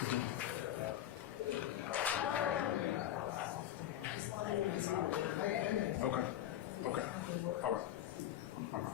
Okay. Okay. All right. All right.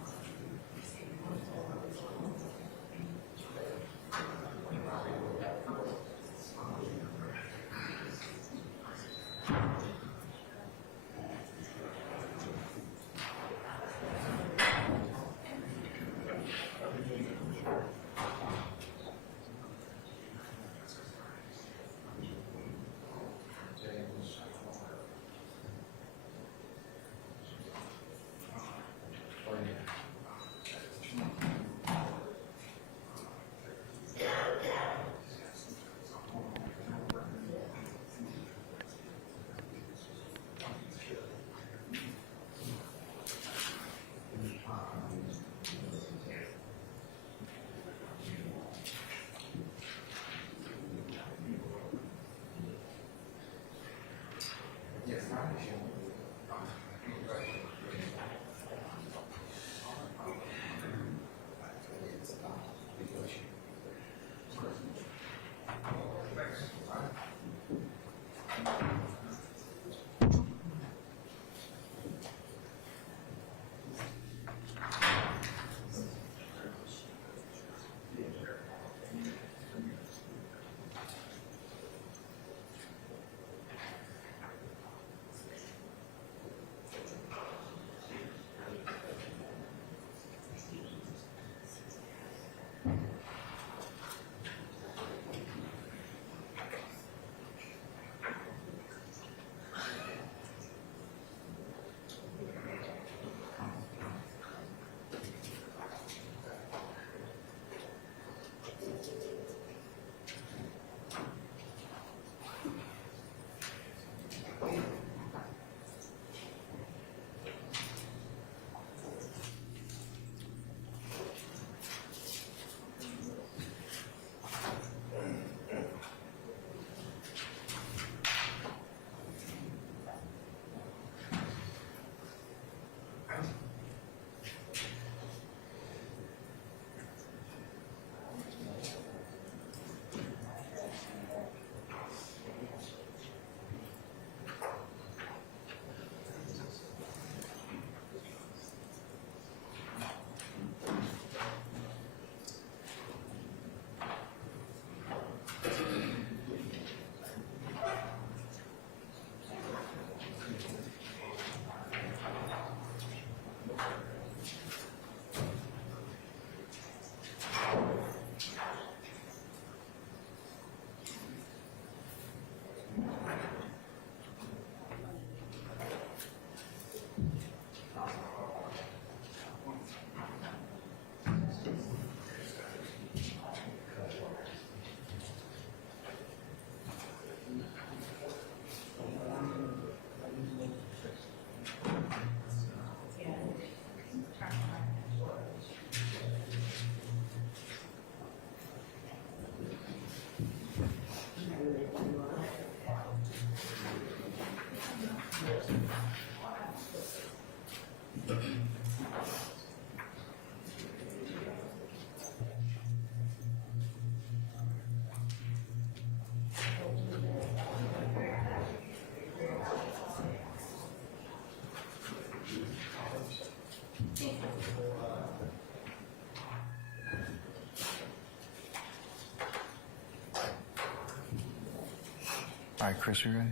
All right, Chris, you ready?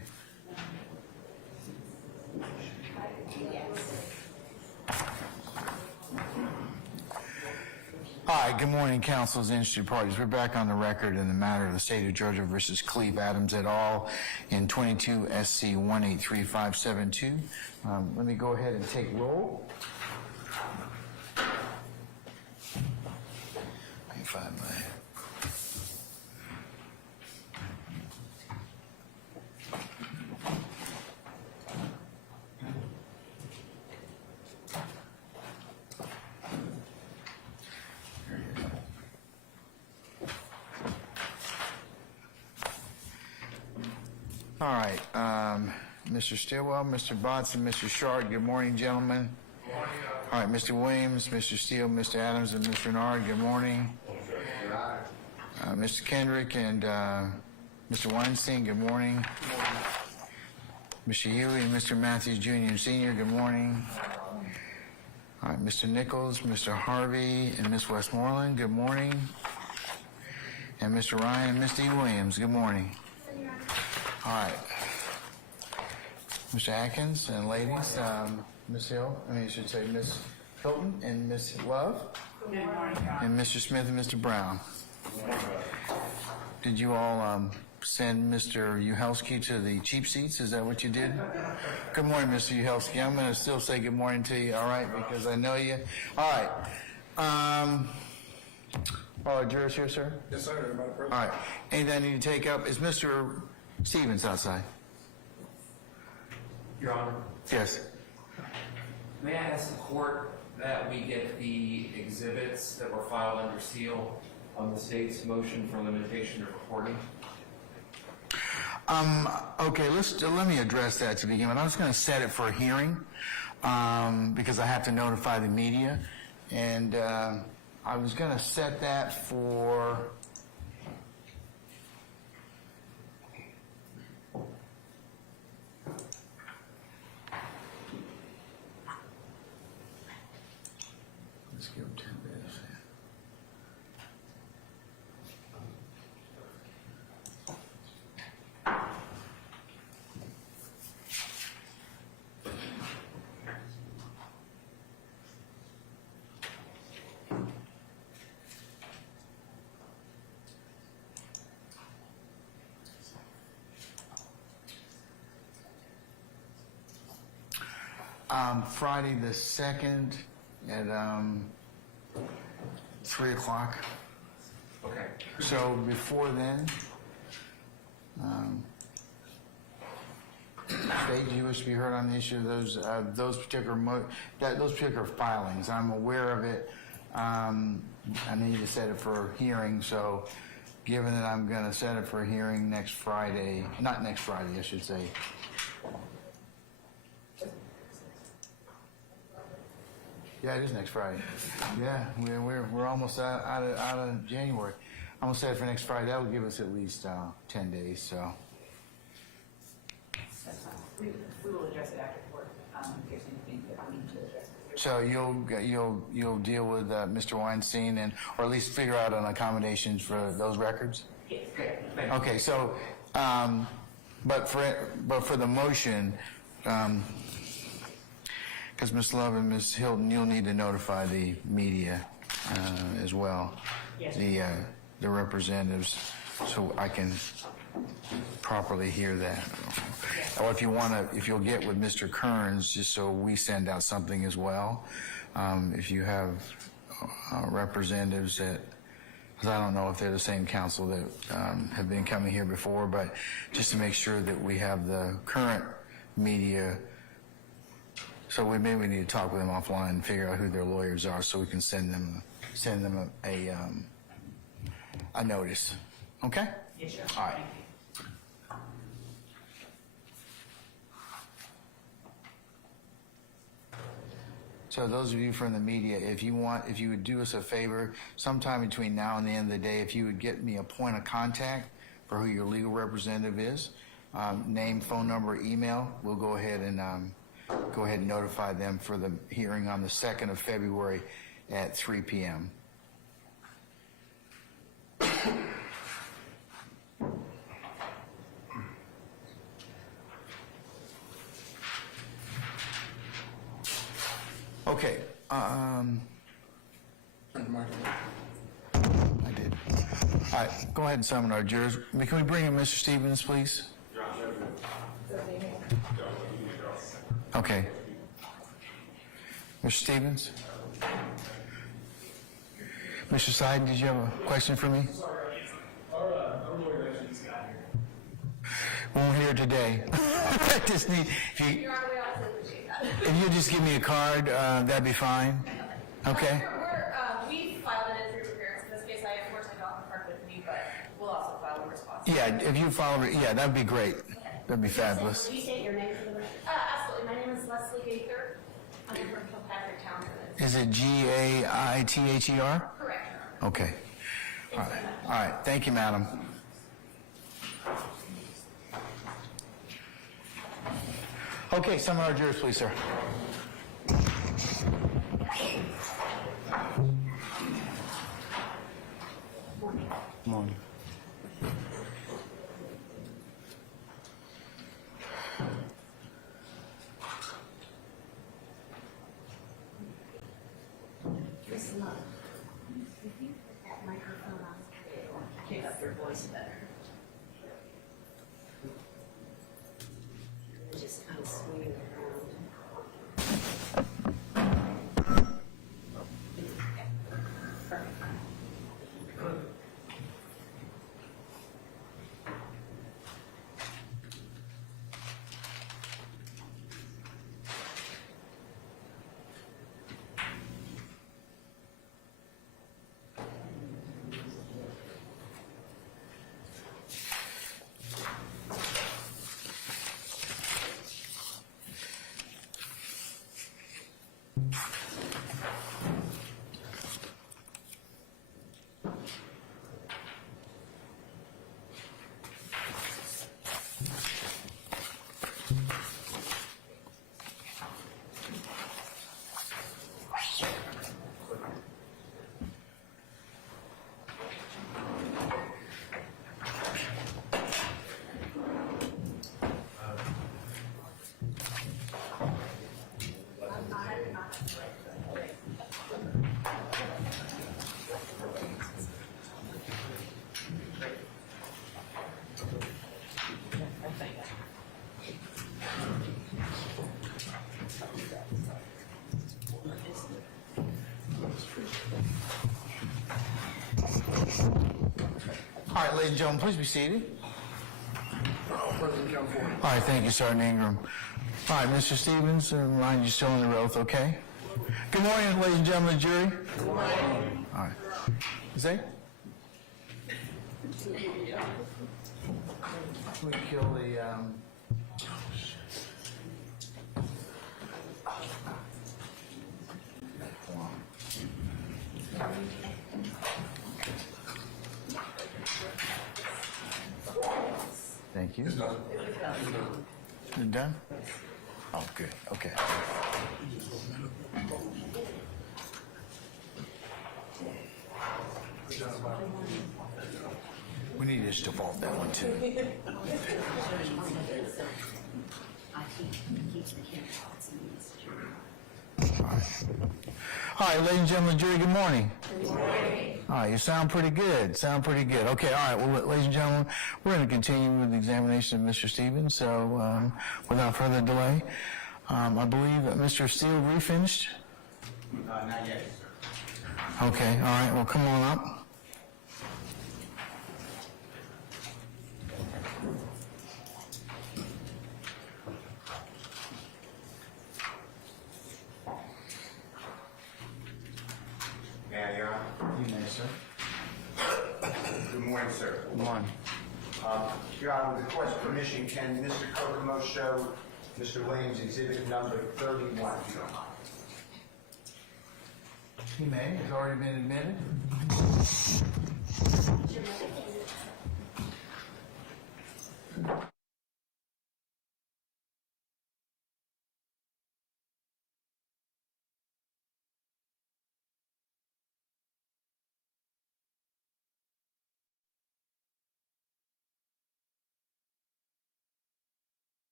All right, good morning, councils and interested parties. We're back on the record in the matter of the state of Georgia versus Cleve Adams et al. In 22 SC 183572. Let me go ahead and take roll. Let me find my... All right, Mr. Stilwell, Mr. Botts, and Mr. Shard, good morning, gentlemen. Good morning. All right, Mr. Williams, Mr. Steele, Mr. Adams, and Mr. Nard, good morning. Mr. Kendrick and Mr. Weinstein, good morning. Mr. Huey and Mr. Matthews Jr. and Sr., good morning. All right, Mr. Nichols, Mr. Harvey, and Ms. Westmoreland, good morning. And Mr. Ryan and Ms. D. Williams, good morning. All right. Mr. Atkins and ladies, Ms. Hill, I should say Ms. Hilton and Ms. Love. Good morning. And Mr. Smith and Mr. Brown. Did you all send Mr. Uhelski to the cheap seats? Is that what you did? Good morning, Mr. Uhelski. I'm going to still say good morning to you, all right, because I know you. All right. All jurors here, sir? Yes, sir. Everybody present? All right. Anything I need to take up? Is Mr. Stevens outside? Your Honor, Yes. may I ask the court that we get the exhibits that were filed under seal on the state's motion for limitation of recording? Okay, let me address that to begin with. I was going to set it for a hearing because I have to notify the media, and I was going to set that for let's give them 10 minutes. Friday the 2nd at 3 o'clock. Okay. So before then, State, do you wish to be heard on the issue of those particular filings? I'm aware of it. I need to set it for a hearing, so given that I'm going to set it for a hearing next Friday, not next Friday, I should say. Yeah, it is next Friday. Yeah, we're almost out of January. I'm gonna set it for next Friday. That will give us at least 10 days. So. That's fine. We will address it after court. If there's anything that we need to address. So you'll deal with Mr. Weinstein or at least figure out an accommodations for those records. Yes. Okay. So, but for the motion. Because Ms. Love and Ms. Hilton, you'll need to notify the media as well, Yes. the representatives, so I can properly hear that. Or if you'll get with Mr. Kearns, just so we send out something as well. If you have representatives because I don't know if they're the same council that have been coming here before, but just to make sure that we have the current media. So we need to talk with them offline and figure out who their lawyers are, so we can send them a notice. Okay? Yes, sure. All right. Thank you. So those of you from the media, if you would do us a favor, sometime between now and the end of the day, if you would get me a point of contact for who your legal representative is, name, phone number, email, we'll go ahead and notify them for the hearing on the 2nd of February at 3 p.m. Okay. I did. All right. Go ahead and summon our jurors. Can we bring in Mr. Stevens, please? Okay. Mr. Stevens? Mr. Seiden, did you have a question for me? Our lawyer actually just got here. Won't hear today. I just need, if you just give me a card, that'd be fine. Okay. We filed it in through appearance in this case. I unfortunately don't have a card with me, but we'll also file a response. Yeah, if you follow it, yeah, that'd be great. That'd be fabulous. Will you state your name for the record? Absolutely. My name is Leslie Gaither. I'm from Kilpatrick Township. Is it Gaither? Correct. Okay. All right, thank you, madam. Okay, summon our jurors, please, sir. Morning. Listen up. If you put that microphone on, pick up your voice better. You're just kind of swinging around. Perfect. All right, ladies and gentlemen, please be seated. President Count Ford. All right, thank you, Sergeant Ingram. All right, Mr. Stevens, remind you still in the oath, okay? Good morning, ladies and gentlemen of the jury. Good morning. All right. Zay? Let me kill the, Thank you. You're done? Oh, good, okay. We need to just default that one too. I keep the camera on. All right, ladies and gentlemen, jury, good morning. Good morning. All right, you sound pretty good. Okay, all right, well, ladies and gentlemen, we're going to continue with the examination of Mr. Stevens, so without further delay, I believe that Mr. Steele refinished? Not yet, sir. Okay, all right, well, come on up. May I, Your Honor? You may, sir. Good morning, sir. Come on. Your Honor, with the court's permission, can Mr. Kokomo show Mr. Williams exhibit number 31, if you don't mind? He may, has already been admitted.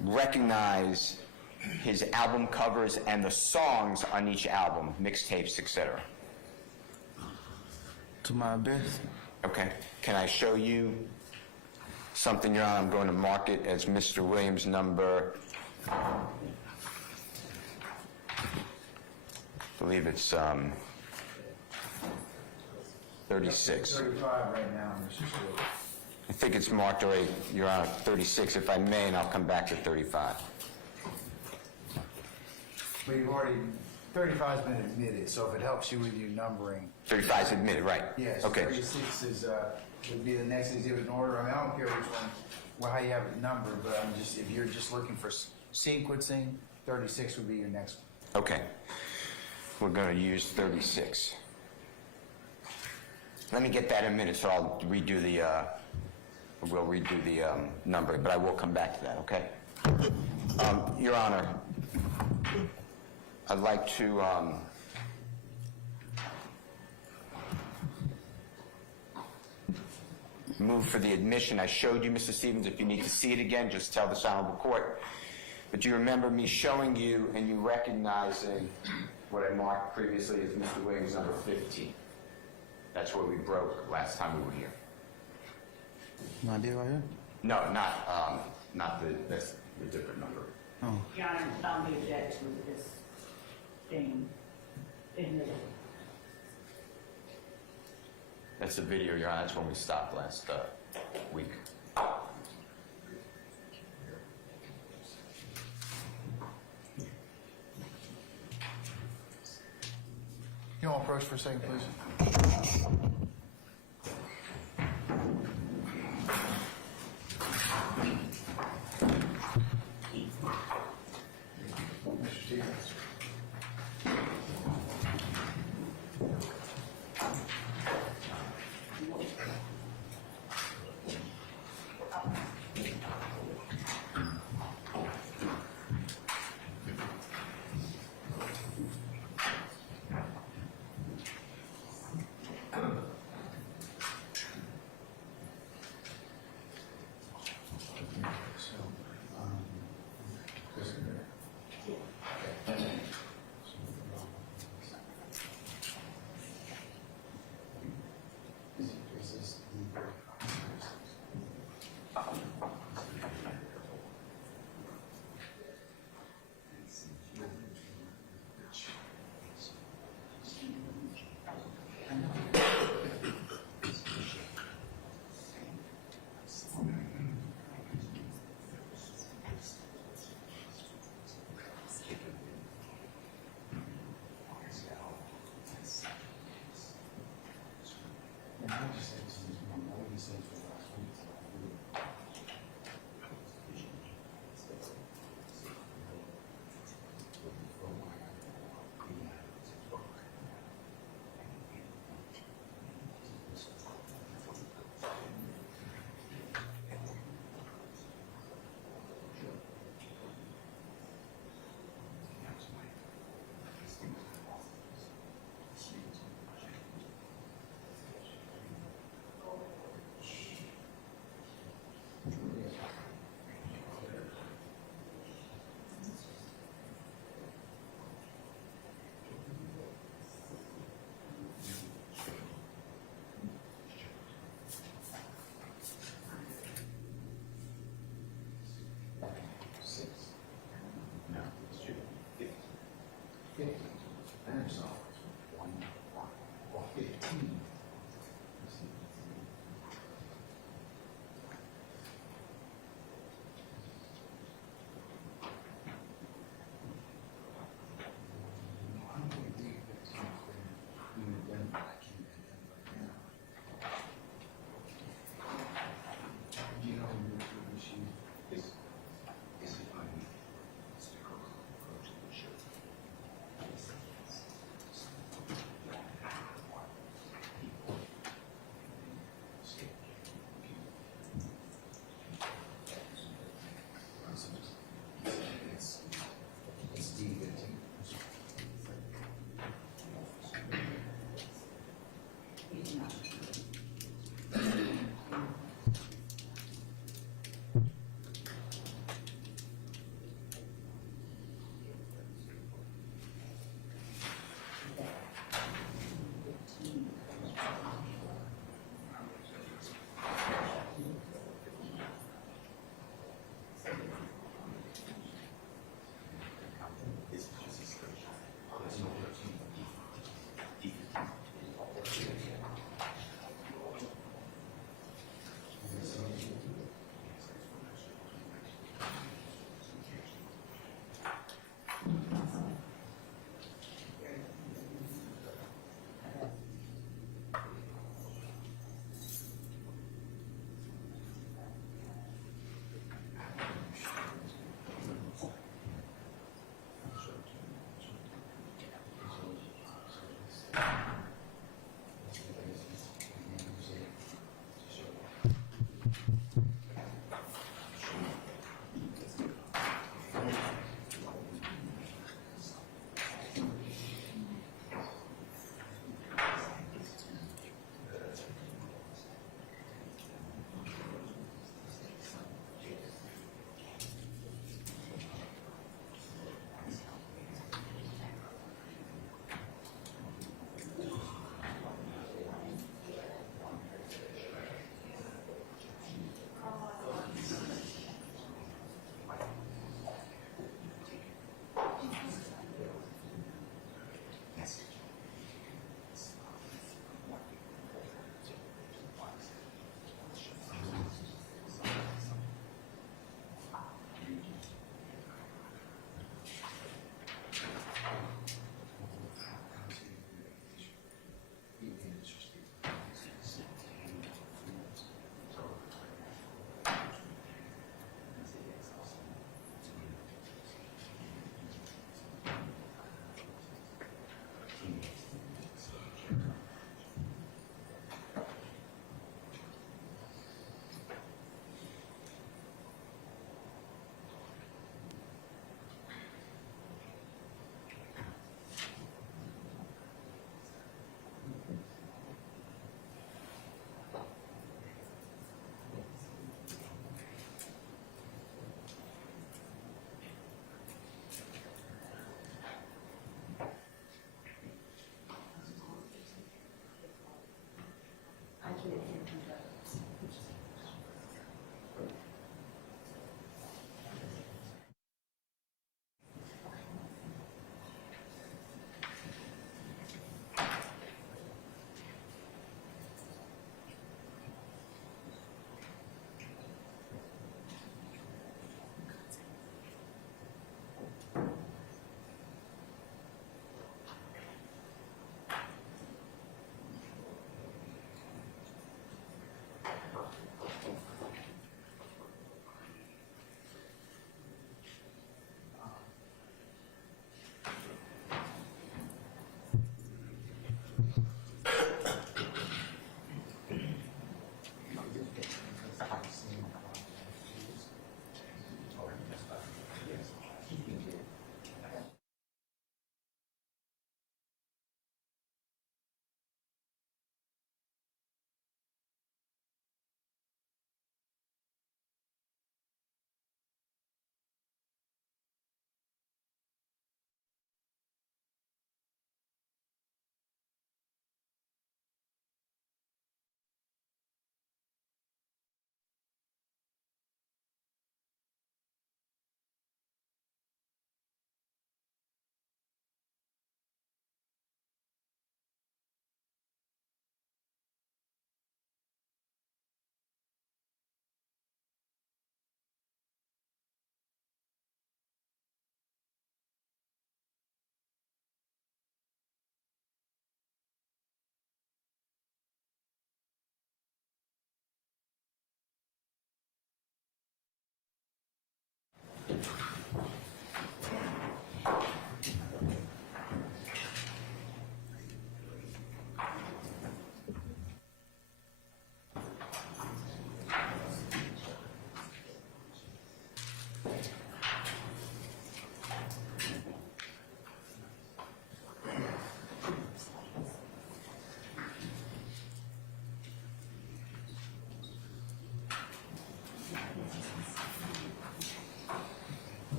Recognize his album covers and the songs on each album, mixtapes, etc. To my best. Okay. Can I show you something, Your Honor? I'm going to mark it as Mr. Williams number, I believe it's 36. 35 right now, Mr. Stewart. I think it's marked already, Your Honor, 36, if I may, and I'll come back to 35. But you've already, 35's been admitted, so if it helps you with your numbering. 35 is admitted, right? Yes, Okay. 36 is, would be the next exhibit in order. I mean, I don't care which one, well, how you have it numbered, but I'm just, if you're just looking for sequencing, 36 would be your next one. Okay. We're going to use 36. Let me get that in a minute, so I'll redo the, we'll redo the number, but I will come back to that, okay? Your Honor, I'd like to move for the admission. I showed you, Mr. Stevens. If you need to see it again, just tell this honorable court. But you remember me showing you and you recognizing what I marked previously as Mr. Williams number 15. That's where we broke last time we were here. No idea right here? No, not that's the different number. Your Honor, I'll be object to this thing admitted. That's the video, Your Honor. That's when we stopped last week. You want to approach for a second, please? Mr. Stevens.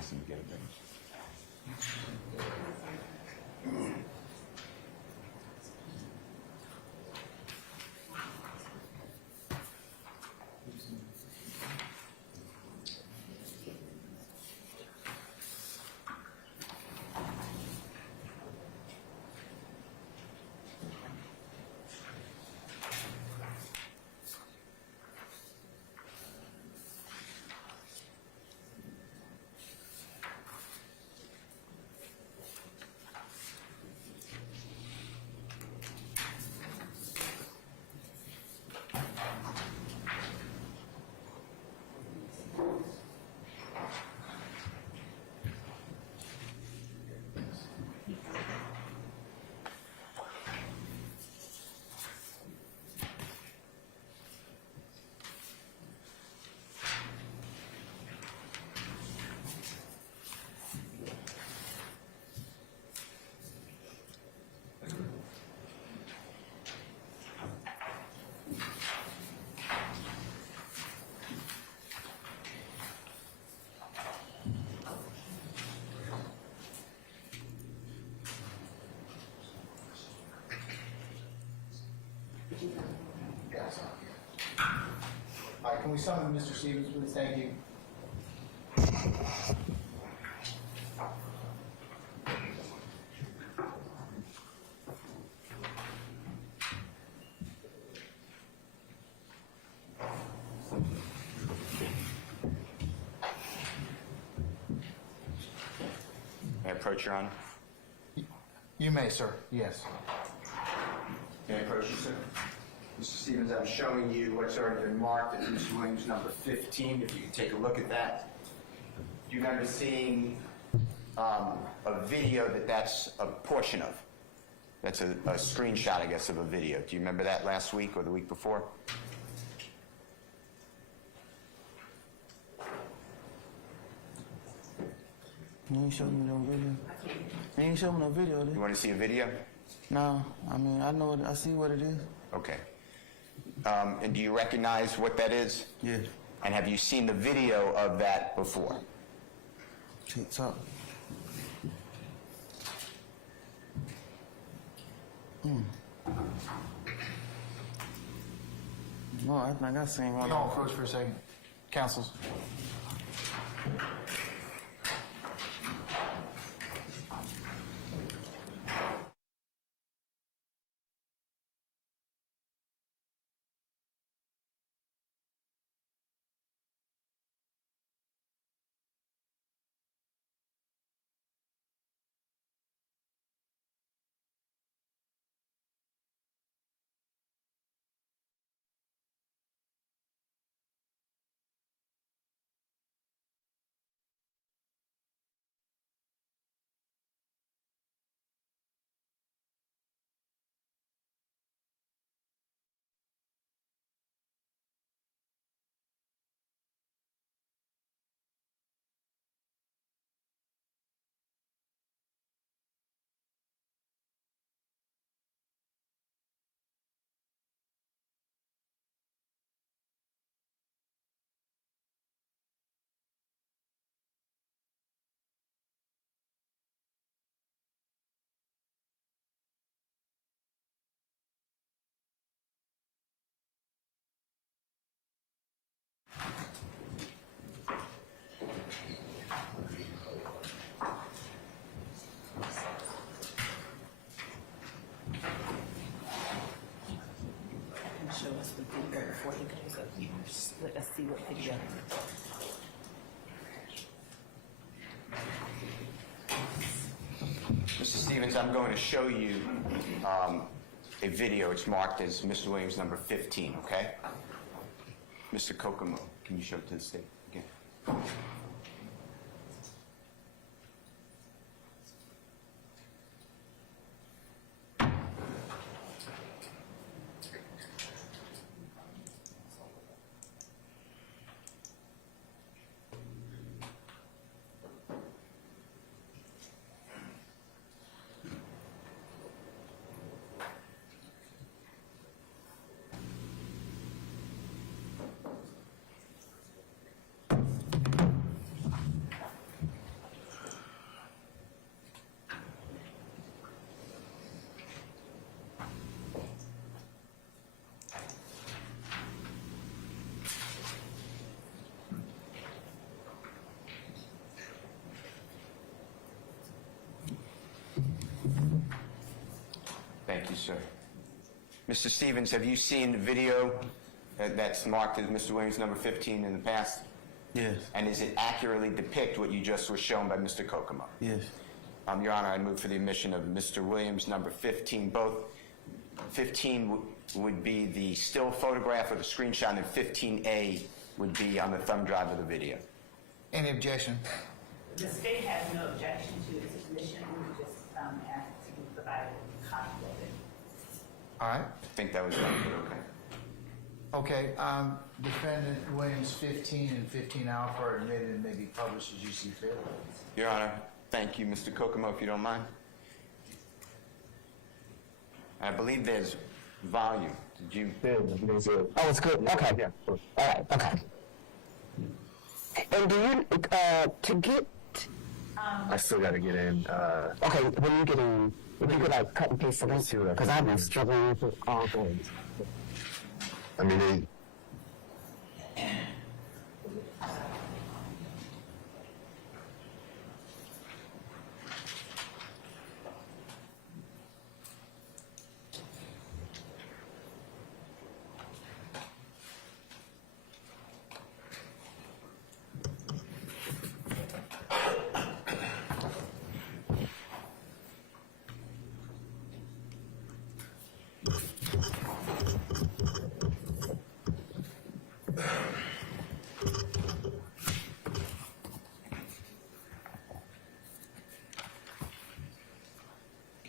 ask him to get it ready. All right, can we summon Mr. Stevens, please? Thank you. May I approach, Your Honor? You may, sir. Yes. May I approach you, sir? Mr. Stevens, I'm showing you what's already been marked as Mr. Williams number 15, if you can take a look at that. Do you remember seeing a video that's a portion of? That's a screenshot, I guess, of a video. Do you remember that last week or the week before? You ain't show me no video. You ain't show me no video, You dude. want to see a video? No, I mean, I know it, I see what it is. Okay. And do you recognize what that is? Yeah. And have you seen the video of that before? TikTok. No, I think I seen one. Can y'all approach for a second? Counsels. Show us the video before he goes up here. Just let us see what video. Mr. Stevens, I'm going to show you a video. It's marked as Mr. Williams number 15, okay? Mr. Kokomo, can you show it to the state again? Thank you, sir. Mr. Stevens, have you seen the video that's marked as Mr. Williams number 15 in the past? Yes. And does it accurately depict what you just were shown by Mr. Kokomo? Yes. Your Honor, I move for the admission of Mr. Williams number 15. Both 15 would be the still photograph or the screenshot, and 15A would be on the thumb drive of the video. Any objection? The state has no objection to its admission, we just ask to be provided a copy of it. All right. I think that was right, but okay. Okay, defendant Williams 15 and 15 alpha are admitted and may be published as you see fit. Your Honor, thank you. Mr. Kokomo, if you don't mind. I believe there's volume. Did you? Oh, it's good. Okay. Yeah. All right. Okay. And do you to get? I still got to get in. Okay, when you get in, if you could like cut and paste the link, because I've been struggling with all things. I mean,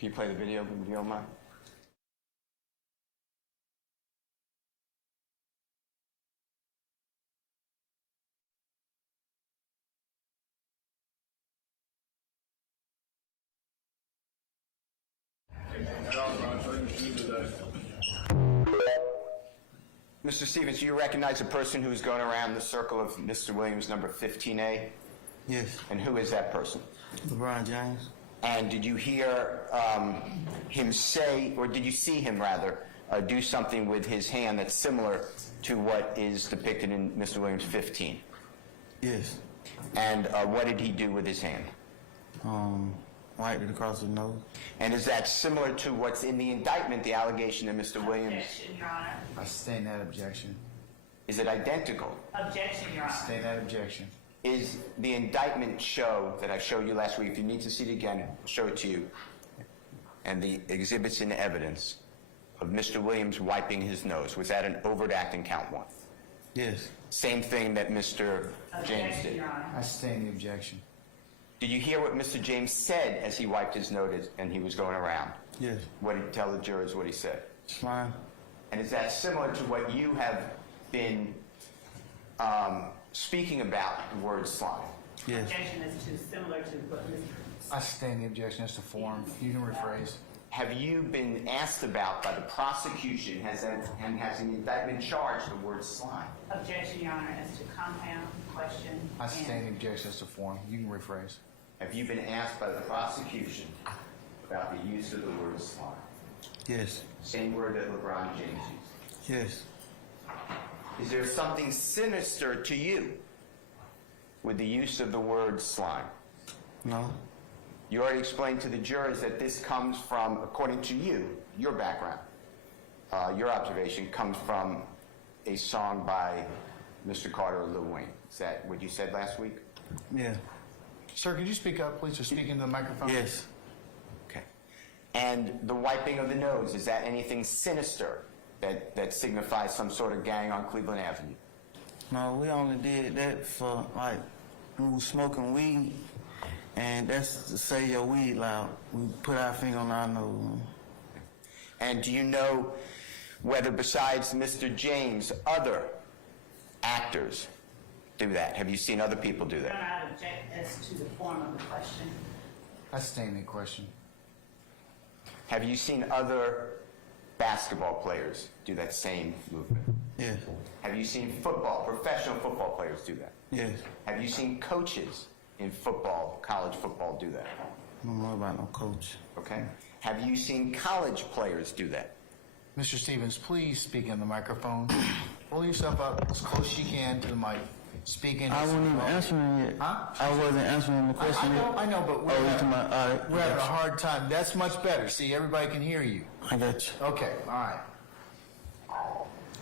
Can you play the video if you don't mind? Mr. Stevens, do you recognize the person who's going around the circle of Mr. Williams number 15A? yes. And who is that person? LeBron James. And did you hear him say, or did you see him rather, do something with his hand that's similar to what is depicted in Mr. Williams 15? Yes. And what did he do with his hand? Wiped it across the nose. And is that similar to what's in the indictment, the allegation that Mr. Williams? Objection, Your Honor. I sustain that objection. Is it identical? Objection, Your Honor. Sustain that objection. Is the indictment show that I showed you last week, if you need to see it again, I'll show it to you, and the exhibits and evidence of Mr. Williams wiping his nose, was that an overt act in count 1? Yes. Same thing that Mr. James Objection, did. Your Honor. I sustain the objection. Did you hear what Mr. James said as he wiped his nose and he was going around? Yes. What did he tell the jurors what he said? Slime. And is that similar to what you have been speaking about, the word slime? Yes. Objection is too similar to what Mr. I sustain the objection. That's the form. You can rephrase. Have you been asked about by the prosecution, has an indictment charged the word slime? Objection, Your Honor, as to compound, question, I sustain and the objection. That's the form. You can rephrase. Have you been asked by the prosecution about the use of the word slime? Yes. Same word that LeBron James used. Yes. Is there something sinister to you with the use of the word slime? No. You already explained to the jurors that this comes from, according to you, your background, your observation comes from a song by Mr. Carter or Lil Wayne. Is that what you said last week? Yeah. Sir, could you speak up, please, or speak into the microphone? Yes. Okay. And the wiping of the nose, is that anything sinister that signifies some sort of gang on Cleveland Avenue? No, we only did that for like we was smoking weed, and that's to say your weed loud. We put our finger on our nose. And do you know whether besides Mr. James, other actors do that? Have you seen other people do Your that? Honor, I object as to the form of the question. I sustain the question. Have you seen other basketball players do that same movement? Yes. Have you seen professional football players do that? Yes. Have you seen coaches in football, college football do that? I don't know about no coach. Okay. Have you seen college players do that? Mr. Stevens, please speak in the microphone. Pull yourself up as close as you can to the mic. speaking. I wasn't even answering it. Huh? I wasn't answering the question yet. I know, but Oh, you talking about, all right. we're having a hard time. That's much better. See, everybody can hear you. I got you. Okay, all right.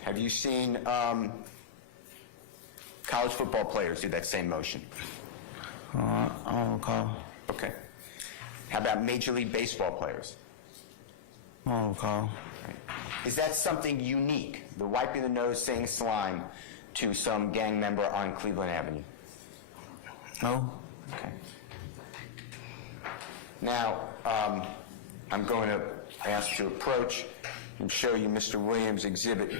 Have you seen college football players do that same motion? I don't recall. Okay. How about Major League Baseball players? I don't recall. Is that something unique, the wiping the nose, saying slime, to some gang member on Cleveland Avenue? No? Okay. Now, I'm going to ask to approach and show you Mr. Williams' exhibit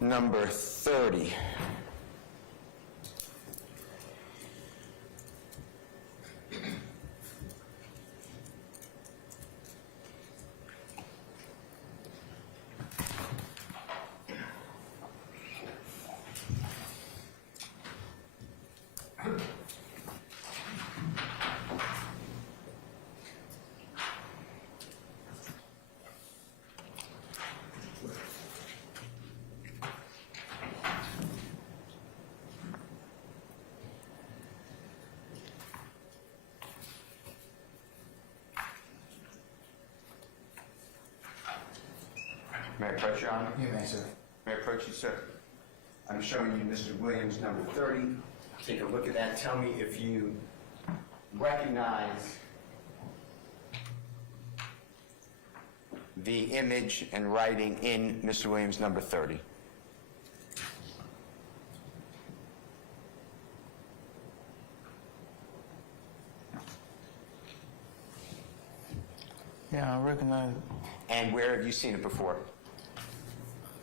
number 30. May I approach, Your Honor? You may, sir. May I approach you, sir? I'm showing you Mr. Williams, number 30. Take a look at that. Tell me if you recognize The image and writing in Mr. Williams' number 30. Yeah, I recognize it. And where have you seen it before?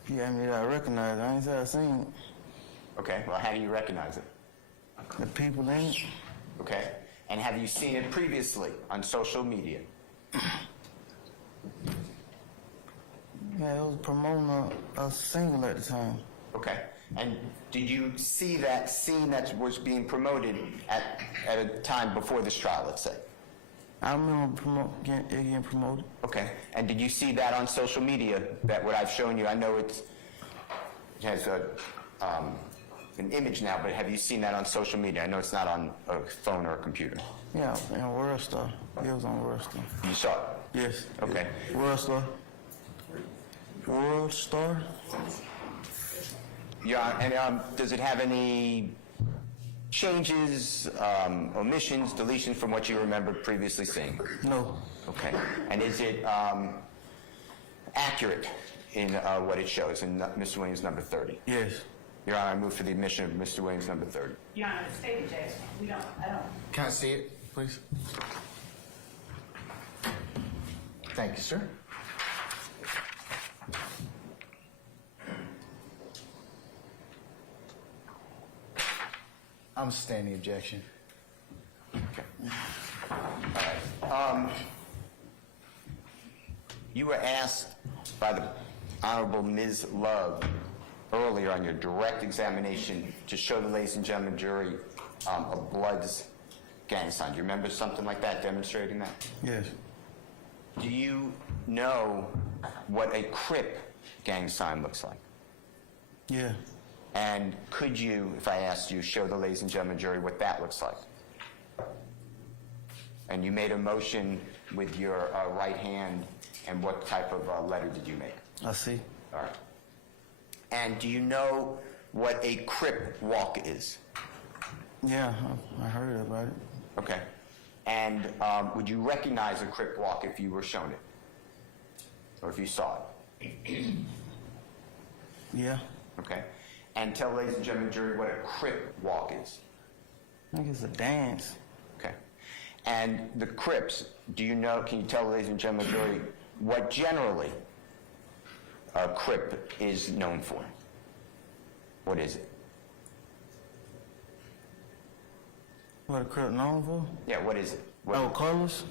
Yeah, I mean, I recognize it. I ain't said I seen it. Okay, well, how do you recognize it? The people in it. Okay, and have you seen it previously on social media? Yeah, it was promoting a single at the time. Okay, and did you see that scene that was being promoted at a time before this trial, let's say? I remember getting promoted. Okay, and did you see that on social media, that what I've shown you? I know it has an image now, but have you seen that on social media? I know it's not on a phone or a computer. Yeah, and World Star. It was on World Star. You saw it? Yes. Okay. World Star. World Star? Yeah, and does it have any changes, omissions, deletions from what you remembered previously seeing? No. Okay. And is it accurate in what it shows in Mr. Williams' number 30? Yes. Your Honor, I move for the admission of Mr. Williams' number 30. Your Honor, the state objection. I don't. Can I see it, please? Thank you, sir. I'm sustaining the objection. Okay. All right. You were asked by the Honorable Ms. Love earlier on your direct examination to show the ladies and gentlemen jury a Bloods gang sign. Do you remember something like that, demonstrating that? Yes. Do you know what a Crip gang sign looks like? Yeah. And could you, if I asked you, show the ladies and gentlemen jury what that looks like? And you made a motion with your right hand, and what type of letter did you make? I see. All right. And do you know what a Crip walk is? Yeah, I heard about it. Okay. And would you recognize a Crip walk if you were shown it? Or if you saw it? Yeah. Okay. And tell ladies and gentlemen jury what a Crip walk is. I think it's a dance. Okay. And the Crips, do you know, can you tell ladies and gentlemen jury what generally a Crip is known for? What is it? What a Crip known for? Yeah, what is it? What Oh, colors?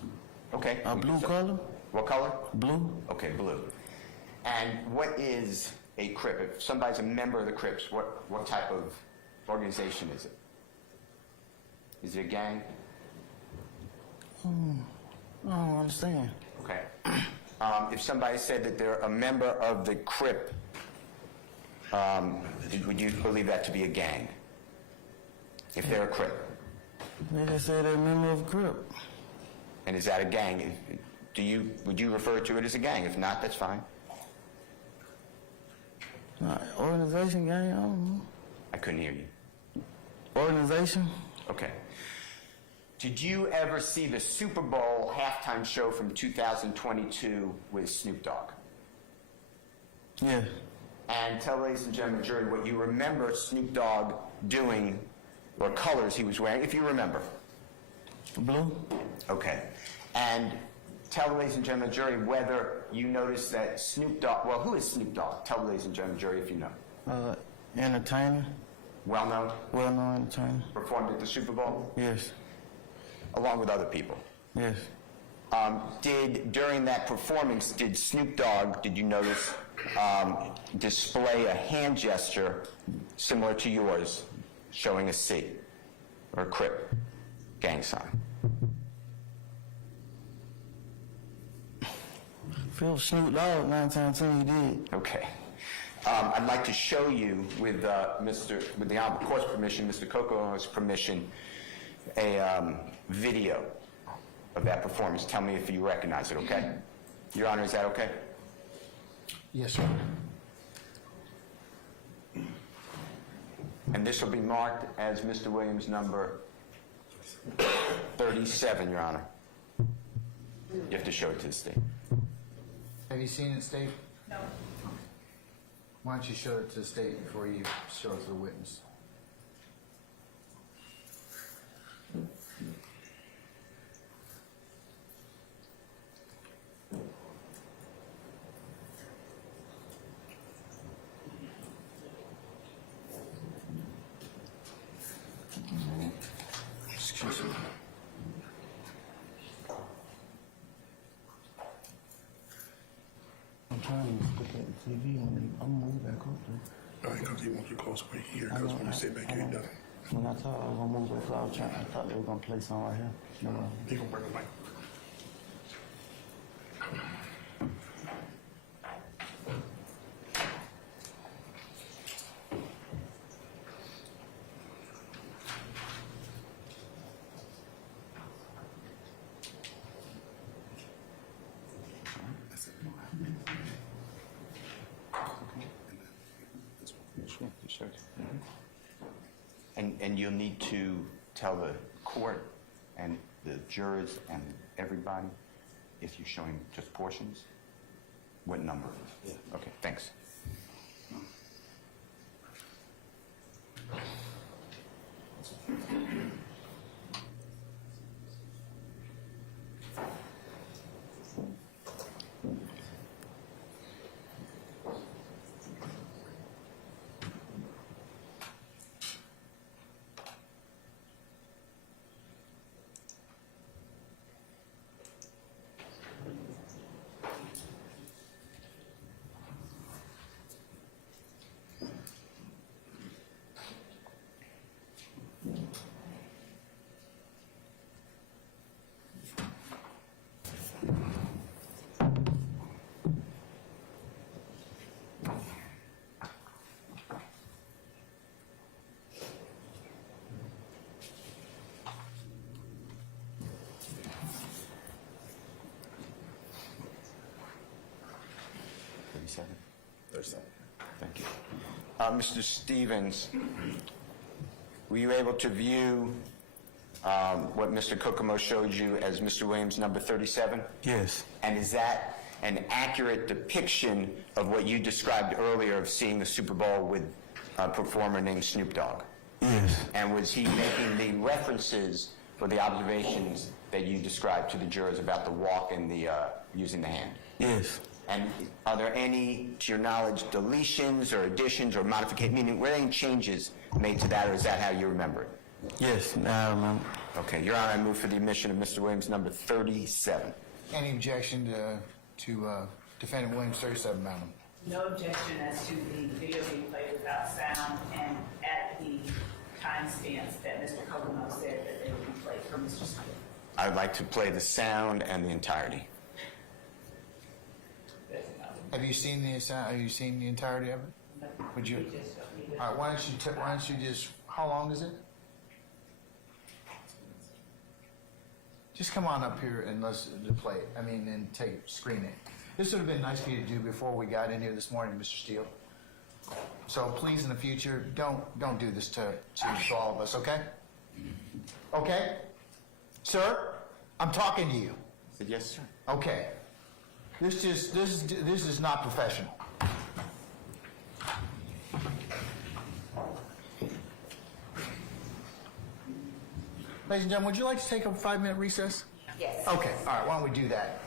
Okay. A blue color? What color? Blue. Okay, blue. And what is a Crip? If somebody's a member of the Crips, what type of organization is it? Is it a gang? I don't understand. Okay. If somebody said that they're a member of the Crip, would you believe that to be a gang? If they're a Crip? They just say they're a member of a Crip. And is that a gang? Would you refer to it as a gang? If not, that's fine. Organization, gang, I don't know. I couldn't hear you. Organization? Okay. Did you ever see the Super Bowl halftime show from 2022 with Snoop Dogg? Yeah. And tell ladies and gentlemen, jury, what you remember Snoop Dogg doing, or colors he was wearing, if you remember. Blue. Okay. And tell the ladies and gentlemen, jury, whether you noticed that Snoop Dogg, well, who is Snoop Dogg? Tell the ladies and gentlemen, jury, if you know. Entertainer. Well-known? Well-known entertainer. Performed at the Super Bowl? Yes. Along with other people? Yes. During that performance, did Snoop Dogg, did you notice, display a hand gesture similar to yours, showing a C, or a Crip gang sign? Phil Snoop Dogg, 9 times 10 he did. Okay. I'd like to show you, with the Honorable Court's permission, Mr. Coco's permission, a video of that performance. Tell me if you recognize it, okay? Your Honor, is that okay? Yes, sir. And this will be marked as Mr. Williams' number 37, Your Honor. You have to show it to the state. Have you seen it, Steve? No. Why don't you show it to the state before you show it to the witness? Excuse me. I'm trying to look at the TV when I'm moving back up there. Because he wants you close right here, because when you sit back here, he doesn't. When I thought I was gonna move back, I thought they were gonna play something right here. No. He gonna bring the mic. And you'll need to tell the court and the jurors and everybody, if you're showing just portions, what number. Yeah. Okay, thanks. Thank you. Mr. Stevens, were you able to view what Mr. Kokomo showed you as Mr. Williams' number 37? Yes. And is that an accurate depiction of what you described earlier of seeing the Super Bowl with a performer named Snoop Dogg? Yes. And was he making the references or the observations that you described to the jurors about the walk and the using the hand? Yes. And are there any, to your knowledge, deletions or additions or modifications, meaning were there any changes made to that, or is that how you remember it? Yes, now I remember. Okay, Your Honor, I move for the admission of Mr. Williams, number 37. Any objection to Defendant Williams 37, madam? No objection as to the video being played without sound and at the timestamps that Mr. Kokomo said that they would be played for Mr. Smith. I'd like to play the sound and the entirety. Have you seen the entirety of it? Would you? All right, why don't you just, how long is it? Just come on up here and let's play it. And screen it. This would have been nice for you to do before we got in here this morning, Mr. Steele. So please, in the future, don't do this to all of us, okay? Okay? Sir, I'm talking to you. I said, yes, sir. Okay. This is not professional. Ladies and gentlemen, would you like to take a 5-minute recess? Yes. Okay, all right, why don't we do that?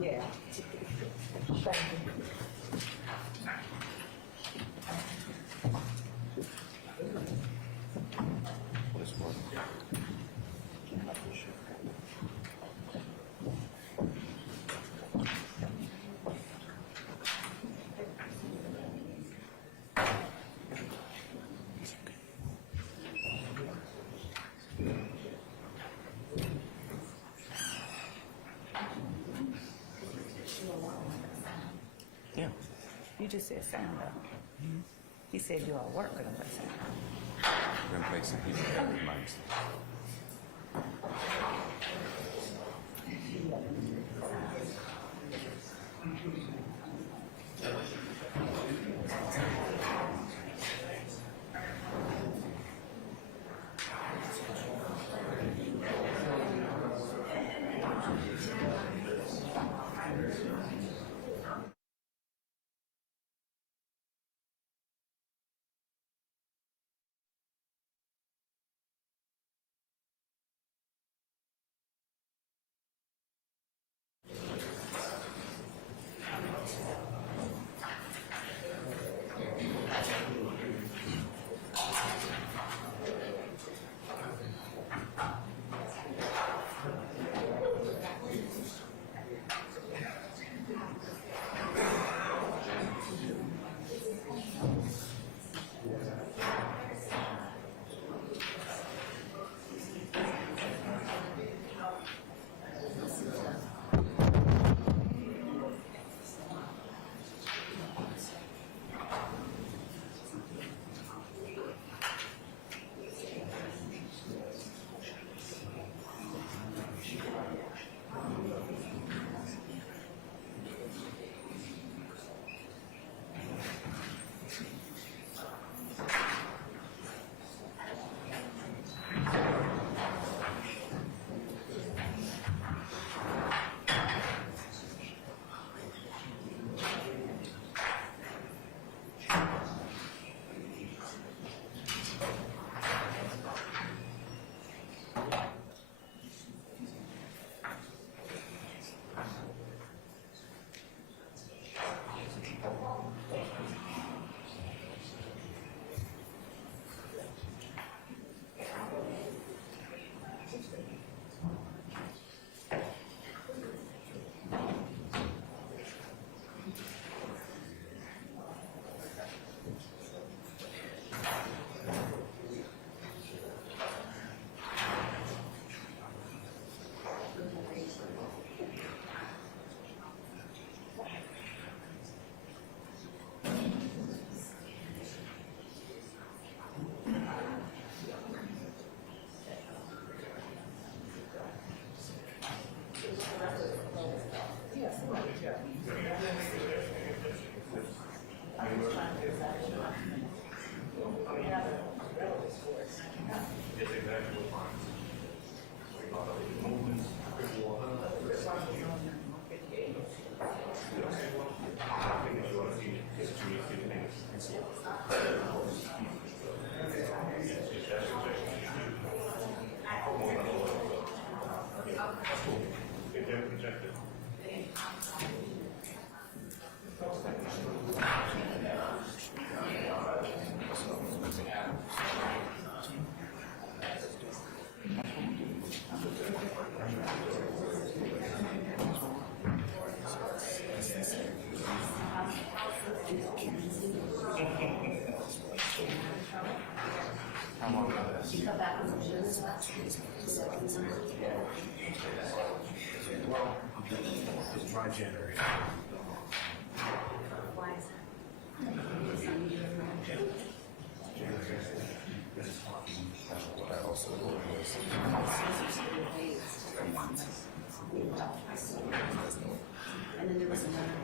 Yeah. Yeah. You just said sound though. He said do all work, but I'm like sound. We're gonna play some people that with mics. How long? You come back with the shoes last week. Well, it's dry January. Why is that? And then there was another.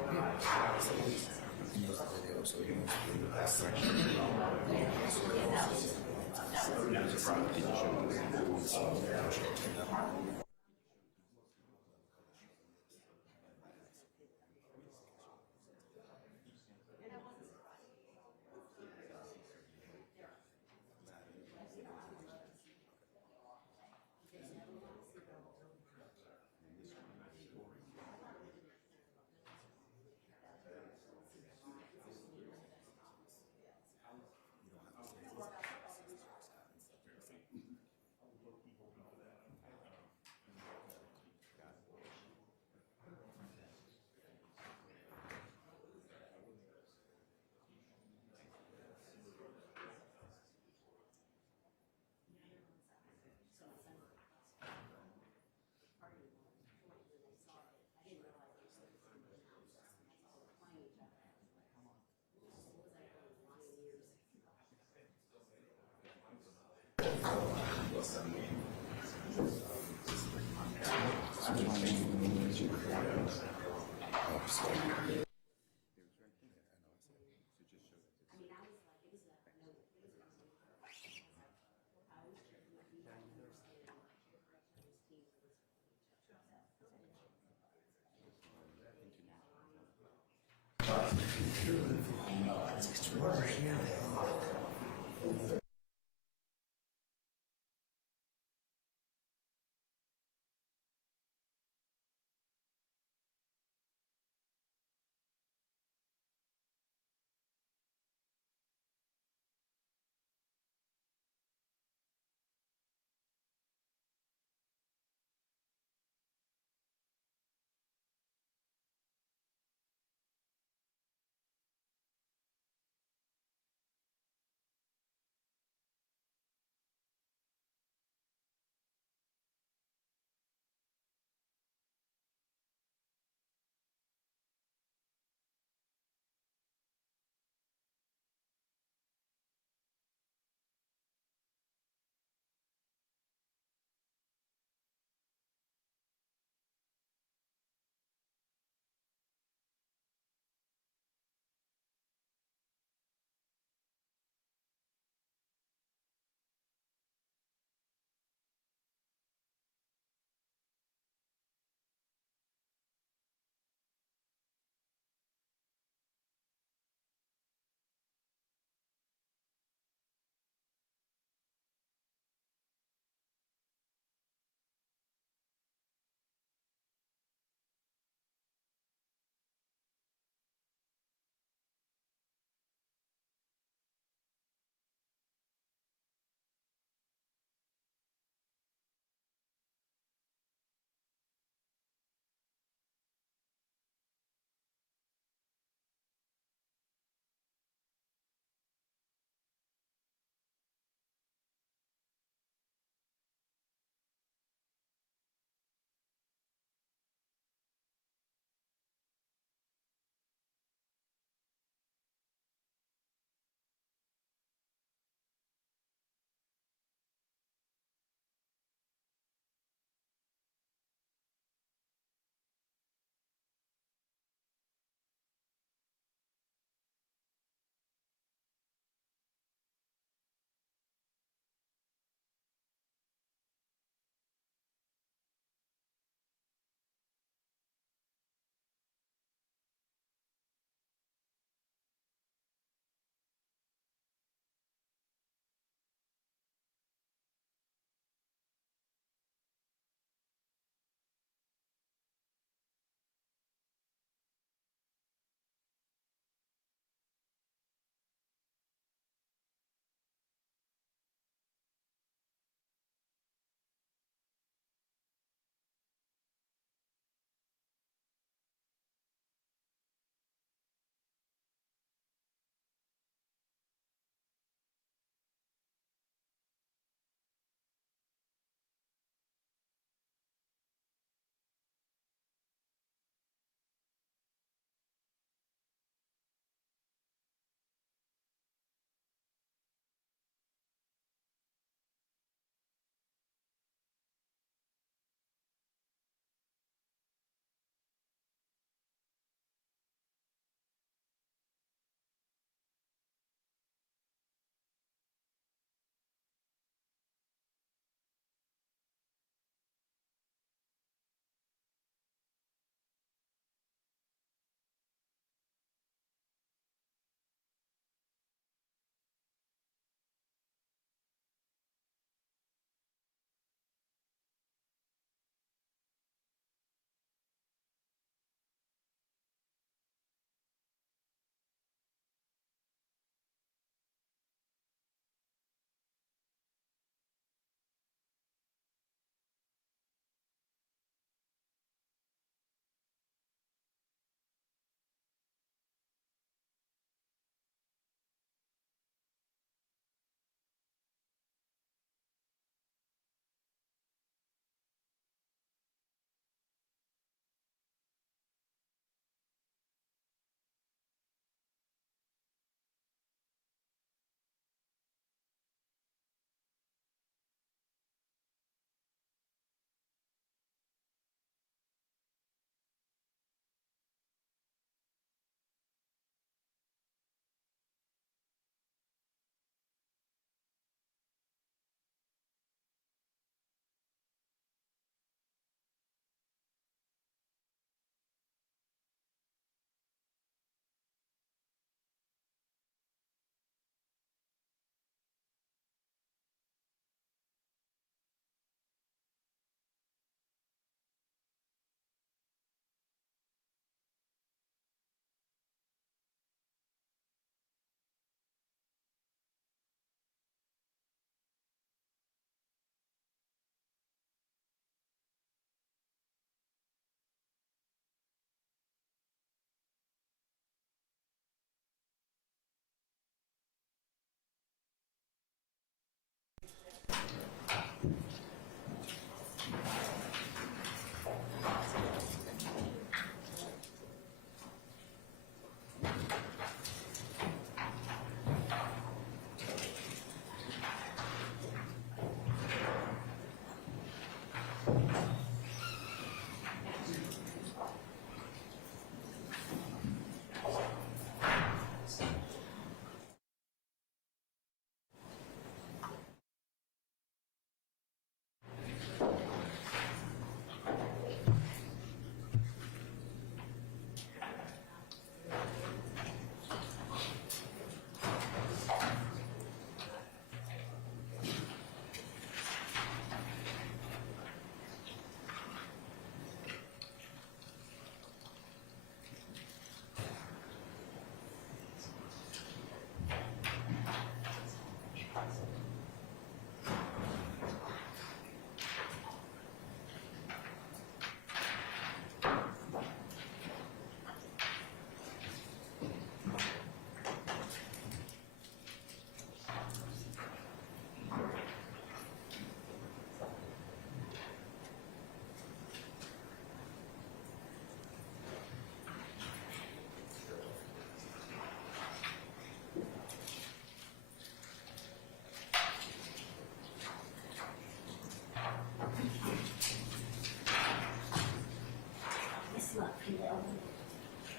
It's not from the elder.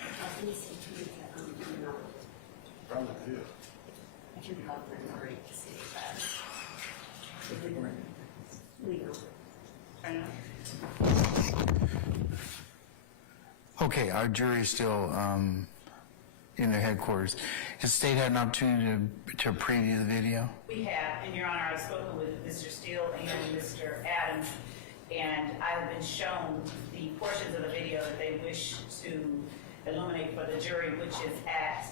I was listening to the, you know, Probably did. I can go over and read to see about it. Legal. Okay, our jury is still in their headquarters. Has the state had an opportunity to preview the video? We have, and Your Honor, I've spoken with Mr. Steele and Mr. Adams, and I have been shown the portions of the video that they wish to illuminate for the jury, which is at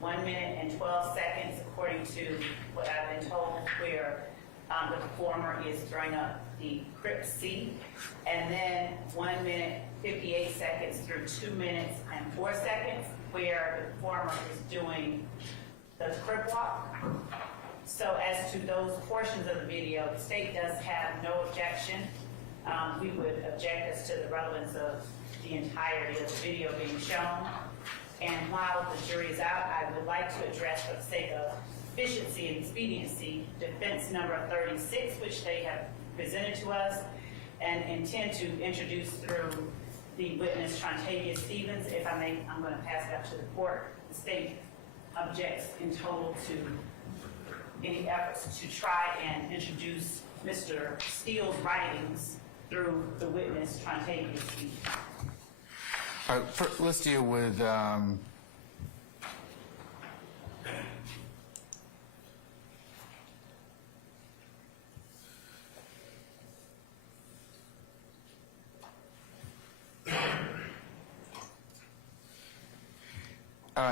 1 minute and 12 seconds, according to what I've been told, where the performer is throwing up the Crip C, and then 1 minute 58 seconds through 2 minutes and 4 seconds, where the performer is doing the Crip walk. So as to those portions of the video, the state does have no objection. We would object as to the relevance of the entirety of the video being shown. And while the jury is out, I would like to address, for the sake of efficiency and expediency, defense number 36, which they have presented to us, and intend to introduce through the witness, Trontavia Stevens. If I may, I'm going to pass it up to the court. The state objects in total to any efforts to try and introduce Mr. Steele's writings through the witness, Trontavia Stevens. All right, let's deal with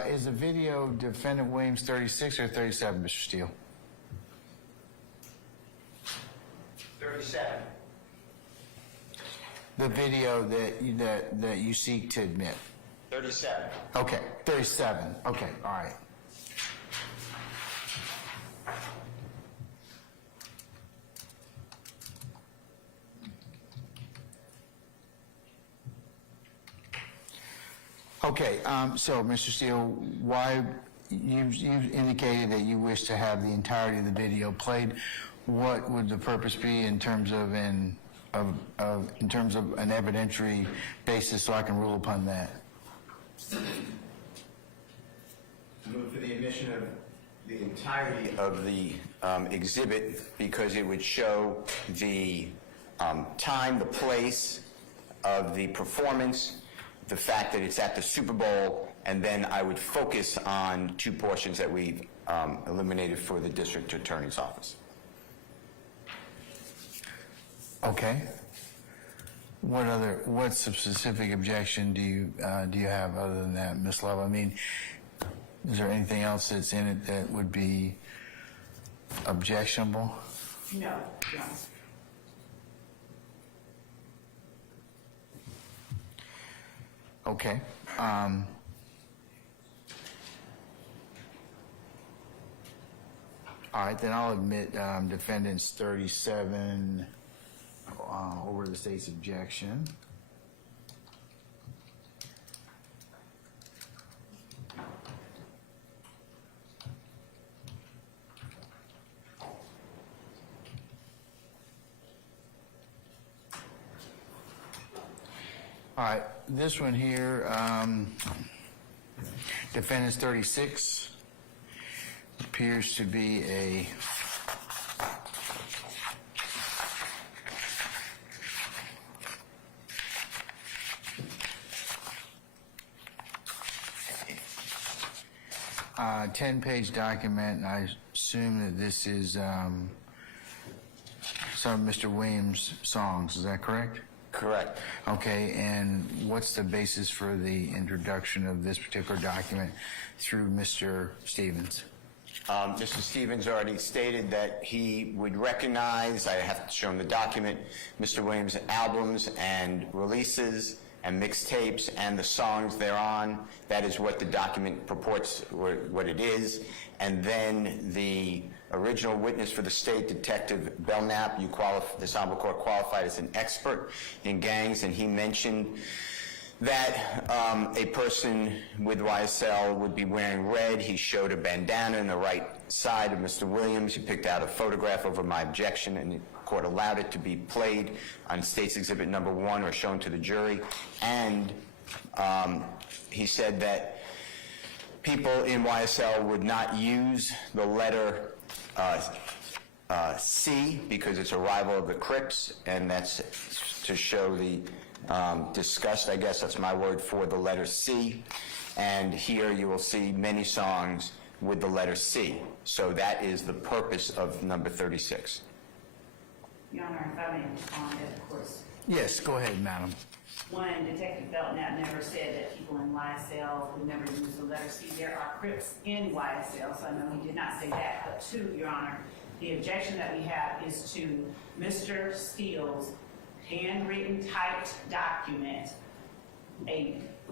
is the video defendant Williams 36 or 37, Mr. Steele? 37. The video that you seek to admit. 37. Okay, 37. Okay, all right. Okay, so Mr. Steele, why you've indicated that you wish to have the entirety of the video played. What would the purpose be in terms of an evidentiary basis, so I can rule upon that? Move for the admission of the entirety of the exhibit because it would show the time, the place of the performance, the fact that it's at the Super Bowl, and then I would focus on two portions that we've eliminated for the district attorney's office. Okay. What specific objection do you have other than that, Ms. Love? I mean, is there anything else that's in it that would be objectionable? No, no. Okay. All All right, then I'll admit defendants 37 over the state's objection. All right, this one here, defendants 36 appears to be a a 10-page document, and I assume that this is some of Mr. Williams' songs. Is that correct? Correct. Okay, and what's the basis for the introduction of this particular document through Mr. Stevens? Mr. Stevens already stated that he would recognize, I have to show him the document, Mr. Williams' albums and releases and mixtapes and the songs thereon. That is what the document purports, or what it is. And then the original witness for the state, Detective Belknap, this honorable court qualified as an expert in gangs, and he mentioned that a person with YSL would be wearing red. He showed a bandana on the right side of Mr. Williams. He picked out a photograph over my objection, and the court allowed it to be played on State's Exhibit Number 1 or shown to the jury. And he said that people in YSL would not use the letter C because it's a rival of the Crips, and that's to show the disgust, I guess that's my word, for the letter C. And here you will see many songs with the letter C. So that is the purpose of number 36. Your Honor, if I may respond, of course. Yes, go ahead, madam. One, Detective Belknap never said that people in YSL would never use the letter C. There are Crips in YSL, so I know he did not say that. But two, Your Honor, the objection that we have is to Mr. Steele's handwritten, typed document,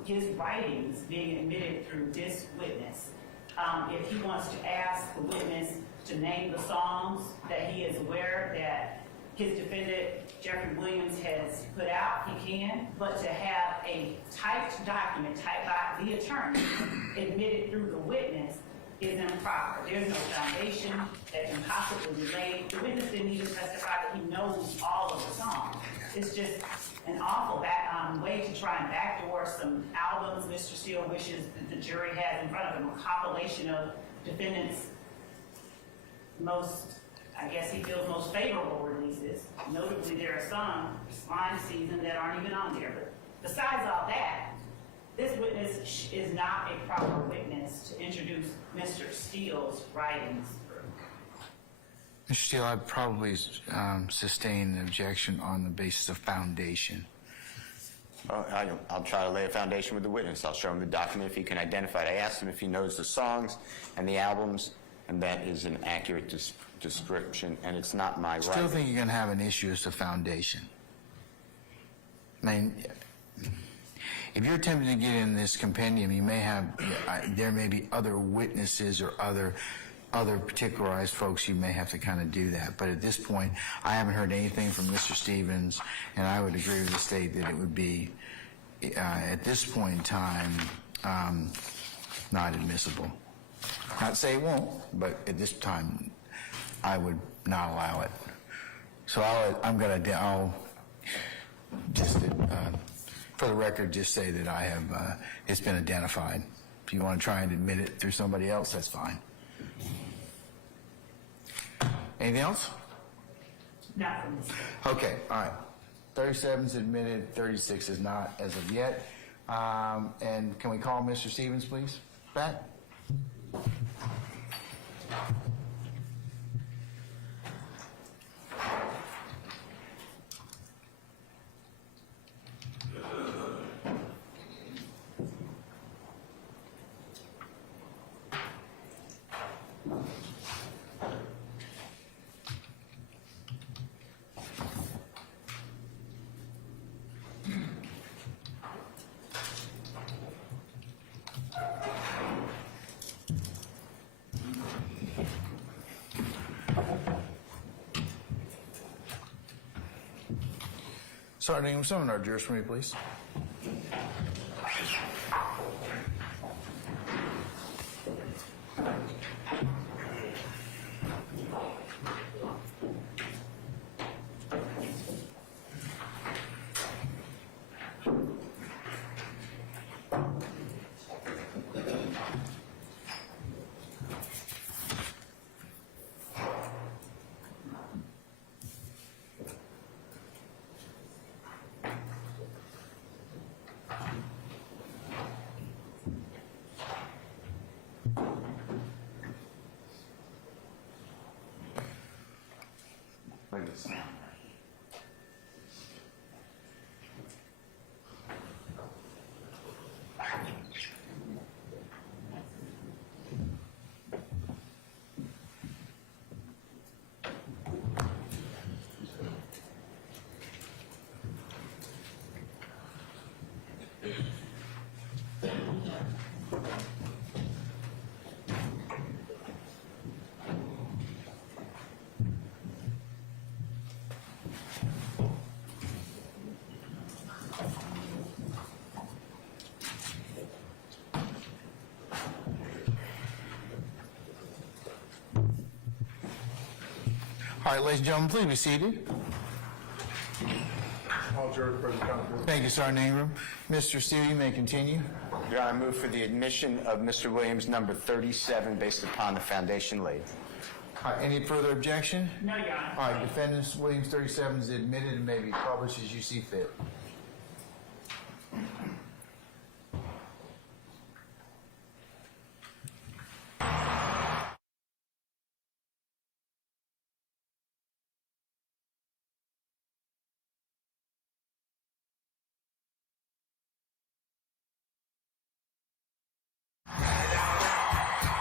his writings being admitted through this witness. If he wants to ask the witness to name the songs that he is aware that his defendant, Jeffery Williams, has put out, he can, but to have a typed document typed by the attorney admitted through the witness is improper. There's no foundation that can possibly relate. The witness didn't even testify that he knows all of the songs. It's just an awful way to try and backdoor some albums Mr. Steele wishes that the jury has in front of him, a compilation of defendants' most, I guess he feels, most favorable releases. Notably, there are some slime season that aren't even on there. But besides all that, this witness is not a proper witness to introduce Mr. Steele's writings. Mr. Steele, I'd probably sustain the objection on the basis of foundation. I'll try to lay a foundation with the witness. I'll show him the document if he can identify it. I asked him if he knows the songs and the albums, and that is an accurate description, and it's not my right. Still think you're going to have an issue as to foundation. I mean, if you're attempting to get in this compendium, you may have, there may be other witnesses or other particularized folks you may have to kind of do that. But at this point, I haven't heard anything from Mr. Stevens, and I would agree with the state that it would be, at this point in time, not admissible. Not to say it won't, but at this time, I would not allow it. So I'll just, for the record, just say that I have, it's been identified. If you want to try and admit it through somebody else, that's fine. Anything else? Not from this. Okay, all right. 37 is admitted, 36 is not as of yet. And can we call Mr. Stevens, please? Back. Sergeant Ingram, summon our jurors for me, please. All right, ladies and gentlemen, please be seated. All jurors present, count. Thank you, Sergeant Ingram. Mr. Steele, you may continue. Your Honor, I move for the admission of Mr. Williams, number 37, based upon the foundation laid. All right, any further objection? No, Your Honor. All right, defendants Williams 37 is admitted and may be published as you see fit.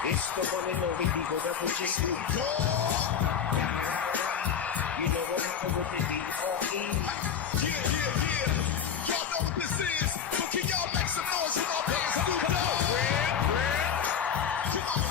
It's the one and only Eagle Double G. You know what happened with the D.R.E. Yeah. Y'all know what this is. So can y'all make some noise for my man Snoop Dogg? Come on,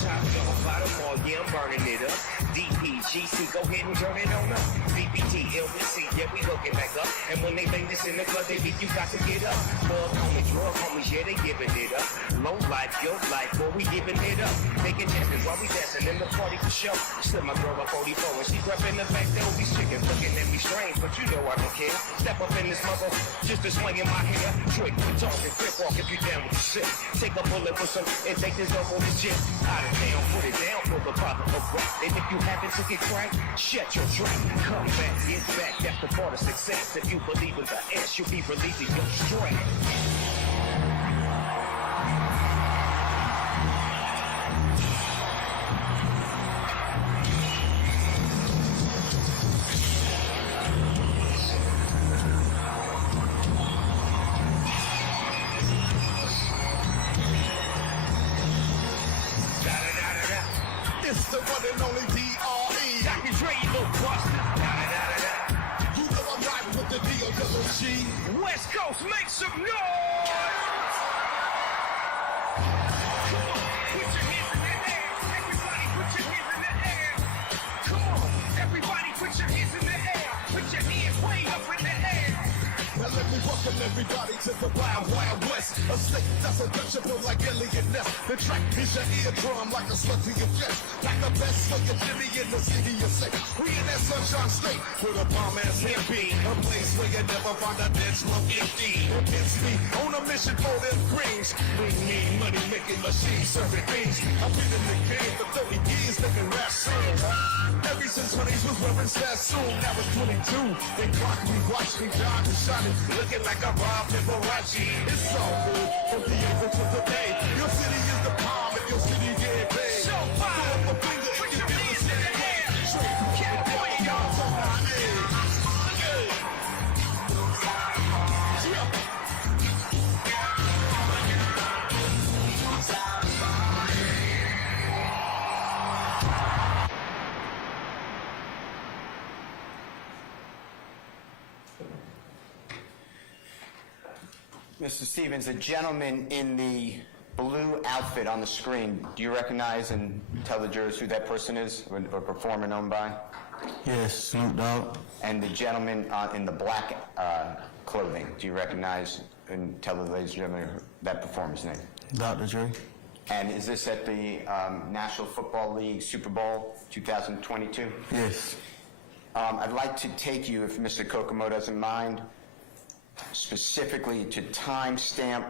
Top dog, bottom all, yeah, I'm burning it up. DPGC, go ahead and turn it on up. BBT, LBC, yeah, we hooking back up. And when they bang this in the club, they beat you got to get up. Love homies, drug homies, yeah, they giving it up. Low life, your life, boy, we giving it up. Making dancing while we dancing in the party for show. Slip my girl up 44 and she grab in the back door. These chickens looking at me strange, but you know I don't care. Step up in this mother, just a swing in my hair. Trick, quit talking, quick walk if you down with the shit. Take a bullet for some and take this up on the jet. Out of town, put it down for the father of rap. And if you happen to get cracked, shut your trap. Come back, get back, that's the part of success. If you believe in the S, you'll be relieving your stress. It's the one and only D.R.E. Dr. Dre, you little buster. You know I'm riding with the D.O.G. West Coast, make some noise! Come on, put your hands in the air. Everybody put your hands in the air. Come on, everybody put your hands in the air. Put your hands way up in the air. Now let me welcome everybody to the Wild Wild West. A state that's untouchable like Elliot Ness. The track is your eardrum like a slug to your chest. Like the best for your Jimmy in the city you say. We in that sunshine state with a bomb ass hippie. A place where you never find a dead smoke empty. It's me on a mission for them greens. Bring me money making machines serving beans. I've been in the game for 30 years making rap songs. Ever since 20s was wearing Sassoon. Now it's 22. They clock me, watch me, dodge and shining. Looking like a Rob Liberace. It's all good from the April to the Bay. Your city is the palm and your city get paid. So fire, throw up a finger put if your you hands in the air. Straight from California, down to my Mr. Stevens, the gentleman in the blue outfit on the screen, do you recognize and tell the jurors who that person is or performer known by? Yes, Snoop Dogg. And the gentleman in the black clothing, do you recognize and tell the ladies and gentlemen that performer's name? Dr. Dre. And is this at the National Football League Super Bowl 2022? Yes. I'd like to take you, if Mr. Kokomo doesn't mind, specifically to timestamp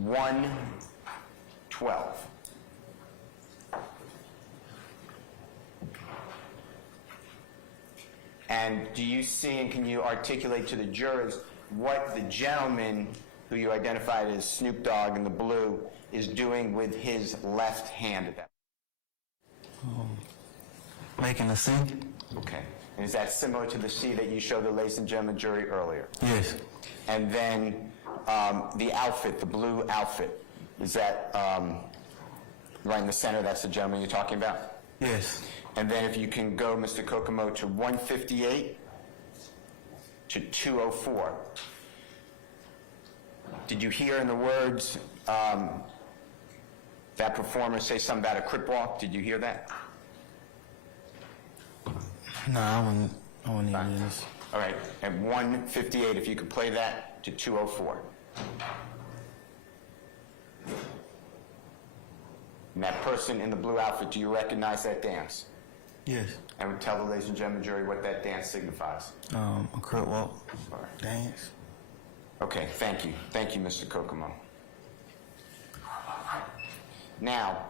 1:12. And do you see and can you articulate to the jurors what the gentleman who you identified as Snoop Dogg in the blue is doing with his left hand at that? Making a C? Okay. And is that similar to the C that you showed the ladies and gentlemen jury earlier? Yes. And then the outfit, the blue outfit, is that right in the center? That's the gentleman you're talking about? Yes. And then if you can go, Mr. Kokomo, to 158 to 204. Did you hear in the words that performer say something about a crip walk? Did you hear that? No, I wouldn't even do this. All right, at 158, if you could play that to 204. And that person in the blue outfit, do you recognize that dance? Yes. And would tell the ladies and gentlemen jury what that dance signifies. A crip walk. All right. Dance. Okay, thank you. Thank you, Mr. Kokomo. Now,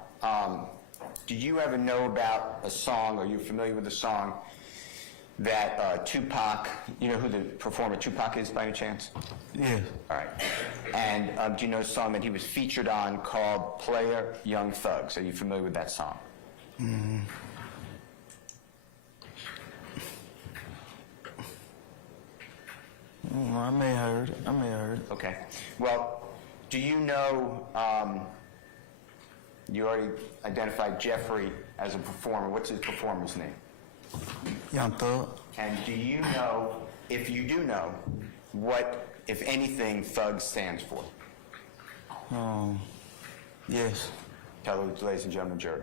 do you ever know about a song, or are you familiar with a song that Tupac, you know who the performer Tupac is by any chance? Yes. All right. And do you know a song that he was featured on called Player Young Thugs? Are you familiar with that song? Mm-hmm. I may have heard it. Okay. Well, do you know, you already identified Jeffrey as a performer. What's his performer's name? Young Thug. And do you know, if you do know, what, if anything, Thug stands for? Yes. Tell the ladies and gentlemen, jury.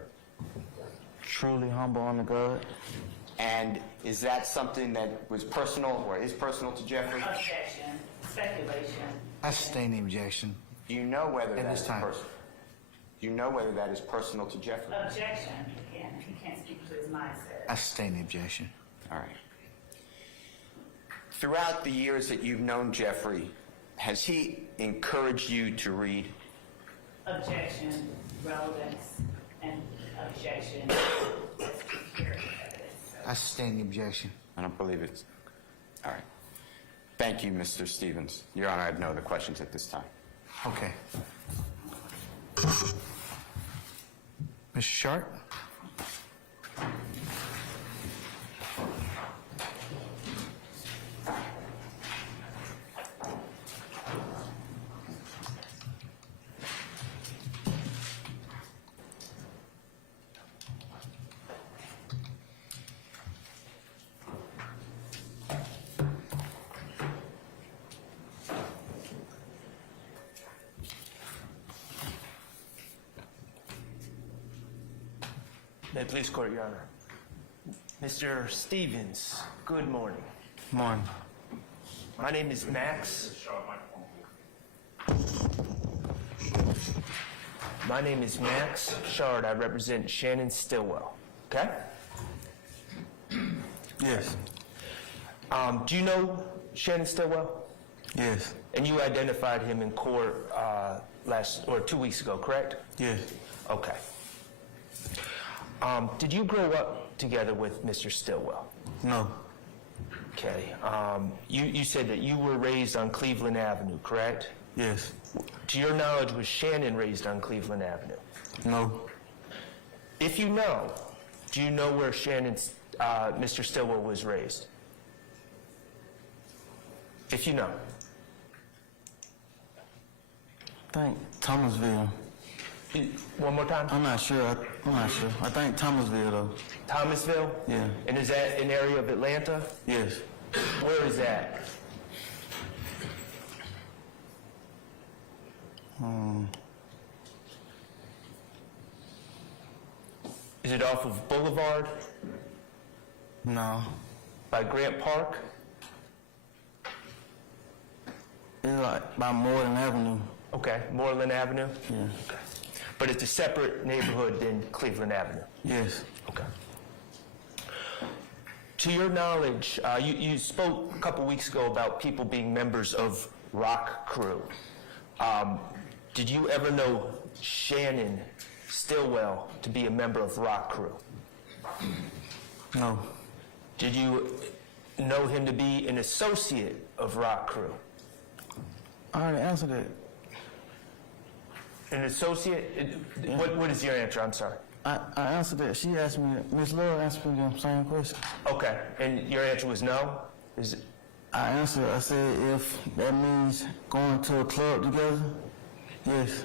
Truly humble on the God. And is that something that was personal or is personal to Jeffrey? Objection, speculation. I sustain the objection. Do you know whether At that this is time. personal? Do you know whether that is personal to Jeffrey? Objection, again, he can't speak to his mindset. I sustain the objection. All right. Throughout the years that you've known Jeffrey, has he encouraged you to read? Objection, relevance, and objection. I sustain the objection. I don't believe it. All right. Thank you, Mr. Stevens. Your Honor, I have no other questions at this time. Okay. Mr. Sharp? May it please court, Your Honor. Mr. Stevens, good morning. Morning. My name is Max. My name is Max Shard. I represent Shannon Stillwell. Okay? Yes. Do you know Shannon Stillwell? Yes. And you identified him in court 2 weeks ago, correct? Yes. Okay. Did you grow up together with Mr. Stillwell? No. Okay. You said that you were raised on Cleveland Avenue, correct? Yes. To your knowledge, was Shannon raised on Cleveland Avenue? No. If you know, do you know where Mr. Stillwell was raised? If you know. I think Thomasville. One more time? I'm not sure. I think Thomasville, though. Thomasville? Yeah. And is that an area of Atlanta? Yes. Where is that? Is it off of Boulevard? No. By Grant Park? It's like by Moreland Avenue. Okay, Moreland Avenue? Yeah. Okay. But it's a separate neighborhood than Cleveland Avenue? Yes. Okay. To your knowledge, you spoke a couple weeks ago about people being members of Rock Crew. Did you ever know Shannon Stillwell to be a member of Rock Crew? No. Did you know him to be an associate of Rock Crew? I already answered that. An associate? What is your answer? I'm sorry. I answered that. She asked me, Ms. Love asked me the same question. Okay, and your answer was no? Is it? I answered, I said, if that means going to a club together, yes.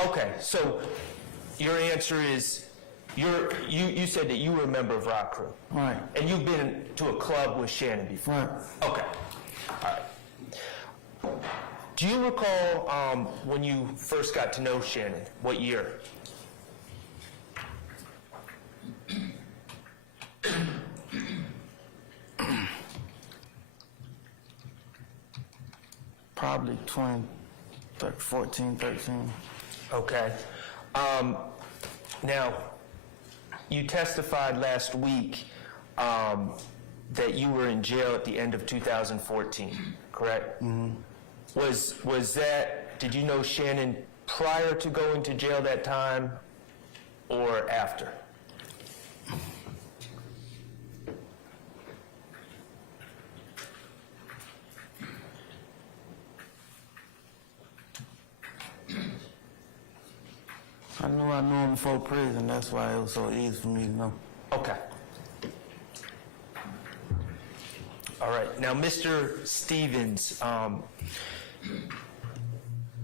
Okay, so your answer is, you said that you were a member of Rock Crew. Right. And you've been to a club with Shannon before? Right. Okay, all right. Do you recall when you first got to know Shannon? What year? Probably 14, 13. Okay. Now, you testified last week that you were in jail at the end of 2014, correct? Mm-hmm. Was that, did you know Shannon prior to going to jail that time or after? I knew him before prison. That's why it was so easy for me to know. Okay. All right. Now, Mr. Stevens,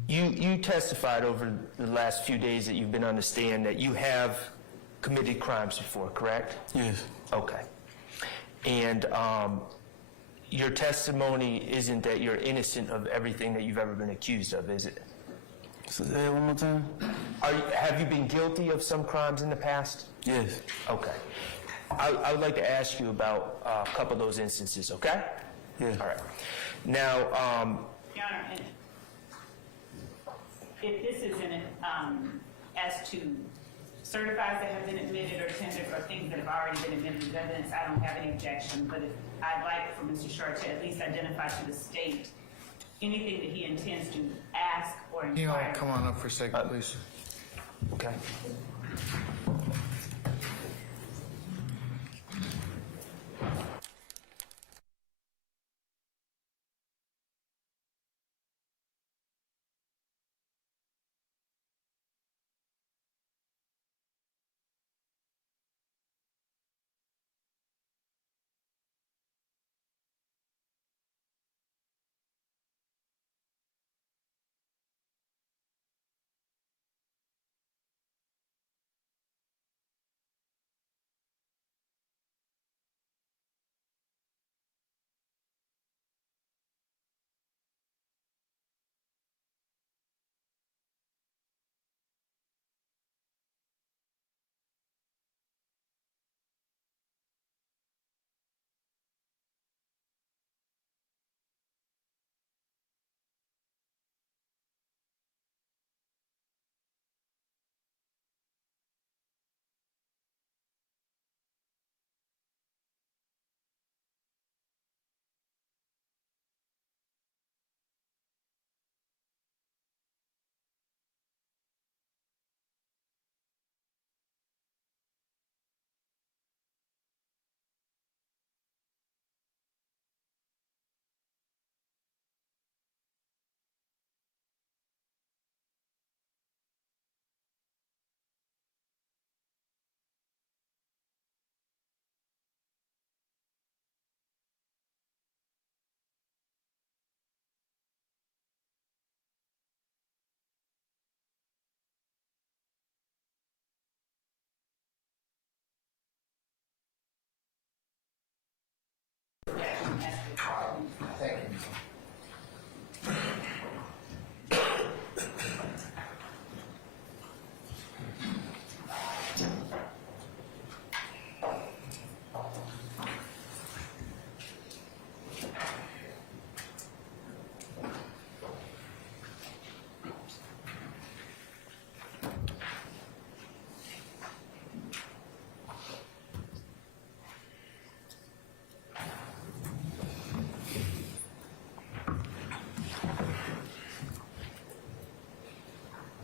you testified over the last few days that you've been on the stand that you have committed crimes before, correct? Yes. Okay. And your testimony isn't that you're innocent of everything that you've ever been accused of, is it? Say that one more time. Have you been guilty of some crimes in the past? Yes. Okay. I would like to ask you about a couple of those instances, okay? Yeah. All right. Now, Your Honor, and if this isn't as to certifies that have been admitted or tendered or things that have already been admitted as evidence, I don't have any objection. But if I'd like for Mr. Short to at least identify to the state anything that he intends to ask or Can you all inquire. come on up for a second, please? okay.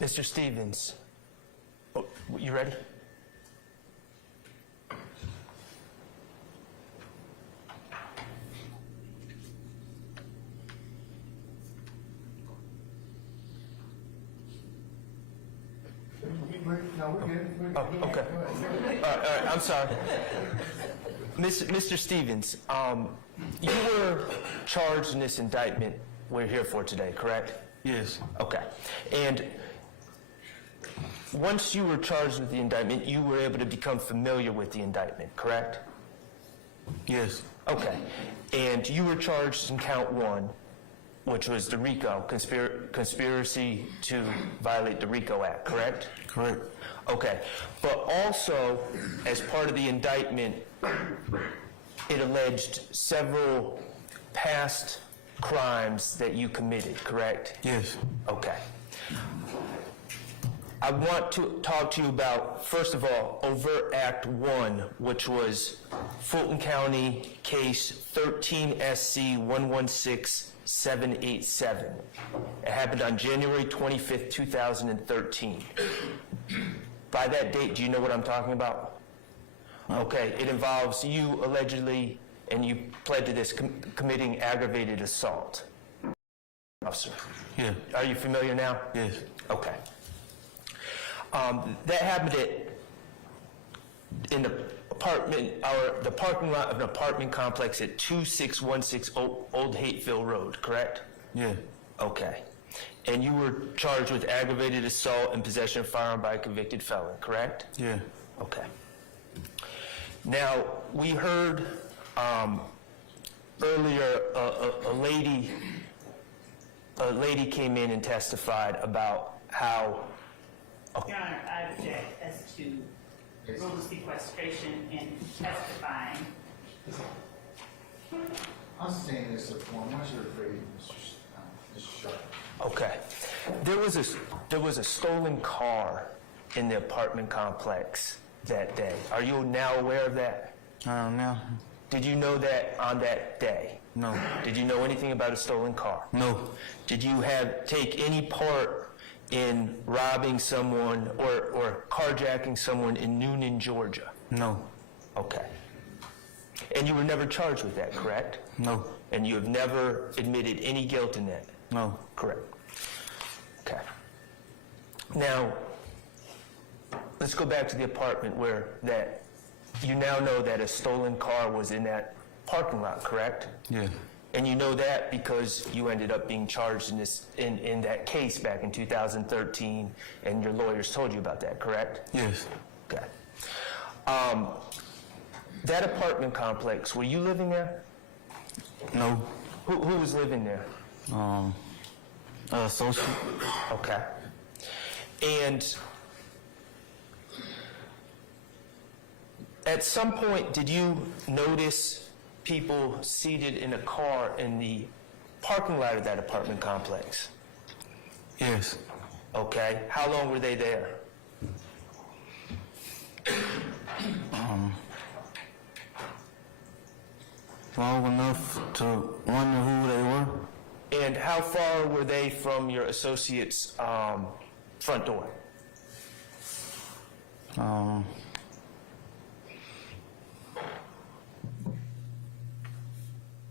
Mr. Stevens, oh, you ready? No, we're good. Oh, okay. All right, I'm sorry. Mr. Stevens, you were charged in this indictment we're here for today, correct? Yes. Okay. And once you were charged with the indictment, you were able to become familiar with the indictment, correct? Yes. Okay. And you were charged in count 1, which was the RICO, conspiracy to violate the RICO Act, correct? Correct. Okay. But also, as part of the indictment, it alleged several past crimes that you committed, correct? Yes. Okay. I want to talk to you about, first of all, Overt Act 1, which was Fulton County case 13 SC 116787. It happened on January 25th, 2013. By that date, do you know what I'm talking about? Okay, it involves you allegedly, and you pled to this, committing aggravated assault. Officer. Yeah. Are you familiar now? Yes. Okay. That happened in the apartment, or the parking lot of an apartment complex at 2616 Old Hateville Road, correct? Yeah. Okay. And you were charged with aggravated assault and possession of firearm by a convicted felon, correct? Yeah. Okay. Now, we heard earlier a lady came in and testified about how. Your Honor, I object as to rule of sequestration and testifying. I'm saying this at form. What's your rating, Mr. Sharp? Okay. There was a stolen car in the apartment complex that day. Are you now aware of that? No. Did you know that on that day? No. Did you know anything about a stolen car? No. Did you take any part in robbing someone or carjacking someone in Noonan, Georgia? No. Okay. And you were never charged with that, correct? No. And you have never admitted any guilt in that? No. Correct. Okay. Now, let's go back to the apartment where that you now know that a stolen car was in that parking lot, correct? Yeah. And you know that because you ended up being charged in that case back in 2013, and your lawyers told you about that, correct? Yes. Okay. That apartment complex, were you living there? No. Who was living there? Associate. Okay. And at some point, did you notice people seated in a car in the parking lot of that apartment complex? Yes. Okay. How long were they there? Long enough to wonder who they were. And how far were they from your associate's front door?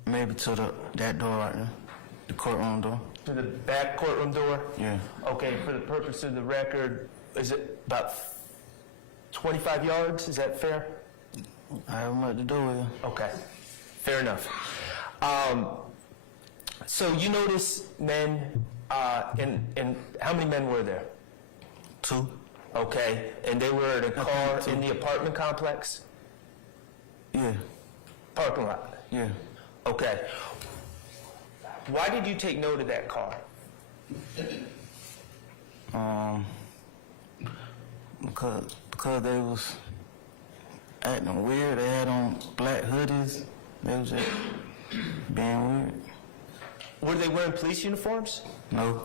Maybe to that door right there, the courtroom door. To the back courtroom door? Yeah. Okay, for the purpose of the record, is it about 25 yards? Is that fair? I haven't let the door in. Okay, fair enough. So you notice men, and how many men were there? 2. Okay, and they were in a car in the apartment complex? Yeah. Parking lot? Yeah. Okay. Why did you take note of that car? Because they was acting weird. They had on black hoodies. They was just being weird. Were they wearing police uniforms? No.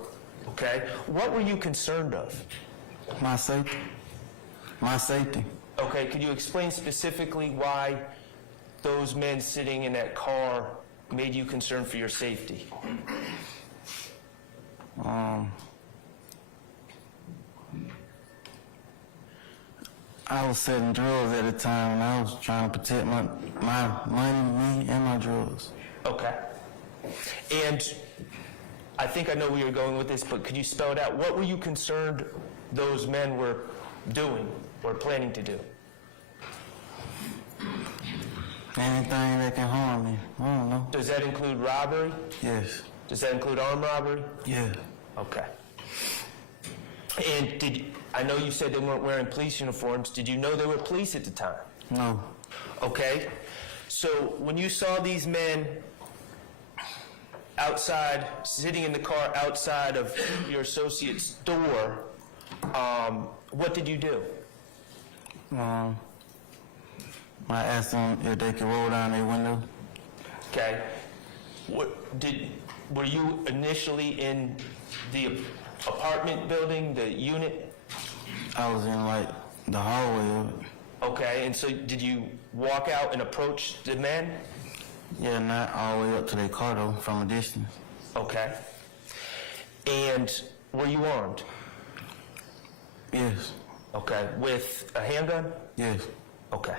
Okay. What were you concerned of? My safety. My safety. Okay, could you explain specifically why those men sitting in that car made you concerned for your safety? I was selling drugs at the time, and I was trying to protect my money, me, and my drugs. Okay. And I think I know where you're going with this, but could you spell it out? What were you concerned those men were doing or planning to do? Anything that can harm me. I don't know. Does that include robbery? Yes. Does that include armed robbery? Yeah. Okay. And I know you said they weren't wearing police uniforms. Did you know they were police at the time? No. Okay. So when you saw these men outside, sitting in the car outside of your associate's door, what did you do? I asked them if they could roll down their window. Okay. Were you initially in the apartment building, the unit? I was in like the hallway of it. Okay, and so did you walk out and approach the men? Yeah, not all the way up to their car though, from a distance. Okay. And were you armed? Yes. Okay. With a handgun? Yes. Okay.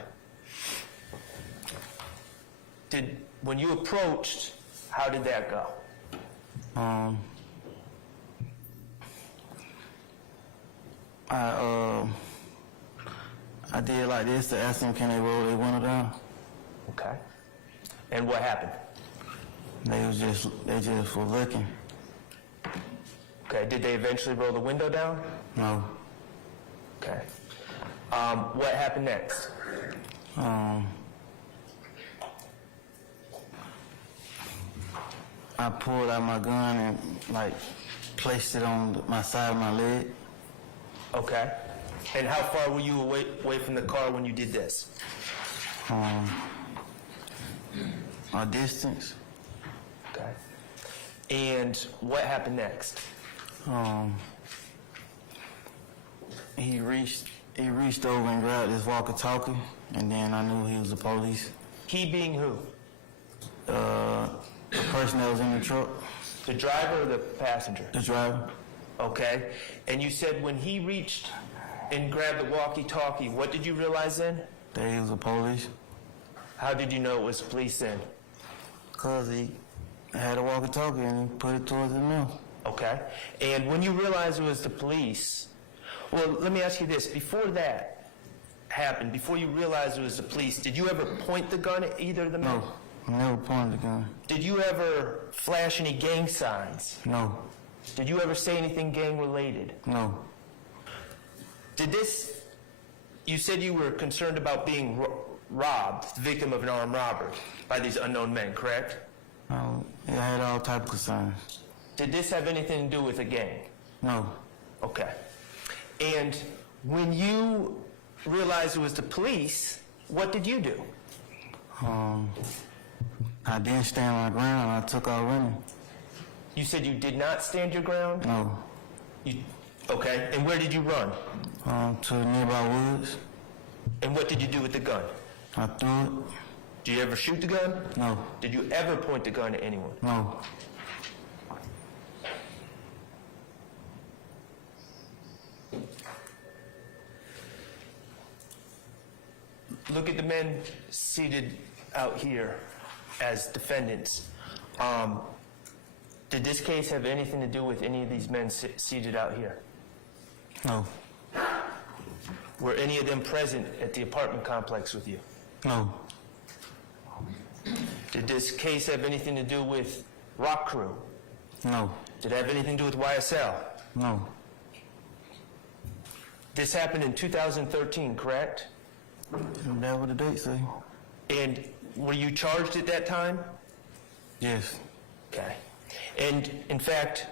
When you approached, how did that go? I did like this to ask them, can they roll their window down? Okay. And what happened? They just were looking. Okay. Did they eventually roll the window down? No. Okay. What happened next? I pulled out my gun and like placed it on my side of my leg. Okay. And how far were you away from the car when you did this? A distance. Okay. And what happened next? He reached over and grabbed his walkie-talkie, and then I knew he was the police. He being who? The person that was in the truck. The driver or the passenger? The driver. Okay. And you said when he reached and grabbed the walkie-talkie, what did you realize then? That he was the police. How did you know it was police then? Because he had a walkie-talkie and he put it towards his mouth. Okay. And when you realized it was the police, well, let me ask you this. Before that happened, before you realized it was the police, did you ever point the gun at either of them? No, I never pointed the gun. Did you ever flash any gang signs? No. Did you ever say anything gang-related? No. You said you were concerned about being robbed, the victim of an armed robbery, by these unknown men, correct? No, it had all type of concerns. Did this have anything to do with a gang? No. Okay. And when you realized it was the police, what did you do? I didn't stand my ground. I took off running. You said you did not stand your ground? No. Okay. And where did you run? To the nearby woods. And what did you do with the gun? I threw it. Did you ever shoot the gun? No. Did you ever point the gun at anyone? No. Look at the men seated out here as defendants. Did this case have anything to do with any of these men seated out here? No. Were any of them present at the apartment complex with you? No. Did this case have anything to do with Rock Crew? No. Did it have anything to do with YSL? No. This happened in 2013, correct? That's what the date say. And were you charged at that time? Yes. Okay. And in fact,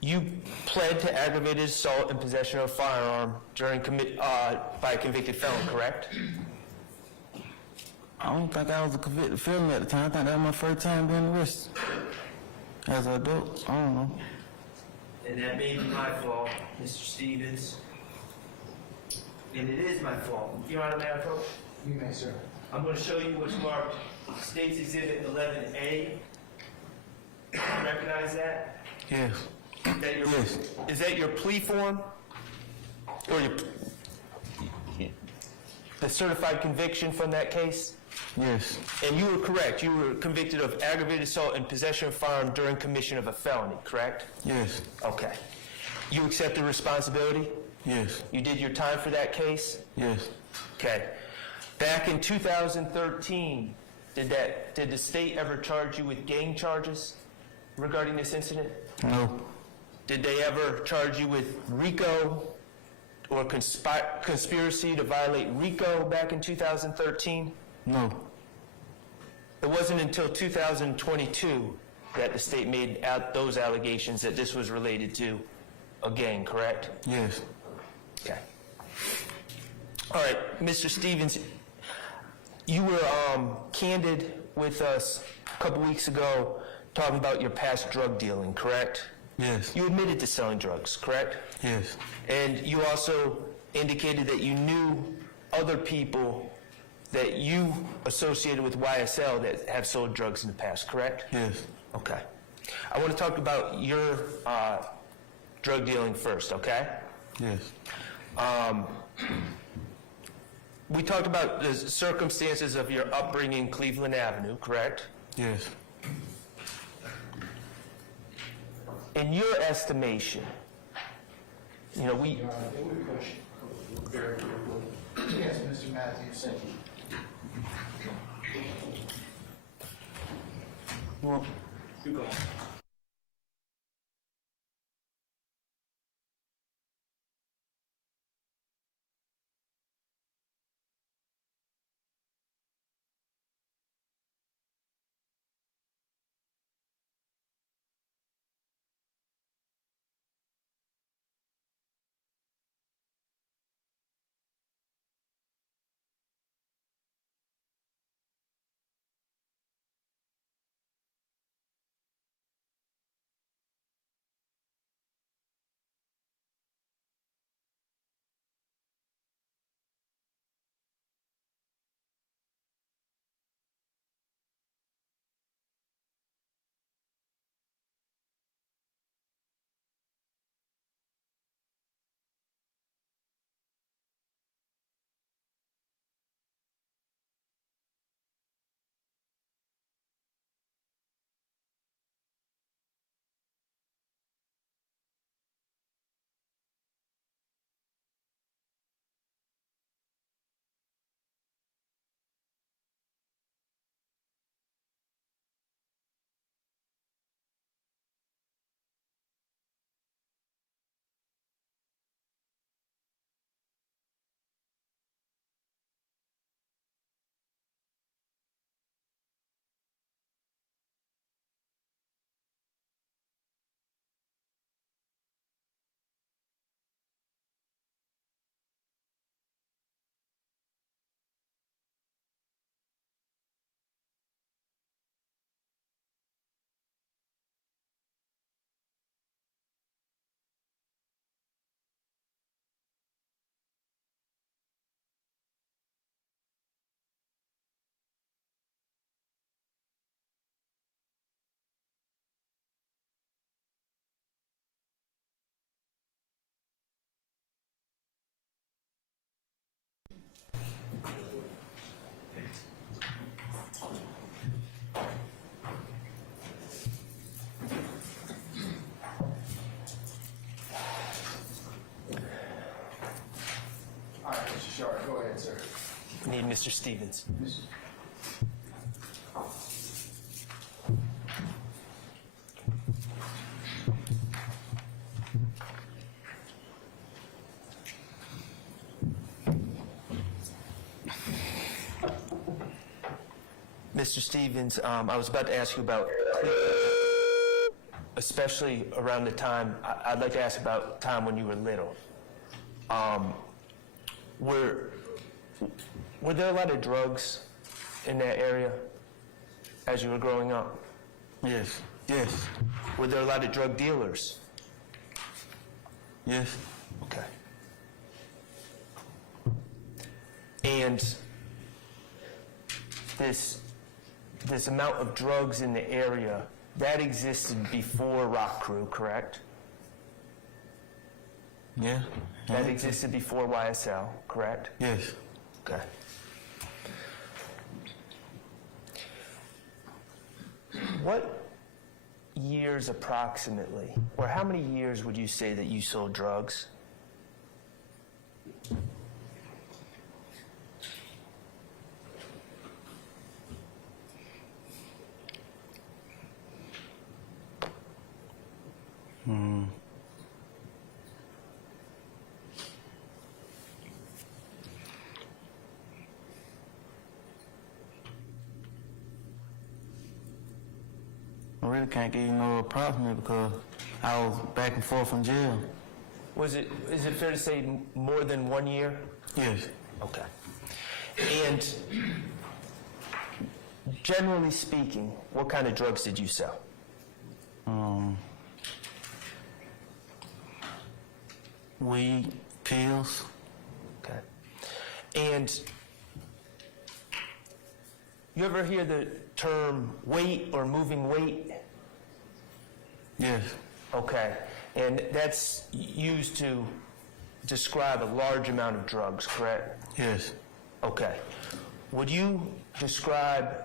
you pled to aggravated assault and possession of a firearm by a convicted felon, correct? I don't think I was a convicted felon at the time. I think that was my first time being arrested. As an adult, I don't know. And that may be my fault, Mr. Stevens. And it is my fault. Your Honor, may I approach? You may, sir. I'm going to show you what's marked State's Exhibit 11A. You recognize that? Yes. Is that your plea form? Or your... the certified conviction from that case? Yes. And you were correct. You were convicted of aggravated assault and possession of firearm during commission of a felony, correct? Yes. Okay. You accepted responsibility? Yes. You did your time for that case? Yes. Okay. Back in 2013, did the state ever charge you with gang charges regarding this incident? No. Did they ever charge you with RICO or conspiracy to violate RICO back in 2013? No. It wasn't until 2022 that the state made out those allegations that this was related to a gang, correct? Yes. Okay. All right, Mr. Stevens, you were candid with us a couple weeks ago talking about your past drug dealing, correct? Yes. You admitted to selling drugs, correct? Yes. And you also indicated that you knew other people that you associated with YSL that have sold drugs in the past, correct? Yes. Okay. I want to talk about your drug dealing first, okay? Yes. We talked about the circumstances of your upbringing in Cleveland Avenue, correct? Yes. In your estimation, you know, we... Yes, Mr. Matthews. Well, You go. Go ahead, sir. Need Mr. Stevens. Mr. Stevens, I was about to ask you about, especially around the time, I'd like to ask about time when you were little. Were there a lot of drugs in that area as you were growing up? Yes. Yes. Were there a lot of drug dealers? Yes. Okay. And this amount of drugs in the area, that existed before Rock Crew, correct? Yeah. That existed before YSL, correct? Yes. Okay. What years approximately, or how many years would you say that you sold drugs? I really can't give you no approximate because I was back and forth from jail. Is it fair to say more than 1 year? Yes. Okay. And generally speaking, what kind of drugs did you sell? Weed, pills. Okay. And you ever hear the term weight or moving weight? Yes. Okay. And that's used to describe a large amount of drugs, correct? Yes. Okay. Would you describe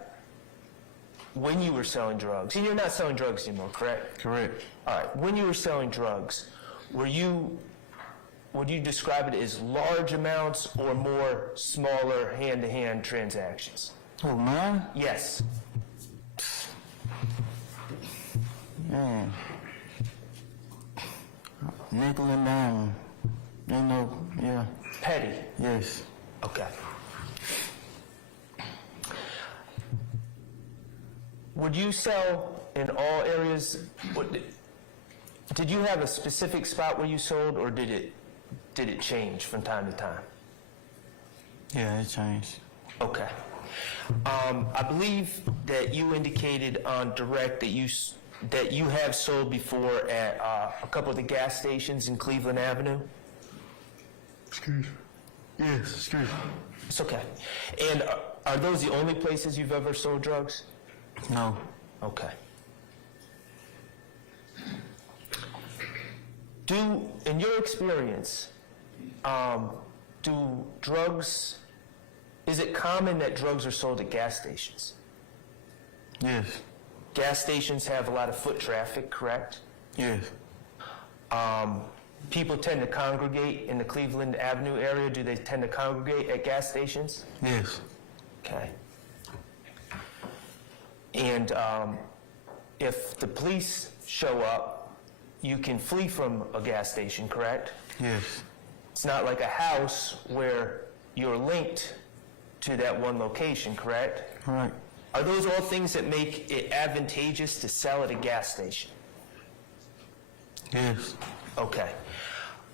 when you were selling drugs? And you're not selling drugs anymore, correct? Correct. All right. When you were selling drugs, would you describe it as large amounts or more smaller hand-to-hand transactions? Oh, mine? Yes. Man. Nickel and dime. You know, yeah. Petty? Yes. Okay. Would you sell in all areas? Did you have a specific spot where you sold, or did it change from time to time? Yeah, it changed. Okay. I believe that you indicated on direct that you have sold before at a couple of the gas stations in Cleveland Avenue. Excuse me. Yes, excuse me. It's okay. And are those the only places you've ever sold drugs? No. Okay. In your experience, is it common that drugs are sold at gas stations? Yes. Gas stations have a lot of foot traffic, correct? Yes. People tend to congregate in the Cleveland Avenue area. Do they tend to congregate at gas stations? Yes. Okay. And if the police show up, you can flee from a gas station, correct? Yes. It's not like a house where you're linked to that one location, correct? Right. Are those all things that make it advantageous to sell at a gas station? Yes. Okay.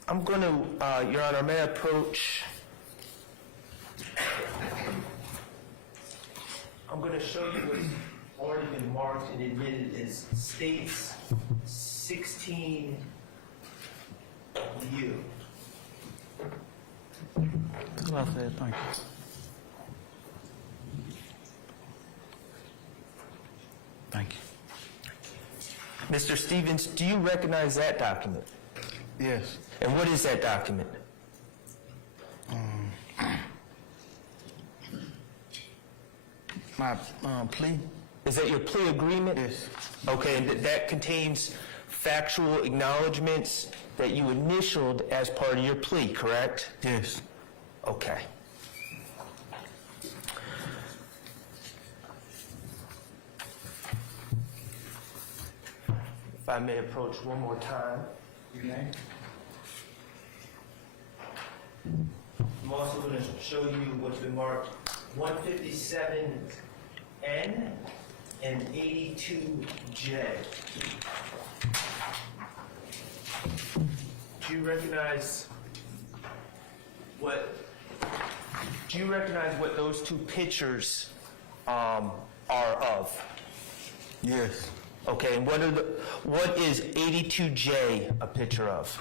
I'm going to, Your Honor, may I approach? I'm going to show you what's already been marked and admitted as States 16U. Well said, thank you. Thank you. Mr. Stevens, do you recognize that document? Yes. And what is that document? My plea? Is that your plea agreement? Yes. Okay, and that contains factual acknowledgments that you initialed as part of your plea, correct? Yes. Okay. If I may approach one more time. Your name? I'm also going to show you what's been marked 157N and 82J. Do you recognize what those two pictures are of? Yes. Okay, and what is 82J a picture of?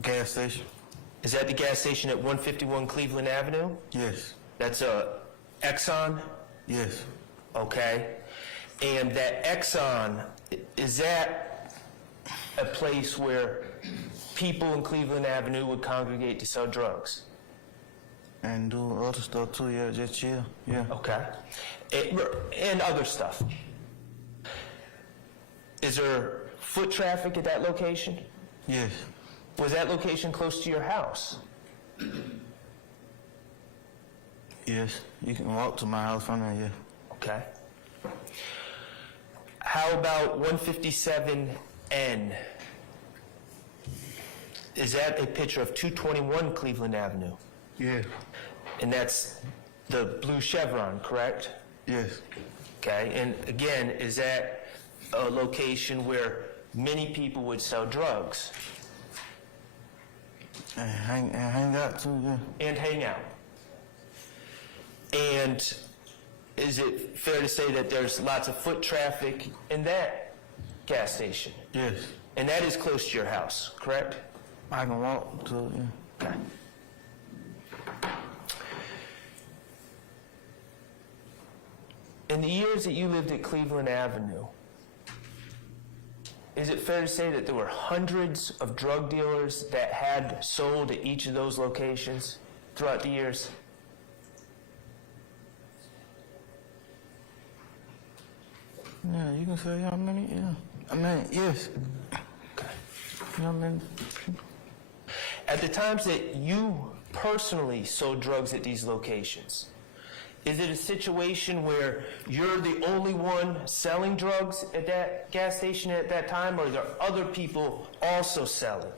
Gas station? Is that the gas station at 151 Cleveland Avenue? Yes. That's a Exxon? Yes. Okay. And that Exxon, is that a place where people in Cleveland Avenue would congregate to sell drugs? And do other stuff too, yeah, just chill, yeah. Okay. And other stuff. Is there foot traffic at that location? Yes. Was that location close to your house? Yes, you can walk to my house from there, yeah. Okay. How about 157N? Is that a picture of 221 Cleveland Avenue? Yeah. And that's the blue chevron, correct? Yes. Okay, and again, is that a location where many people would sell drugs? And hang out too, yeah. And hang out. And is it fair to say that there's lots of foot traffic in that gas station? Yes. And that is close to your house, correct? I can walk to it, yeah. Okay. In the years that you lived at Cleveland Avenue, is it fair to say that there were hundreds of drug dealers that had sold at each of those locations throughout the years? Yeah, you can say how many, yeah. I mean, yes. Okay. How many? At the times that you personally sold drugs at these locations, is it a situation where you're the only one selling drugs at that gas station at that time, or are there other people also selling?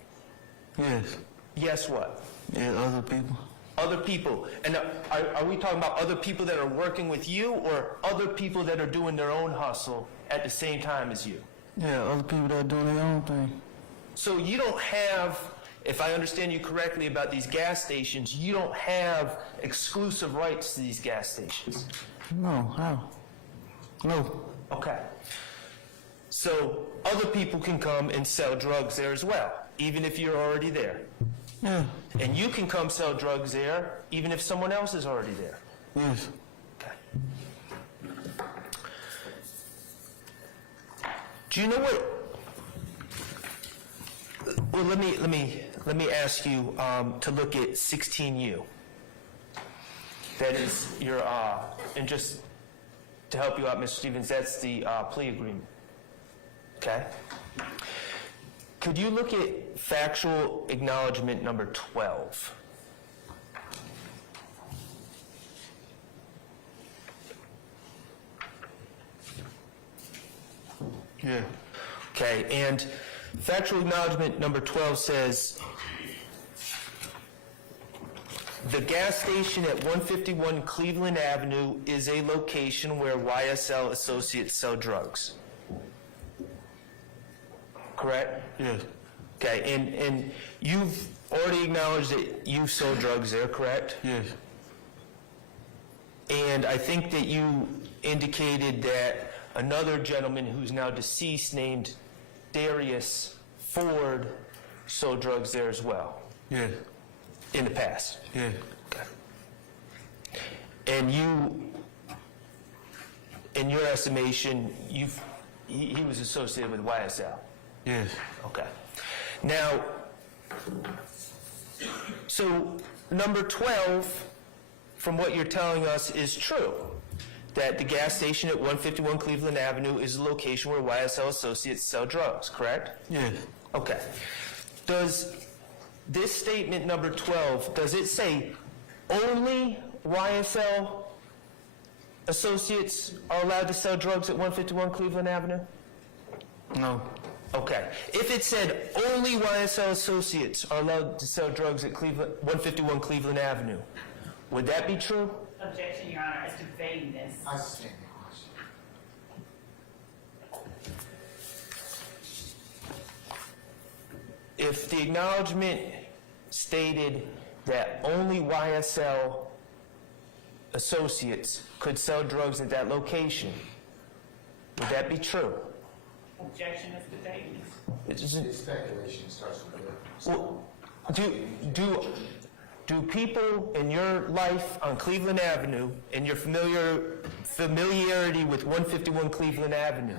Yes. Yes, what? Yeah, other people. Other people. And are we talking about other people that are working with you, or other people that are doing their own hustle at the same time as you? Yeah, other people that are doing their own thing. So you don't have, if I understand you correctly about these gas stations, you don't have exclusive rights to these gas stations? No, how? No. Okay. So other people can come and sell drugs there as well, even if you're already there? Yeah. And you can come sell drugs there, even if someone else is already there? Yes. Okay. Do you know what? Well, let me ask you to look at 16U. That is your and just to help you out, Mr. Stevens, that's the plea agreement. Okay. Could you look at factual acknowledgement number 12? Yeah. Okay, and factual acknowledgement number 12 says, the gas station at 151 Cleveland Avenue is a location where YSL associates sell drugs. Correct? Yes. Okay, and you've already acknowledged that you sold drugs there, correct? Yes. And I think that you indicated that another gentleman who's now deceased named Darius Ford sold drugs there as well. Yes. In the past. Yes. Okay. And you, in your estimation, he was associated with YSL. Yes. Okay. Now, so number 12, from what you're telling us, is true. That the gas station at 151 Cleveland Avenue is a location where YSL associates sell drugs, correct? Yes. Okay. Does this statement number 12, does it say only YSL associates are allowed to sell drugs at 151 Cleveland Avenue? No. Okay. If it said only YSL associates are allowed to sell drugs at 151 Cleveland Avenue, would that be true? Objection, Your Honor, as to vagueness. I stand the question. If the acknowledgement stated that only YSL associates could sell drugs at that location, would that be true? Objection as to vagueness. It's speculation starts with the Well, do people in your life on Cleveland Avenue, in your familiarity with 151 Cleveland Avenue,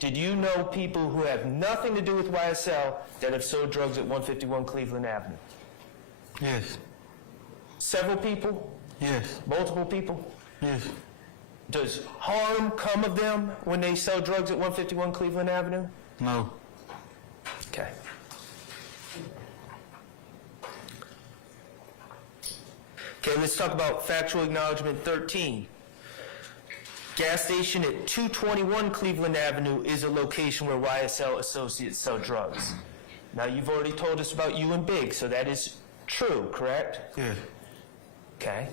did you know people who have nothing to do with YSL that have sold drugs at 151 Cleveland Avenue? Yes. several people? Yes. Multiple people? Yes. Does harm come of them when they sell drugs at 151 Cleveland Avenue? No. Okay. Okay, let's talk about factual acknowledgement 13. Gas station at 221 Cleveland Avenue is a location where YSL associates sell drugs. Now, you've already told us about you and Big, so that is true, correct? Yeah. Okay.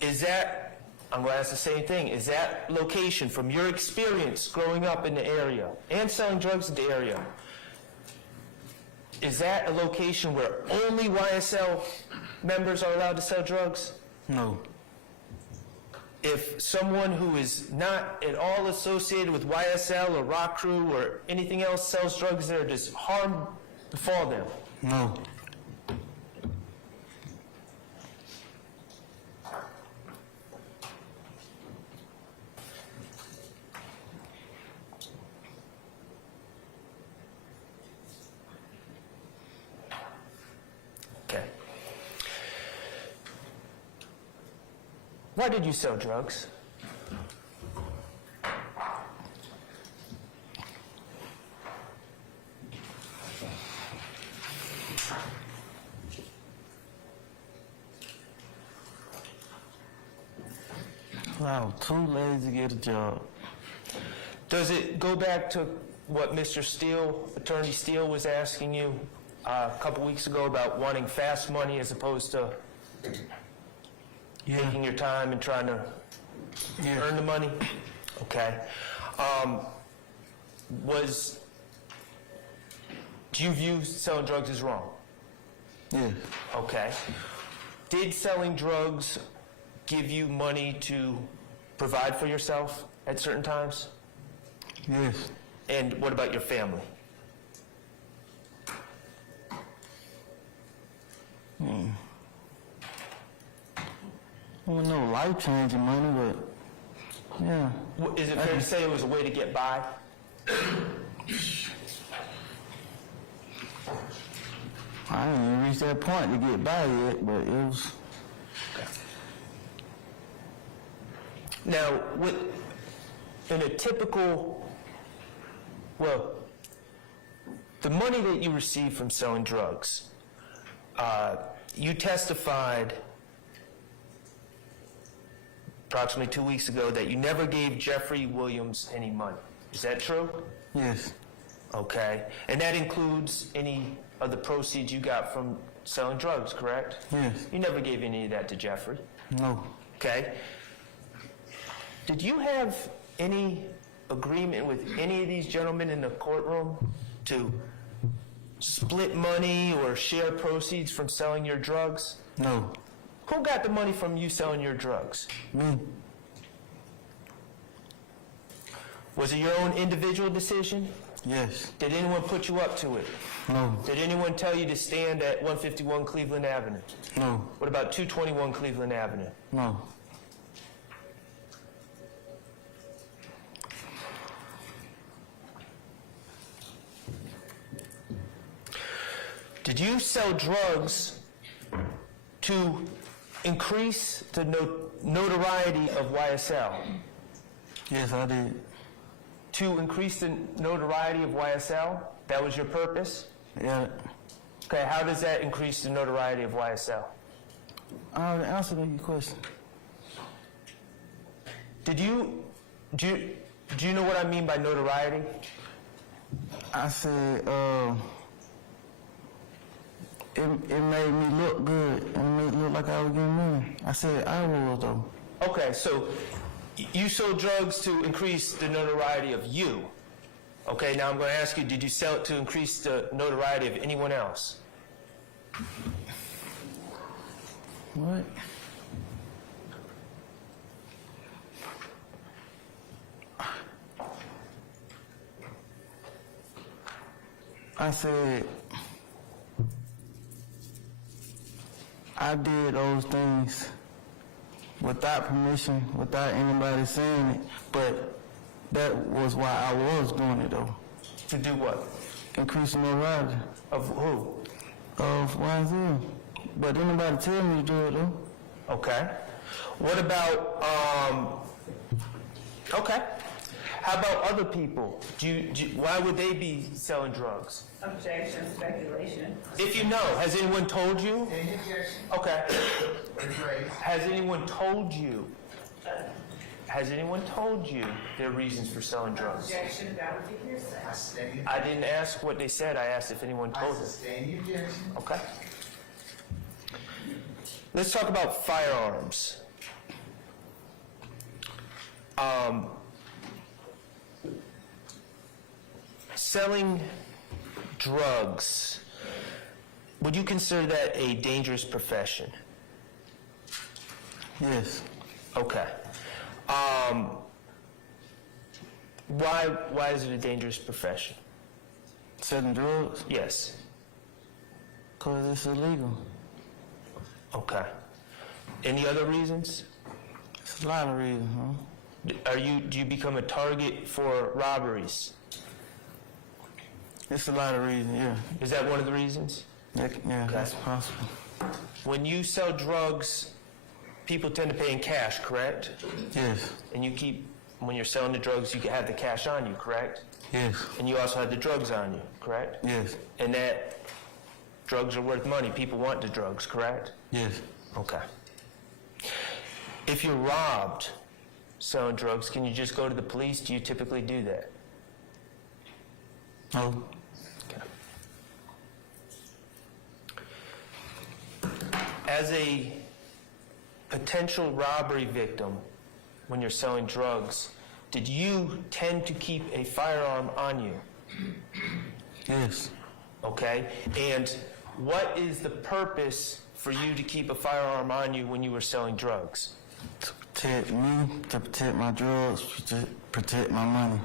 Is that, I'm going to ask the same thing, is that location, from your experience growing up in the area and selling drugs in the area, is that a location where only YSL members are allowed to sell drugs? No. If someone who is not at all associated with YSL or Rock Crew or anything else sells drugs there, does harm befall them? No. Okay. Why did you sell drugs? I was too lazy to get a job. Does it go back to what Mr. Steele, Attorney Steele, was asking you a couple weeks ago about wanting fast money as opposed to taking your time and trying to earn the money? Okay. Do you view selling drugs as wrong? Yeah. Okay. Did selling drugs give you money to provide for yourself at certain times? Yes. And what about your family? Well, no life-changing money, but yeah. Is it fair to say it was a way to get by? I didn't even reach that point to get by yet, but it was. Now, in a typical, the money that you receive from selling drugs, you testified approximately 2 weeks ago that you never gave Jeffery Williams any money. Is that true? Yes. Okay. And that includes any of the proceeds you got from selling drugs, correct? Yes. You never gave any of that to Jeffery? No. Okay. Did you have any agreement with any of these gentlemen in the courtroom to split money or share proceeds from selling your drugs? No. Who got the money from you selling your drugs? Me. Was it your own individual decision? Yes. Did anyone put you up to it? No. Did anyone tell you to stand at 151 Cleveland Avenue? No. What about 221 Cleveland Avenue? No. Did you sell drugs to increase the notoriety of YSL? Yes, I did. To increase the notoriety of YSL? That was your purpose? Yeah. Okay, how does that increase the notoriety of YSL? I already answered your question. Do you know what I mean by notoriety? I said, it made me look good and made it look like I was getting money. I said I was, though. Okay, so you sold drugs to increase the notoriety of you. Okay, now I'm going to ask you, did you sell it to increase the notoriety of anyone else? What? I said I did those things without permission, without anybody saying it, but that was why I was doing it, though. To do what? Increasing notoriety. Of who? Of YSL. But didn't nobody tell me to do it, though. Okay. What about, okay. How about other people? Why would they be selling drugs? Objection, speculation. If you know, has anyone told you? Okay. Has anyone told you? Has anyone told you their reasons for selling drugs? Objection, that would be hearsay. I didn't ask what they said. I asked if anyone told them. Okay. Let's talk about firearms. Selling drugs, would you consider that a dangerous profession? Yes. Okay. Why is it a dangerous profession? Selling drugs? Yes. Because it's illegal. Okay. Any other reasons? It's a lot of reasons, huh? Do you become a target for robberies? It's a lot of reasons, yeah. Is that one of the reasons? Yeah, that's possible. When you sell drugs, people tend to pay in cash, correct? Yes. And when you're selling the drugs, you can have the cash on you, correct? Yes. And you also have the drugs on you, correct? Yes. And that drugs are worth money. People want the drugs, correct? Yes. Okay. If you're robbed selling drugs, can you just go to the police? Do you typically do that? No. As a potential robbery victim, when you're selling drugs, did you tend to keep a firearm on you? Yes. Okay. And what is the purpose for you to keep a firearm on you when you were selling drugs? To protect me, to protect my drugs, to protect my money.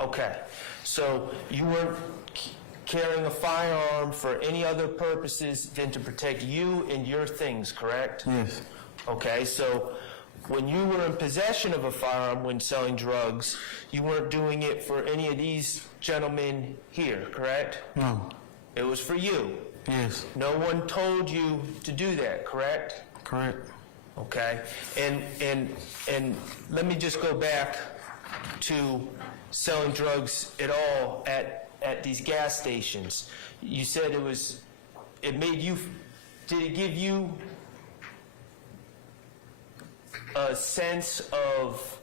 Okay. So you weren't carrying a firearm for any other purposes than to protect you and your things, correct? Yes. Okay, so when you were in possession of a firearm when selling drugs, you weren't doing it for any of these gentlemen here, correct? No. It was for you. Yes. No one told you to do that, correct? Correct. Okay, and let me just go back to selling drugs at all at these gas stations. You said it made you, did it give you a sense of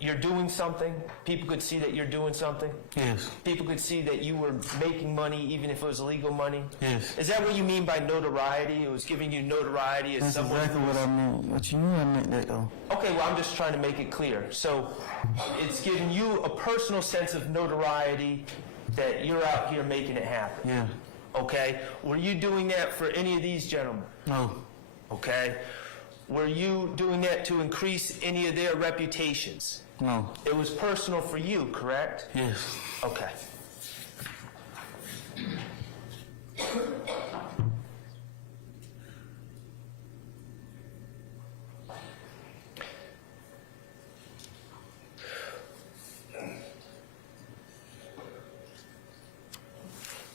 you're doing something? People could see that you're doing something? Yes. People could see that you were making money even if it was illegal money? Yes. Is that what you mean by notoriety? It was giving you notoriety as That's someone exactly what I mean. What you mean I meant that, though? Okay, well, I'm just trying to make it clear. So it's giving you a personal sense of notoriety that you're out here making it happen. Yeah. Okay? Were you doing that for any of these gentlemen? No. Okay? Were you doing that to increase any of their reputations? No. It was personal for you, correct? Yes. Okay.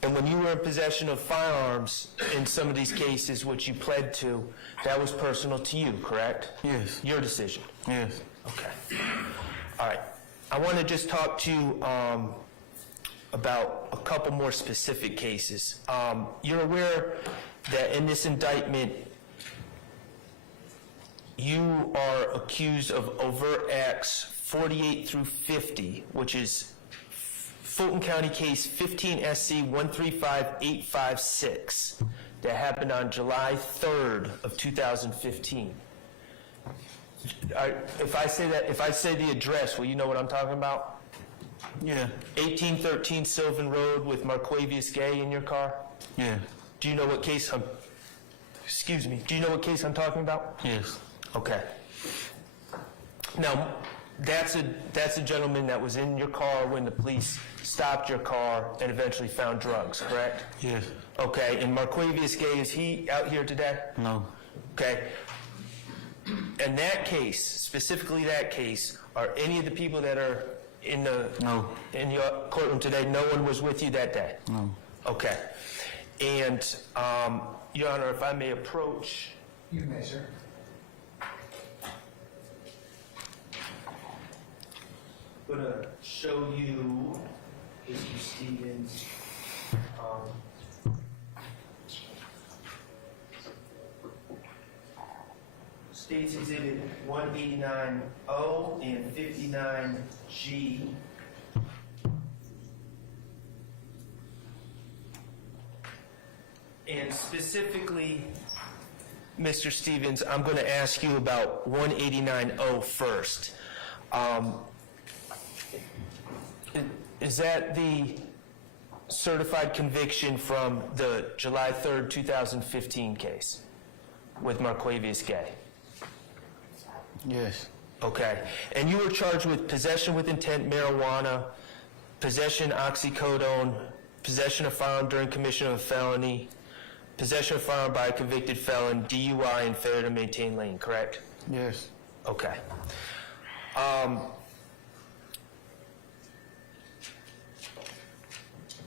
And when you were in possession of firearms in some of these cases, which you pled to, that was personal to you, correct? Yes. Your decision? Yes. Okay. All right. I want to just talk to you about a couple more specific cases. You're aware that in this indictment, you are accused of overt acts 48 through 50, which is Fulton County case 15 SC 135856 that happened on July 3rd of 2015. If I say the address, will you know what I'm talking about? Yeah. 1813 Sylvan Road with Marquavius Gay in your car? Yeah. Do you know what case do you know what case I'm talking about? Yes. Okay. Now, that's a gentleman that was in your car when the police stopped your car and eventually found drugs, correct? Yes. Okay, and Marquavius Gay, is he out here today? No. Okay. In that case, specifically that case, are any of the people that are in your courtroom today, no one was with you that day? No. Okay. And, Your Honor, if I may approach You may, sir. I'm going to show you Mr. Stevens. States Exhibit 189O and 59G. And specifically, Mr. Stevens, I'm going to ask you about 189O first. Is that the certified conviction from the July 3rd, 2015 case with Marquavius Gay? Yes. Okay. And you were charged with possession with intent marijuana, possession oxycodone, possession of firearm during commission of a felony, possession of firearm by a convicted felon, DUI, and failure to maintain lane, correct? Yes. Okay.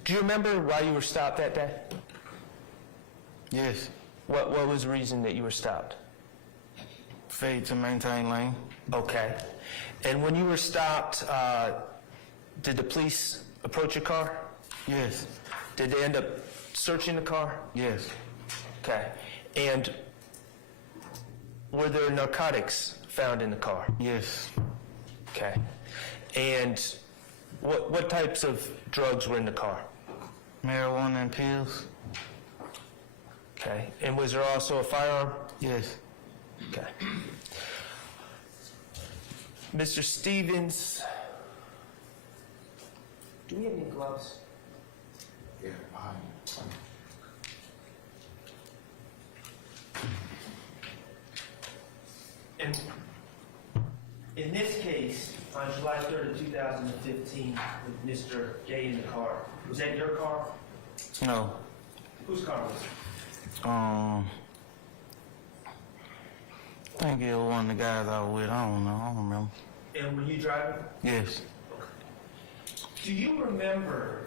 Do you remember why you were stopped that day? Yes. What was the reason that you were stopped? Failure to maintain lane. Okay. And when you were stopped, did the police approach your car? Yes. Did they end up searching the car? Yes. Okay. And were there narcotics found in the car? Yes. Okay. And what types of drugs were in the car? Marijuana and pills. Okay. And was there also a firearm? Yes. Okay. Mr. Stevens, do we have any gloves? Yeah, behind you. And in this case, on July 3rd of 2015, with Mr. Gay in the car, was that your car? No. Whose car was it? I think it was one of the guys I was with. I don't know. I don't remember. And were you driving? Yes. Do you remember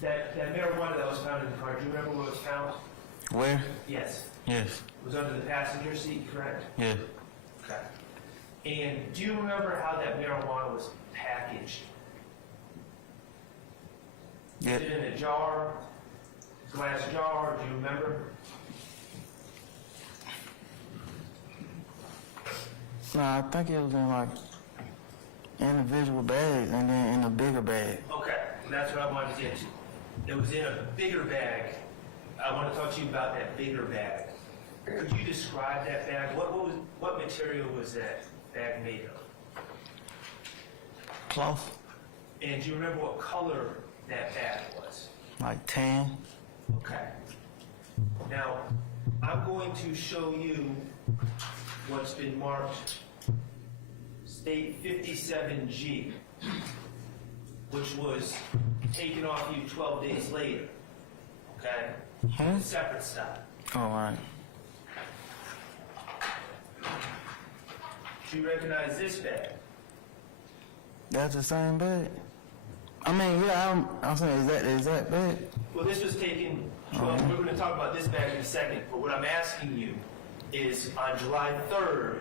that marijuana that was found in the car? Do you remember where it was found? Where? Yes. Yes. It was under the passenger seat, correct? Yes. Okay. And do you remember how that marijuana was packaged? Yep. Was it in a jar, glass jar? Do you remember? No, I think it was in like individual bags and then in a bigger bag. Okay, that's what I wanted to get to. It was in a bigger bag. I want to talk to you about that bigger bag. Could you describe that bag? What material was that bag made of? Cloth. And do you remember what color that bag was? Like tan. Okay. Now, I'm going to show you what's been marked State 57G, which was taken off you 12 days later. Okay? Hmm? Separate stop. All right. Do you recognize this bag? That's the same bag. I mean, yeah, I'm saying, is that bag? Well, this was taken, well, we're going to talk about this bag in a second, but what I'm asking you is on July 3rd,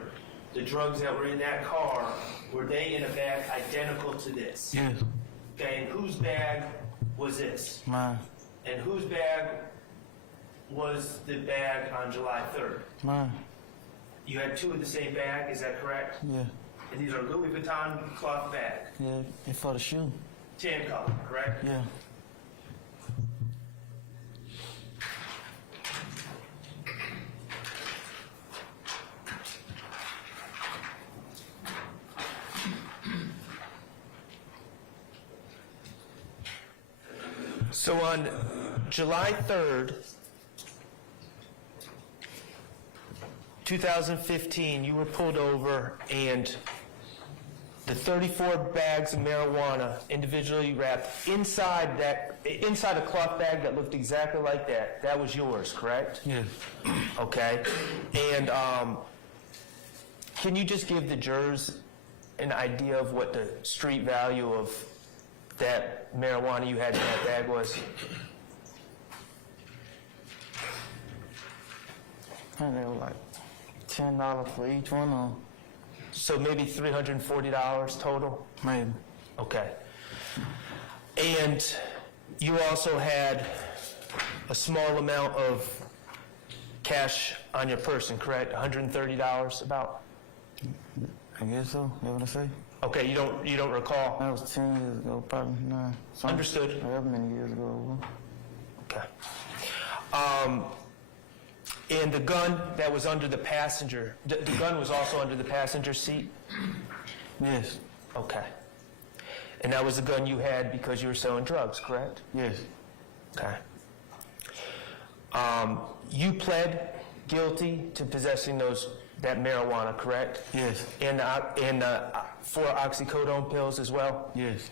the drugs that were in that car, were they in a bag identical to this? Yes. Okay, and whose bag was this? Mine. And whose bag was the bag on July 3rd? Mine. You had two of the same bag, is that correct? Yeah. And these are Louis Vuitton cloth bag, Yeah, it's for the shoe. tan color, correct? Yeah. So on July 3rd, 2015, you were pulled over and the 34 bags of marijuana individually wrapped inside a cloth bag that looked exactly like that was yours, correct? Yes. Okay. And can you just give the jurors an idea of what the street value of that marijuana you had in that bag was? I think they were like $10 for each one of them. So maybe $340 total? Maybe. Okay. And you also had a small amount of cash on your person, correct? $130 about? I guess so. You know what I say? Okay, you don't recall? That was 10 years ago, probably. Nah. Understood. However many years ago. Okay. And the gun that was under the passenger, the gun was also under the passenger seat? Yes. Okay. And that was the gun you had because you were selling drugs, correct? Yes. Okay. You pled guilty to possessing that marijuana, correct? Yes. And 4 oxycodone pills as well? Yes.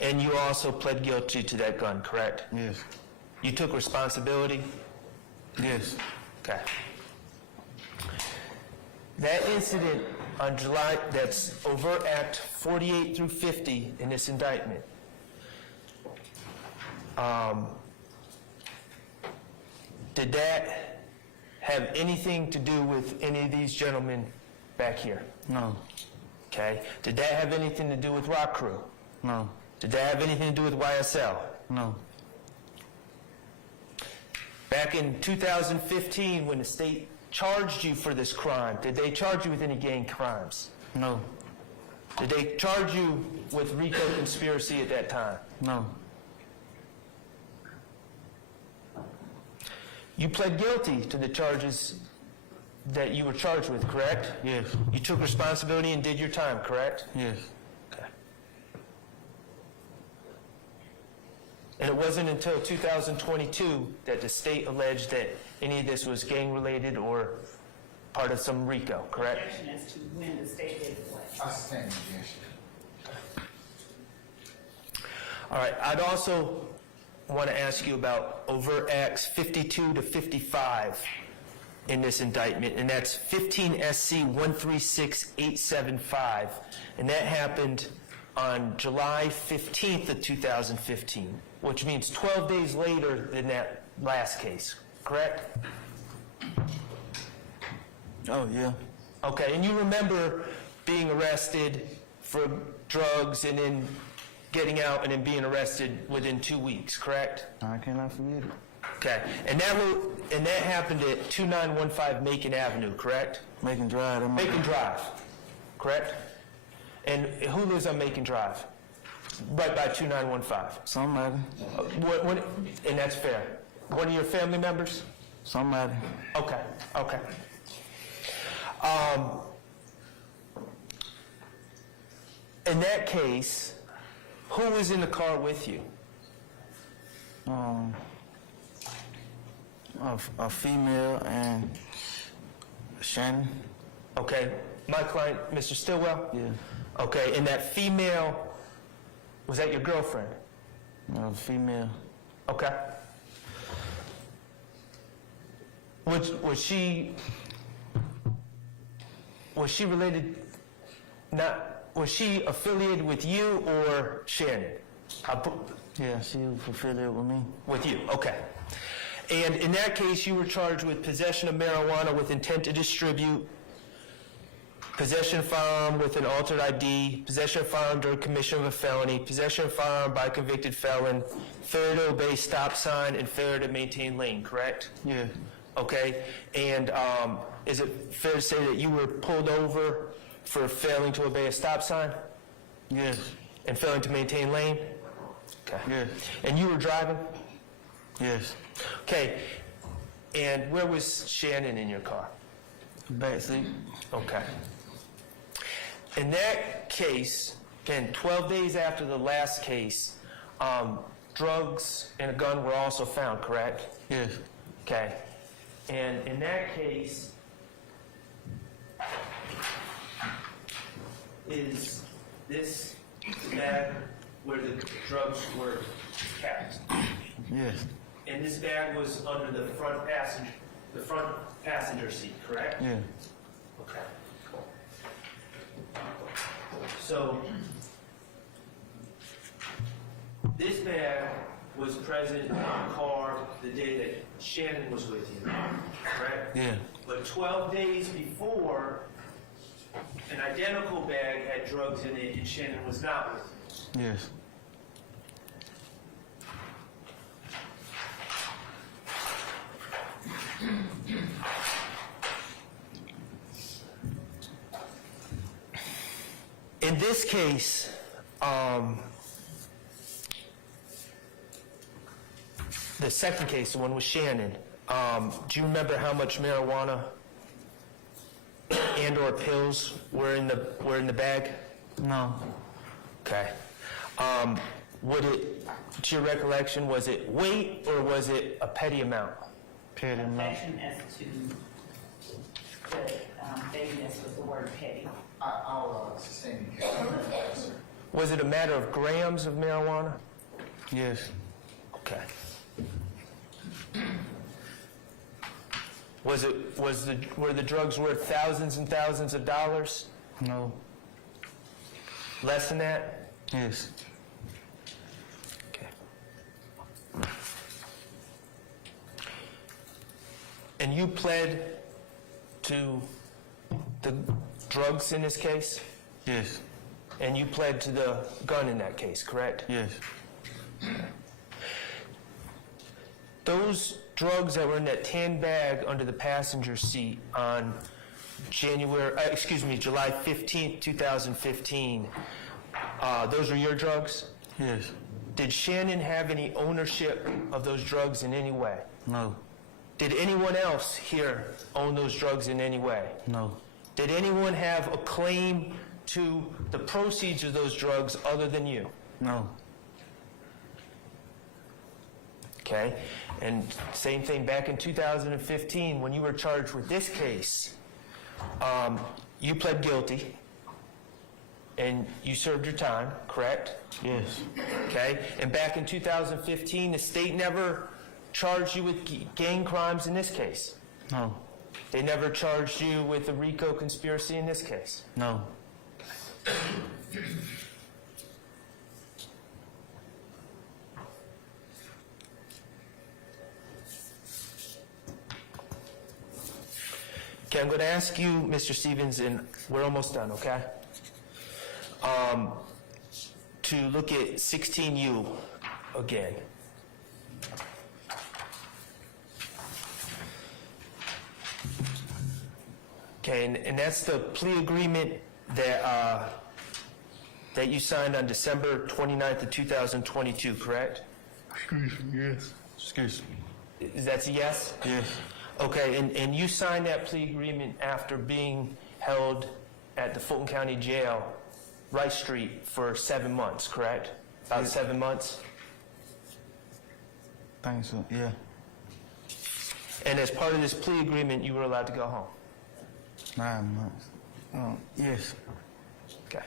And you also pled guilty to that gun, correct? Yes. You took responsibility? Yes. Okay. That incident on July, that's overt act 48 through 50 in this indictment. Did that have anything to do with any of these gentlemen back here? No. Okay. Did that have anything to do with Rock Crew? No. Did that have anything to do with YSL? No. Back in 2015, when the state charged you for this crime, did they charge you with any gang crimes? No. Did they charge you with RICO conspiracy at that time? No. You pled guilty to the charges that you were charged with, correct? Yes. You took responsibility and did your time, correct? Yes. Okay. And it wasn't until 2022 that the state alleged that any of this was gang-related or part of some RICO, correct? Objection as to when the state did what. I stand objection. All right, I'd also want to ask you about overt acts 52 to 55 in this indictment, and that's 15 SC 136875, and that happened on July 15th of 2015, which means 12 days later than that last case, correct? Oh, yeah. Okay, and you remember being arrested for drugs and then getting out and then being arrested within 2 weeks, correct? I cannot forget it. Okay, and that happened at 2915 Macon Avenue, correct? Macon Drive. Macon Drive, correct? And who lives on Macon Drive? Right by 2915. Somebody. And that's fair. One of your family members? Somebody. Okay, okay. In that case, who was in the car with you? A female and Shannon. Okay. My client, Mr. Stillwell? Yeah. Okay, and that female, was that your girlfriend? No, female. Okay. Was she related, was she affiliated with you or Shannon? Yeah, she was affiliated with me. With you, okay. And in that case, you were charged with possession of marijuana with intent to distribute, possession of firearm with an altered ID, possession of firearm during commission of a felony, possession of firearm by a convicted felon, failure to obey stop sign, and failure to maintain lane, correct? Yeah. Okay, and is it fair to say that you were pulled over for failing to obey a stop sign? Yes. And failing to maintain lane? Okay. Yes. And you were driving? Yes. Okay, and where was Shannon in your car? Back seat. Okay. In that case, again, 12 days after the last case, drugs and a gun were also found, correct? Yes. Okay. And in that case, is this bag where the drugs were kept? Yes. And this bag was under the front passenger seat, correct? Yeah. Okay. So this bag was present in the car the day that Shannon was with you, correct? Yeah. But 12 days before, an identical bag had drugs in it and Shannon was not with you. Yes. In this case, the second case, the one with Shannon, do you remember how much marijuana and/or pills were in the bag? No. Okay. Would it, to your recollection, was it weight or was it a petty amount? Petty amount. Objection as to the vagueness of the word petty. I'll sustain the case. Was it a matter of grams of marijuana? Yes. Okay. Were the drugs worth thousands and thousands of dollars? No. Less than that? Yes. Okay. And you pled to the drugs in this case? Yes. And you pled to the gun in that case, correct? Yes. Those drugs that were in that tan bag under the passenger seat on July 15th, 2015, those were your drugs? Yes. Did Shannon have any ownership of those drugs in any way? No. Did anyone else here own those drugs in any way? No. Did anyone have a claim to the proceeds of those drugs other than you? No. Okay, and same thing back in 2015 when you were charged with this case, you pled guilty and you served your time, correct? Yes. Okay, and back in 2015 the state never charged you with gang crimes in this case? No. They never charged you with a RICO conspiracy in this case? No. Okay, I'm going to ask you, Mr. Stevens, and we're almost done, okay? To look at 16U again. Okay, and that's the plea agreement that that you signed on December 29th of 2022, correct? Excuse me, yes. Excuse me. That's a yes? Yes. Okay, and you signed that plea agreement after being held at the Fulton County Jail, Rice Street, for 7 months, correct? About Yes. 7 months? Thanks, so. Yeah. And as part of this plea agreement, you were allowed to go home? 9 months. Yes. Okay.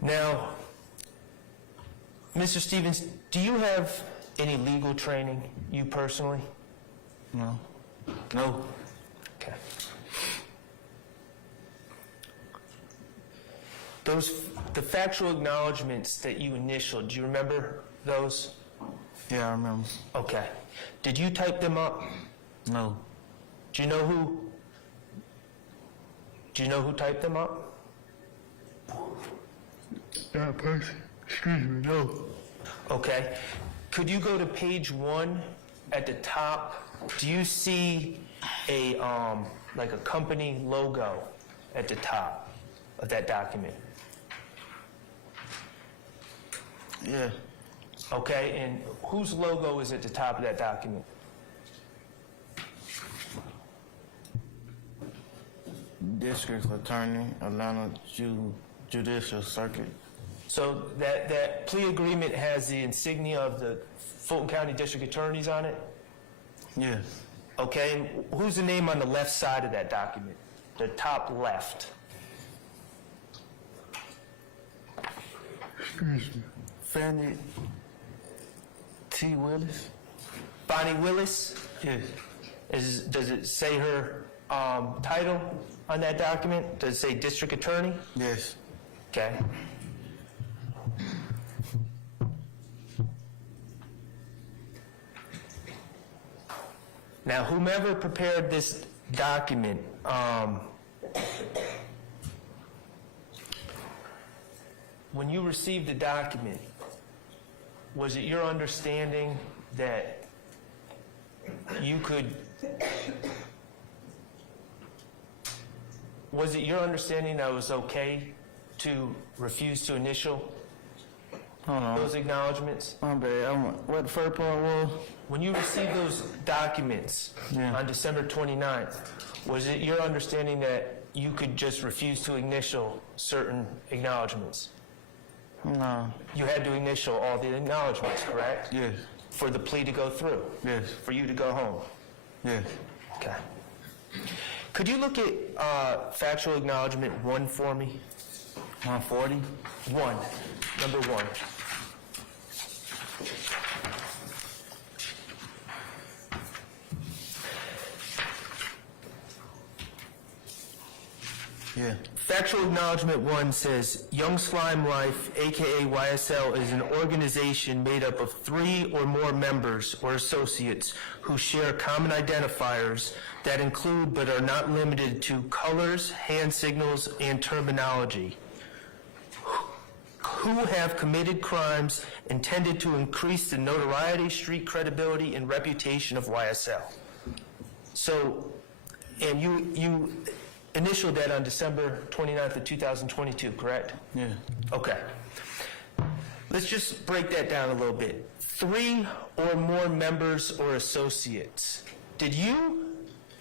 Now, Mr. Stevens, do you have any legal training, you personally? No. No. Okay. The factual acknowledgments that you initialed, do you remember those? Yeah, I remember. Okay. Did you type them up? No. Do you know who typed them up? That person. Excuse me, no. Okay. Could you go to page 1 at the top? Do you see a like a company logo at the top of that document? Yeah. Okay, and whose logo is at the top of that document? District Attorney, Atlanta Judicial Circuit. So that plea agreement has the insignia of the Fulton County District Attorneys on it? Yes. Okay, and who's the name on the left side of that document? The top left. Excuse me. Fannie T. Willis? Bonnie Willis? Yes. Does it say her title on that document? Does it say District Attorney? Yes. Okay. Now, whomever prepared this document, when you received the document, was it your understanding that you could, was it your understanding that it was okay to refuse to initial Hold on. those acknowledgments? My bad. What the first part was? When you received those documents on December 29th, was it your understanding that you could just refuse to initial certain acknowledgments? No. You had to initial all the acknowledgments, correct? Yes. For the plea to go through? Yes. For you to go home? Yes. Okay. Could you look at factual acknowledgement 1 for me? 140? 1, number 1. Yeah. Factual acknowledgement 1 says, Young Slime Life, aka YSL, is an organization made up of 3 or more members or associates who share common identifiers that include but are not limited to colors, hand signals, and terminology, who have committed crimes intended to increase the notoriety, street credibility, and reputation of YSL. So, and you initialed that on December 29th of 2022, correct? Yeah. Okay. Let's just break that down a little bit. 3 or more members or associates. Did you,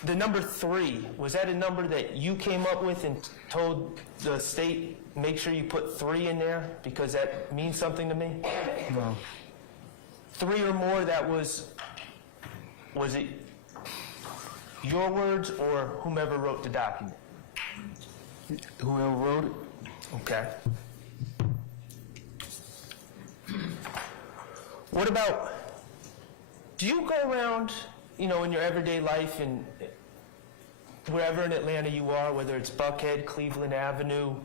the number 3, was that a number that you came up with and told the state, make sure you put 3 in there because that means something to me? No. 3 or more, that was it your words or whomever wrote the document? Whoever wrote it? Okay. What about, do you go around, in your everyday life and wherever in Atlanta you are, whether it's Buckhead, Cleveland Avenue,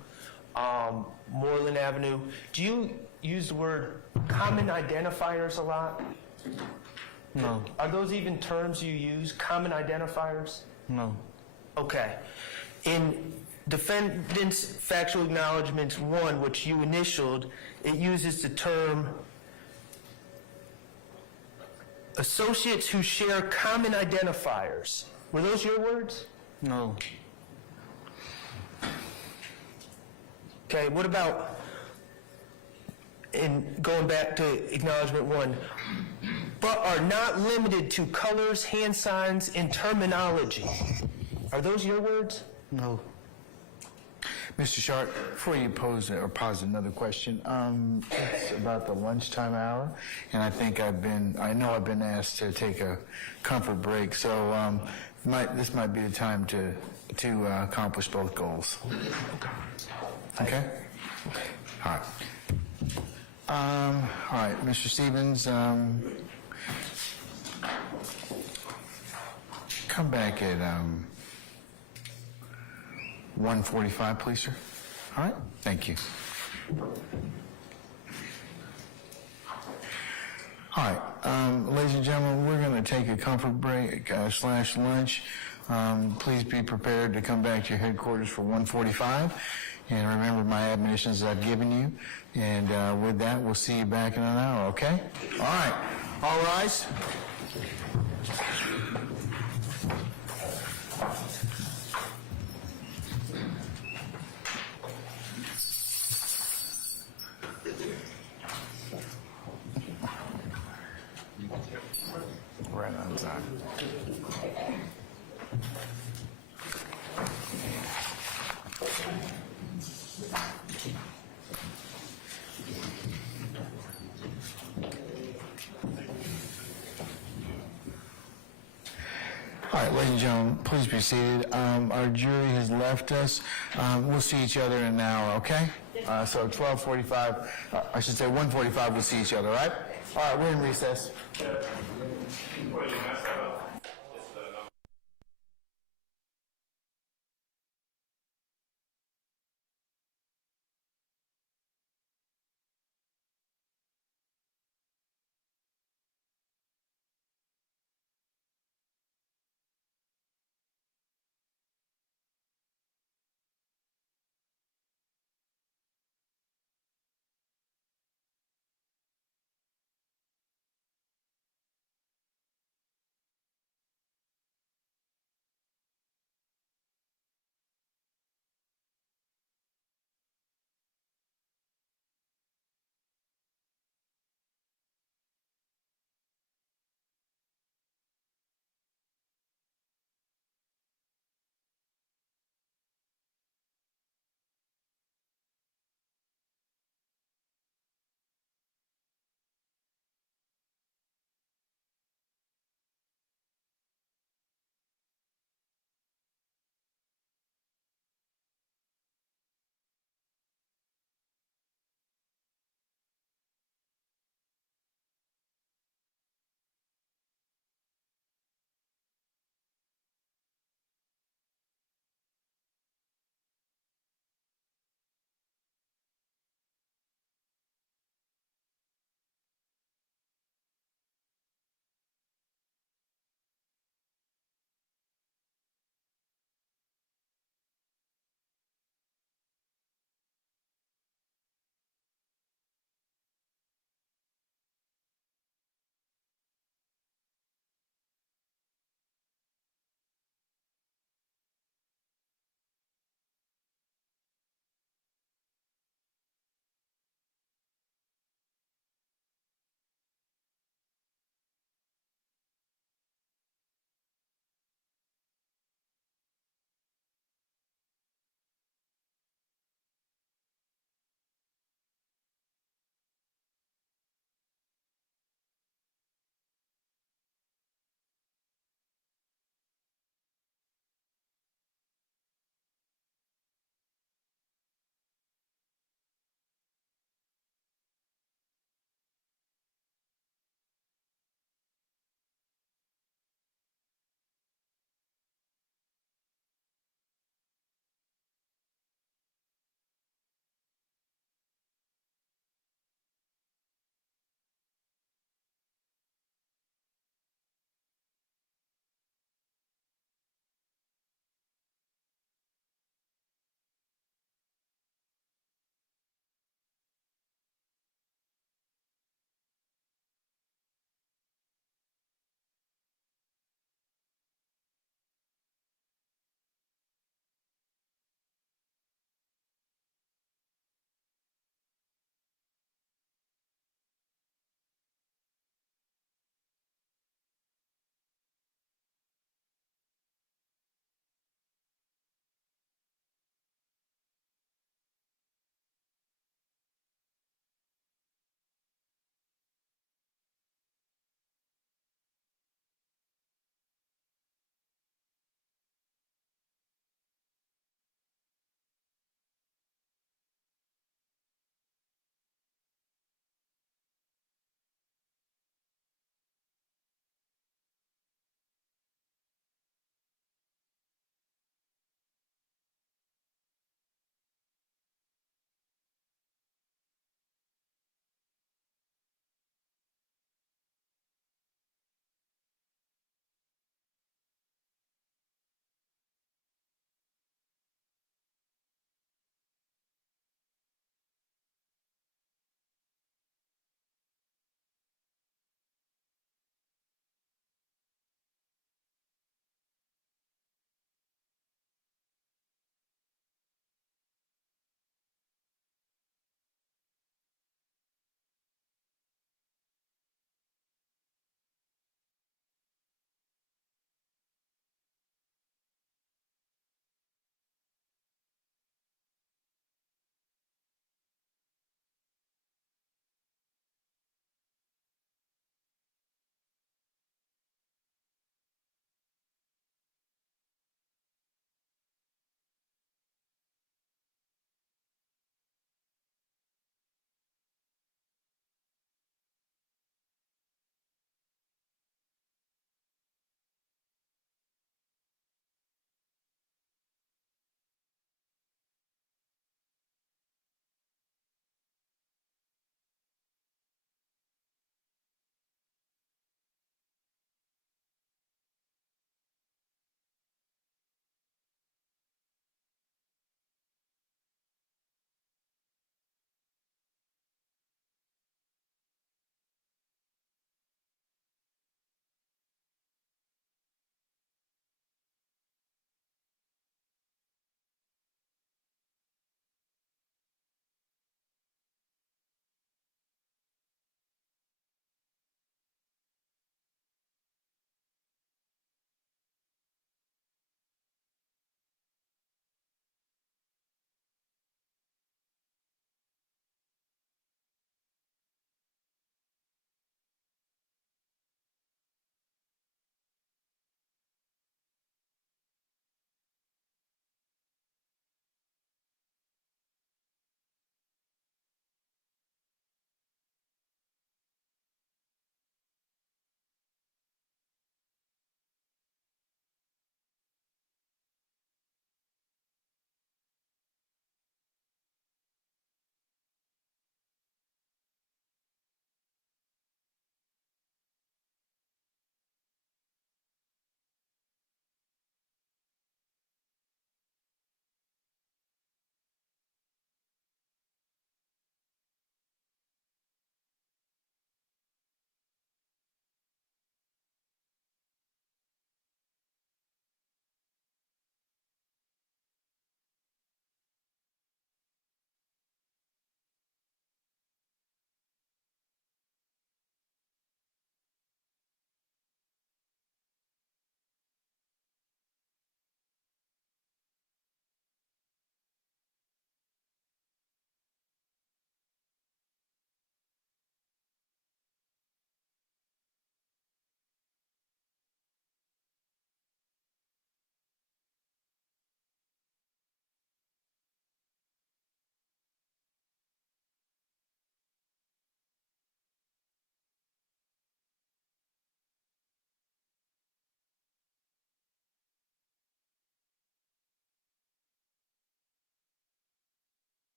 Moreland Avenue, do you use the word common identifiers a lot? No. Are those even terms you use, common identifiers? No. Okay. In defendant's factual acknowledgments 1, which you initialed, it uses the term associates who share common identifiers. Were those your words? No. Okay, what about, in going back to acknowledgement 1, but are not limited to colors, hand signs, and terminology. Are those your words? No. Mr. Sharp, before you pose another question, it's about the lunchtime hour, and I know I've been asked to take a comfort break, so this might be the time to accomplish both goals. Okay? All right. All right, Mr. Stevens, come back at 1:45, please, sir. All right, thank you. All right, ladies and gentlemen, we're going to take a comfort break / lunch. Please be prepared to come back to your headquarters for 1:45. And remember my admonitions I've given you. And with that, we'll see you back in an hour, okay? All right, all rise. Right on time. All right, ladies and gentlemen, please be seated. Our jury has left us. We'll see each other in an hour, okay? So 12:45, I should say 1:45, we'll see each other, all right? All right, we're in recess.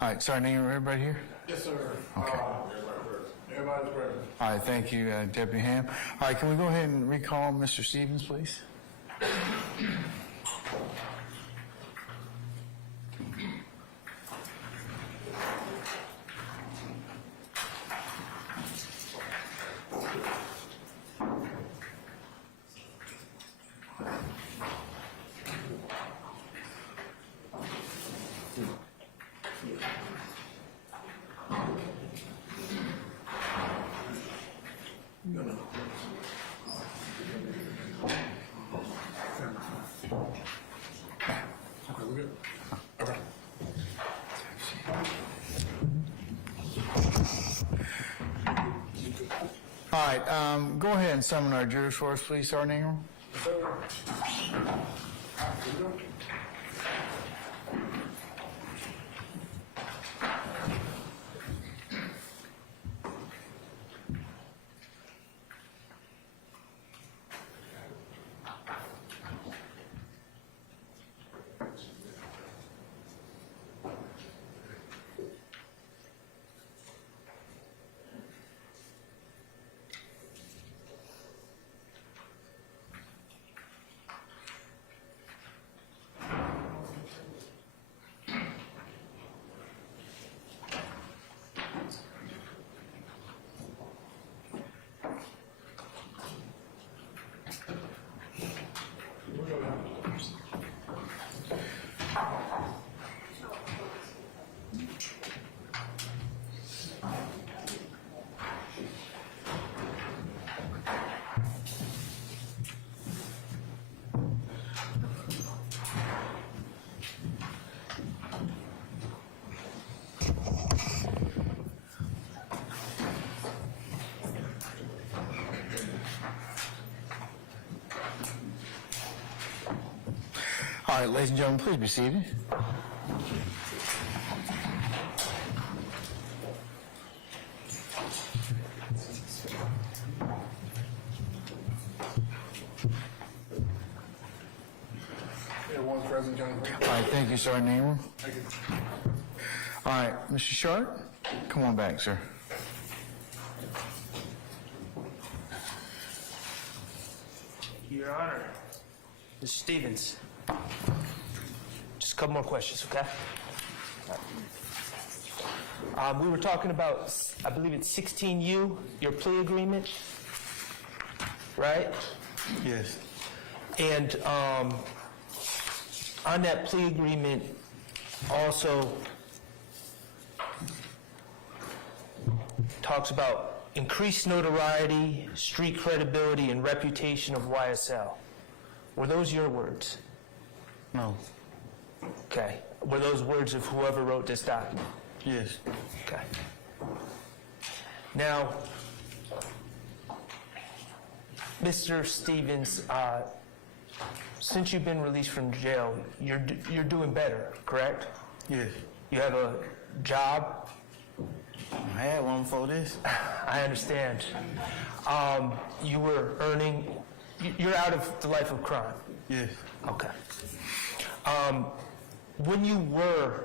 All right, sorry, name everybody here? Yes, sir. Okay. Everybody's present. All right, thank you, Deputy Ham. All right, can we go ahead and recall Mr. Stevens, please? Okay, we're good. Okay. All right, go ahead and summon our jurors for us, please, Sergeant Ingram. All right, ladies and gentlemen, please be seated. Everyone's present, gentlemen. All right, thank you, Sergeant Ingram. Thank you. All right, Mr. Sharp, come on back, sir. Your Honor, Mr. Stevens, just a couple more questions, okay? We were talking about, I believe it's 16U, your plea agreement, right? Yes. And on that plea agreement, also talks about increased notoriety, street credibility, and reputation of YSL. Were those your words? No. Okay. Were those words of whoever wrote this document? Yes. Okay. Now, Mr. Stevens, since you've been released from jail, you're doing better, correct? Yes. You have a job? I had one before this. I understand. You were earning, you're out of the life of crime? Yes. Okay. When you were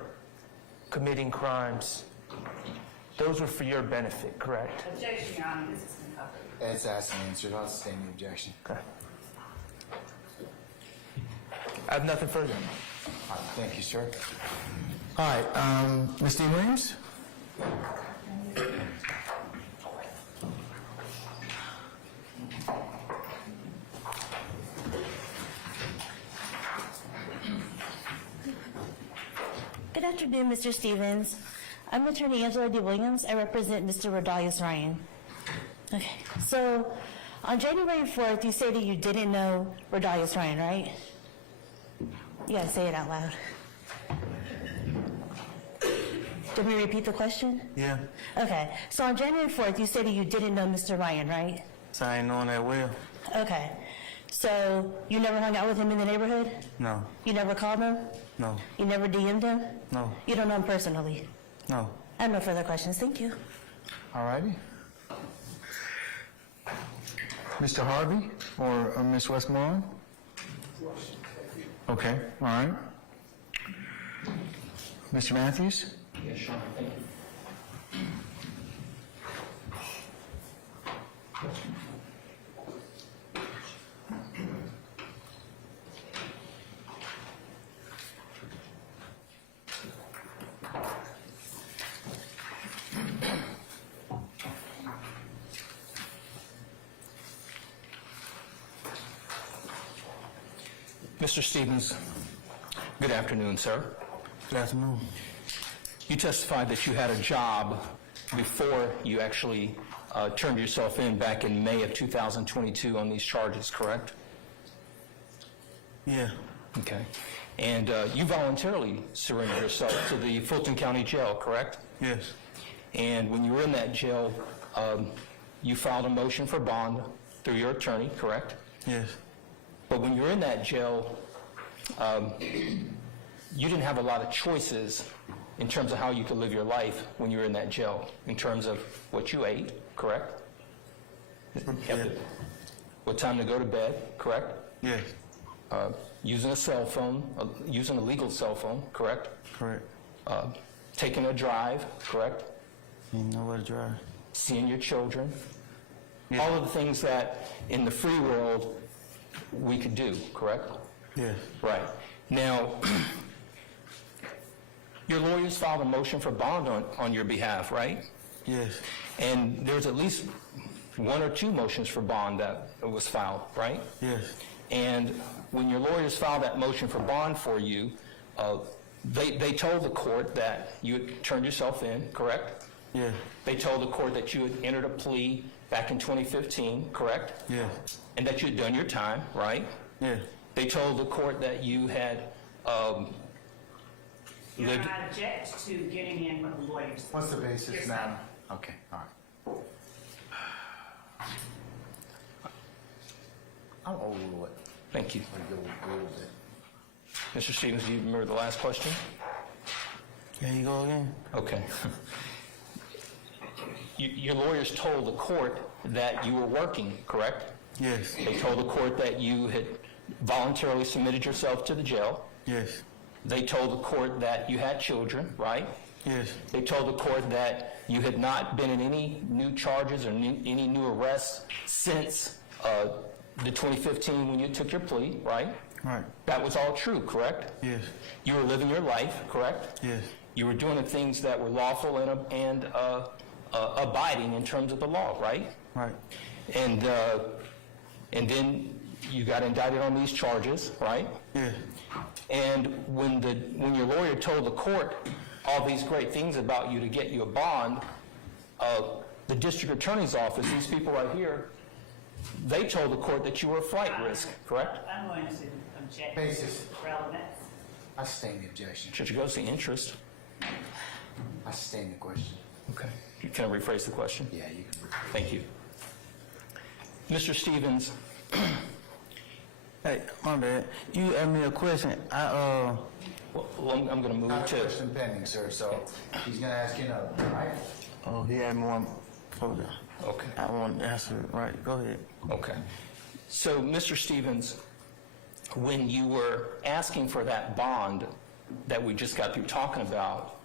committing crimes, those were for your benefit, correct? Objection, Your Honor, this has been covered. That's asked and answered. I'll sustain the objection. Okay. I have nothing further. All right, thank you, sir. All right, Mr. Williams? Good afternoon, Mr. Stevens. I'm Attorney Angela D. Williams. I represent Mr. Rodalius Ryan. Okay, so on January 4th, you say that you didn't know Rodalius Ryan, right? You gotta say it out loud. Do we repeat the question? Yeah. Okay, so on January 4th, you said that you didn't know Mr. Ryan, right? So I ain't knowing that well. Okay, so you never hung out with him in the neighborhood? No. You never called him? No. You never DM'd him? No. You don't know him personally? No. I have no further questions, thank you. All righty. Mr. Harvey or Ms. Westmoreland? Okay, all right. Mr. Matthews? Yes, Sean, thank you. Mr. Stevens, good afternoon, sir. Good afternoon. You testified that you had a job before you actually turned yourself in back in May of 2022 on these charges, correct? Yeah. Okay. And you voluntarily surrendered yourself to the Fulton County Jail, correct? Yes. And when you were in that jail, you filed a motion for bond through your attorney, correct? Yes. But when you were in that jail, you didn't have a lot of choices in terms of how you could live your life when you were in that jail, in terms of what you ate, correct? Yeah. What time to go to bed, correct? Yes. Using a cell phone, using a legal cell phone, correct? Correct. Taking a drive, correct? You know where to drive. Seeing your children. Yeah. All of the things that in the free world we could do, correct? Yes. Right. Now, your lawyers filed a motion for bond on your behalf, right? Yes. And there's at least one or two motions for bond that was filed, right? Yes. And when your lawyers filed that motion for bond for you, they told the court that you had turned yourself in, correct? Yeah. They told the court that you had entered a plea back in 2015, correct? Yeah. And that you had done your time, right? Yeah. They told the court that you had Your lived... Honor, I object to getting in with the lawyers. What's the basis Here's now? Okay, all right. I'll overrule it. Thank you. I'll go a little bit. Mr. Stevens, do you remember the last question? Can you go again? Okay. Your lawyers told the court that you were working, correct? Yes. They told the court that you had voluntarily submitted yourself to the jail. Yes. They told the court that you had children, right? Yes. They told the court that you had not been in any new charges or any new arrests since the 2015 when you took your plea, right? Right. That was all true, correct? Yes. You were living your life, correct? Yes. You were doing the things that were lawful and abiding in terms of the law, right? Right. And then you got indicted on these charges, right? Yeah. And when your lawyer told the court all these great things about you to get you a bond, the district attorney's office, these people right here, they told the court that you were a flight risk, correct? I'm going to object Basis. to relevance. I sustain the objection. Should you go see interest? I sustain the question. Okay. Can I rephrase the question? Yeah, you can. Thank you. Mr. Stevens, Hey, my bad. You asked me a question. well, I'm going to move Not a to... question pending, sir, so he's going to ask you another one, right? Oh, he had me one. Hold on. Okay. I want to answer it. Right. Go ahead. Okay. So, Mr. Stevens, when you were asking for that bond that we just got through talking about,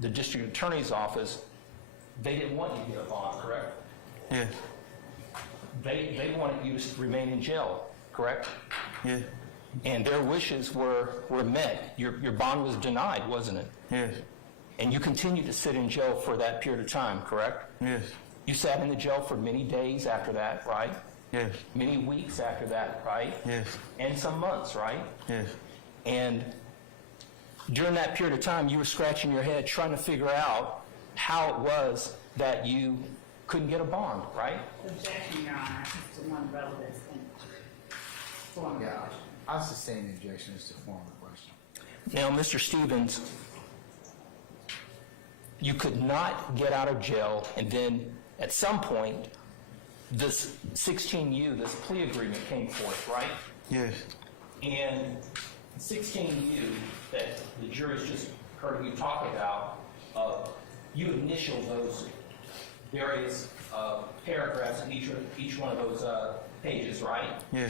the district attorney's office, they didn't want you to get a bond, correct? Yeah. They wanted you to remain in jail, correct? Yeah. And their wishes were met. Your bond was denied, wasn't it? Yes. And you continued to sit in jail for that period of time, correct? Yes. You sat in the jail for many days after that, right? Yes. Many weeks after that, right? Yes. And some months, right? Yes. And during that period of time, you were scratching your head trying to figure out how it was that you couldn't get a bond, right? Objection, Your Honor, to one relevance and form of Yeah, question. I sustain the objection as to form the question. Now, Mr. Stevens, you could not get out of jail, and then at some point, this 16U, this plea agreement came forth, right? Yes. And 16U that the jury's just heard you talk about, you initial those various paragraphs in each one of those pages, right? Yeah.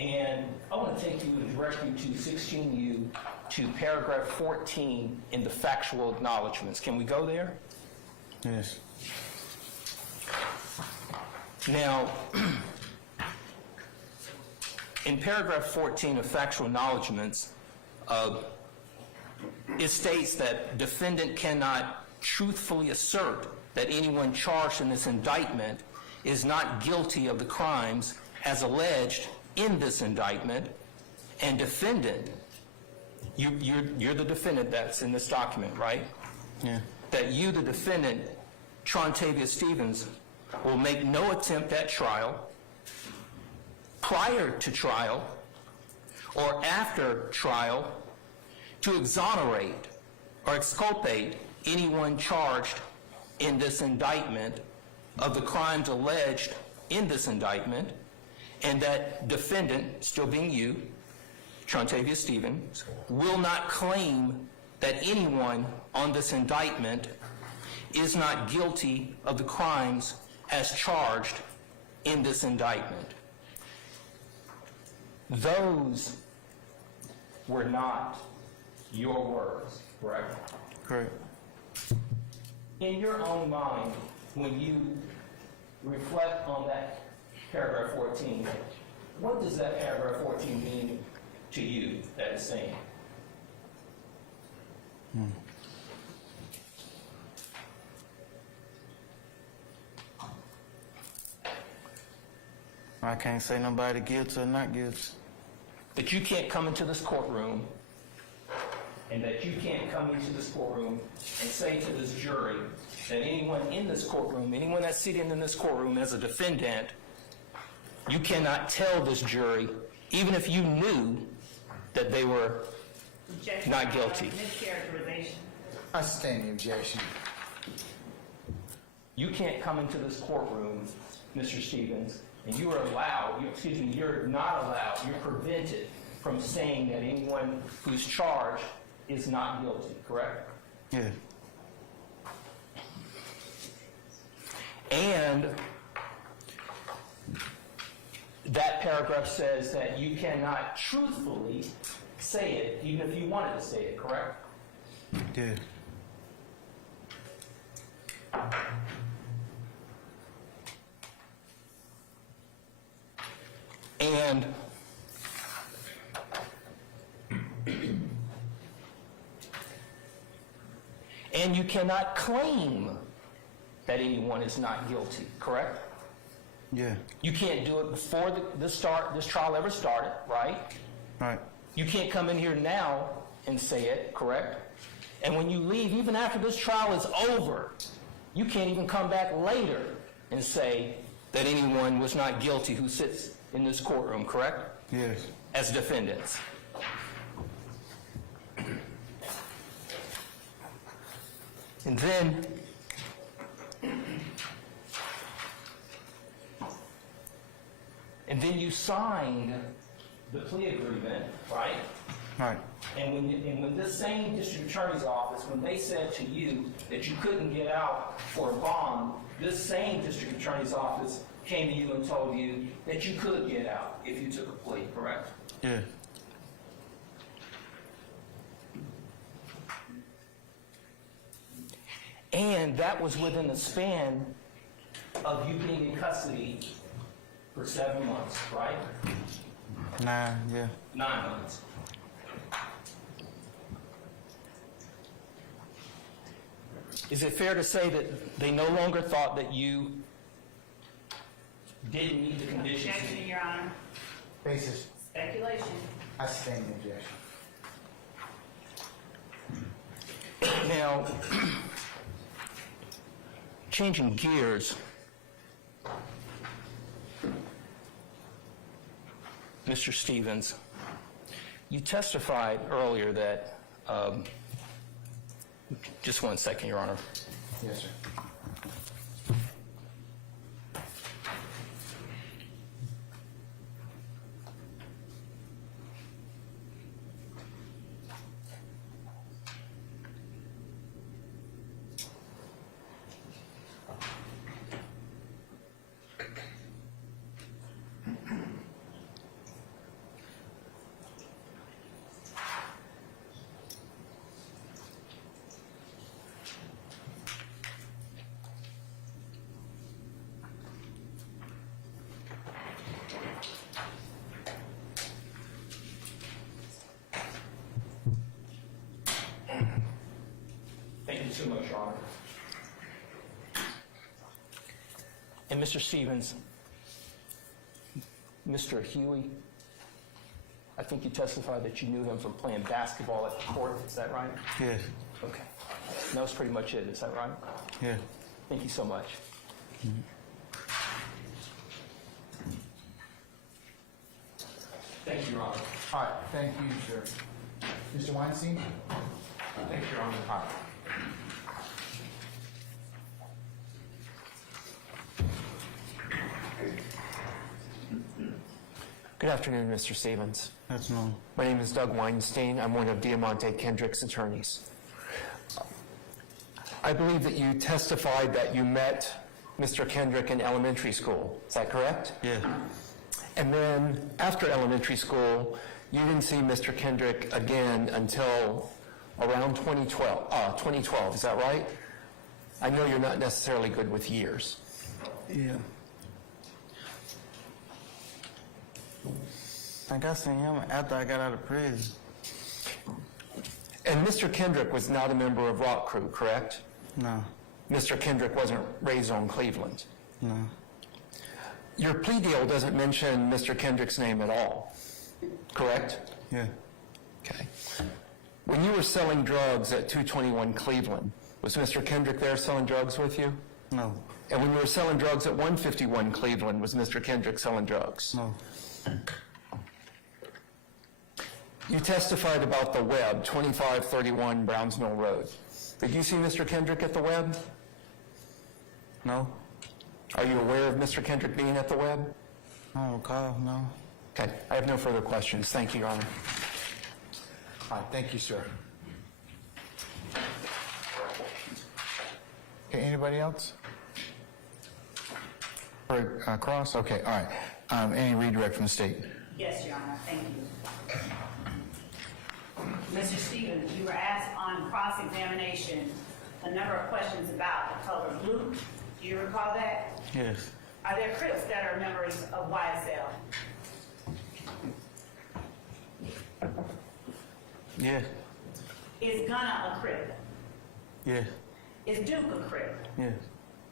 And I want to take you and direct you to 16U to paragraph 14 in the factual acknowledgments. Can we go there? Yes. Now, in paragraph 14 of factual acknowledgments, it states that defendant cannot truthfully assert that anyone charged in this indictment is not guilty of the crimes as alleged in this indictment, and defendant, you're the defendant that's in this document, right? Yeah. That you, the defendant, Trontavia Stevens, will make no attempt at trial, prior to trial, or after trial, to exonerate or exculpate anyone charged in this indictment of the crimes alleged in this indictment, and that defendant, still being you, Trontavia Stevens, will not claim that anyone on this indictment is not guilty of the crimes as charged in this indictment. Those were not your words, correct? Correct. In your own mind, when you reflect on that paragraph 14, what does that paragraph 14 mean to you that is saying? I can't say nobody guilty or not guilty. That you can't come into this courtroom, and that you can't come into this courtroom and say to this jury that anyone in this courtroom, anyone that's sitting in this courtroom as a defendant, you cannot tell this jury, even if you knew that they were not guilty. Mischaracterization. I sustain the objection. You can't come into this courtroom, Mr. Stevens, and you are allowed, you're not allowed, you're prevented from saying that anyone who's charged is not guilty, correct? Yeah. And that paragraph says that you cannot truthfully say it, even if you wanted to say it, correct? Yeah. And you cannot claim that anyone is not guilty, correct? Yeah. You can't do it before this trial ever started, right? Right. You can't come in here now and say it, correct? And when you leave, even after this trial is over, you can't even come back later and say that anyone was not guilty who sits in this courtroom, correct? Yes. As defendants. And then you signed the plea agreement, right? Right. And when this same district attorney's office, when they said to you that you couldn't get out for a bond, this same district attorney's office came to you and told you that you could get out if you took a plea, correct? Yeah. And that was within the span of you being in custody for 7 months, right? 9, yeah. 9 months. Is it fair to say that they no longer thought that you didn't meet the conditions? Objection, Your Honor. Basis. Speculation. I sustain the objection. Now, changing gears, Mr. Stevens, you testified earlier that, just 1 second, Your Honor. Yes, sir. so much, Your Honor. And Mr. Stevens, Mr. Huey, I think you testified that you knew him from playing basketball at the court. Is that right? Yes. Okay. And that was pretty much it. Is that right? Yeah. Thank you so much. Thank you, Your Honor. All right, thank you, sir. Mr. Weinstein? Thank you, Your Honor. All right. Good afternoon, Mr. Stevens. That's no. My name is Doug Weinstein. I'm one of Diamante Kendrick's attorneys. I believe that you testified that you met Mr. Kendrick in elementary school. Is that correct? Yeah. And then after elementary school, you didn't see Mr. Kendrick again until around 2012. Is that right? I know you're not necessarily good with years. Yeah. I think I seen him after I got out of prison. And Mr. Kendrick was not a member of Rock Crew, correct? No. Mr. Kendrick wasn't raised on Cleveland. No. Your plea deal doesn't mention Mr. Kendrick's name at all, correct? Yeah. Okay. When you were selling drugs at 221 Cleveland, was Mr. Kendrick there selling drugs with you? No. And when you were selling drugs at 151 Cleveland, was Mr. Kendrick selling drugs? No. You testified about the Web, 2531 Browns Mill Road. Did you see Mr. Kendrick at the Web? No. Are you aware of Mr. Kendrick being at the Web? I don't recall, no. Okay, I have no further questions. Thank you, Your Honor. All right, thank you, sir. Okay, anybody else? For cross? Okay, all right. Any redirect from the state? Yes, Your Honor, thank you. Mr. Stevens, you were asked on cross-examination a number of questions about the color blue. Do you recall that? Yes. Are there Crips that are members of YSL? Yeah. Is Gunna a Crip? Yeah. Is Duke a Crip? Yeah.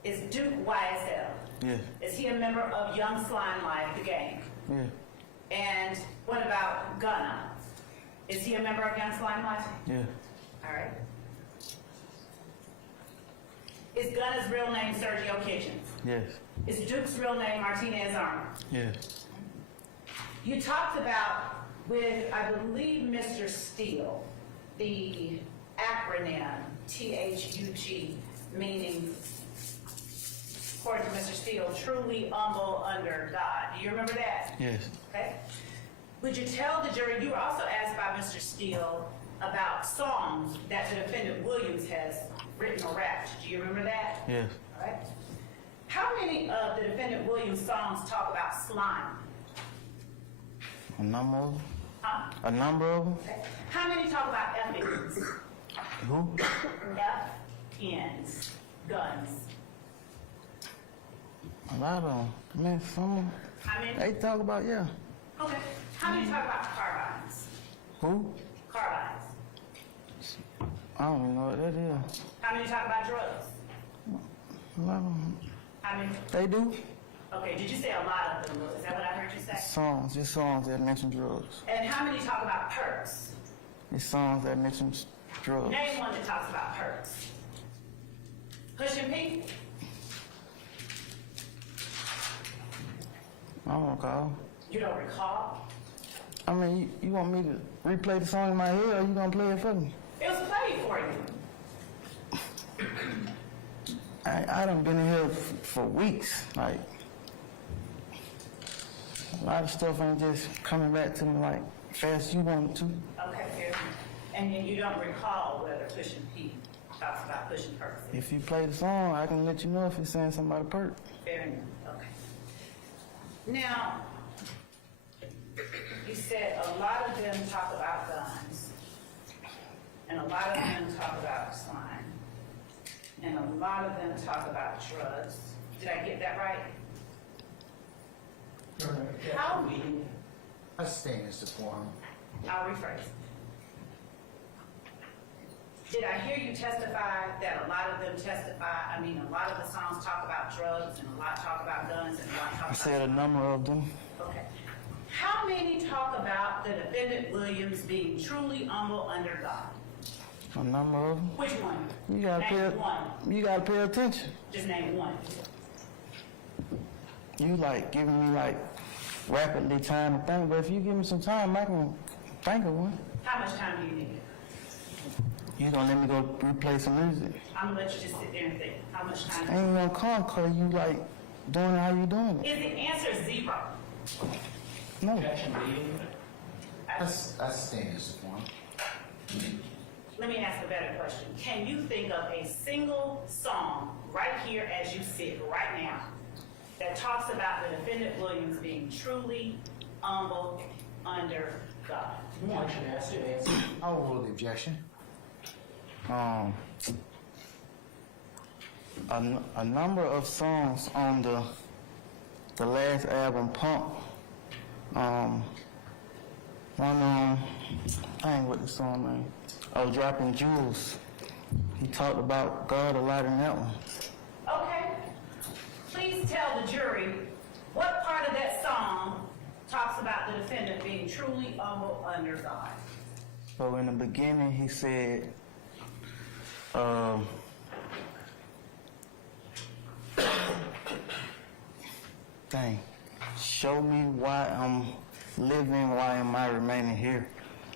Is Duke YSL? Yeah. Is he a member of Young Slime Life, the gang? Yeah. And what about Gunna? Is he a member of Young Slime Life? Yeah. All right. Is Gunna's real name Sergio Kitchens? Yes. Is Duke's real name Martinez Armour? Yes. You talked about, with, I believe, Mr. Steele, the acronym THUG, meaning, according to Mr. Steele, truly humble under God. Do you remember that? Yes. Okay. Would you tell the jury, you were also asked by Mr. Steele about songs that the defendant Williams has written or rapped. Do you remember that? Yes. All right. How many of the defendant Williams songs talk about slime? A number of them? Huh? A number of them? Okay. How many talk about F-ins? Who? F-ins. Guns. A lot of them. I mean, some How many? they talk about, yeah. Okay. How many talk about carbines? Who? Carbines. I don't even know what that is. How many talk about drugs? A lot of them. How many? They do? Okay, did you say a lot of them? Is that what I heard you say? Songs, just songs that mention drugs. And how many talk about perks? It's songs that mention drugs. Name one that talks about perks. Pushing P? I don't recall. You don't recall? I mean, you want me to replay the song in my head, or you gonna play it for me? It was played for you. I done been in here for weeks. Like, a lot of stuff ain't just coming back to me like fast as you want it to. Okay, fair enough. And then you don't recall whether Pushing P talks about pushing perks. If you play the song, I can let you know if it's saying something about a perk. Fair enough, okay. Now, you said a lot of them talk about guns, and a lot of them talk about slime, and a lot of them talk about drugs. Did I get that right? How many? I stay in this forum. I'll rephrase. Did I hear you testify that a lot of them a lot of the songs talk about drugs and a lot talk about guns and a lot talk I about... said a number of them. Okay. How many talk about the defendant Williams being truly humble under God? A number of them. Which one? You gotta Name one. You gotta pay attention. Just name one. You like giving me like rapidly time to think, but if you give me some time, I can think of one. How much time do you need? You gonna let me go replay some music? I'm gonna let you just sit there and think. How much time? I ain't gonna call cause you like doing it how you doing it. Is the answer 0? No. That's standards form. Let me ask a better question. Can you think of a single song right here as you sit right now that talks about the defendant Williams being truly humble under God? One. I'll rule the objection. A number of songs on the last album, Pump. One I ain't what the song name. Oh, Dropping Jewels. He talked about God a lot in that one. Okay. Please tell the jury what part of that song talks about the defendant being truly humble under God. So in the beginning, he said, dang, show me why I'm living, why am I remaining here?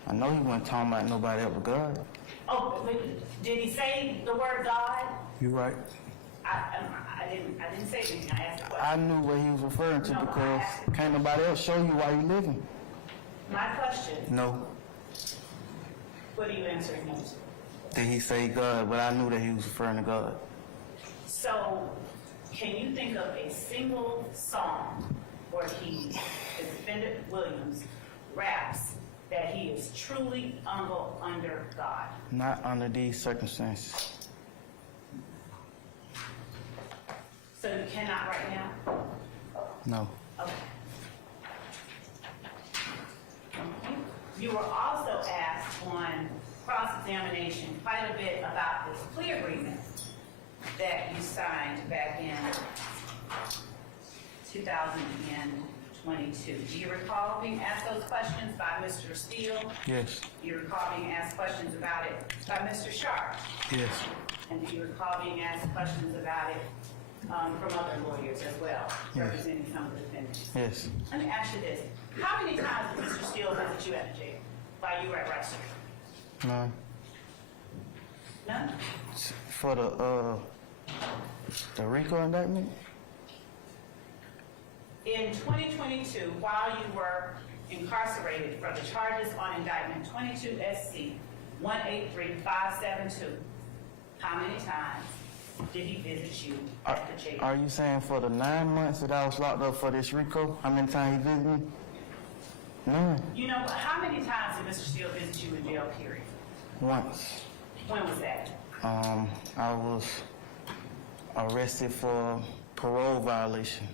I know he wasn't talking about nobody else but God. Oh, but did he say the word God? You right. I didn't say anything. I asked a question. I knew what he was referring to No, because can't nobody else show you why you living. My question, No. what are you answering no to? Did he say God? But I knew that he was referring to God. So, can you think of a single song where the defendant Williams raps that he is truly humble under God? Not under these circumstances. So you cannot right now? No. Okay. You were also asked on cross-examination quite a bit about this plea agreement that you signed back in 2022. Do you recall being asked those questions by Mr. Steele? Yes. Do you recall being asked questions about it by Mr. Sharp? Yes. And do you recall being asked questions about it from other lawyers as well, Yes. representing some of the defendants? Yes. Let me ask you this. How many times did Mr. Steele visit you at the jail while you were at Rice? None. None? For the RICO indictment? In 2022, while you were incarcerated for the charges on indictment 22 SC 183572, how many times did he visit you at the jail? Are you saying for the 9 months that I was locked up for this RICO, how many times he visited me? None. You know, how many times did Mr. Steele visit you in jail, period? Once. When was that? I was arrested for parole violation.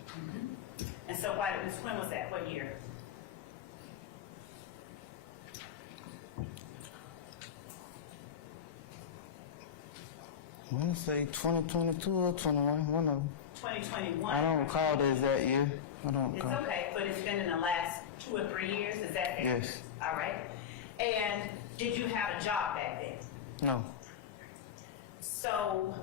And so when was that? What year? I want to say 2022 or 21, one of them. 2021? I don't recall the exact year. I don't It's recall. okay, but it's been in the last 2 or 3 years, is that fair? Yes. All right. And did you have a job back then? No. So,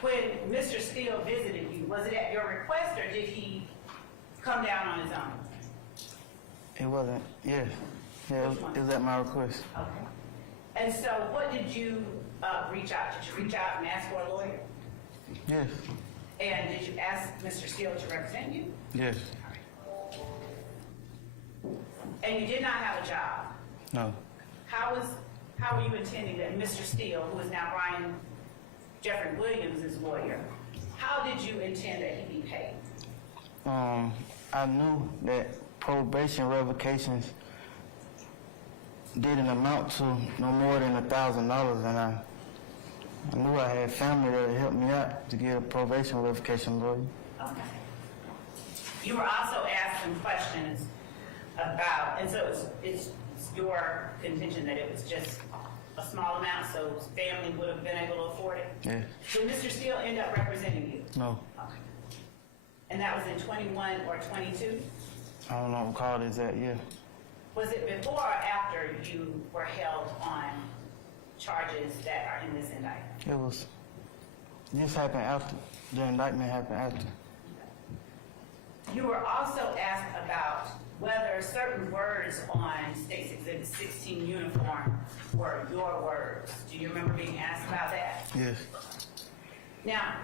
when Mr. Steele visited you, was it at your request or did he come down on his own? It wasn't. Yeah. Yeah, it was at my request. Okay. And so what did you reach out? Did you reach out and ask for a lawyer? Yes. And did you ask Mr. Steele to represent you? Yes. And you did not have a job. No. How were you intending that Mr. Steele, who is now Jeffery Williams' lawyer, how did you intend that he be paid? I knew that probation revocations didn't amount to no more than $1,000, and I knew I had family that would help me out to get a probation revocation lawyer. Okay. You were also asked some questions about, and so it's your contention that it was just a small amount, so family would have been able to afford it? Yeah. Did Mr. Steele end up representing you? No. Okay. And that was in 21 or 22? I don't know what call it is that, yeah. Was it before or after you were held on charges that are in this indictment? It was, this happened after, the indictment happened after. You were also asked about whether certain words on State's Exhibit 16 uniform were your words. Do you remember being asked about that? Yes. Now,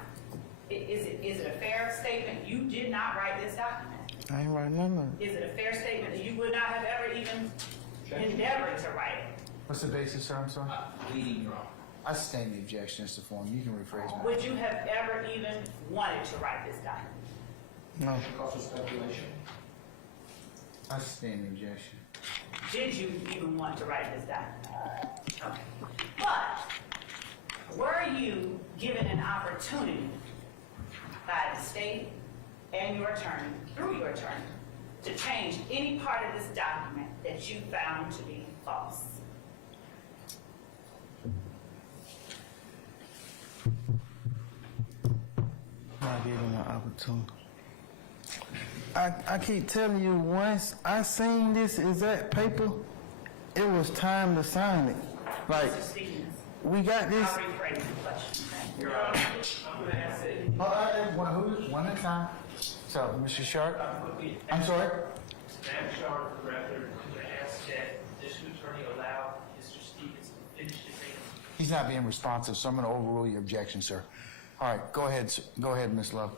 is it a fair statement you did not write this document? I ain't writing none of it. Is it a fair statement that you would not have ever even endeavored to write it? What's the basis, sir? I'm sorry. Leading wrong. I sustain the objection. It's the form. You can rephrase my. Would you have ever even wanted to write this document? No. Cause for speculation. I sustain the objection. Did you even want to write this document? Okay. But were you given an opportunity by the state and your attorney, through your attorney, to change any part of this document that you found to be false? Not given an opportunity. I keep telling you, once I seen this exact paper, it was time to sign it. Like, Mr. Stevens, we got this. I'll rephrase the question. Your Honor, I'm going to ask that. One at a time. So, Mr. Sharp. I'm sorry. Madam Sharp, rather, I'm going to ask that the district attorney allow Mr. Stevens to finish his answer. He's not being responsive, so I'm going to overrule your objection, sir. All right, go ahead. Go ahead, Ms. Love.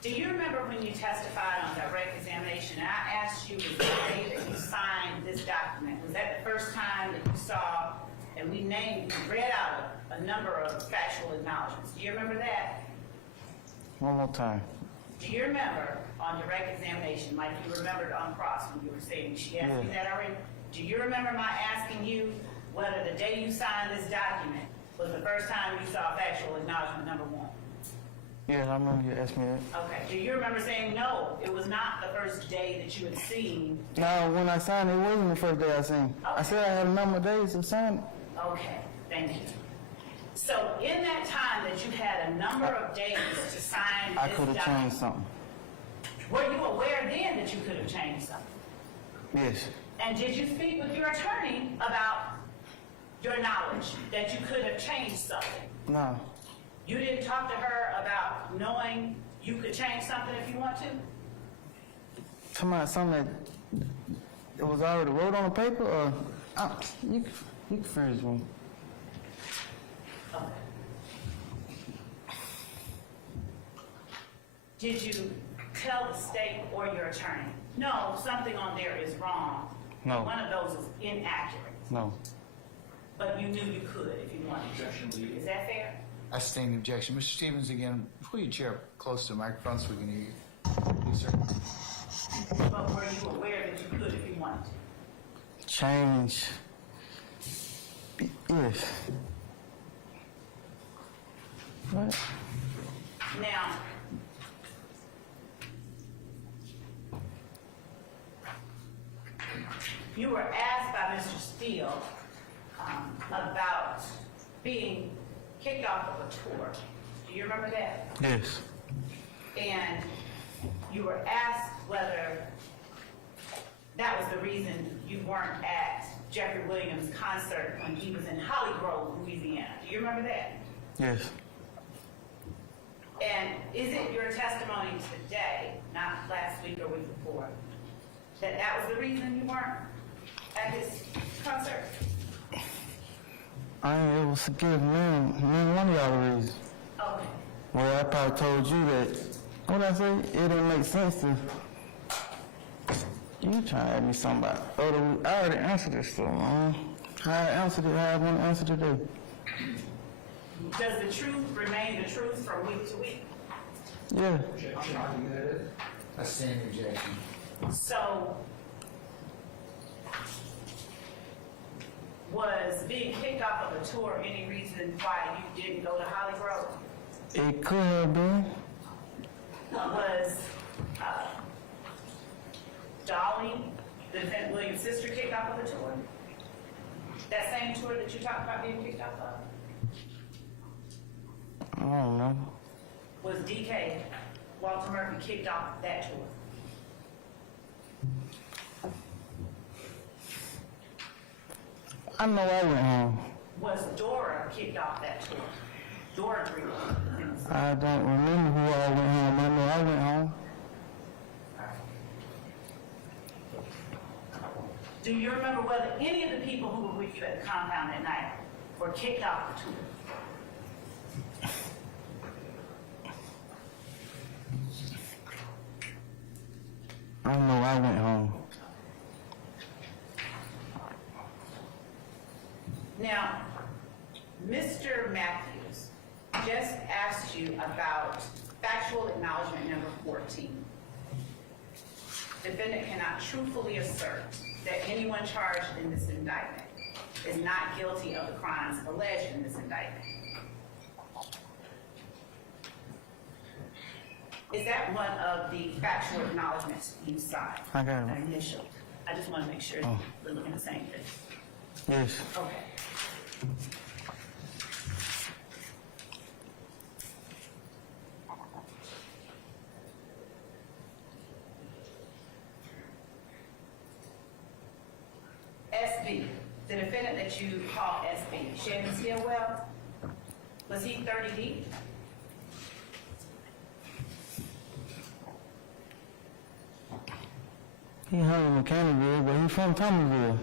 Do you remember when you testified on direct examination, and I asked you the day that you signed this document? Was that the first time that you saw, and we read out a number of factual acknowledgments? Do you remember that? One more time. Do you remember on direct examination, like you remembered on cross when you were saying, she asked me that already? Do you remember my asking you whether the day you signed this document was the first time you saw factual acknowledgement number one? Yeah, I remember you asked me that. Okay. Do you remember saying, no, it was not the first day that you had seen? No, when I signed it, it wasn't the first day I seen. I said I had a number of days to sign it. Okay, thank you. So in that time that you had a number of days to sign this I could have document, changed something. were you aware then that you could have changed something? Yes. And did you speak with your attorney about your knowledge that you could have changed something? No. You didn't talk to her about knowing you could change something if you want to? Talking about something that was already wrote on the paper, or you can finish one. Okay. Did you tell the state or your attorney, no, something on there is wrong? No. One of those is inaccurate, No. but you knew you could if you wanted to. Is that fair? I sustain the objection. Mr. Stevens, again, pull your chair close to the microphone so we can hear you. Yes, sir. But were you aware that you could if you wanted to? Change. Yes. What? Now, you were asked by Mr. Steele about being kicked off of a tour. Do you remember that? Yes. And you were asked whether that was the reason you weren't at Jeffery Williams' concert when he was in Holly Grove, Louisiana. Do you remember that? Yes. And is it your testimony today, not last week or week before, that that was the reason you weren't at his concert? I ain't able to give none one of y'all the reason. Okay. Well, I probably told you that, what I say? It didn't make sense to, you trying to ask me something about, I already answered this stuff, man. I answered it, I want to answer today. Does the truth remain the truth from week to week? Yeah. I sustain the objection. So, was being kicked off of a tour any reason why you didn't go to Holly Grove? It could have been. Was Dolly the the defendant Williams' sister kicked off of the tour? That same tour that you talked about being kicked off of? I don't know. Was DK, Walter Murphy, kicked off that tour? I know I went home. Was Dora kicked off that tour? Dora Green. I don't remember who all went home. I know I went home. Do you remember whether any of the people who were with you at the compound that night were kicked off the tour? I know I went home. Now, Mr. Matthews just asked you about factual acknowledgement number 14. Defendant cannot truthfully assert that anyone charged in this indictment is not guilty of the crimes alleged in this indictment. Is that one of the factual acknowledgments you signed? I got it. An initial. I just want to make sure we're looking at the same thing. Yes. Okay. SB, the defendant that you call SB, Shannon Stillwell, was he 30 deep? He hung in Canterville, but he from Thomasville.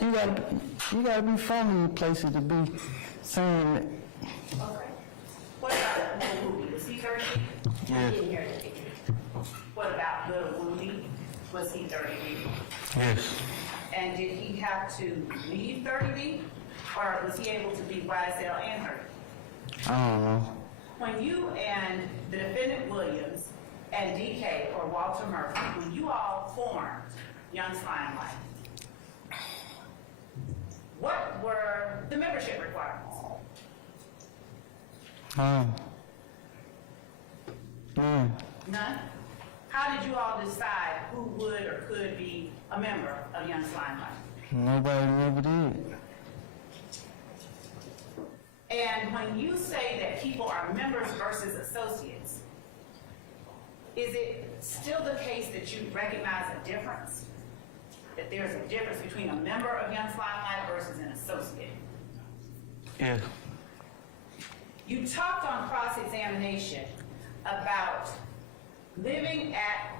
You gotta be from these places to be saying that. Okay. What about Little Woody? Was he 30 deep? Yes. What about Little Woody? Was he 30 deep? Yes. And did he have to leave 30 deep? Or was he able to be YSL and 30? I don't know. When you and the defendant Williams and DK or Walter Murphy, when you all formed Young Limelight, what were the membership requirements? None? How did you all decide who would or could be a member of Young Limelight? Nobody ever did. And when you say that people are members versus associates, is it still the case that you recognize a difference? That there's a difference between a member of Young Limelight versus an associate? Yeah. You talked on cross-examination about living at,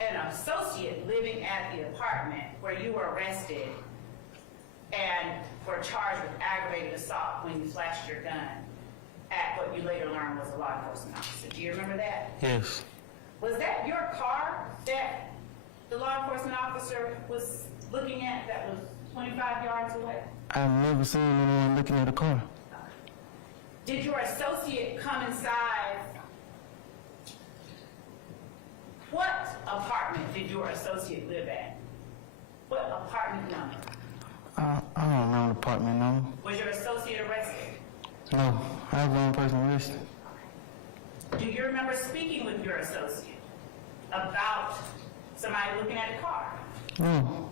an associate living at the apartment where you were arrested and were charged with aggravated assault when you flashed your gun at what you later learned was a law enforcement officer. Do you remember that? Yes. Was that your car that the law enforcement officer was looking at that was 25 yards away? I've never seen anyone looking at a car. Did your associate come inside? What apartment did your associate live at? What apartment number? I don't know the apartment number. Was your associate arrested? No, I was the only person arrested. Do you remember speaking with your associate about somebody looking at the car? No.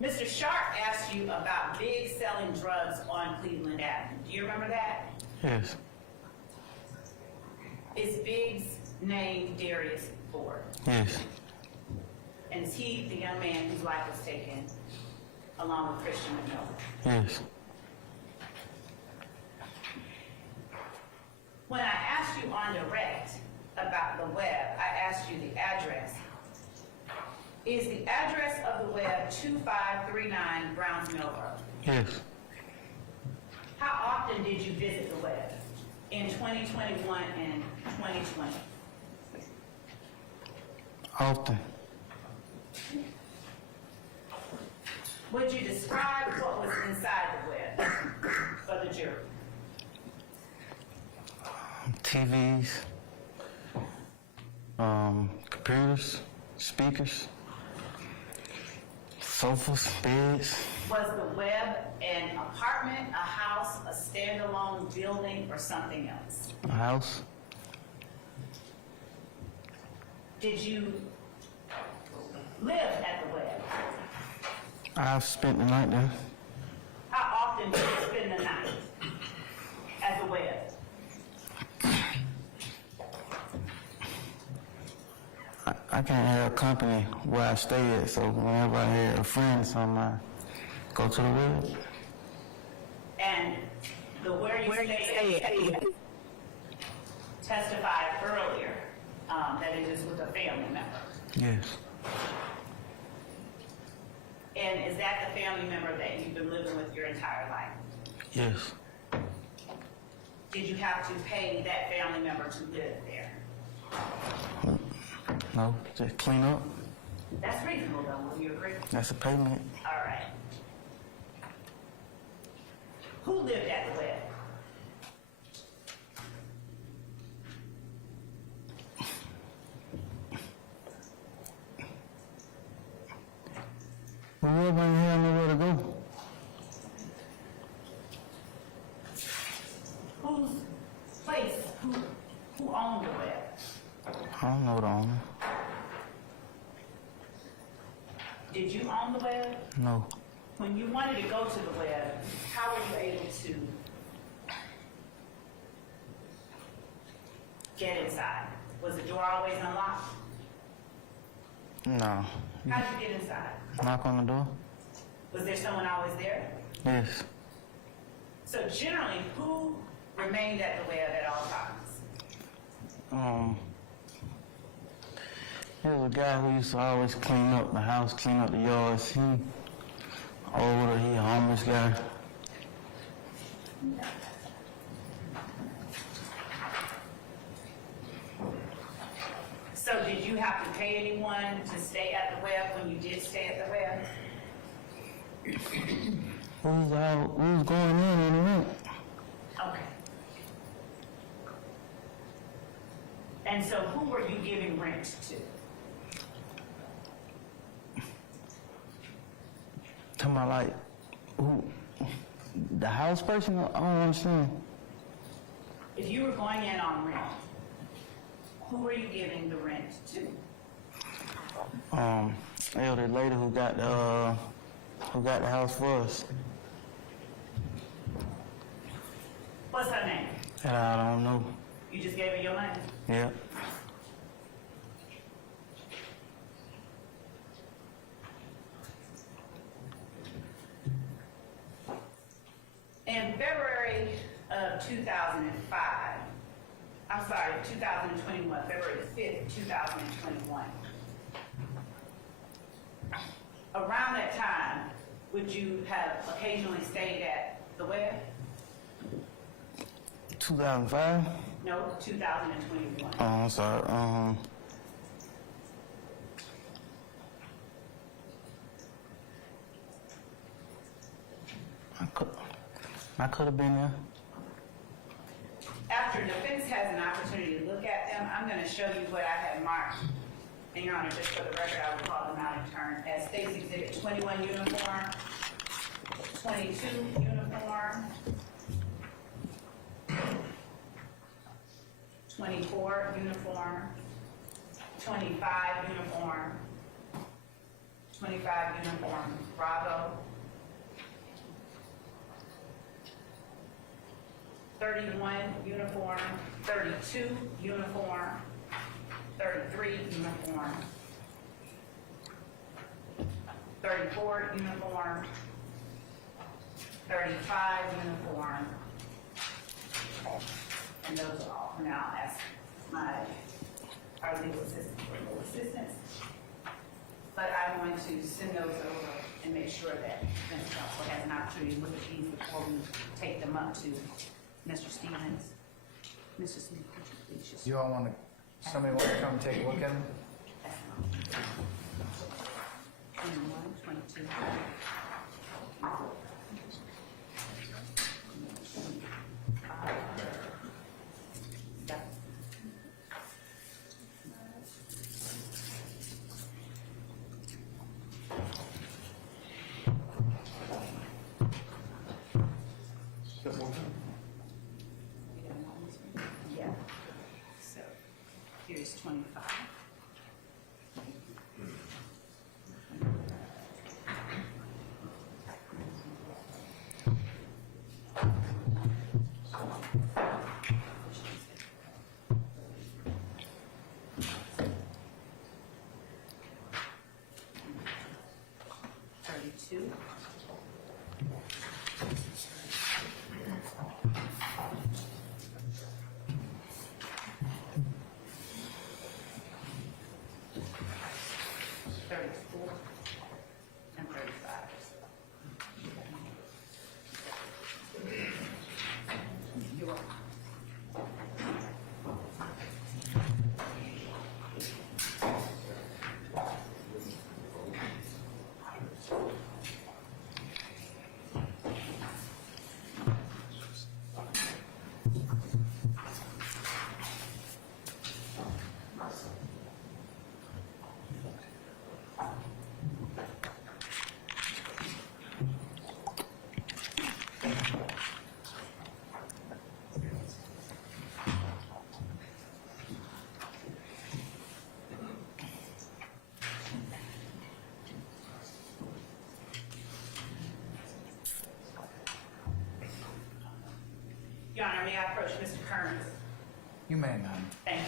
Mr. Sharp asked you about Big selling drugs on Cleveland Avenue. Do you remember that? Yes. Is Big's name Darius Ford? Yes. And is he the young man whose life was taken along with Christian McMillan? Yes. When I asked you on direct about the web, I asked you the address. Is the address of the web 2539 Browns Mill Road? Yes. How often did you visit the web in 2021 and 2020? Often. Would you describe what was inside the web for the jury? TVs, computers, speakers, sofas, beds. Was the Webb an apartment, a house, a standalone building, or something else? A house? Did you live at the Webb? I've spent the night there. How often did you spend the night at the Webb? I can't have company where I stay at, so whenever I have a friend or something, I go to the Webb. And the where you stay at testified earlier that it is with a family member. Yes. And is that the family member that you've been living with your entire life? Yes. Did you have to pay that family member to live there? No, just clean up. That's reasonable though, will you agree? That's a payment. All right. Who lived at the Webb? Well, we ain't have nowhere to go. Whose place? Who owned the Webb? I don't know the owner. Did you own the Webb? No. When you wanted to go to the Webb, how were you able to get inside? Was the door always unlocked? No. How'd you get inside? Knock on the door? Was there someone always there? Yes. So generally, who remained at the Webb at all times? There was a guy who used to always clean up the house, clean up the yards. He older, he a homeless guy. So did you have to pay anyone to stay at the Webb when you did stay at the Webb? We was going in the rent. Okay. And so who were you giving rent to? Talking about like, who, the house person? I don't understand. If you were going in on rent, who were you giving the rent to? Elder lady who got the house for us. What's her name? I don't know. You just gave her your money? Yeah. In February of 2005, I'm sorry, 2021, February 5th, 2021. Around that time, would you have occasionally stayed at the Webb? 2005? No, 2021. Oh, I'm sorry. I could have been there. After defense has an opportunity to look at them, I'm going to show you what I had marked. And Your Honor, just for the record, I will call them out in turn as State's Exhibit 21 uniform, 22 uniform, 24 uniform, 25 uniform, 25 uniform, Bravo, 31 uniform, 32 uniform, 33 uniform, 34 uniform, 35 uniform, and those are all. Now I'll ask our legal assistant for legal assistance, but I'm going to send those over and make sure that Mr. Counsel has an opportunity to look at these before we take them up to Mr. Stevens. Mr. Stevens, could you please just... You all want to, somebody want to come take a look at them? 21, 22. Series 25. Your Honor, may I approach Mr. Kearns? You may, ma'am. Thank you.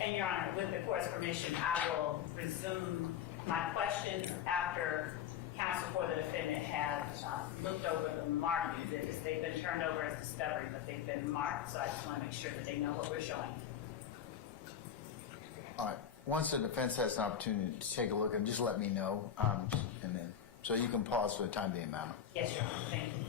And Your Honor, with the court's permission, I will resume my questions after counsel for the defendant has looked over the marked exhibits. They've been turned over as discovery, but they've been marked, so I just want to make sure that they know what we're showing. All right. Once the defense has an opportunity to take a look, and just let me know, and then so you can pause for the time being, ma'am. Yes, Your Honor. Thank you.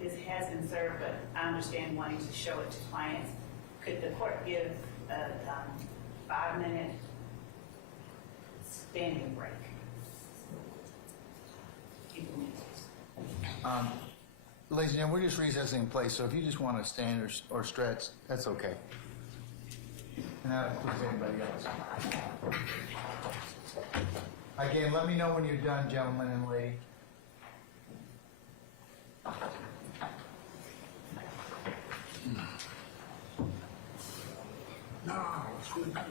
that this has been served, but I understand wanting to show it to clients. Could the court give a 5-minute standing break? Ladies and gentlemen, we're just recessing in place, so if you just want to stand or stretch, that's okay. And that includes anybody else. Again, let me know when you're done, gentlemen and lady. No, it's really good.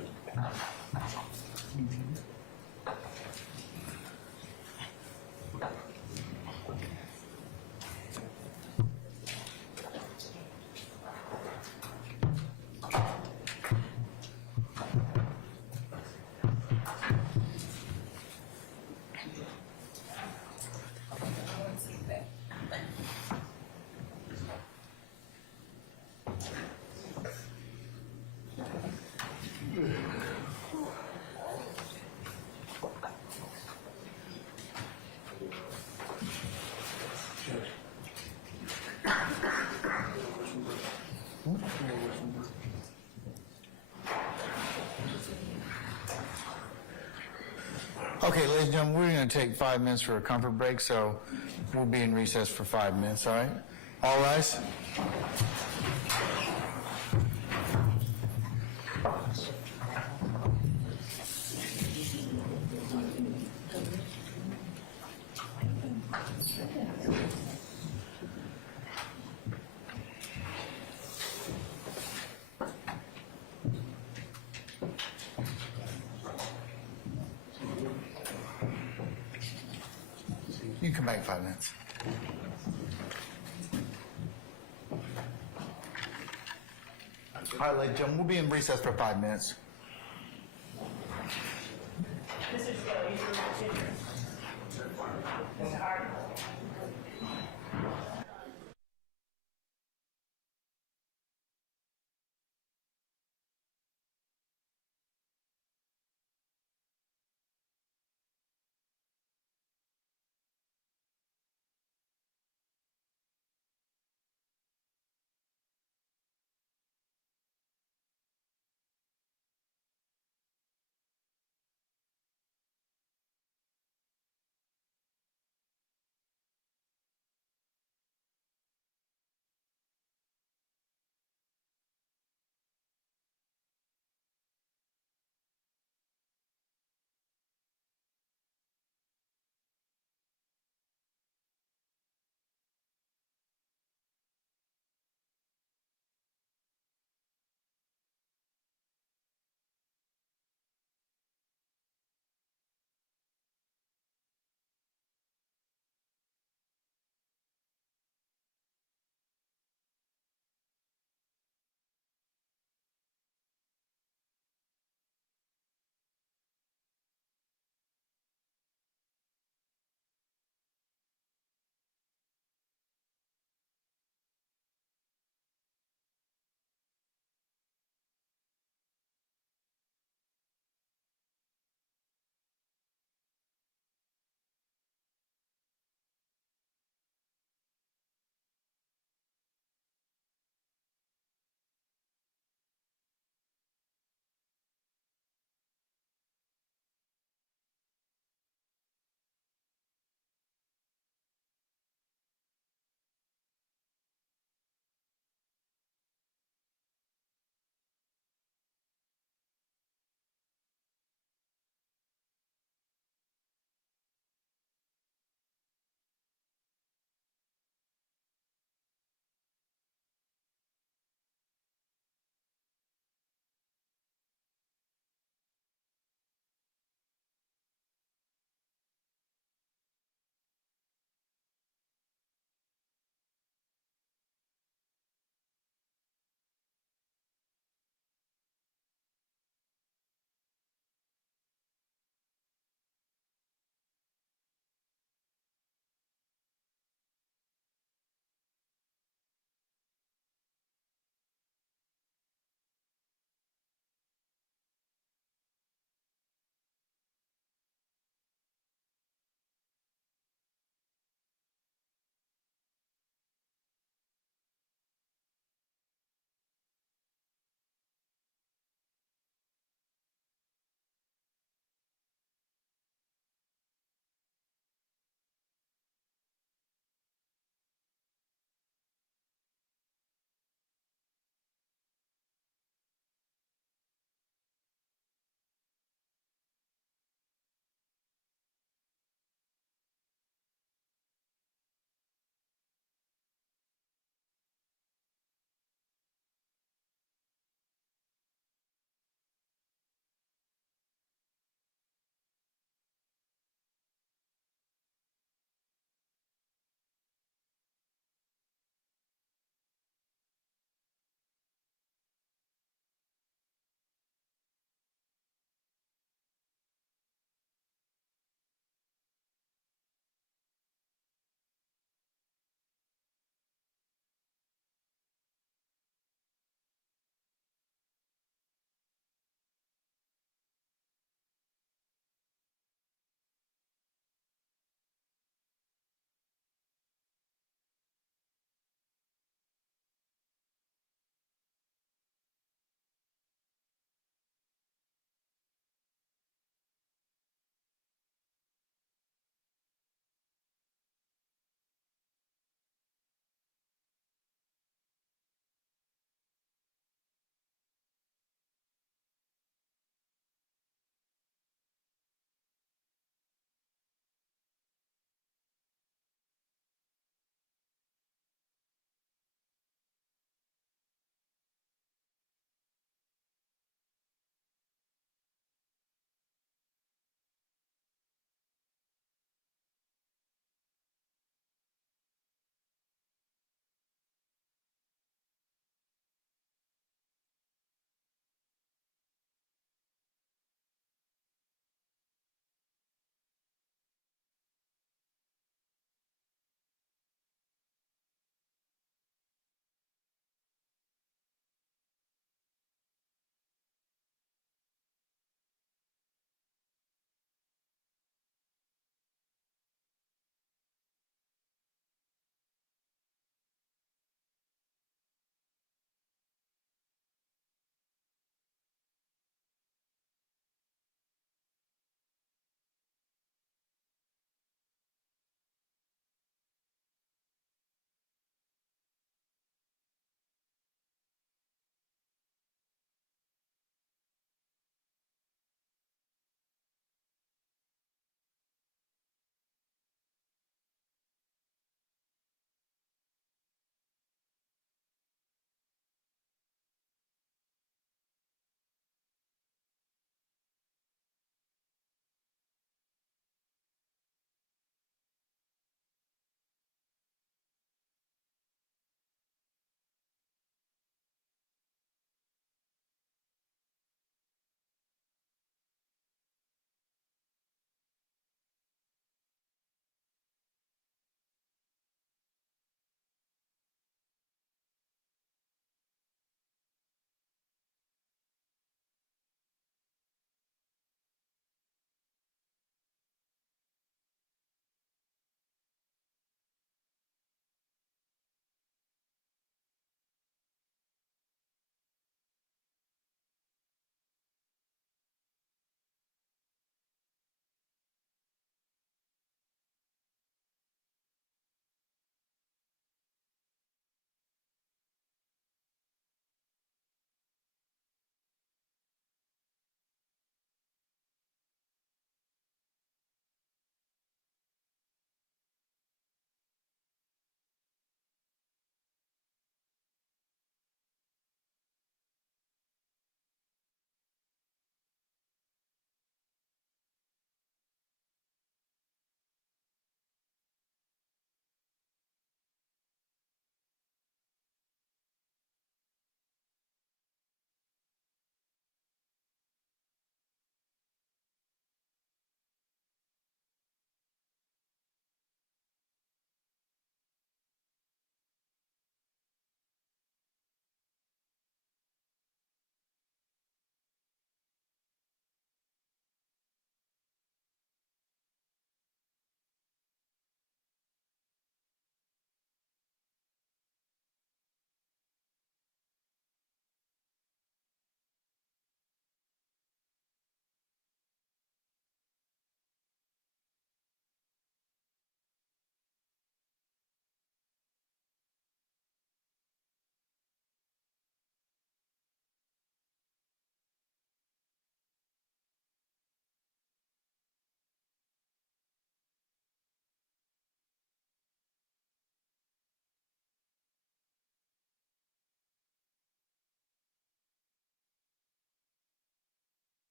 Okay, ladies and gentlemen, we're going to take 5 minutes for a comfort break, so we'll be in recess for 5 minutes, all right? All rise. You can come back in 5 minutes. All right, ladies and gentlemen, we'll be in recess for 5 minutes. Mr. Steele, you through the Mr. Harden?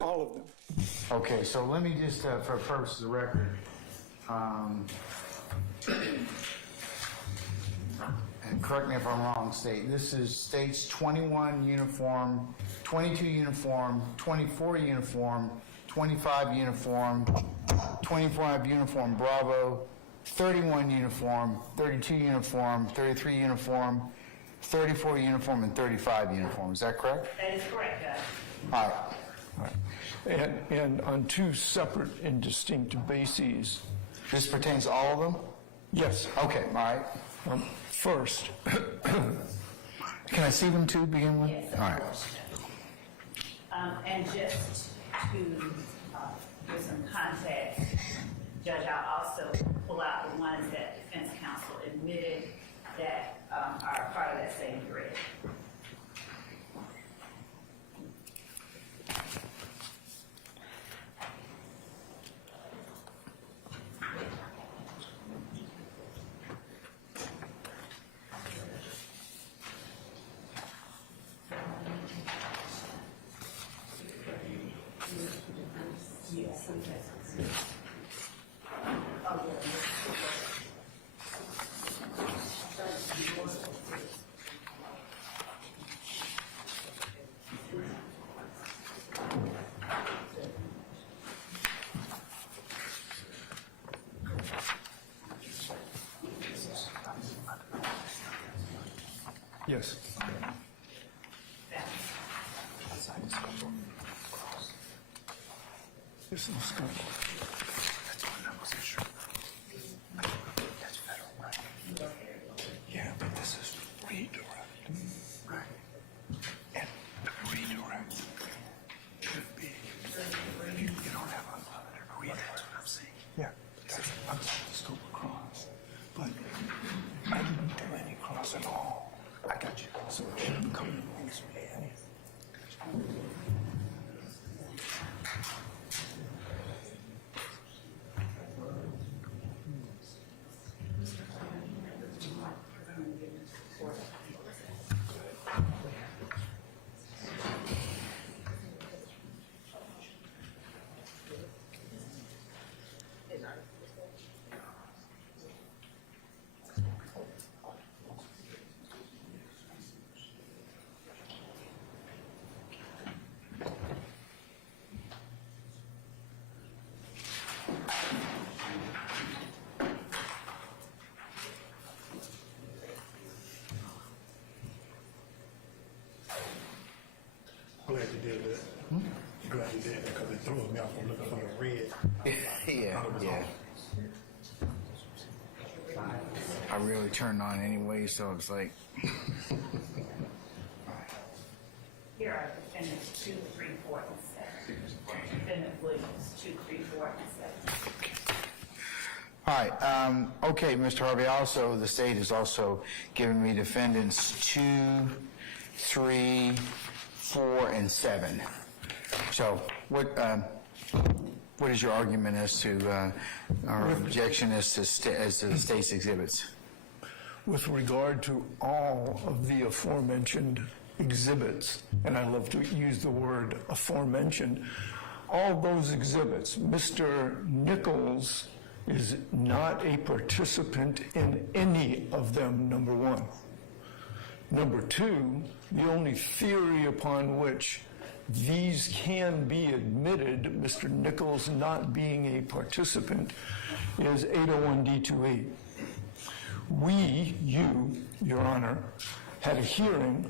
All of them. Okay, so let me just, for purposes of record, and correct me if I'm wrong, this is states 21 uniform, 22 uniform, 24 uniform, 25 uniform, 25 uniform Bravo, 31 uniform, 32 uniform, 33 uniform, 34 uniform, and 35 uniform. Is that correct? That is correct, Judge. All right. And on two separate and distinct bases. This pertains to all of them? Yes. Okay, all right. First. Can I see them to begin with? Yes. All right. And just to give some context, Judge, I'll also pull out the ones that defense counsel admitted that are part of that same thread. Yes. This is good. That's one I wasn't sure. That's federal, right? Yeah, but this is redirect. Right. And the redirect should be, you don't have unlimited redirect. That's what I'm saying. Yeah, I'm supposed to scope across, but I didn't do any cross at all. I got you. So it shouldn't come in this way. Glad you did that. Glad you did that because it threw me off from looking for the red. Yeah. I really turned on anyway, so it's like. Here are defendants 2, 3, 4, and 7. Defendant Williams, 2, 3, 4, and 7. All right. Okay, Mr. Harvey. Also, the state has also given me defendants 2, 3, 4, and 7. So, what is your argument as to our objection as to the state's exhibits? With regard to all of the aforementioned exhibits, and I love to use the word aforementioned, all those exhibits, Mr. Nichols is not a participant in any of them, number one. Number two, the only theory upon which these can be admitted, Mr. Nichols not being a participant, is 801D28. We, Your Honor, had a hearing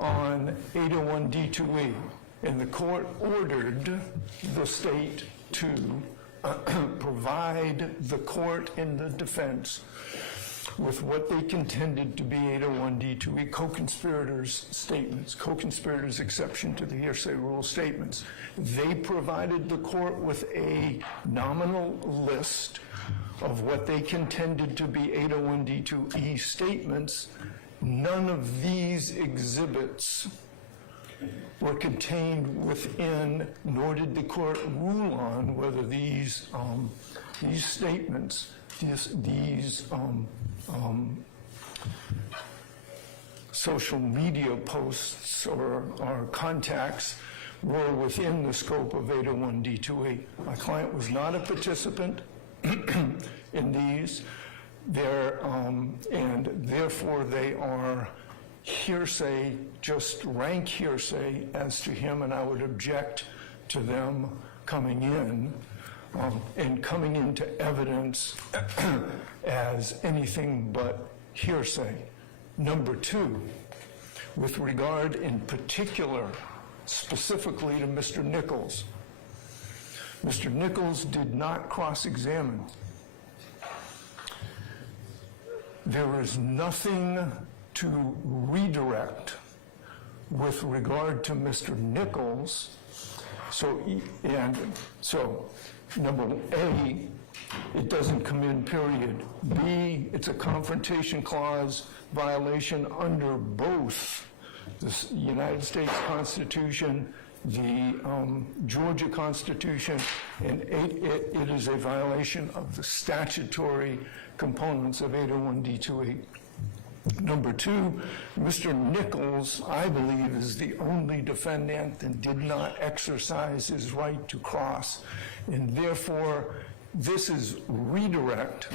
on 801D28, and the court ordered the state to provide the court and the defense with what they contended to be 801D28 co-conspirators' statements, co-conspirators' exception to the hearsay rule statements. They provided the court with a nominal list of what they contended to be 801D2E statements. None of these exhibits were contained within, nor did the court rule on whether these statements, these social media posts or contacts were within the scope of 801D2E. My client was not a participant in these, and therefore they are hearsay, just rank hearsay as to him, and I would object to them coming in and coming into evidence as anything but hearsay. Number two, with regard in particular, specifically to Mr. Nichols. Mr. Nichols did not cross-examine. There is nothing to redirect with regard to Mr. Nichols. So number A, it doesn't come in, period. B, it's a confrontation clause violation under both the United States Constitution, the Georgia Constitution, and it is a violation of the statutory components of 801D2E. Number two, Mr. Nichols, I believe, is the only defendant that did not exercise his right to cross, and therefore this is redirect.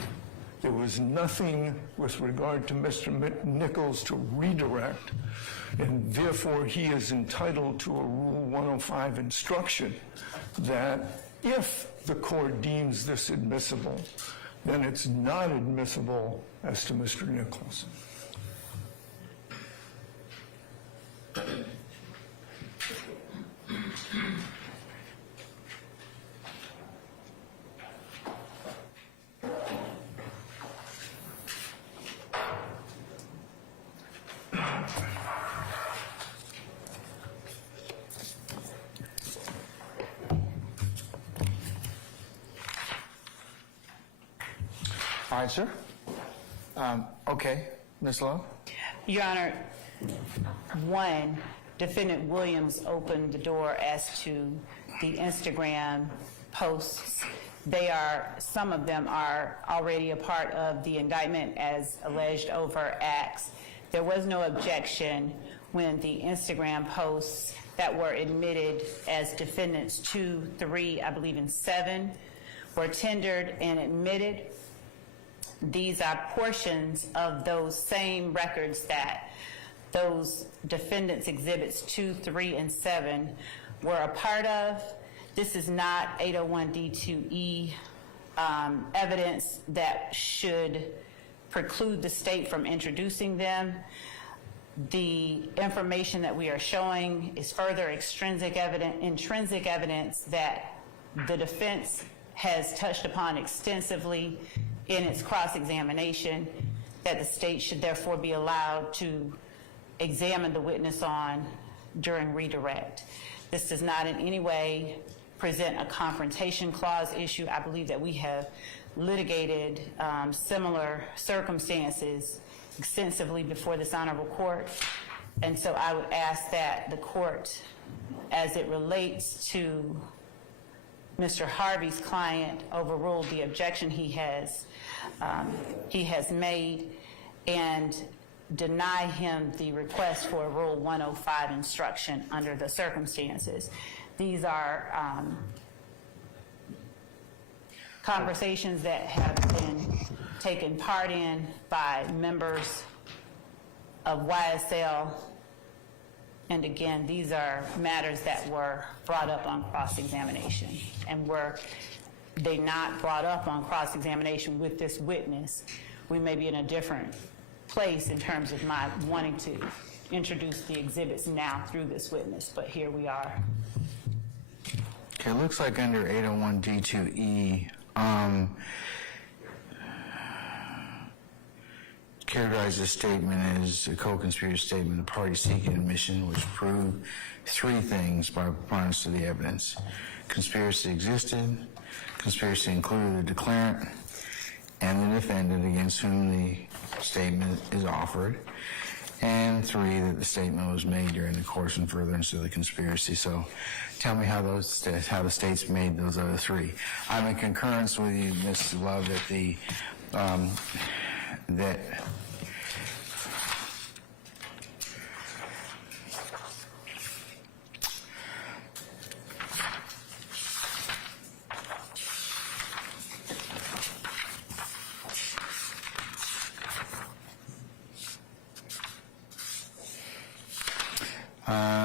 There was nothing with regard to Mr. Nichols to redirect, and therefore he is entitled to a Rule 105 instruction that if the court deems this admissible, then it's not admissible as to Mr. Nichols. All right, sir. Okay, Ms. Love? Your Honor, one, Defendant Williams opened the door as to the Instagram posts. Some of them are already a part of the indictment as alleged overt acts. There was no objection when the Instagram posts that were admitted as defendants 2, 3, I believe, and 7 were tendered and admitted. These are portions of those same records that those defendants exhibits 2, 3, and 7 were a part of. This is not 801D2E evidence that should preclude the state from introducing them. The information that we are showing is further intrinsic evidence that the defense has touched upon extensively in its cross-examination, that the state should therefore be allowed to examine the witness on during redirect. This does not in any way present a confrontation clause issue. I believe that we have litigated similar circumstances extensively before this honorable court. And so I would ask that the court, as it relates to Mr. Harvey's client, overrule the objection he has made and deny him the request for a Rule 105 instruction under the circumstances. These are conversations that have been taken part in by members of YSL. And again, these are matters that were brought up on cross-examination. And were they not brought up on cross-examination with this witness, we may be in a different place in terms of my wanting to introduce the exhibits now through this witness, but here we are. Okay, it looks like under 801D2E, characterize this statement as a co-conspirator statement, the party seeking admission, which proved three things by preponderance of the evidence. Conspiracy existed, conspiracy included the declarant and the defendant against whom the statement is offered, and 3, that the statement was made during the course and furtherance of the conspiracy. So tell me how the states made those other 3. I'm in concurrence with you, Ms. Love, that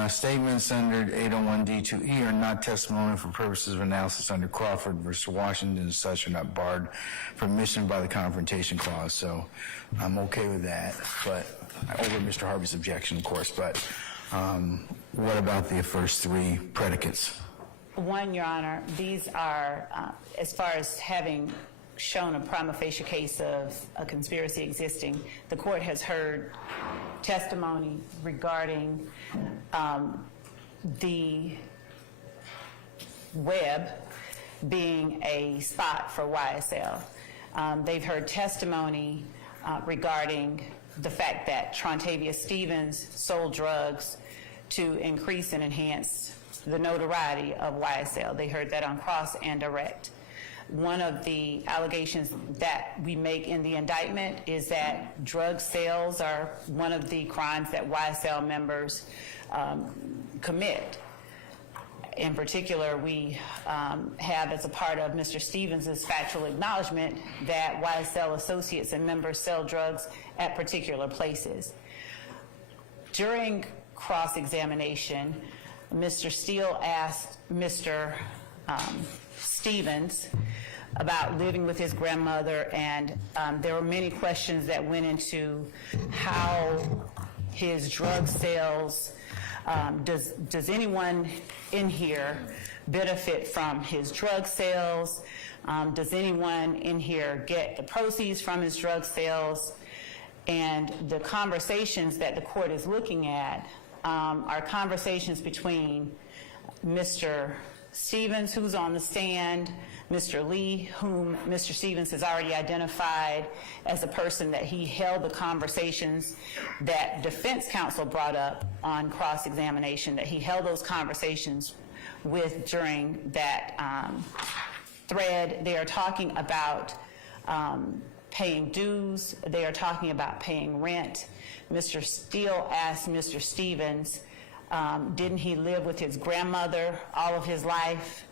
Statements under 801D2E are not testimony for purposes of analysis under Crawford versus Washington, and such are not barred from admission by the Confrontation Clause. So I'm okay with that, but over Mr. Harvey's objection, of course. But what about the first three predicates? One, Your Honor, these are, as far as having shown a prima facie case of a conspiracy existing, the court has heard testimony regarding the web being a spot for YSL. They've heard testimony regarding the fact that Trontavia Stevens sold drugs to increase and enhance the notoriety of YSL. They heard that on cross and direct. One of the allegations that we make in the indictment is that drug sales are one of the crimes that YSL members commit. In particular, we have, as a part of Mr. Stevens' factual acknowledgement, that YSL associates and members sell drugs at particular places. During cross-examination, Mr. Steele asked Mr. Stevens about living with his grandmother, and there were many questions that went into how his drug sales, does anyone in here benefit from his drug sales? Does anyone in here get the proceeds from his drug sales? And the conversations that the court is looking at are conversations between Mr. Stevens, who's on the stand, Mr. Lee, whom Mr. Stevens has already identified as the person that he held the conversations that defense counsel brought up on cross-examination, that he held those conversations with during that thread. They are talking about paying dues. They are talking about paying rent. Mr. Steele asked Mr. Stevens, didn't he live with his grandmother all of his life?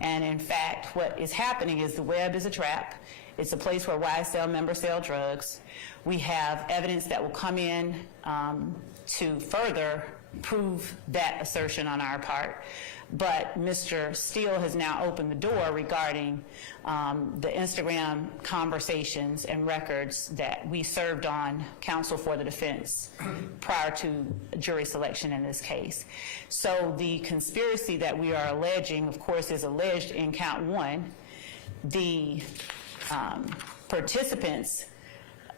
And in fact, what is happening is the web is a trap. It's a place where YSL members sell drugs. We have evidence that will come in to further prove that assertion on our part. But Mr. Steele has now opened the door regarding the Instagram conversations and records that we served on counsel for the defense prior to jury selection in this case. So the conspiracy that we are alleging, of course, is alleged in count one. The participants,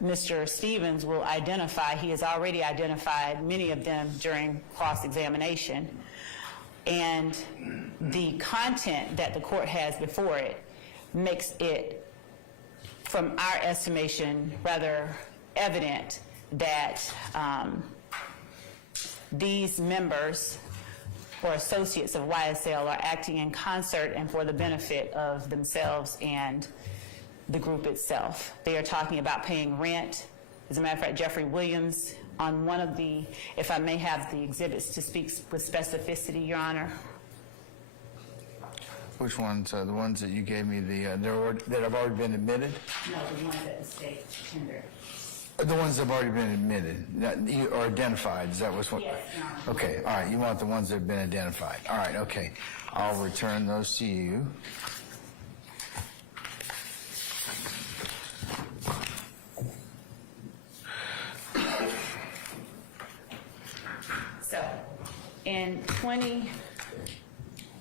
Mr. Stevens will identify, he has already identified many of them during cross-examination. And the content that the court has before it makes it, from our estimation, rather evident that these members or associates of YSL are acting in concert and for the benefit of themselves and the group itself. They are talking about paying rent. As a matter of fact, Jeffery Williams, on one of the, if I may have the exhibits to speak with specificity, Your Honor. Which ones? The ones that you gave me, that have already been admitted? No, the ones that the state tendered. The ones that have already been admitted or identified. Is that what's what? Yes, Your Honor. Okay, all right. You want the ones that have been identified. All right, okay. I'll return those to you. So, in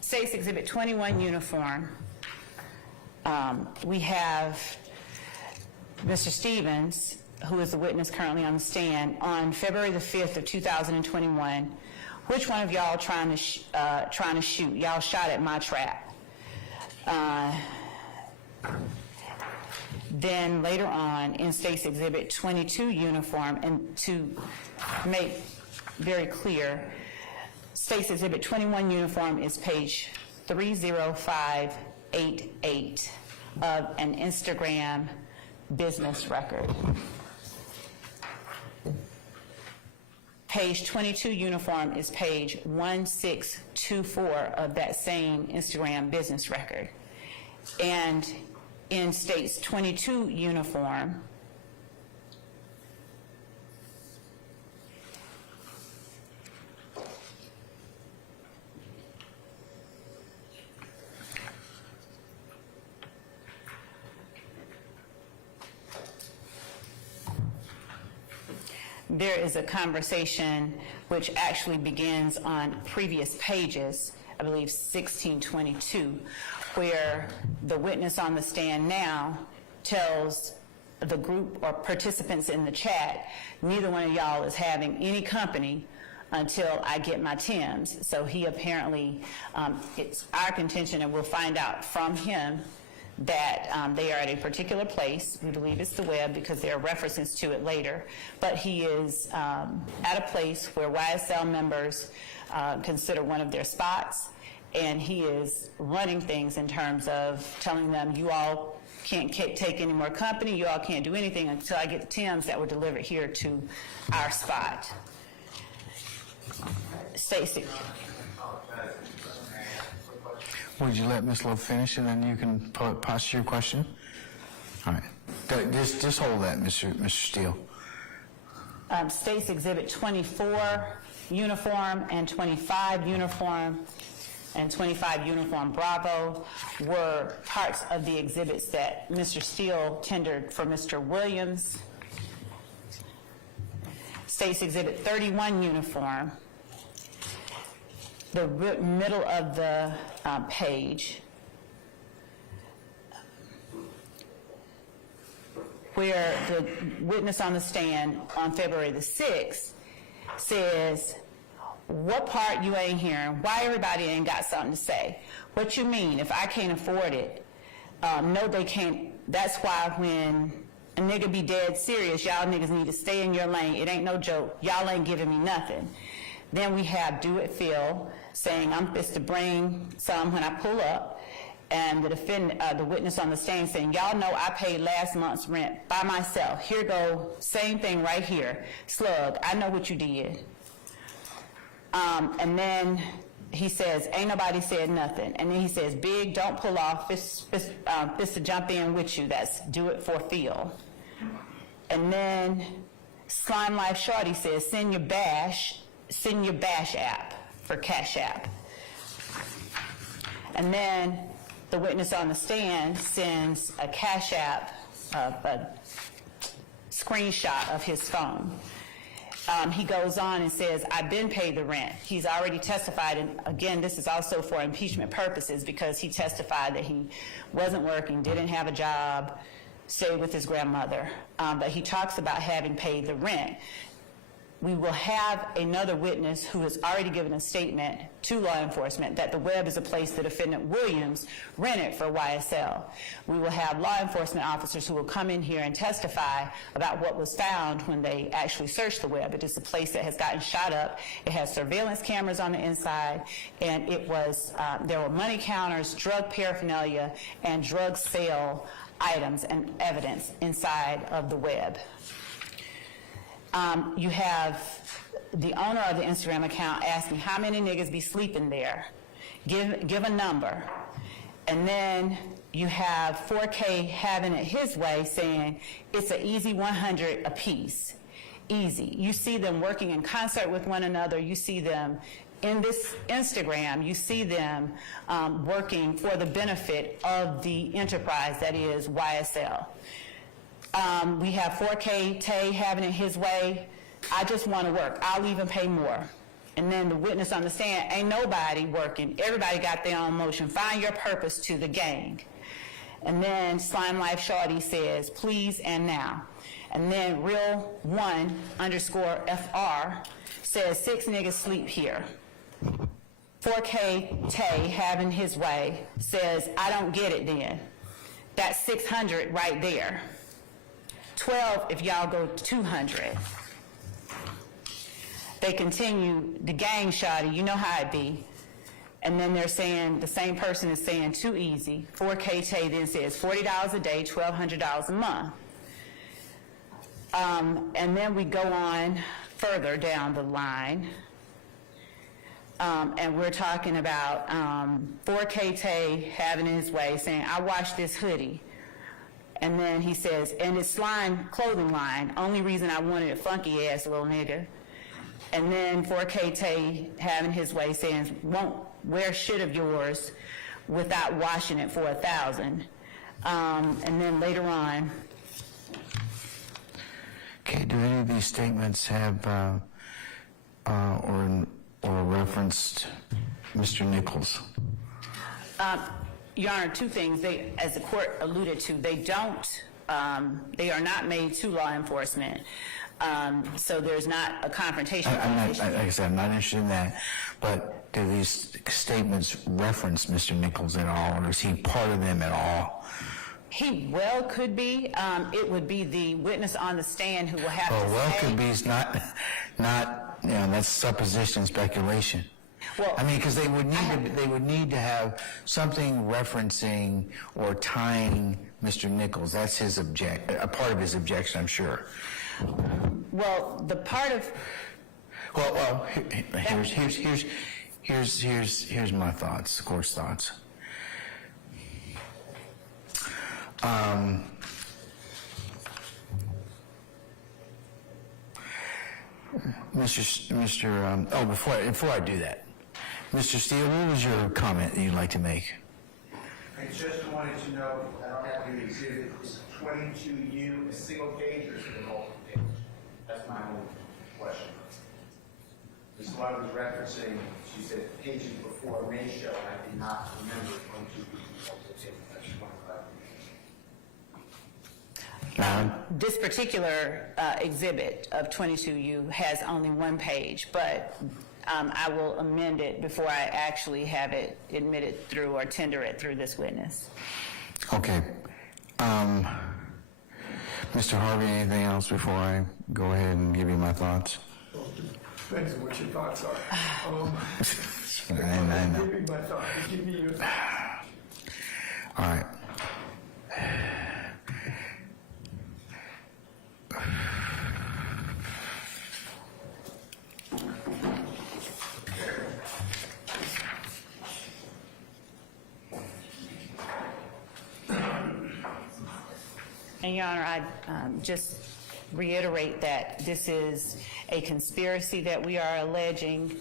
State's Exhibit 21 uniform, we have Mr. Stevens, who is the witness currently on the stand, on February the 5th of 2021. Which one of y'all trying to shoot? Y'all shot at my trap. Then later on, in State's Exhibit 22 uniform, and to make very clear, State's Exhibit 21 uniform is page 30588 of an Instagram business record. Page 22 uniform is page 1624 of that same Instagram business record. And in State's 22 uniform, there is a conversation which actually begins on previous pages, I believe 1622, where the witness on the stand now tells the group or participants in the chat, neither one of y'all is having any company until I get my Timbs. So he apparently, it's our contention, and we'll find out from him, that they are at a particular place. We believe it's the web because there are references to it later. But he is at a place where YSL members consider one of their spots, and he is running things in terms of telling them, you all can't take any more company, you all can't do anything until I get the Timbs that were delivered here to our spot. Stacy. Would you let Ms. Lowe finish, and then you can posture your question? All right. Just hold that, Mr. Steele. State's Exhibit 24, uniform, and 25, uniform, and 25, uniform Bravo, were parts of the exhibits that Mr. Steele tendered for Mr. Williams. State's Exhibit 31, uniform, the middle of the page, where the witness on the stand on February the 6th says, what part you ain't hearing? Why everybody ain't got something to say? What you mean? If I can't afford it, no, they can't. That's why when a nigga be dead serious, y'all niggas need to stay in your lane. It ain't no joke. Y'all ain't giving me nothing. Then we have Do It Phil saying, I'm fist to bring some when I pull up. And the witness on the stand saying, y'all know I paid last month's rent by myself. Here go, same thing right here. Slug, I know what you did. And then he says, ain't nobody said nothing. And then he says, Big, don't pull off, fist to jump in with you. That's Do It for Phil. And then Slime Life Shorty says, send your bash app for Cash App. And then the witness on the stand sends a Cash App, a screenshot of his phone. He goes on and says, I've been paid the rent. He's already testified, and again, this is also for impeachment purposes because he testified that he wasn't working, didn't have a job, stayed with his grandmother, but he talks about having paid the rent. We will have another witness who has already given a statement to law enforcement that the web is a place the defendant Williams rented for YSL. We will have law enforcement officers who will come in here and testify about what was found when they actually searched the web. It is a place that has gotten shot up. It has surveillance cameras on the inside, and it was there were money counters, drug paraphernalia, and drug sale items and evidence inside of the web. You have the owner of the Instagram account asking how many niggas be sleeping there. Give a number. And then you have 4K having it his way saying it's an easy 100 a piece. Easy. You see them working in concert with one another. You see them in this Instagram. You see them working for the benefit of the enterprise that is YSL. We have 4K Tay having it his way. I just want to work. I'll even pay more. And then the witness on the stand, ain't nobody working. Everybody got their own motion. Find your purpose to the gang. And then Slime Life Shorty says, please and now. And then Real1_FR says 6 niggas sleep here. 4K Tay having his way says, I don't get it then. That's 600 right there. 12 if y'all go 200. They continue, the gang shotty, you know how it be. And then they're saying, the same person is saying too easy. 4K Tay then says $40 a day, $1,200 a month. And then we go on further down the line. And we're talking about 4K Tay having his way saying, I washed this hoodie. And then he says, and it's Slime clothing line. Only reason I wanted a funky ass little nigga. And then 4K Tay having his way saying, won't wear shit of yours without washing it for $1,000. And then later on. Okay, do any of these statements have or referenced Mr. Nichols? Your Honor, two things. They, as the court alluded to, they don't, they are not made to law enforcement. So there's not a confrontation. Like I said, I'm not interested in that, but do these statements reference Mr. Nichols at all, or is he part of them at all? He well could be. It would be the witness on the stand who will have to well say. could be is not, you know, that's supposition, speculation. Well, I mean, because they would need to have something referencing or tying Mr. Nichols. That's his a part of his objection, I'm sure. Well, the part of. Well, here's my thoughts, the court's thoughts. Before I do that, Mr. Steele, what was your comment that you'd like to make? I just wanted to know, I don't have the exhibit, is 22U a single page or is it a multiple page? That's my only question. Ms. Love was referencing, she said pages before May show, and I did not remember 22U multiple pages. I just want to clarify. This particular exhibit of 22U has only one page, but I will amend it before I actually have it admitted through or tender it through this witness. Okay. Mr. Harvey, anything else before I go ahead and give you my thoughts? Depends on what your thoughts are. I know. Give me my thoughts. Give me your thoughts. All right. And Your Honor, I just reiterate that this is a conspiracy that we are alleging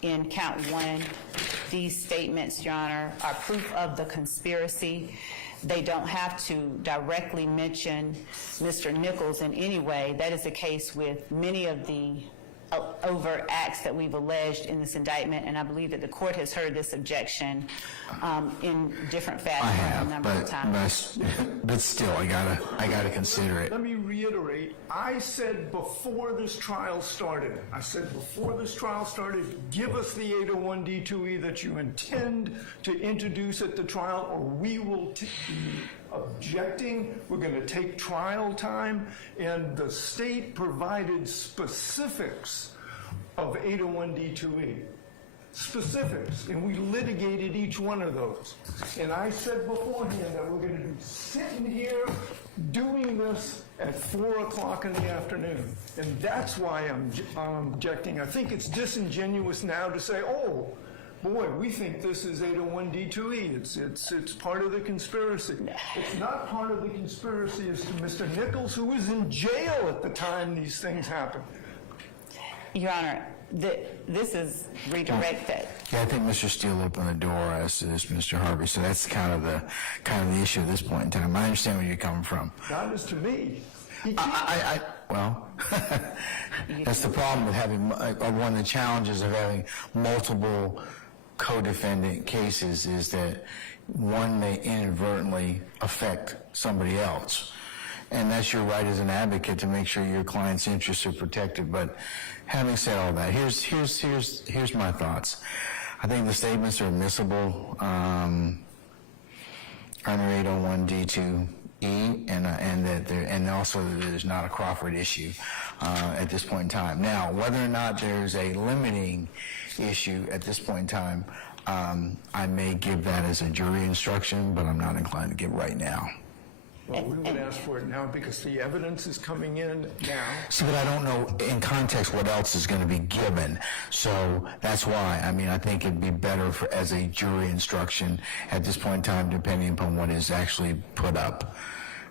in count one. These statements, Your Honor, are proof of the conspiracy. They don't have to directly mention Mr. Nichols in any way. That is the case with many of the overt acts that we've alleged in this indictment, and I believe that the court has heard this objection in different fashions a number of times. But still, I gotta consider it. Let me reiterate. I said before this trial started, give us the 801D2E that you intend to introduce at the trial, or we will be objecting. We're going to take trial time, and the state provided specifics of 801D2E. Specifics, and we litigated each one of those. And I said beforehand that we're going to be sitting here doing this at 4 o'clock in the afternoon. And that's why I'm objecting. I think it's disingenuous now to say, oh, boy, we think this is 801D2E. It's part of the conspiracy. It's not part of the conspiracy as to Mr. Nichols, who was in jail at the time these things happened. Your Honor, this is redirected. Yeah, I think Mr. Steele opened the door as to this, Mr. Harvey. So that's kind of the issue at this point in time. I understand where you're coming from. Not as to me. Well, that's the problem with having one of the challenges of having multiple co-defendant cases is that one may inadvertently affect somebody else. And that's your right as an advocate to make sure your client's interests are protected. But having said all that, here's my thoughts. I think the statements are admissible under 801D2E, and also that there's not a Crawford issue at this point in time. Now, whether or not there's a limiting issue at this point in time, I may give that as a jury instruction, but I'm not inclined to give right now. Well, we would ask for it now because the evidence is coming in now. See, but I don't know in context what else is going to be given. So that's why, I think it'd be better as a jury instruction at this point in time, depending upon what is actually put up.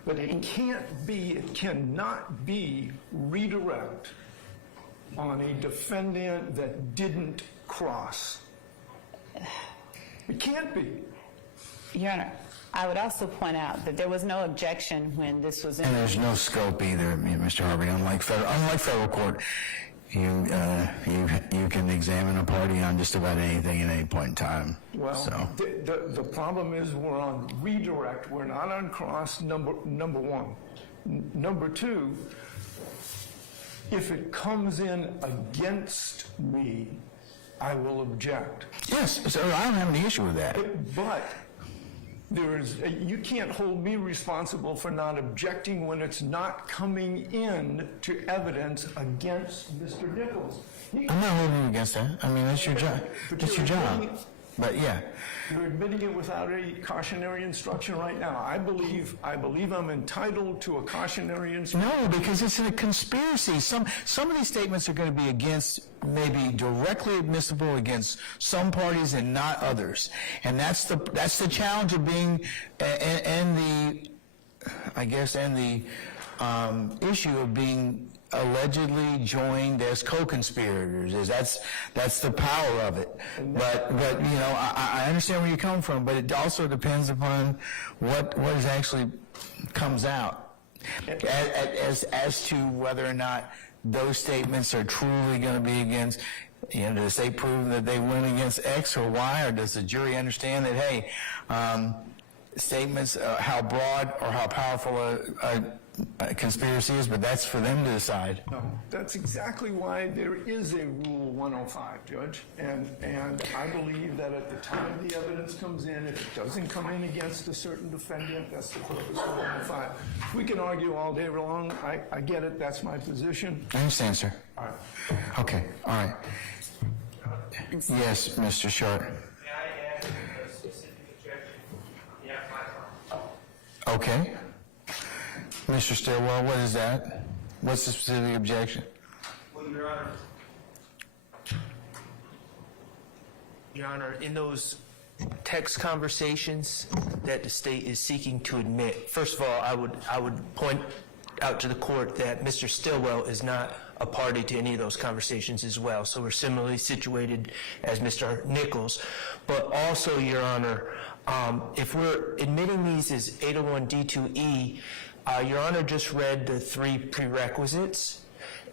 But it cannot be redirect on a defendant that didn't cross. It can't be. Your Honor, I would also point out that there was no objection when this was in. And there's no scope either, Mr. Harvey. Unlike federal court, you can examine a party on just about anything at any point in time. Well, so. the problem is we're on redirect. We're not on cross, number one. Number two, if it comes in against me, I will object. Yes, so I don't have any issue with that. But you can't hold me responsible for not objecting when it's not coming in to evidence against Mr. Nichols. I'm not holding you against that. I mean, that's your job. That's your job. But yeah. You're admitting it without a cautionary instruction right now. I believe I'm entitled to a cautionary instruction. No, because it's a conspiracy. Some of these statements are going to be against, maybe directly admissible against some parties and not others. And that's the challenge of being, and the issue of being allegedly joined as co-conspirators. That's the power of it. But you know, I understand where you come from, but it also depends upon what is actually comes out as to whether or not those statements are truly going to be against. You know, does they prove that they went against X or Y, or does the jury understand that, hey, statements, how broad or how powerful a conspiracy is, but that's for them to decide. No, that's exactly why there is a Rule 105, Judge. And I believe that at the time the evidence comes in, if it doesn't come in against a certain defendant, that's the purpose of 105. We can argue all day long. I get it. That's my position. I understand, sir. All right. Okay. All right. Yes, Mr. Short. May I add a specific objection? Yeah, my problem. Okay. Mr. Stillwell, what is that? What's the specific objection? Well, Your Honor, in those text conversations that the state is seeking to admit, first of all, I would point out to the court that Mr. Stillwell is not a party to any of those conversations as well. So we're similarly situated as Mr. Nichols. But also, Your Honor, if we're admitting these as 801D2E, Your Honor just read the 3 prerequisites,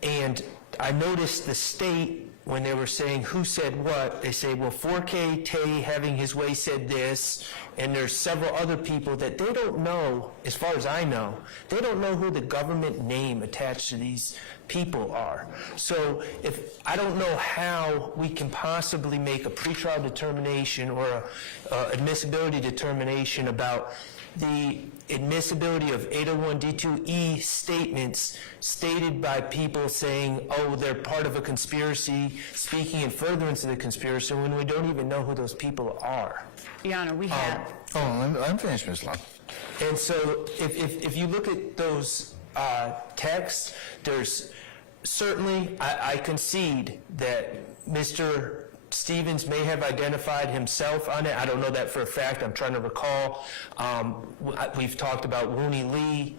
and I noticed the state, when they were saying who said what, they say, well, 4K Tay having his way said this, and there's several other people that they don't know, as far as I know, they don't know who the government name attached to these people are. So I don't know how we can possibly make a pretrial determination or a admissibility determination about the admissibility of 801D2E statements stated by people saying, oh, they're part of a conspiracy, speaking in furtherance of the conspiracy, when we don't even know who those people are. Your Honor, we have. I'm finished, Ms. Love. And so if you look at those texts, there's certainly, I concede that Mr. Stevens may have identified himself on it. I don't know that for a fact. I'm trying to recall. We've talked about Rooney Lee,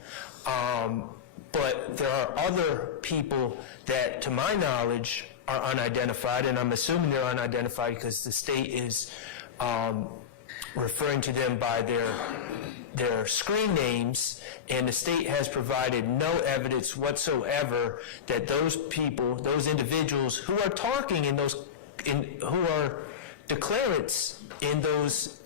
but there are other people that, to my knowledge, are unidentified, and I'm assuming they're unidentified because the state is referring to them by their screen names, and the state has provided no evidence whatsoever that those people, those individuals who are talking who are declarants in those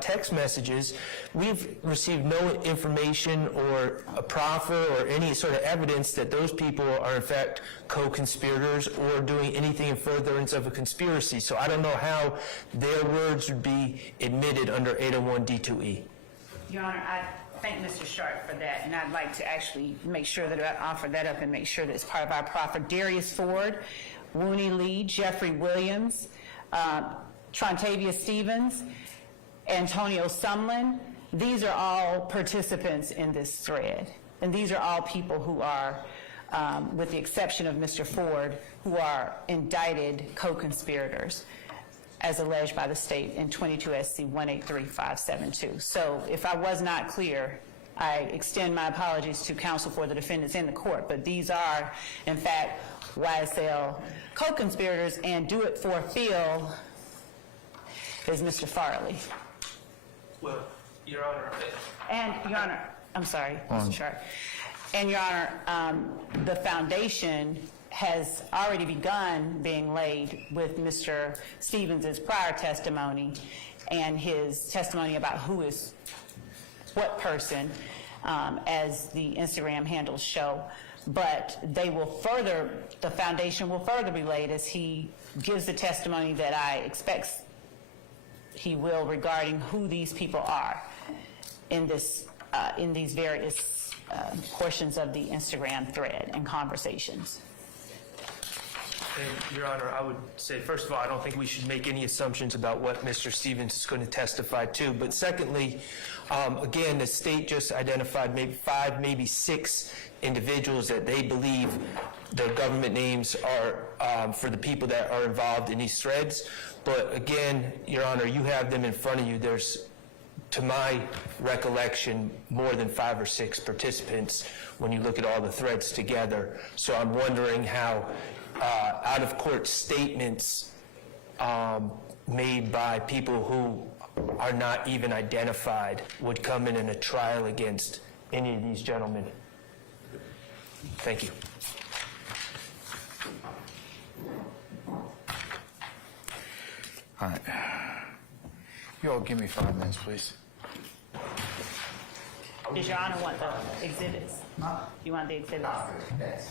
text messages, we've received no information or a proffer or any sort of evidence that those people are in fact co-conspirators or doing anything in furtherance of a conspiracy. So I don't know how their words would be admitted under 801D2E. Your Honor, I thank Mr. Sharp for that, and I'd like to actually make sure that I offer that up and make sure that it's part of our proffer. Darius Ford, Rooney Lee, Jeffery Williams, Trontavia Stevens, Antonio Sumlin, these are all participants in this thread. And these are all people who are, with the exception of Mr. Ford, who are indicted co-conspirators, as alleged by the state in 22 SC 183572. So if I was not clear, I extend my apologies to counsel for the defendants in the court, but these are, in fact, YSL co-conspirators, and do it for Phil is Mr. Farley. Well, Your Honor, And, Your Honor, I'm sorry, Mr. Sharp. And, Your Honor, the foundation has already begun being laid with Mr. Stevens' prior testimony and his testimony about who is what person, as the Instagram handles show. But they will further, the foundation will further be laid as he gives the testimony that I expect he will regarding who these people are in this, in these various portions of the Instagram thread and conversations. And, Your Honor, I would say, first of all, I don't think we should make any assumptions about what Mr. Stevens is going to testify to. But secondly, again, the state just identified maybe 5, maybe 6 individuals that they believe their government names are for the people that are involved in these threads. But again, Your Honor, you have them in front of you. There's, to my recollection, more than 5 or 6 participants when you look at all the threads together. So I'm wondering how out-of-court statements made by people who are not even identified would come in a trial against any of these gentlemen. Thank you. All right. You all give me 5 minutes, please. Does Your Honor want the exhibits? You want the exhibits?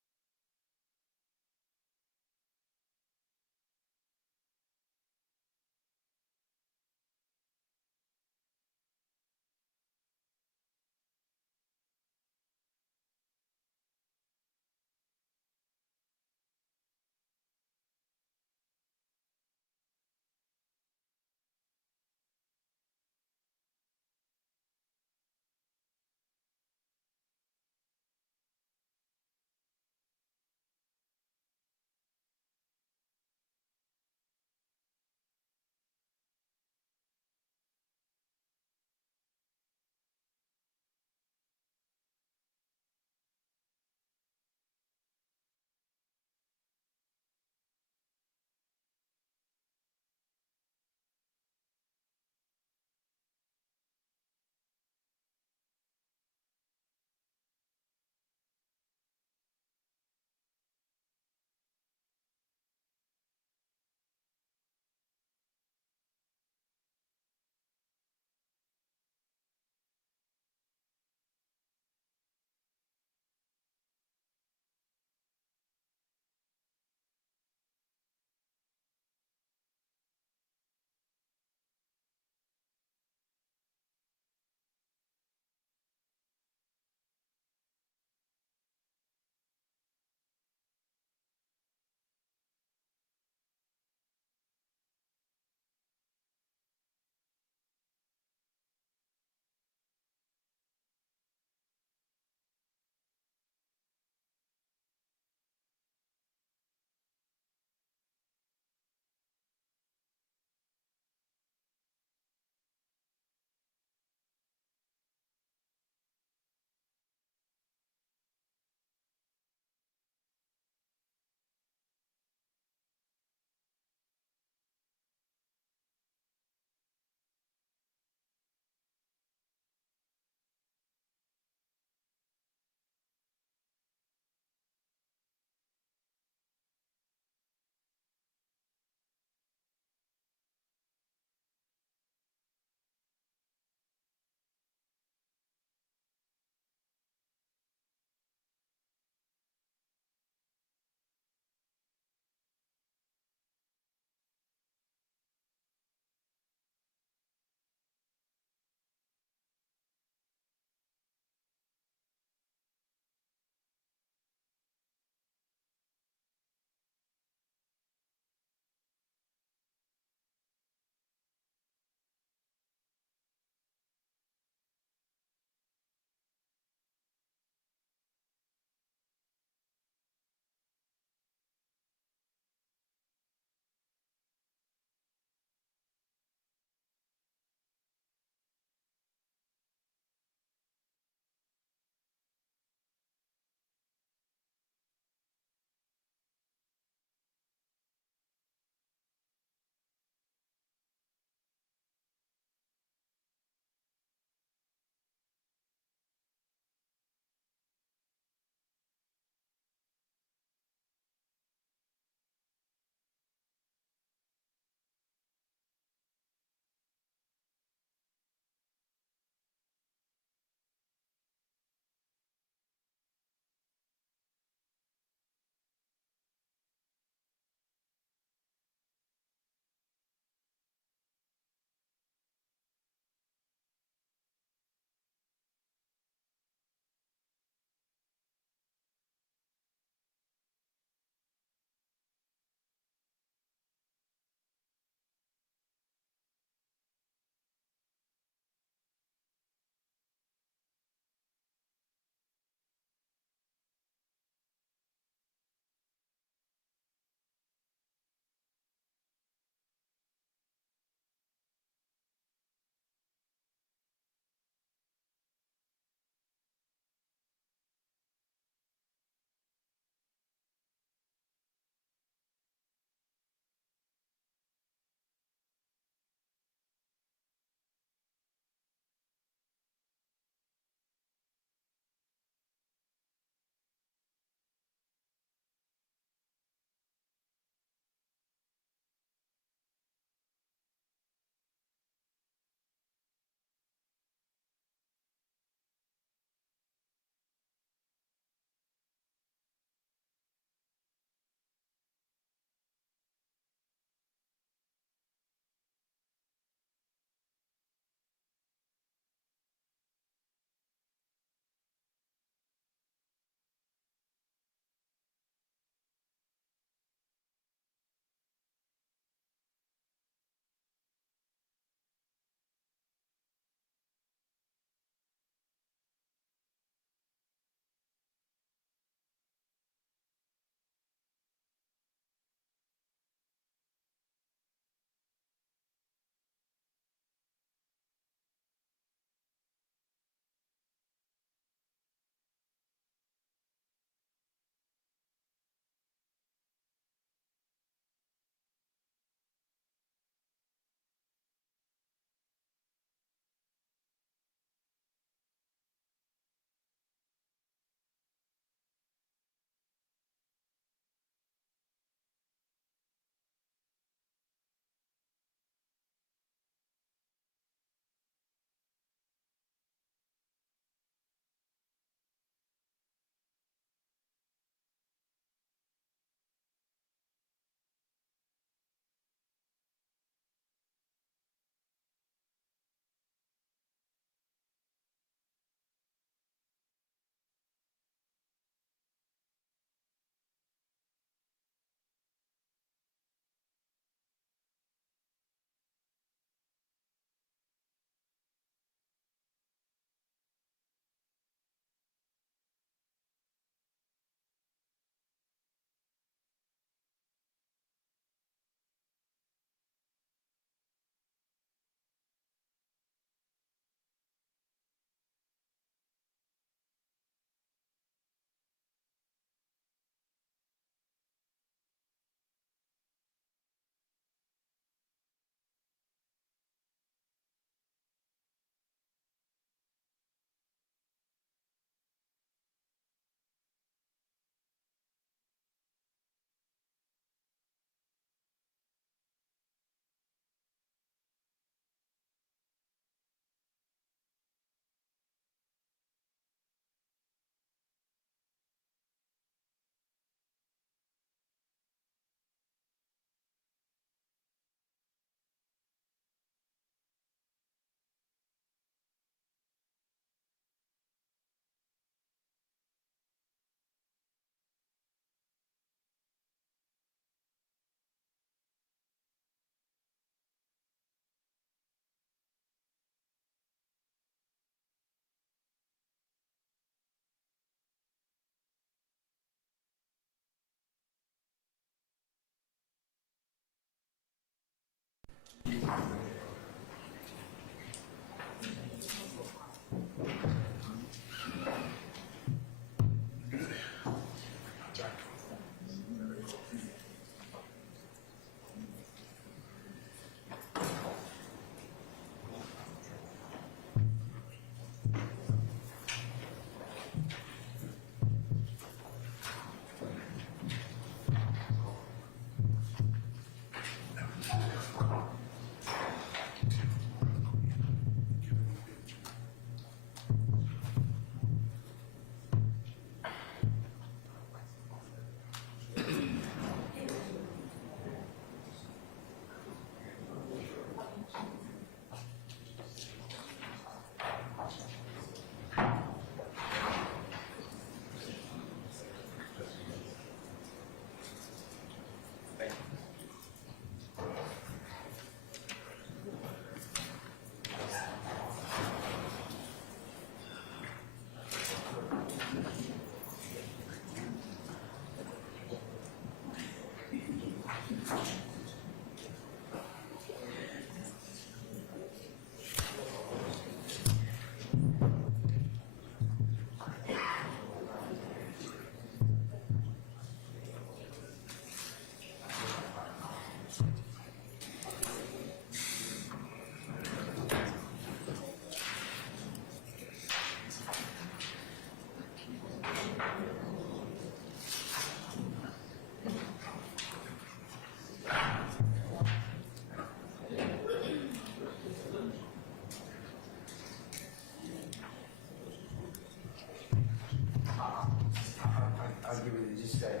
I'll give you just a second.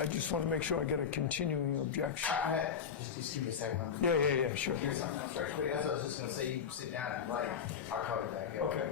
I just want to make sure I get a continuing objection. Just give me a second. Yeah, sure. Here's something else. That's what I was just gonna say. You can sit down and write. I'll call it back. Okay.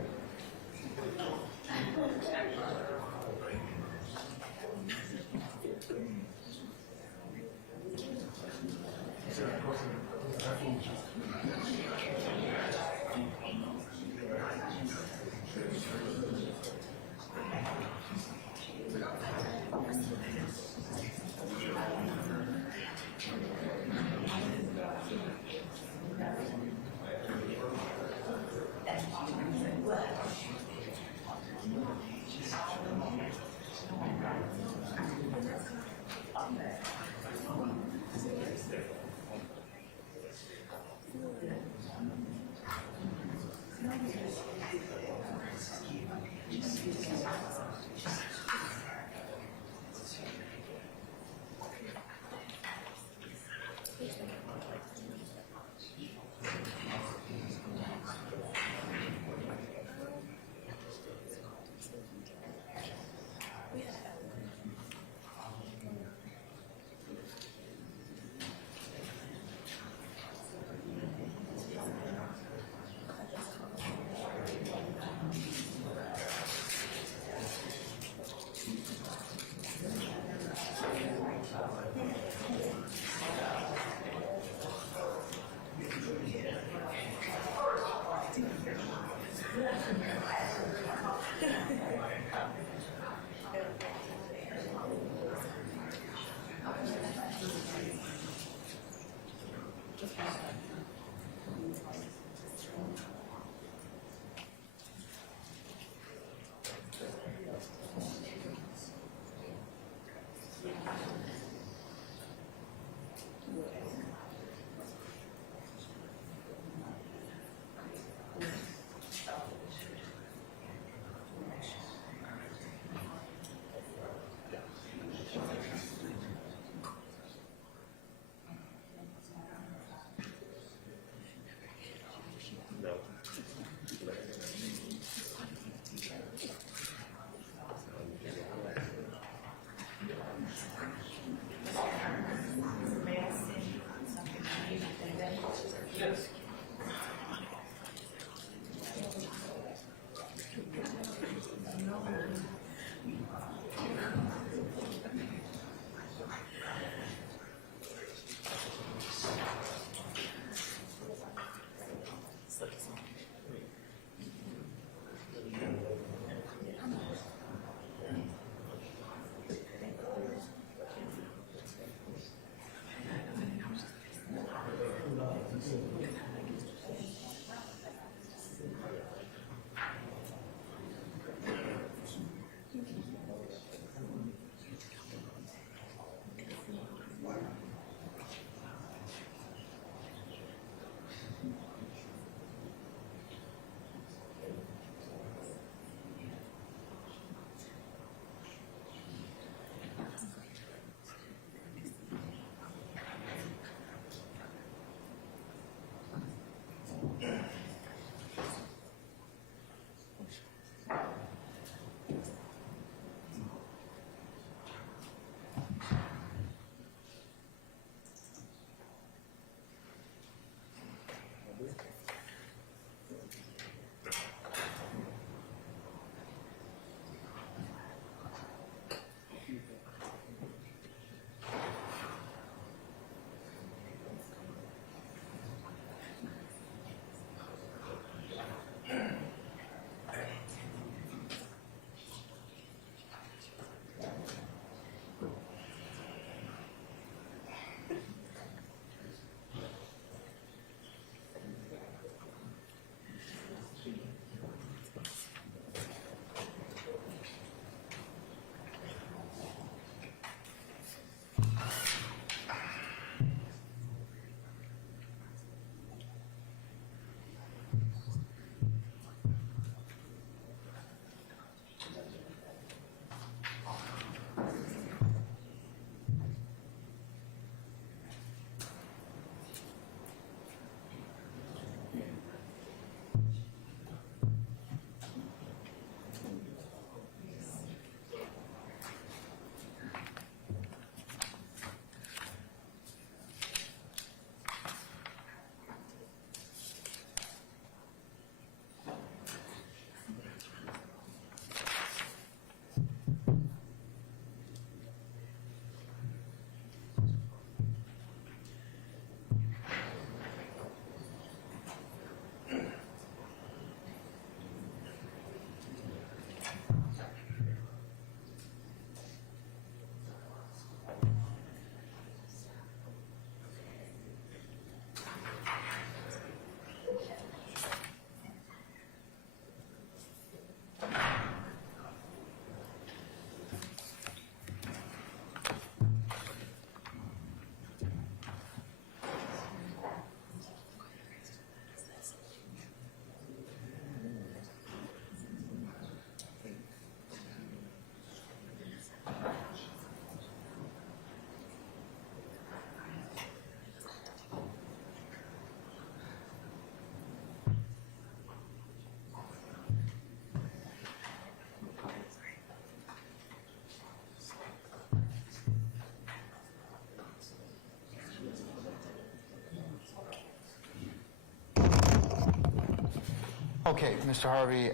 Okay, Mr. Harvey,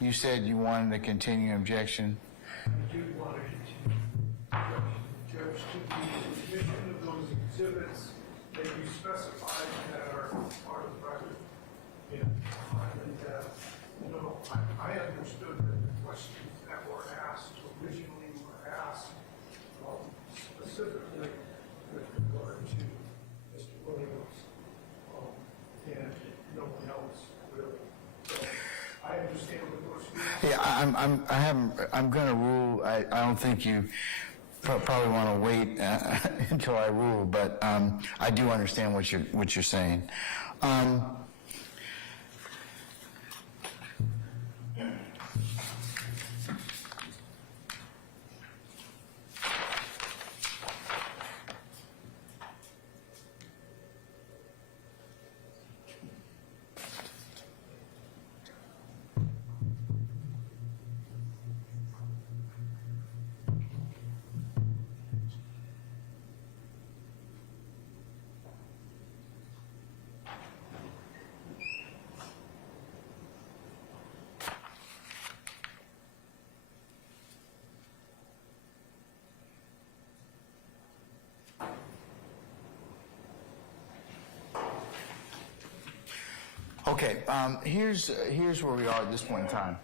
you said you wanted a continuing objection. I do want to continue. Judge, to the admission of those exhibits that you specified that are part of the record. Yeah. And, I understood that the questions that were asked originally were asked specifically with regard to Mr. Williams and no one else really. So I understand what those Yeah, I'm going to rule. I don't think you probably want to wait until I rule, but I do understand what you're saying. Okay, here's where we are at this point in time.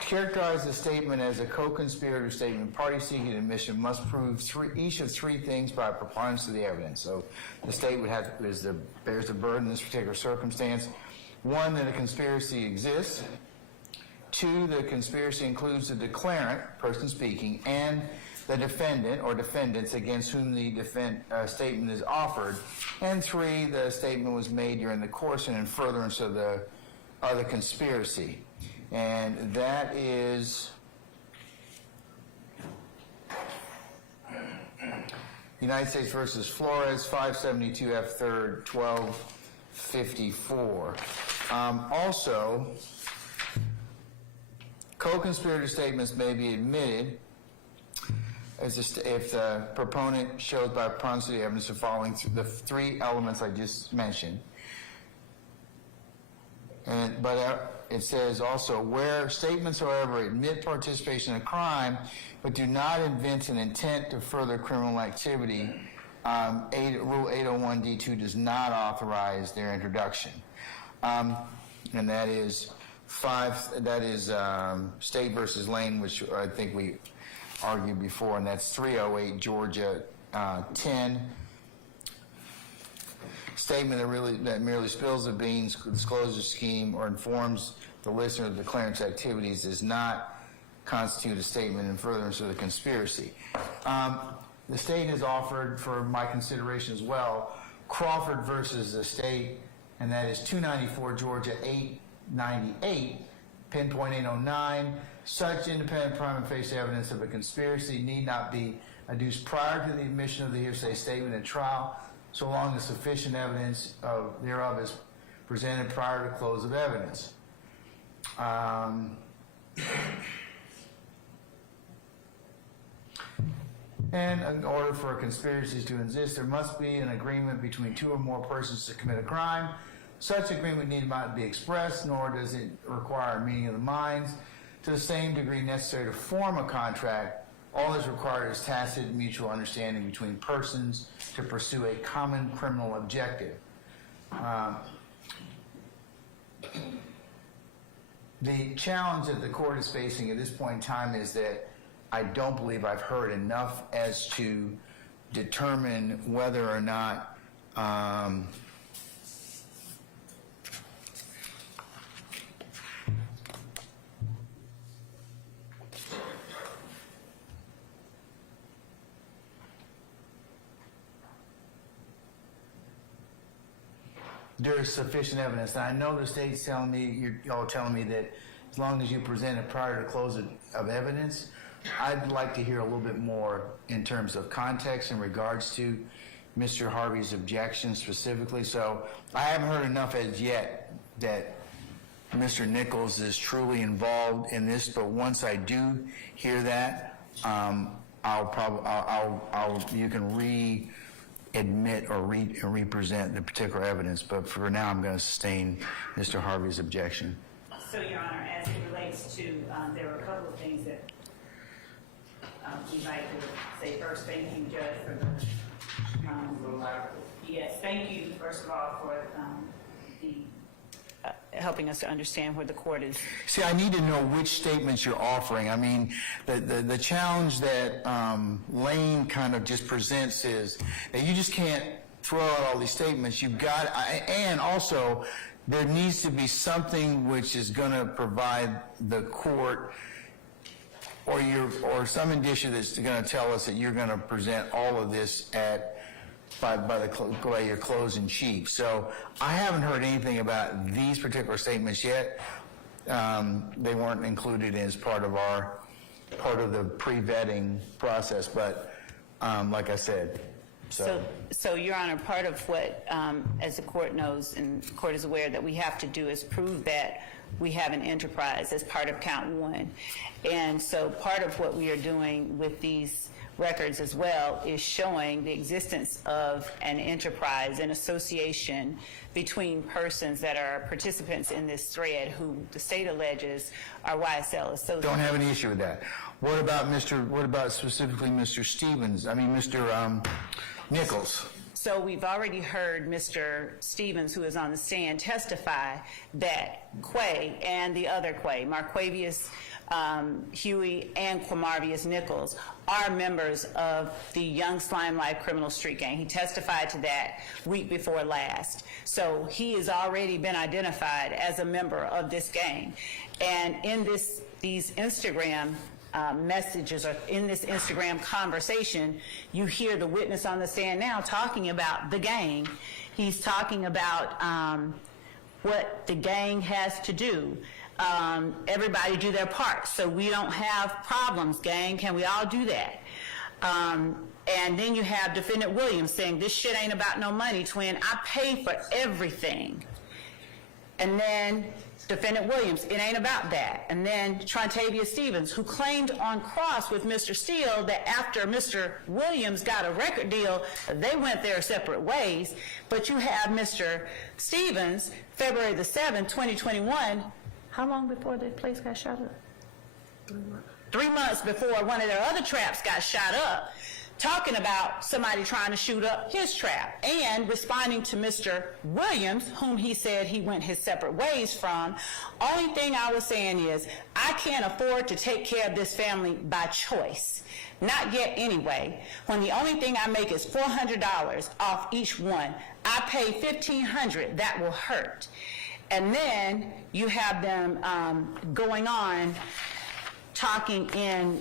To characterize the statement as a co-conspirator statement, party seeking admission must prove each of three things by a preponderance of the evidence. So the state would have bears the burden in this particular circumstance. One, that a conspiracy exists. Two, the conspiracy includes the declarant, person speaking, and the defendant or defendants against whom the statement is offered. And three, the statement was made during the course and in furtherance of the conspiracy. And that is United States versus Flores, 572 F. 3rd, 1254. Also, co-conspirator statements may be admitted if the proponent shows by preponderance of the evidence the following the three elements I just mentioned. But it says also, where statements, however, admit participation in a crime, but do not evince an intent to further criminal activity, Rule 801 D2 does not authorize their introduction. And that is State versus Lane, which I think we argued before, and that's 308 Georgia 10. Statement that merely spills the beans, discloses a scheme, or informs the listener of the declarant's activities does not constitute a statement in furtherance of the conspiracy. The state has offered for my consideration as well Crawford versus the state, and that is 294 Georgia 898, pinpoint 809. Such independent prima facie evidence of a conspiracy need not be adduced prior to the admission of the hearsay statement at trial, so long as sufficient evidence thereof is presented prior to close of evidence. And in order for conspiracies to exist, there must be an agreement between two or more persons to commit a crime. Such agreement need not be expressed, nor does it require a meeting of the minds. To the same degree necessary to form a contract, all that's required is tacit mutual understanding between persons to pursue a common criminal objective. The challenge that the court is facing at this point in time is that I don't believe I've heard enough as to determine whether or not there is sufficient evidence. And I know the state's telling me, y'all telling me that as long as you present it prior to close of evidence, I'd like to hear a little bit more in terms of context in regards to Mr. Harvey's objection specifically. So I haven't heard enough as yet that Mr. Nichols is truly involved in this, but once I do hear that, you can admit or represent the particular evidence. But for now, I'm going to sustain Mr. Harvey's objection. So, Your Honor, as it relates to, there were a couple of things that we'd like to say first. Thank you, Judge, for the, yes, thank you, first of all, for the helping us to understand where the court is. See, I need to know which statements you're offering. I mean, the challenge that Lane kind of just presents is that you just can't throw out all these statements. You've got, and also, there needs to be something which is going to provide the court or some indicia that's going to tell us that you're going to present all of this by your closing chief. So I haven't heard anything about these particular statements yet. They weren't included as part of the pre-vetting process, but like I said. So, Your Honor, part of what, as the court knows and the court is aware, that we have to do is prove that we have an enterprise as part of count one. And so part of what we are doing with these records as well is showing the existence of an enterprise, an association between persons that are participants in this thread who the state alleges are YSL associates. Don't have any issue with that. What about specifically Mr. Stevens? I mean, Mr. Nichols. So we've already heard Mr. Stevens, who is on the stand, testify that Quay and the other Quay, Marquavius Huey and Quamarvius Nichols, are members of the Young Slime Life criminal street gang. He testified to that week before last. So he has already been identified as a member of this gang. And in these Instagram messages, or in this Instagram conversation, you hear the witness on the stand now talking about the gang. He's talking about what the gang has to do. Everybody do their part so we don't have problems, gang. Can we all do that? And then you have Defendant Williams saying, this shit ain't about no money, twin. I pay for everything. And then Defendant Williams, it ain't about that. And then Trontavia Stevens, who claimed on cross with Mr. Steele that after Mr. Williams got a record deal, they went their separate ways. But you have Mr. Stevens, February the 7th, 2021, how long before the place got shot up? 3 months before one of their other traps got shot up, talking about somebody trying to shoot up his trap and responding to Mr. Williams, whom he said he went his separate ways from. Only thing I was saying is, I can't afford to take care of this family by choice. Not yet anyway. When the only thing I make is $400 off each one, I pay $1,500, that will hurt. And then you have them going on, talking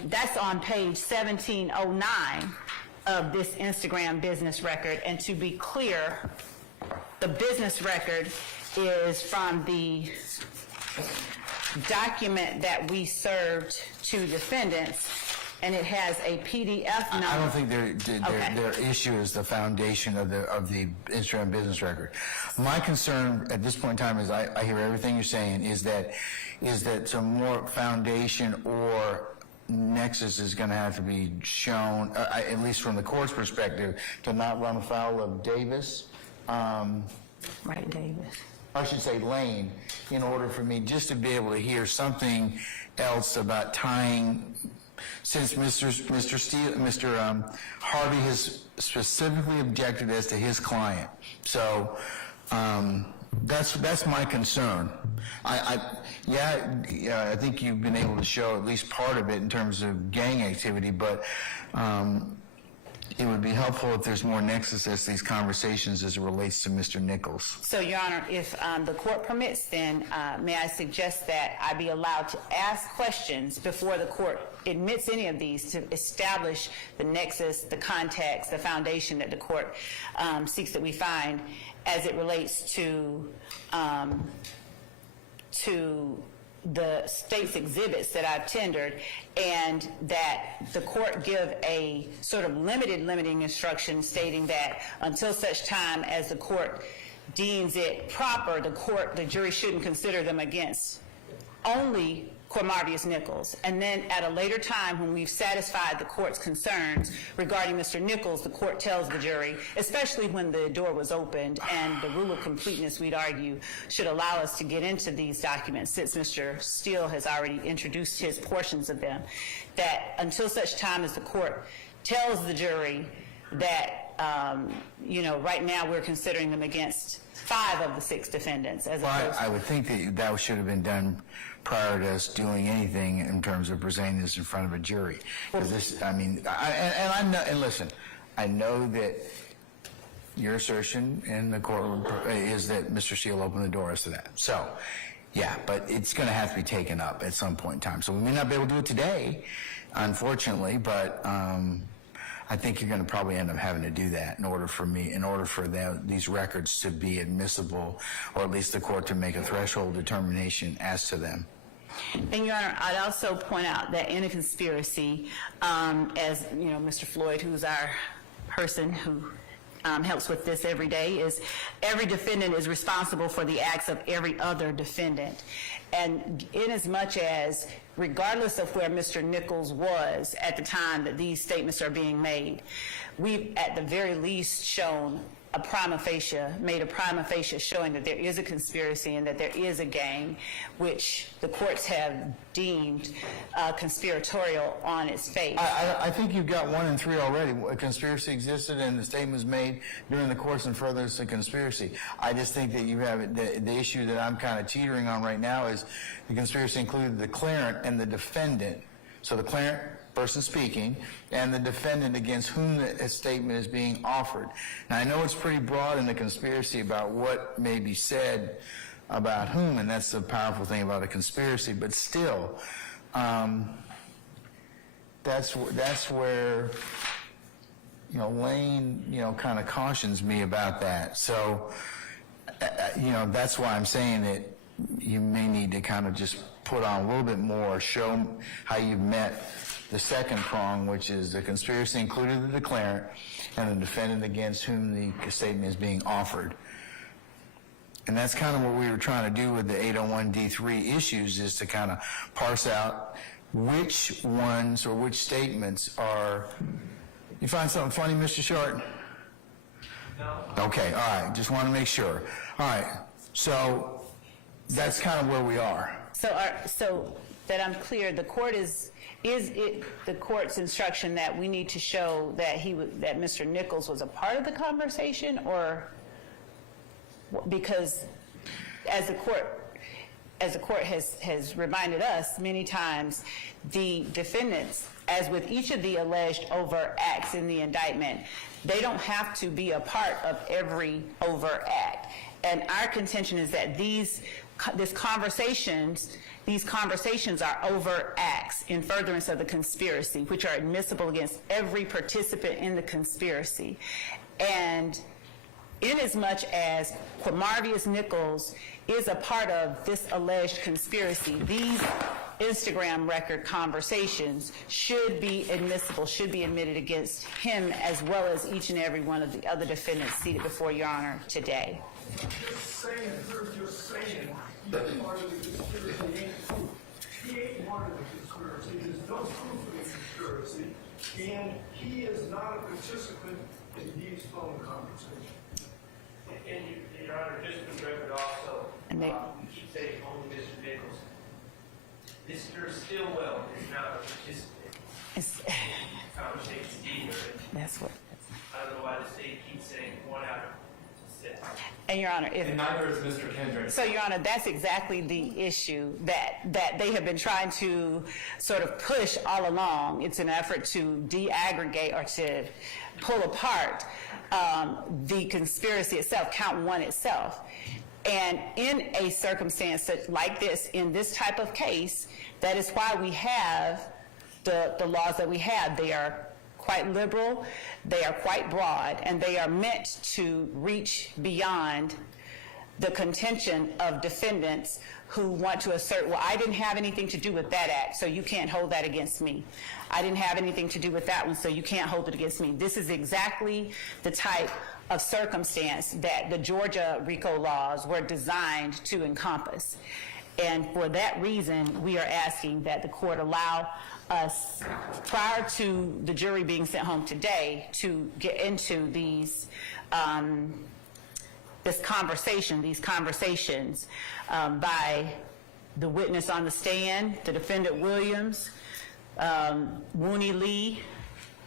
that's on page 1709 of this Instagram business record. And to be clear, the business record is from the document that we served to defendants, and it has a PDF number. I don't think their issue is the foundation of the Instagram business record. My concern at this point in time is I hear everything you're saying is that some more foundation or nexus is going to have to be shown, at least from the court's perspective, to not run afoul of Davis. Right, Davis. I should say Lane, in order for me just to be able to hear something else about tying. Since Mr. Harvey has specifically objected as to his client, so that's my concern. I think you've been able to show at least part of it in terms of gang activity, but it would be helpful if there's more nexus as these conversations as it relates to Mr. Nichols. So, Your Honor, if the court permits, then may I suggest that I be allowed to ask questions before the court admits any of these to establish the nexus, the context, the foundation that the court seeks that we find as it relates to the state's exhibits that I've tendered, and that the court give a sort of limiting instruction stating that until such time as the court deems it proper, the jury shouldn't consider them against only Cormarvius Nichols. And then at a later time, when we've satisfied the court's concerns regarding Mr. Nichols, the court tells the jury, especially when the door was opened and the rule of completeness, we'd argue, should allow us to get into these documents, since Mr. Steele has already introduced his portions of them, that until such time as the court tells the jury that, right now we're considering them against 5 of the 6 defendants. As opposed I would think that should have been done prior to us doing anything in terms of presenting this in front of a jury. Because this, I mean, and listen, I know that your assertion in the courtroom is that Mr. Steele opened the door as to that. So, yeah, but it's going to have to be taken up at some point in time. So we may not be able to do it today, unfortunately, but I think you're going to probably end up having to do that in order for these records to be admissible, or at least the court to make a threshold determination as to them. And, Your Honor, I'd also point out that in a conspiracy, as Mr. Floyd, who's our person who helps with this every day, is every defendant is responsible for the acts of every other defendant. And in as much as, regardless of where Mr. Nichols was at the time that these statements are being made, we've at the very least made a prima facie showing that there is a conspiracy and that there is a gang, which the courts have deemed conspiratorial on its face. I think you've got 1 and 3 already. A conspiracy existed and the statement was made during the course and furtherance of conspiracy. I just think that you have the issue that I'm kind of teetering on right now is the conspiracy included the declarant and the defendant. So the declarant, person speaking, and the defendant against whom the statement is being offered. Now, I know it's pretty broad in the conspiracy about what may be said about whom, and that's the powerful thing about a conspiracy, but still, that's where, Lane, kind of cautions me about that. So, that's why I'm saying that you may need to kind of just put on a little bit more, show how you've met the second prong, which is the conspiracy included the declarant and the defendant against whom the statement is being offered. And that's kind of what we were trying to do with the 801D3 issues, is to kind of parse out which ones or which statements are... You find something funny, Mr. Short? No. Okay, all right, just want to make sure. All right, so that's kind of where we are. So that I'm clear, the court is it the court's instruction that we need to show that that Mr. Nichols was a part of the conversation, or because as the court has reminded us many times, the defendants, as with each of the alleged overt acts in the indictment, they don't have to be a part of every overt act. And our contention is that these conversations are overt acts in furtherance of the conspiracy, which are admissible against every participant in the conspiracy. And inasmuch as Cormarvius Nichols is a part of this alleged conspiracy, these Instagram record conversations should be admissible, should be admitted against him, as well as each and every one of the other defendants seated before Your Honor today. You're saying he's part of the conspiracy. He ain't part of the conspiracy. There's no proof of the conspiracy, and he is not a participant in these phone conversations. And Your Honor, just for the record also, you keep saying only Mr. Nichols. Mr. Stillwell is not a participant. Conversations either. That's what. I don't know why the state keeps saying 1 out of 6. And Your Honor, and neither is Mr. Kendrick. So Your Honor, that's exactly the issue that they have been trying to sort of push all along. It's an effort to de-aggregate or to pull apart the conspiracy itself, count 1 itself. And in a circumstance like this, in this type of case, that is why we have the laws that we have. They are quite liberal, they are quite broad, and they are meant to reach beyond the contention of defendants who want to assert, well, I didn't have anything to do with that act, so you can't hold that against me. I didn't have anything to do with that one, so you can't hold it against me. This is exactly the type of circumstance that the Georgia RICO laws were designed to encompass. And for that reason, we are asking that the court allow us, prior to the jury being sent home today, to get into these conversations by the witness on the stand, the defendant Williams, Wooney Lee,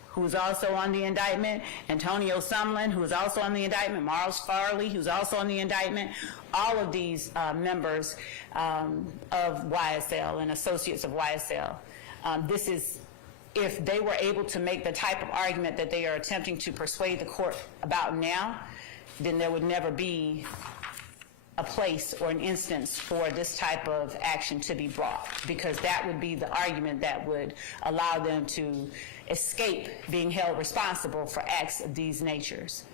who is also on the indictment, Antonio Sumlin, who is also on the indictment, Marles Farley, who's also on the indictment, all of these members of YSL and associates of YSL. This is, if they were able to make the type of argument that they are attempting to persuade the court about now, then there would never be a place or an instance for this type of action to be brought, because that would be the argument that would allow them to escape being held responsible for acts of these natures.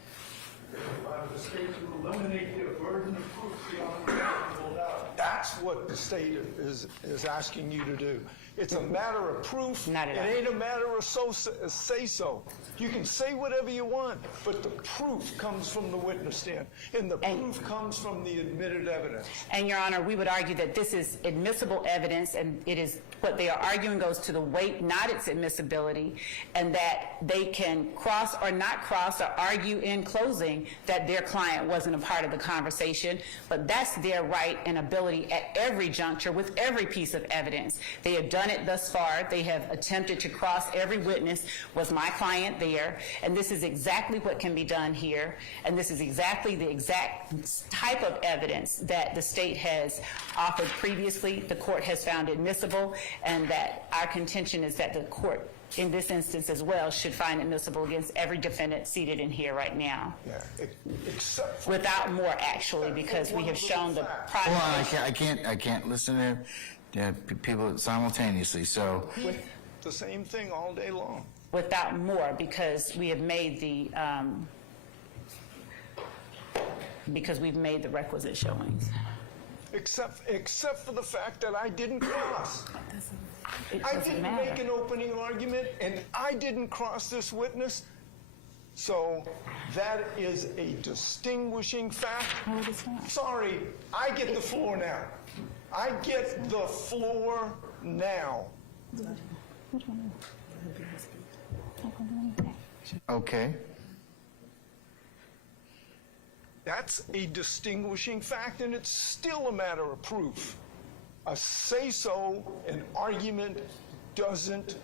The state to eliminate their burden of proof beyond reasonable doubt. That's what the state is asking you to do. It's a matter of proof. Not at all. It ain't a matter of say-so. You can say whatever you want, but the proof comes from the witness stand, and the proof comes from the admitted evidence. And, Your Honor, we would argue that this is admissible evidence, and it is what they are arguing goes to the weight, not its admissibility, and that they can cross or not cross or argue in closing that their client wasn't a part of the conversation, but that's their right and ability at every juncture with every piece of evidence. They have done it thus far. They have attempted to cross every witness. Was my client there? And this is exactly what can be done here, and this is exactly the exact type of evidence that the state has offered previously, the court has found admissible, and that our contention is that the court, in this instance as well, should find admissible against every defendant seated in here right now. Yeah, except without more, actually, because we have shown the Hold on, I can't listen to people simultaneously, so. the same thing all day long. Without more, because we have made the because we've made the requisite showings. Except for the fact that I didn't cross. It I doesn't didn't matter. make an opening argument, and I didn't cross this witness. So that is a distinguishing fact. No, it is not. Sorry, I get the floor now. I get the floor now. Okay. That's a distinguishing fact, and it's still a matter of proof. A say-so, an argument, doesn't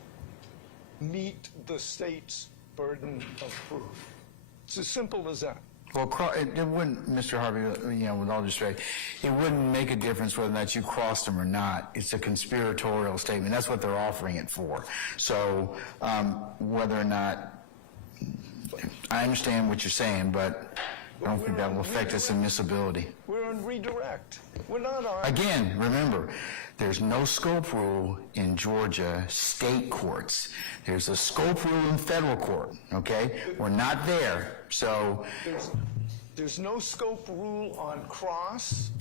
meet the state's burden of proof. It's as simple as that. Well, it wouldn't, Mr. Harvey, with all due respect, it wouldn't make a difference whether or not you crossed them or not. It's a conspiratorial statement. That's what they're offering it for. So whether or not, I understand what you're saying, but I don't think that will affect its admissibility. We're on redirect. We're not on... Again, remember, there's no scope rule in Georgia state courts. There's a scope rule in federal court, okay? We're not there, so... There's no scope rule on cross.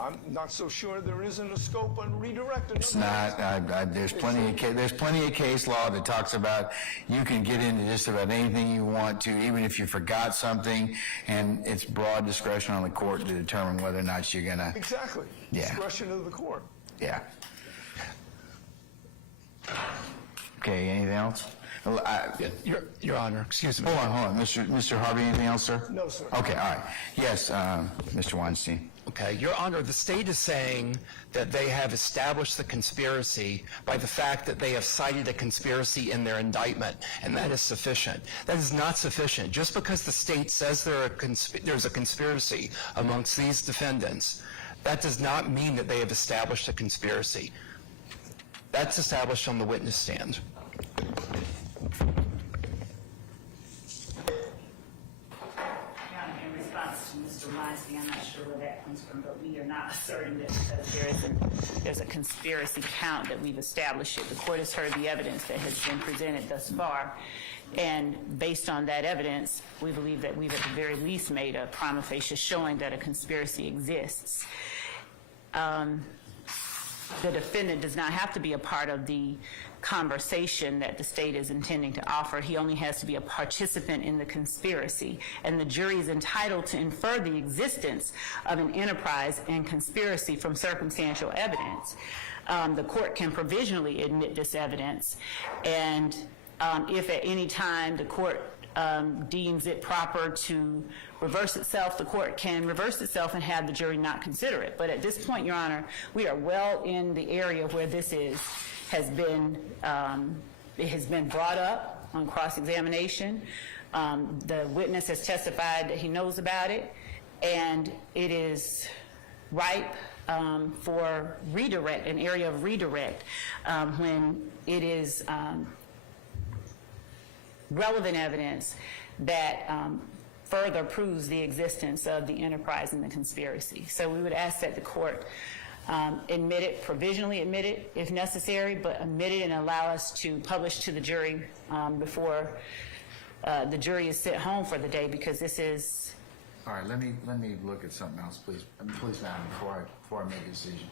I'm not so sure there isn't a scope on redirect. It's not. There's plenty of case law that talks about you can get into just about anything you want to, even if you forgot something, and it's broad discretion on the court to determine whether or not you're gonna. Exactly. Yeah. Discretion of the court. Yeah. Okay. Anything else? Your Honor, excuse me. Hold on, Mr. Harvey. Anything else, sir? No, sir. Okay. All right. Yes, Mr. Weinstein. Okay, Your Honor, the state is saying that they have established the conspiracy by the fact that they have cited a conspiracy in their indictment, and that is sufficient. That is not sufficient. Just because the state says there's a conspiracy amongst these defendants, that does not mean that they have established a conspiracy. That's established on the witness stand. In response to Mr. Weinstein, I'm not sure where that comes from, but we are not asserting that because there's a conspiracy count that we've established it. The court has heard the evidence that has been presented thus far, and based on that evidence, we believe that we've at the very least made a prima facie showing that a conspiracy exists. the defendant does not have to be a part of the conversation that the state is intending to offer. He only has to be a participant in the conspiracy, and the jury is entitled to infer the existence of an enterprise and conspiracy from circumstantial evidence. The court can provisionally admit this evidence, and if at any time the court deems it proper to reverse itself, the court can reverse itself and have the jury not consider it. But at this point, Your Honor, we are well in the area where this has been brought up on cross-examination. The witness has testified that he knows about it, and it is ripe for redirect, an area of redirect, when it is relevant evidence that further proves the existence of the enterprise and the conspiracy. So we would ask that the court admit it, provisionally admit it if necessary, but admit it and allow us to publish to the jury before the jury is sent home for the day, because this is... All right, let me look at something else, please. Please, madam, before I make a decision.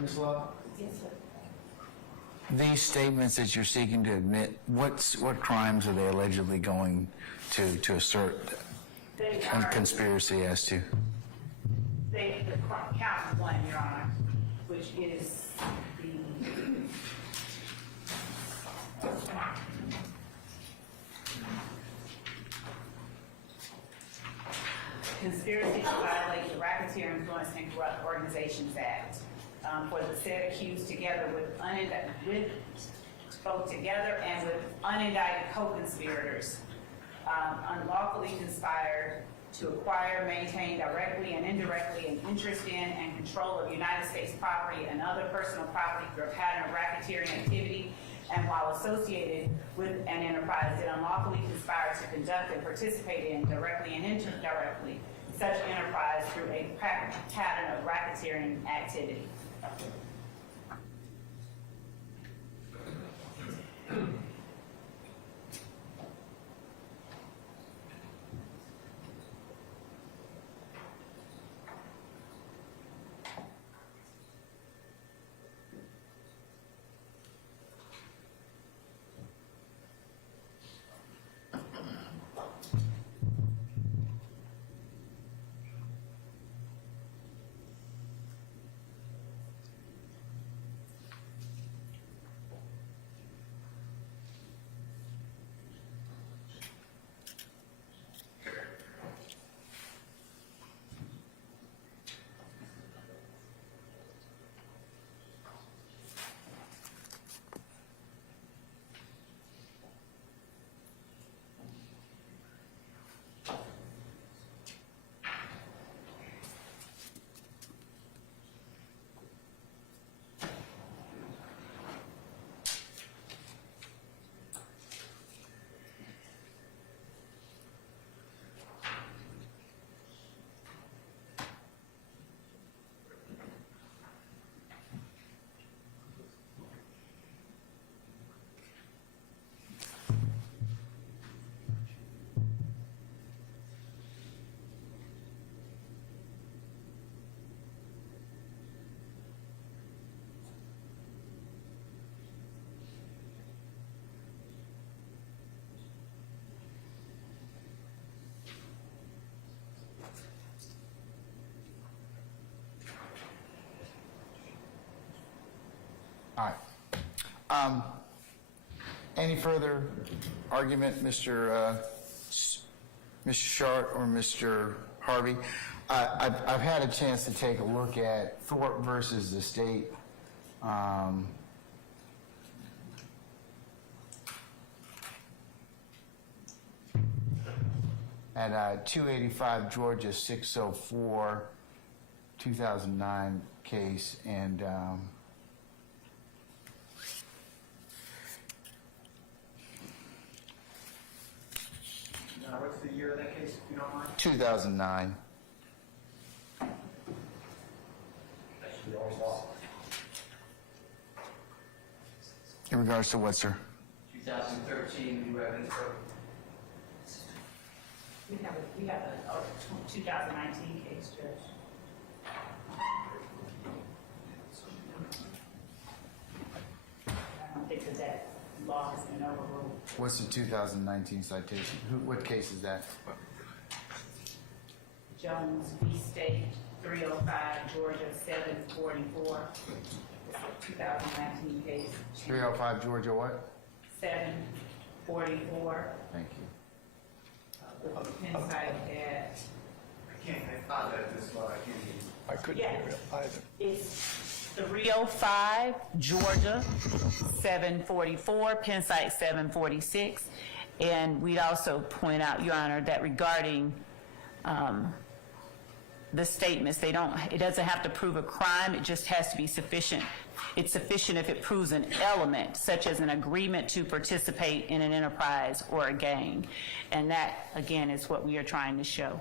Ms. Love? Yes, sir. These statements that you're seeking to admit, what crimes are they allegedly going to assert a conspiracy as to? The count one, Your Honor, which is conspiracy to violate the Racketeer Influence and Corrupt Organizations Act. For the said accused together with both together and with unindicted co-conspirators, unlawfully conspired to acquire, maintain directly and indirectly an interest in and control of United States property and other personal property through a pattern of racketeering activity, and while associated with an enterprise, did unlawfully conspire to conduct and participate in, directly and indirectly, such enterprise through a pattern of racketeering activity. All right. Any further argument, Mr. Shart or Mr. Harvey? I've had a chance to take a look at Thorpe versus the state. At 285 Georgia 604, 2009 case, and Now, what's what's the year of that case, if you don't mind? 2009. In regards to what, sir? 2013, new evidence code. We have a 2019 case, Judge. I don't think that law has been overruled. What's the 2019 citation? What case is that? Jones v. State, 305, Georgia, 744. It's a 2019 case. 305 Georgia what? 744. Thank you. With the pen site at. I can't find that this law. I couldn't Yeah. hear it either. It's 305 Georgia, 744, Penn site 746. And we'd also point out, Your Honor, that regarding the statements, it doesn't have to prove a crime, it just has to be sufficient. It's sufficient if it proves an element, such as an agreement to participate in an enterprise or a gang. And that, again, is what we are trying to show.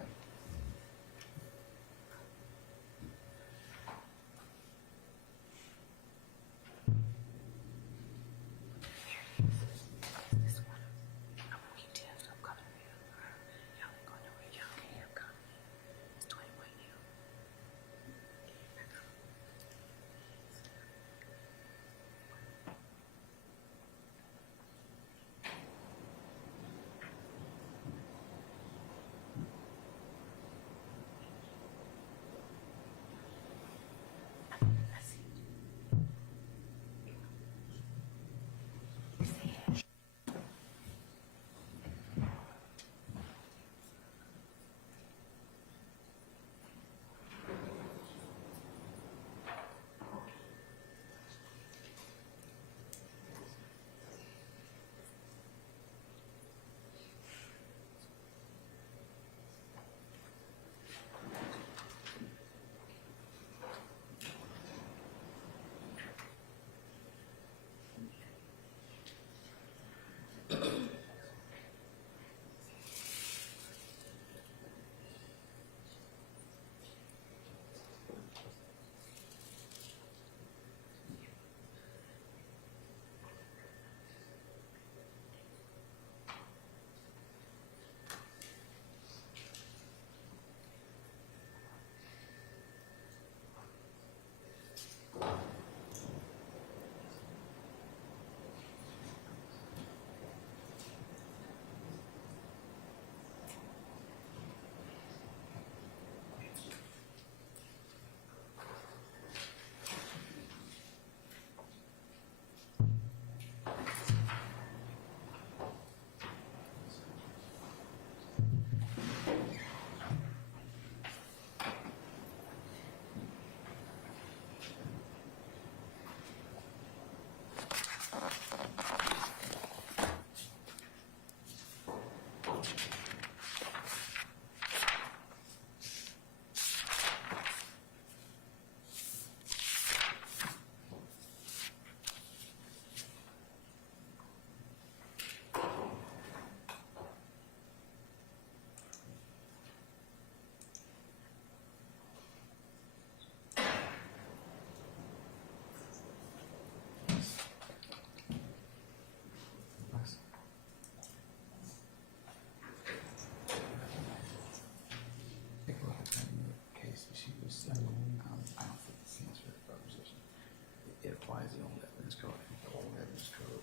It applies the old evidence code. The old evidence code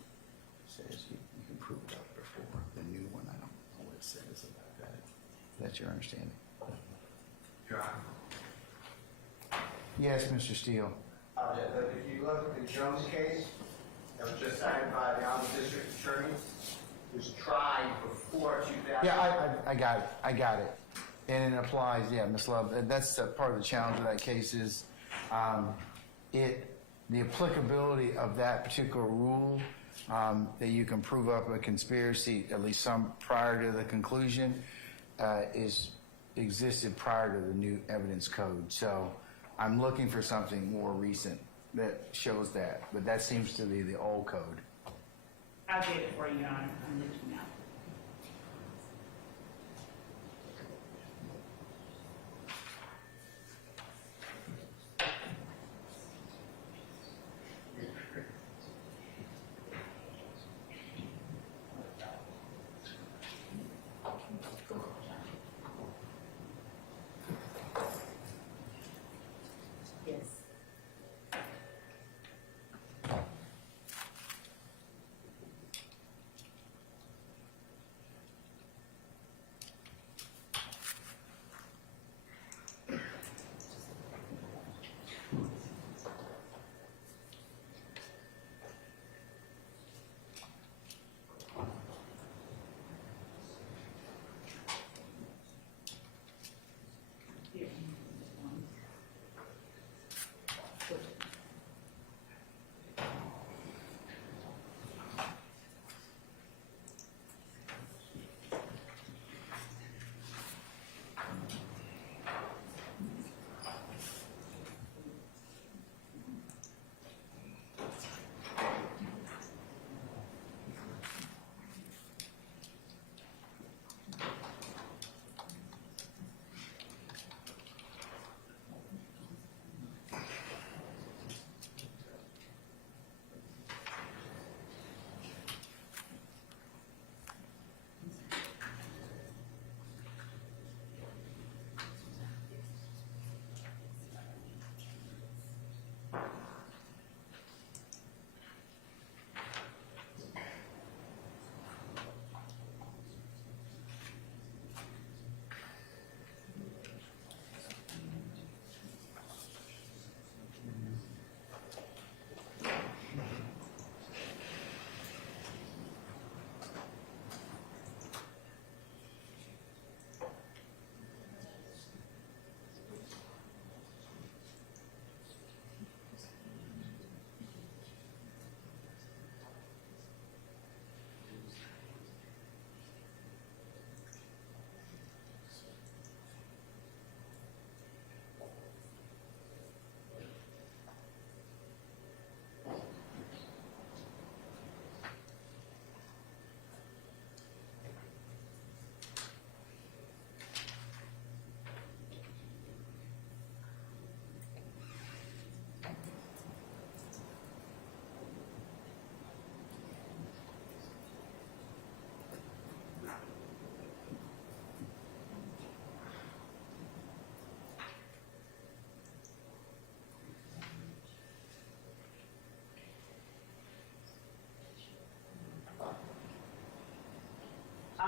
says you can prove it up before. The new one, I don't know what it says about that. That's your understanding? John? Yes, Mr. Steele. If you look at the Jones case, that was just cited by the Honorable District Attorney, it was tried before 2000. Yeah, I got it. I got it. And it applies, yeah, Ms. Love. That's part of the challenge of that case is the applicability of that particular rule that you can prove up a conspiracy, at least some prior to the conclusion, existed prior to the new evidence code. So I'm looking for something more recent that shows that, but that seems to be the old code. I'll get it for you, Your Honor. I'm looking now.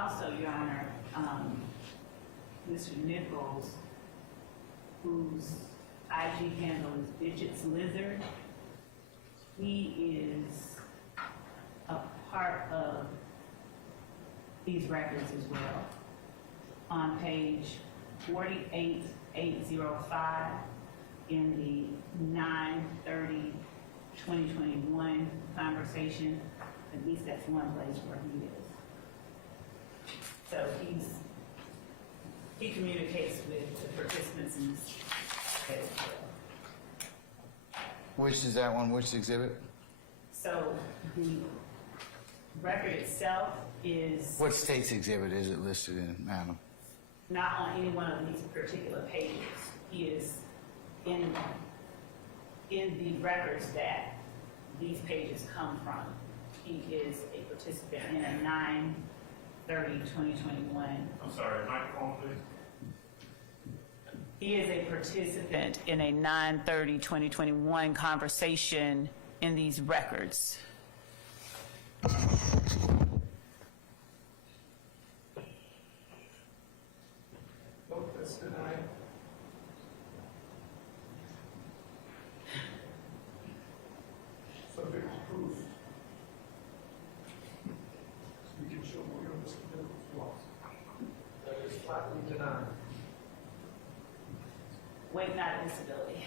also, Your Honor, Mr. Nichols, whose IG handle is Digits Lizard, he is a part of these records as well. On page 48805 in the 9/30/2021 conversation, at least that's one place where he is. So he communicates with the participants in this case as well. Which is that one? Which exhibit? So the record itself is What state's exhibit is it listed in, madam? not on any one of these particular pages. He is in the records that these pages come from. He is a participant in a 9/30/2021. I'm sorry, microphone, please. He is a participant in a 9/30/2021 conversation in these records. Nope, that's denied. Subject to proof. We can show where Mr. Nichols was. That is flatly denied. Wait, not disability.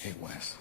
Hey, Wes.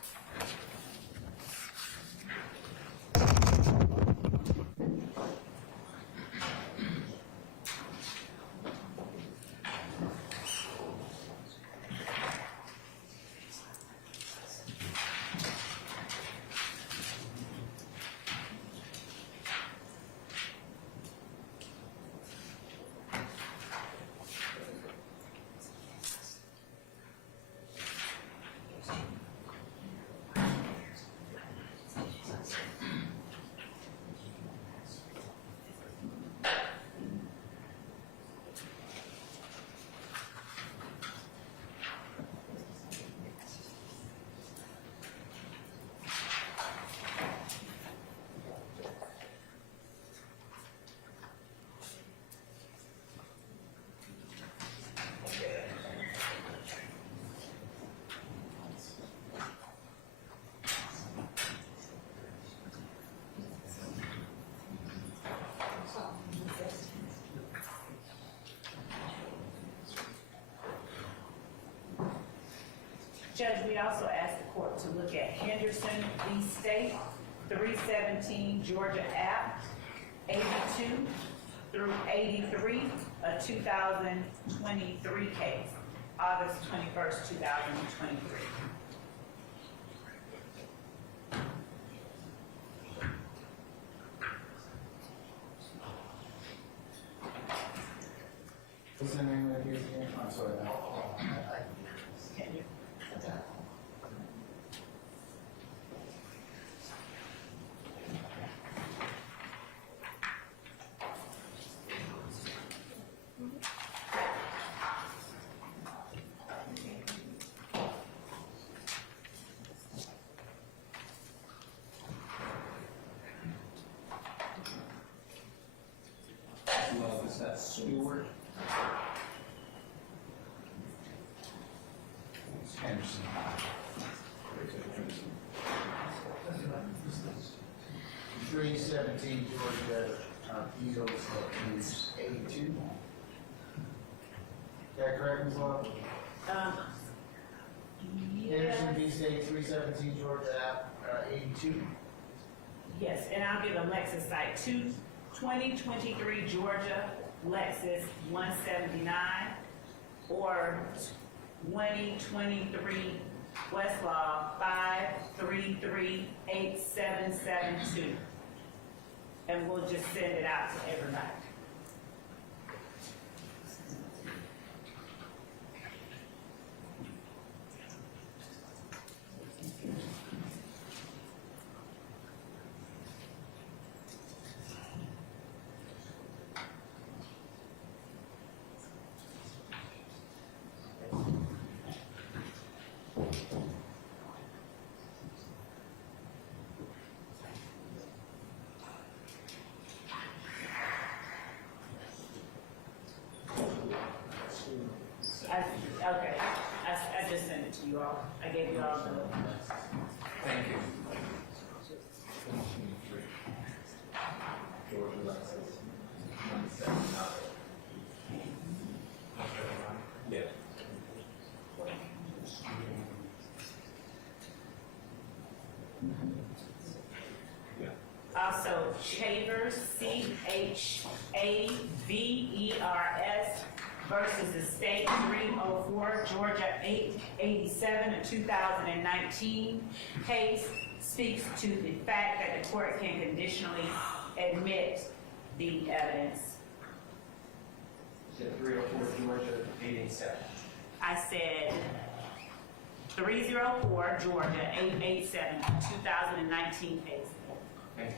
Judge, we also asked the court to look at Henderson v. State, 317 Georgia App, 82 through 83, a 2023 case, August 21st, 2023. What's the name of the case again? I'm sorry. Can you? Well, is that Stewart? Henderson. 317 Georgia, Eagles, is 82. Is that correct, Ms. Love? Henderson v. State, 317 Georgia, 82. Yes, and I'll give a Lexus site, 2023 Georgia, Lexus 179, or 2023 Westlaw 5338772. And we'll just send it out to everybody. Okay, I just sent it to you all. I gave you all the. Thank you. Yeah. Also, Chavers, CHAVERS versus the State 304, Georgia 887, a 2019 case, speaks to the fact that the court can conditionally admit the evidence. You said 304 Georgia 887. I said 304 Georgia 887, 2019 case. Thank you.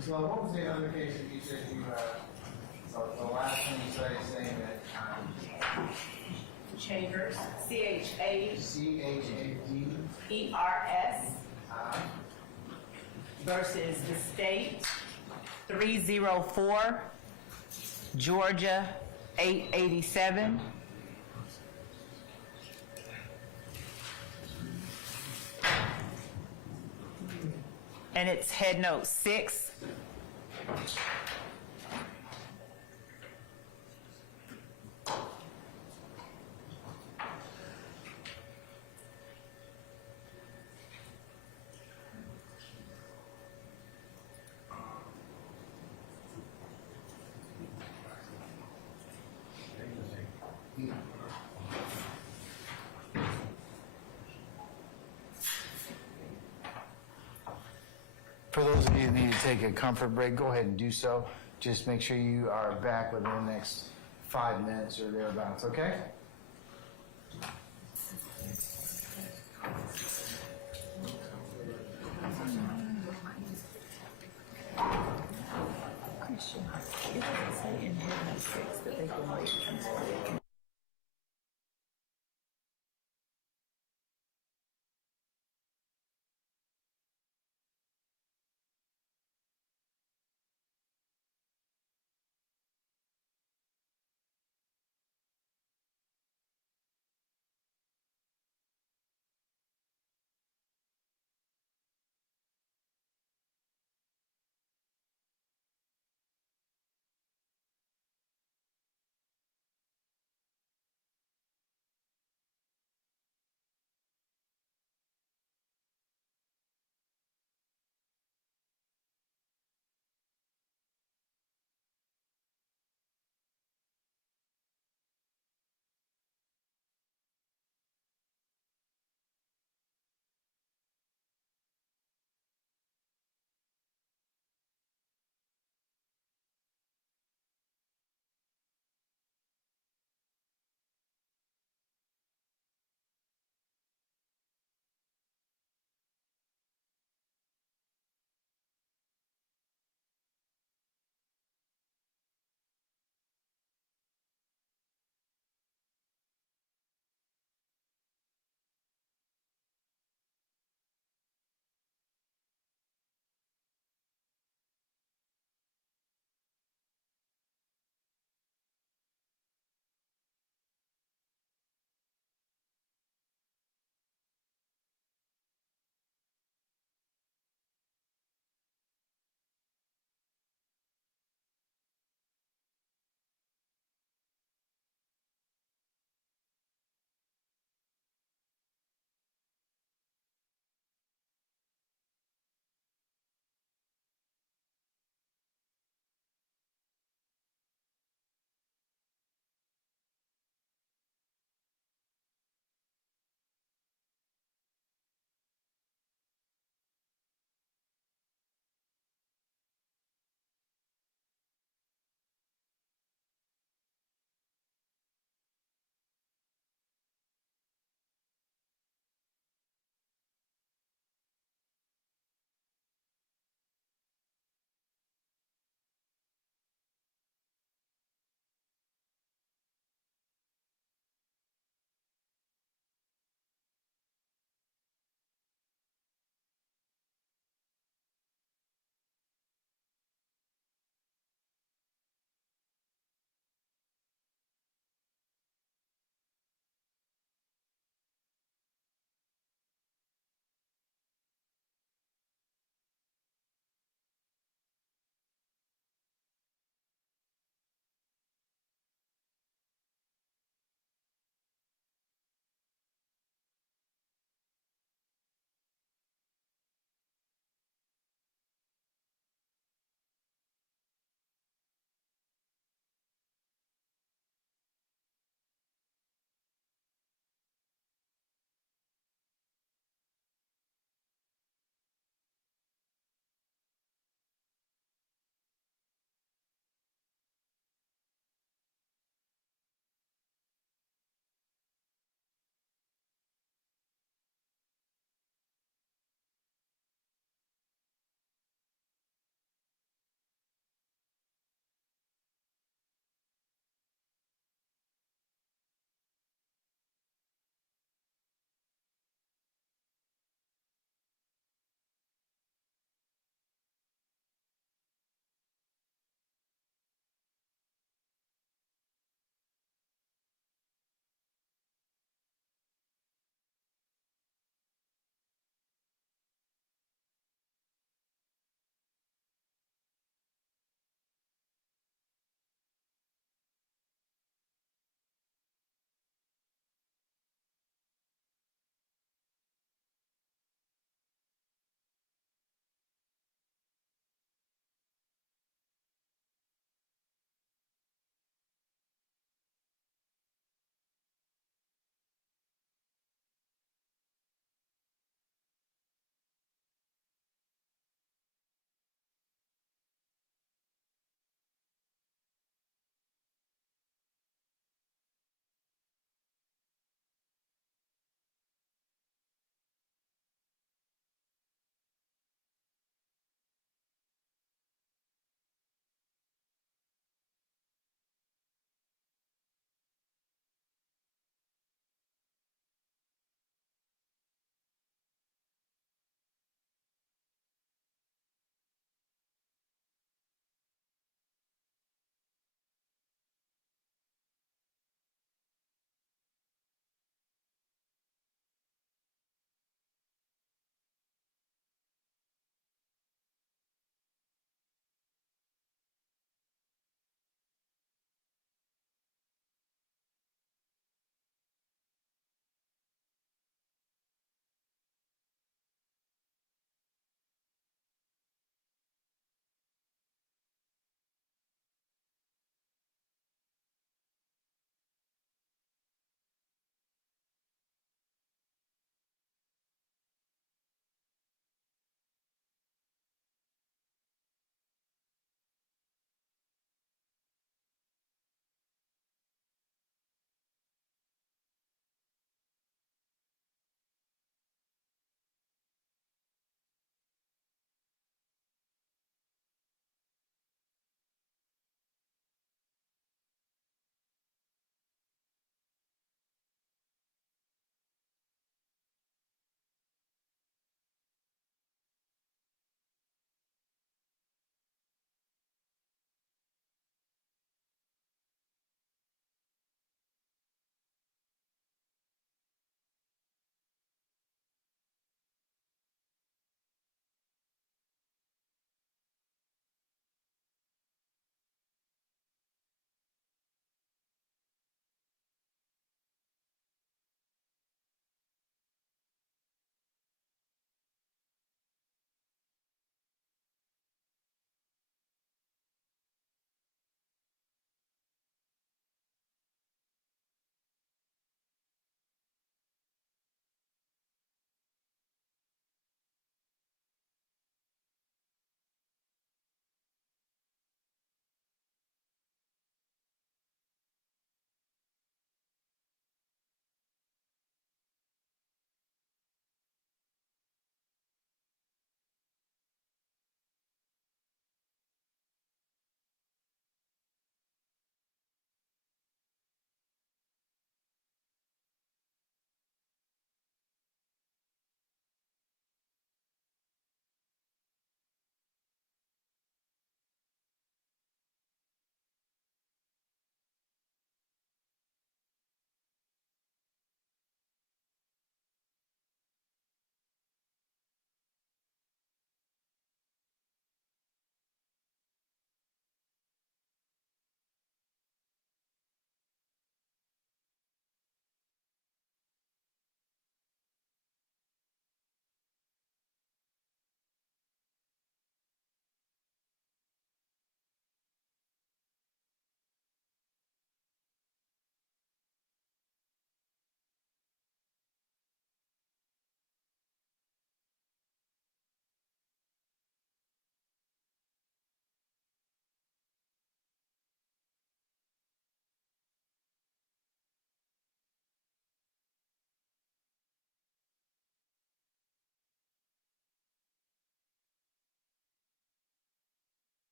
So what was the other case that you said you, so the last one you started saying that, Chambers, CHADERS versus the state, 304, Georgia, 887. And it's head note 6. For those of you who need to take a comfort break, go ahead and do so. Just make sure you are back within the next 5 minutes or thereabouts, okay? It doesn't say in head note 6 that they can wait.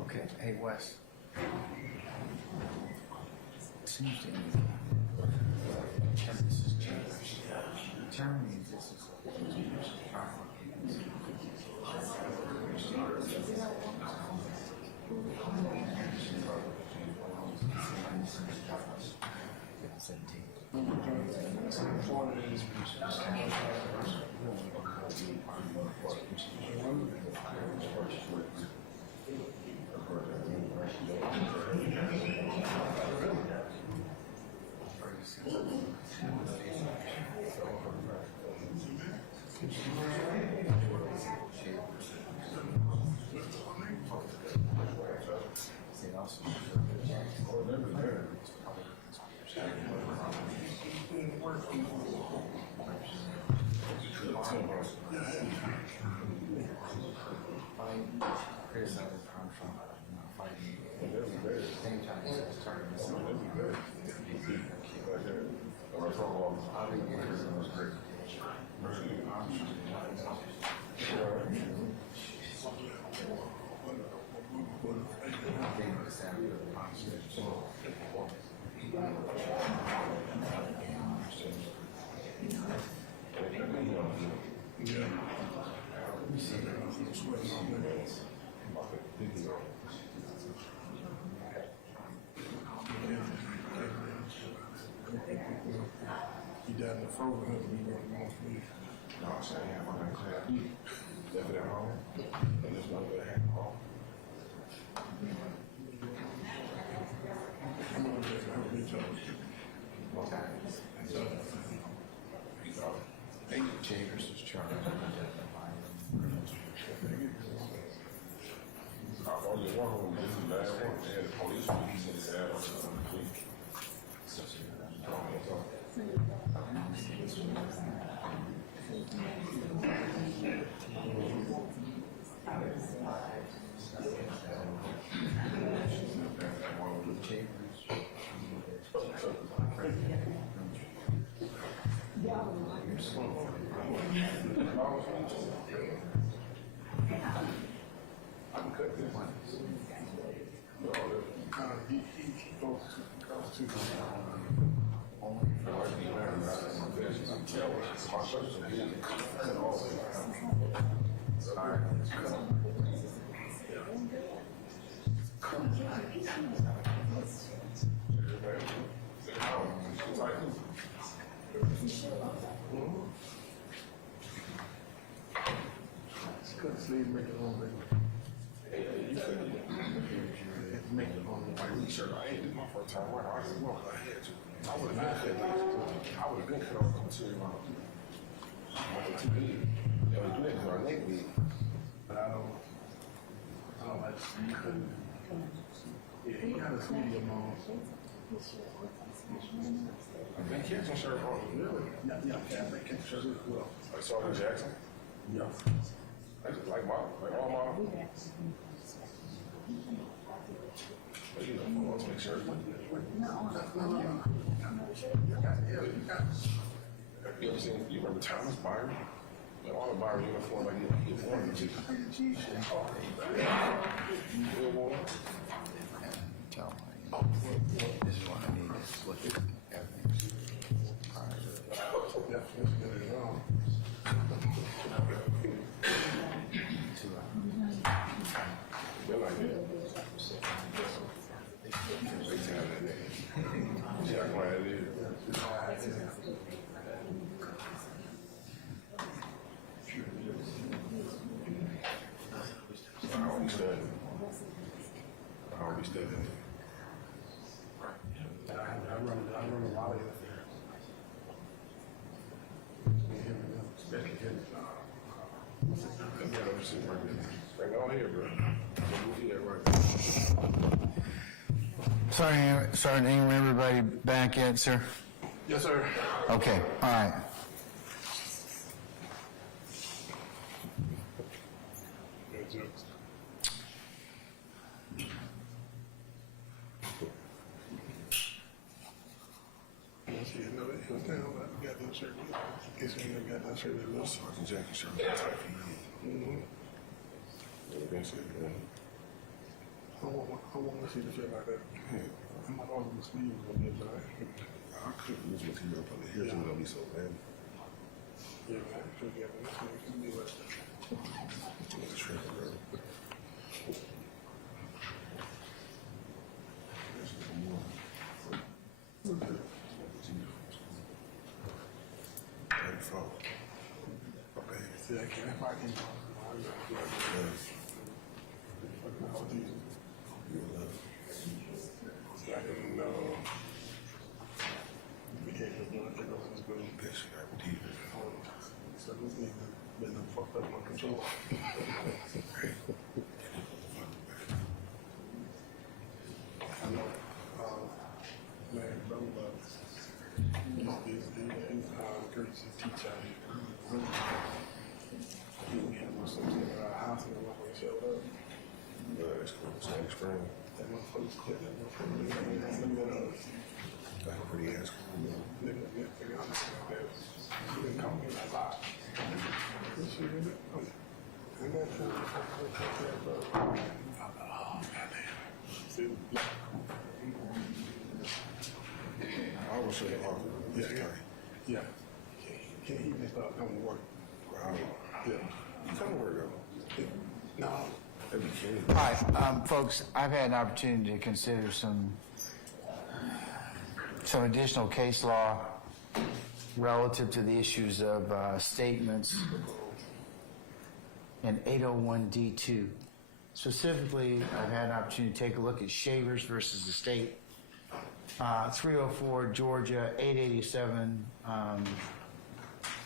Okay, hey Wes. Seems to me that this has changed. Germany, this is frozen up when you go to North Beach. No, I'm saying, yeah, I'm gonna clear. Left it at home, and just one way to hang home. I'm gonna just have a bitch on. Okay. Thank you, Chambers is charged. I only one of them, this is the last one, they had the police, he said his ass was on the police. I can cut this one. No, he goes to cut the sleeve, make it a little bit. You said make it on the white shirt. I ain't do my first time wearing. I just walked. I had to. I would have been cut. I would have been cut off the material. Too big. Yeah, we do that because our neck big. But I don't like you couldn't. Yeah, he got a medium on. I've been catching shirt on. Really? Yeah, I've been catching shirt as well. Like Sergeant Jackson? Yeah. I just like all my. But you know, I want to make sure. No. You ever seen, you remember Thomas Byron? All the Byron uniform, like he wanted to. Real war. Tell me. This is what I need. This is what evidence. They're like that. Yeah, I'm glad it is. I always study. I run a lot of it. Especially him. Come here, let me see right there. Bring it on here, bro. Sorry, didn't everybody back yet, sir? Yes, sir. Okay, all right. Sergeant Jackson shirt. I want to see the shit like that. I'm not on the sleeves on this, but I couldn't use material up on the here, so it's gonna be so bad. Yeah, man, I should get this one. It can be like that. It's shrimp, bro. Okay. See, I can't find fucked up my control. I know, man, brother, he's courtesy teacher. We had my son in our house and when he showed up. That's cool. Same spring. That motherfucker's quit. That motherfucker. That's pretty ass cool. Nigga, honestly, he didn't call me a lot. I always say yeah. He even started coming to work. Wow. Yeah. You come to work though? No. That'd be kidding. All right, folks, I've had an opportunity to consider some additional case law relative to the issues of statements in 801D2. Specifically, I've had an opportunity to take a look at Shavers versus the state. 304 Georgia 887,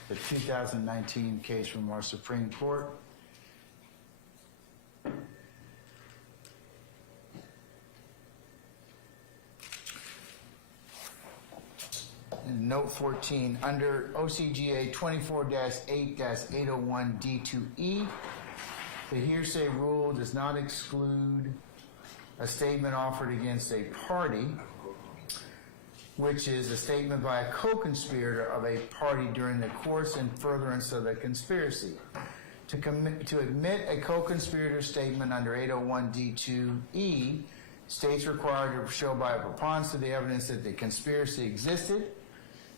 the 2019 case from our Supreme Court. In note 14, under OCGA 24-8-801D2E, the hearsay rule does not exclude a statement offered against a party, which is a statement by a co-conspirator of a party during the course and furtherance of the conspiracy. To admit a co-conspirator statement under 801D2E, states required to show by a preponderance of the evidence that the conspiracy existed.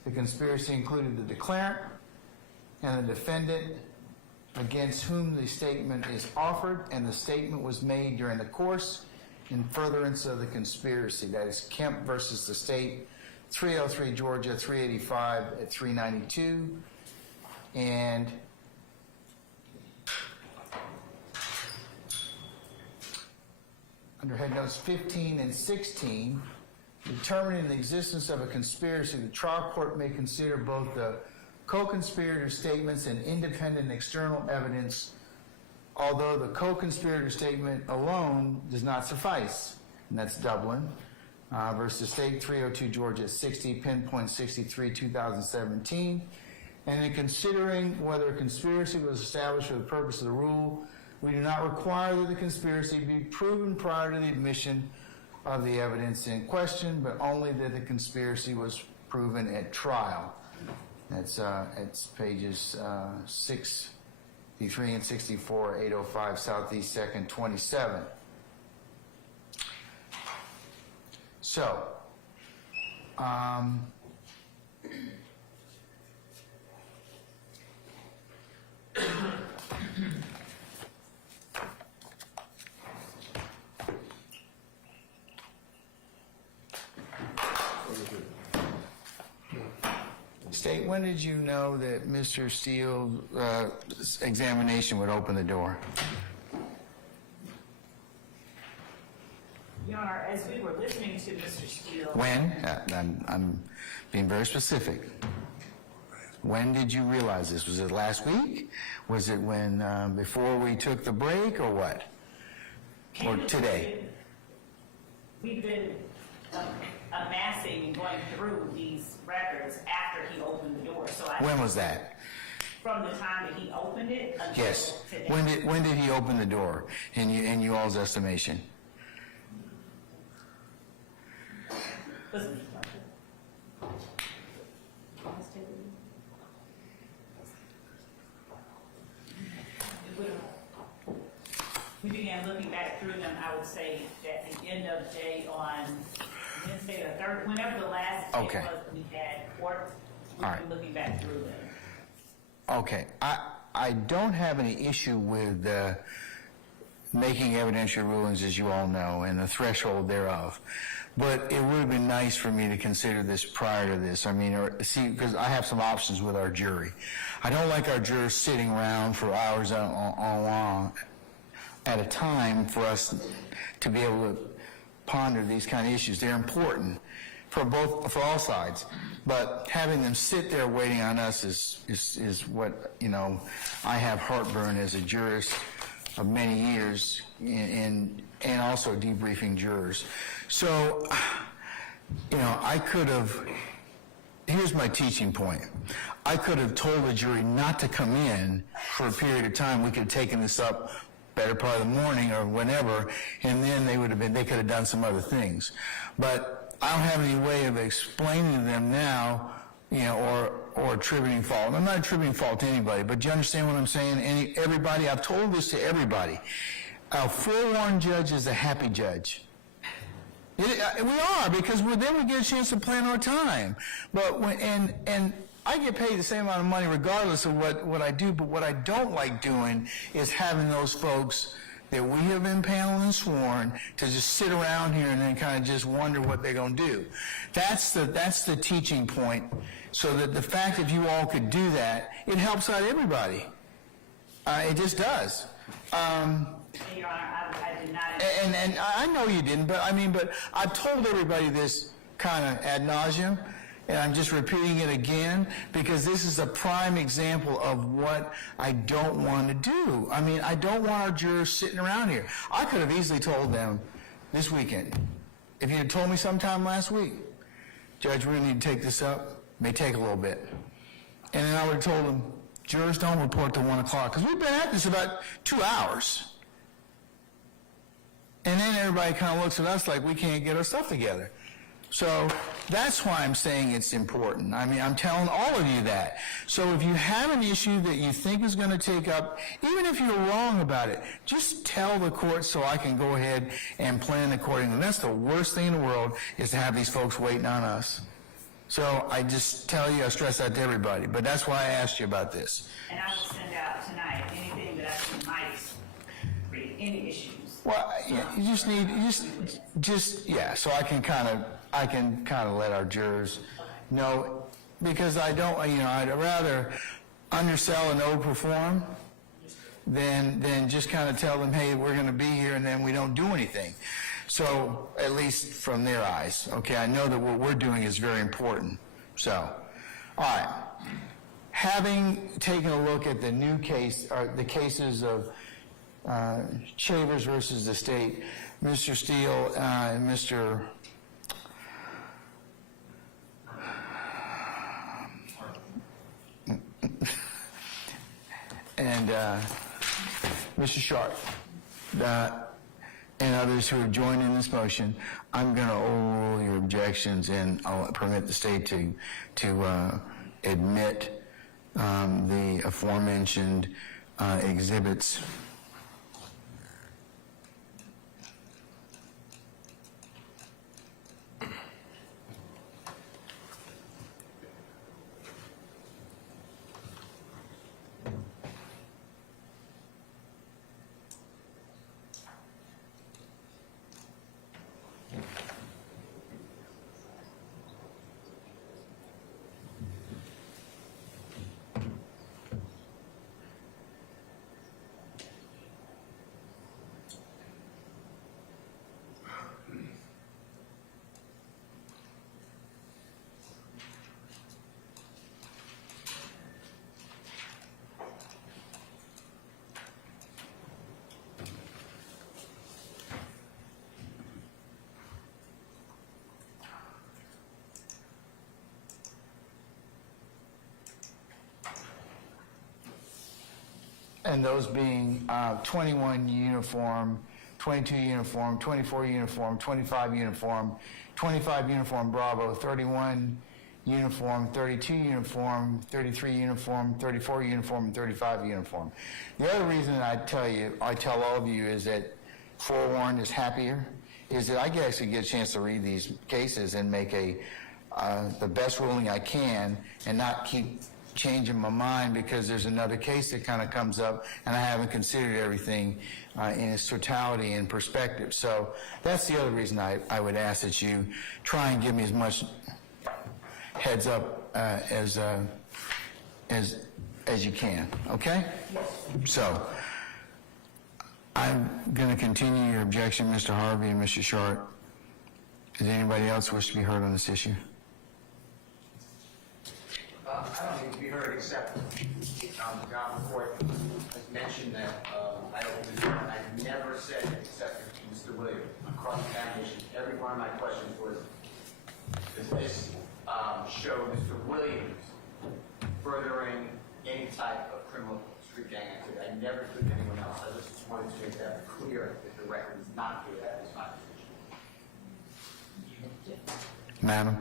The conspiracy included the declarant and the defendant against whom the statement is offered, and the statement was made during the course in furtherance of the conspiracy. That is Kemp versus the state, 303 Georgia 385 at 392. And under head notes 15 and 16, determining the existence of a conspiracy, the trial court may consider both the co-conspirator statements and independent external evidence, although the co-conspirator statement alone does not suffice. And that's Dublin versus State 302 Georgia 60, pinpoint 63, 2017. And in considering whether a conspiracy was established for the purpose of the rule, we do not require that the conspiracy be proven prior to the admission of the evidence in question, but only that the conspiracy was proven at trial. That's it's pages 63 and 64, 805 Southeast 2nd, 27. So, State, when did you know that Mr. Steele's examination would open the door? Your Honor, as we were listening to Mr. Steele. When? I'm being very specific. When did you realize this? Was it last week? Was it when before we took the break, or what? Or today? We've been amassing and going through these records after he opened the door. So When was that? From the time that he opened it until Yes. today. When did he open the door in you all's estimation? We began looking back through them, I would say, at the end of day on Wednesday or Thursday, whenever the last day Okay. was we had court, we've All right. been looking back through them. Okay. I don't have any issue with making evidentiary rulings, as you all know, and the threshold thereof. But it would have been nice for me to consider this prior to this. I mean, because I have some options with our jury. I don't like our jurors sitting around for hours on at a time for us to be able to ponder these kind of issues. They're important for all sides. But having them sit there waiting on us is what, I have heartburn as a jurist of many years and also debriefing jurors. So, I could have, here's my teaching point. I could have told the jury not to come in for a period of time. We could have taken this up better part of the morning or whenever, and then they could have done some other things. But I don't have any way of explaining to them now, or attributing fault. I'm not attributing fault to anybody, but do you understand what I'm saying? Everybody, I've told this to everybody. A forewarned judge is a happy judge. We are, because then we get a chance to plan our time. But and I get paid the same amount of money regardless of what I do, but what I don't like doing is having those folks that we have been paneled and sworn to just sit around here and then kind of just wonder what they're going to do. That's the teaching point, so that the fact that you all could do that, it helps out everybody. It just does. Your Honor, I did not. And I know you didn't, but I've told everybody this kind of ad nauseum, and I'm just repeating it again because this is a prime example of what I don't want to do. I don't want our jurors sitting around here. I could have easily told them this weekend. If you had told me sometime last week, Judge, we're going to need to take this up. It may take a little bit. And then I would have told them, jurors, don't report till 1 o'clock, because we've been at this about 2 hours. And then everybody kind of looks at us like we can't get our stuff together. So that's why I'm saying it's important. I'm telling all of you that. So if you have an issue that you think is going to take up, even if you're wrong about it, just tell the court so I can go ahead and plan accordingly. That's the worst thing in the world, is to have these folks waiting on us. So I just tell you, I stress that to everybody. But that's why I asked you about this. And I will send out tonight anything that I think might create any issues. Well, yeah, you just need, so I can kind of let our jurors know, because I don't, I'd rather undersell and overperform than just kind of tell them, hey, we're going to be here, and then we don't do anything. So, at least from their eyes, okay, I know that what we're doing is very important. So, all right. Having taken a look at the new case, or the cases of Chavers versus the state, Mr. Steele and Mr. and Mr. Sharp, and others who have joined in this motion, I'm going to overrule your objections, and I'll permit the state to admit the aforementioned exhibits. And those being 21 uniform, 22 uniform, 24 uniform, 25 uniform, 25 uniform Bravo, 31 uniform, 32 uniform, 33 uniform, 34 uniform, and 35 uniform. The other reason I tell all of you is that forewarned is happier, is that I can actually get a chance to read these cases and make the best ruling I can, and not keep changing my mind because there's another case that kind of comes up and I haven't considered everything in its totality and perspective. So that's the other reason I would ask that you try and give me as much heads up as you can, okay? So I'm going to continue your objection, Mr. Harvey and Mr. Short. Does anybody else wish to be heard on this issue? I don't need to be heard, except John Court has mentioned that I don't believe, and I've never said it except for Mr. Williams. On cross-examination, every one of my questions was, does this show Mr. Williams furthering any type of criminal street gang activity? I never took anyone else. I just wanted to make that clear that the record is not clear. That is my position. Madam?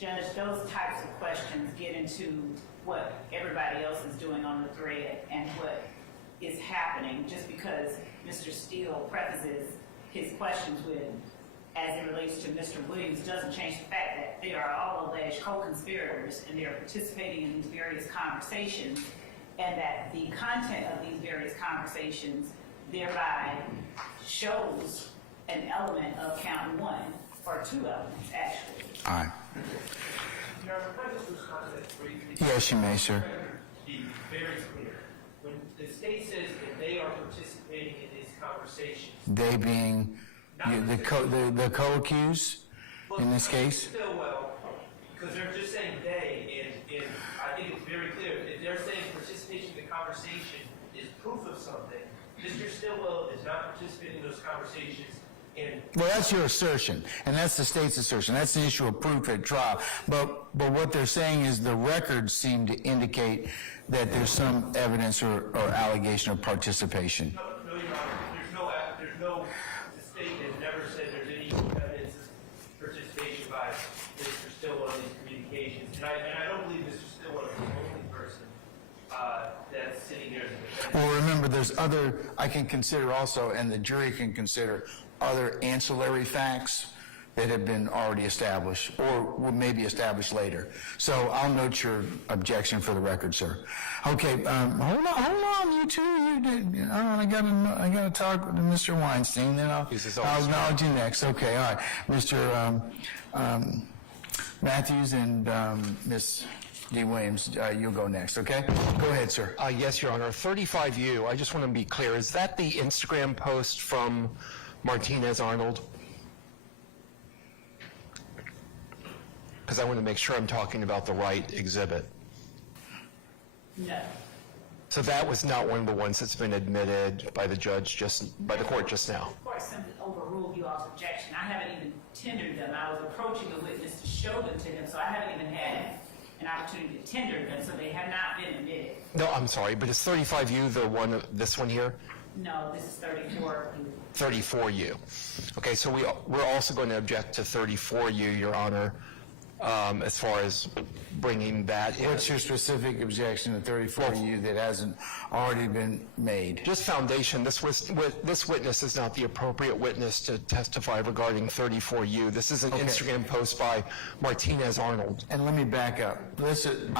Judge, those types of questions get into what everybody else is doing on the thread and what is happening, just because Mr. Steele prefaces his questions with, as it relates to Mr. Williams, doesn't change the fact that they are all alleged co-conspirators and they are participating in these various conversations, and that the content of these various conversations thereby shows an element of count one, or two elements, actually. All right. Your Honor, can I just respond to that briefly? Yes, you may, sir. Be very clear. When the state says that they are participating in these conversations, They being the co-accused in this case? Stillwell, because they're just saying they, and I think it's very clear, if they're saying participation in the conversation is proof of something, Mr. Stillwell is not participating in those conversations, and Well, that's your assertion, and that's the state's assertion. That's the issue of proof at trial. But what they're saying is the records seem to indicate that there's some evidence or allegation of participation. no, Your Honor, there's no, the state has never said there's any evidence of participation by Mr. Stillwell in these communications, and I don't believe Mr. Stillwell is the only person that's sitting here as a defendant. Well, remember, there's other, I can consider also, and the jury can consider, other ancillary facts that have been already established or will maybe established later. So I'll note your objection for the record, sir. Okay, hold on, you two. I gotta talk to Mr. Weinstein, then I'll acknowledge you next. Okay, all right. Mr. Matthews and Ms. D. Williams, you'll go next, okay? Go ahead, sir. Yes, Your Honor. 35U, I just want to be clear, is that the Instagram post from Martinez Arnold? Because I want to make sure I'm talking about the right exhibit. No. So that was not one of the ones that's been admitted by the judge by the court just now. The court simply overruled you all's objection. I haven't even tendered them. I was approaching the witness to show them to him, so I haven't even had an opportunity to tender them, so they have not been admitted. No, I'm sorry, but is 35U the one, this one here? No, this is 34. 34U. Okay, so we're also going to object to 34U, Your Honor, as far as bringing that in. What's your specific objection to 34U that hasn't already been made? Just foundation. This witness is not the appropriate witness to testify regarding 34U. This is an Instagram post by Martinez Arnold. And let me back up. Listen,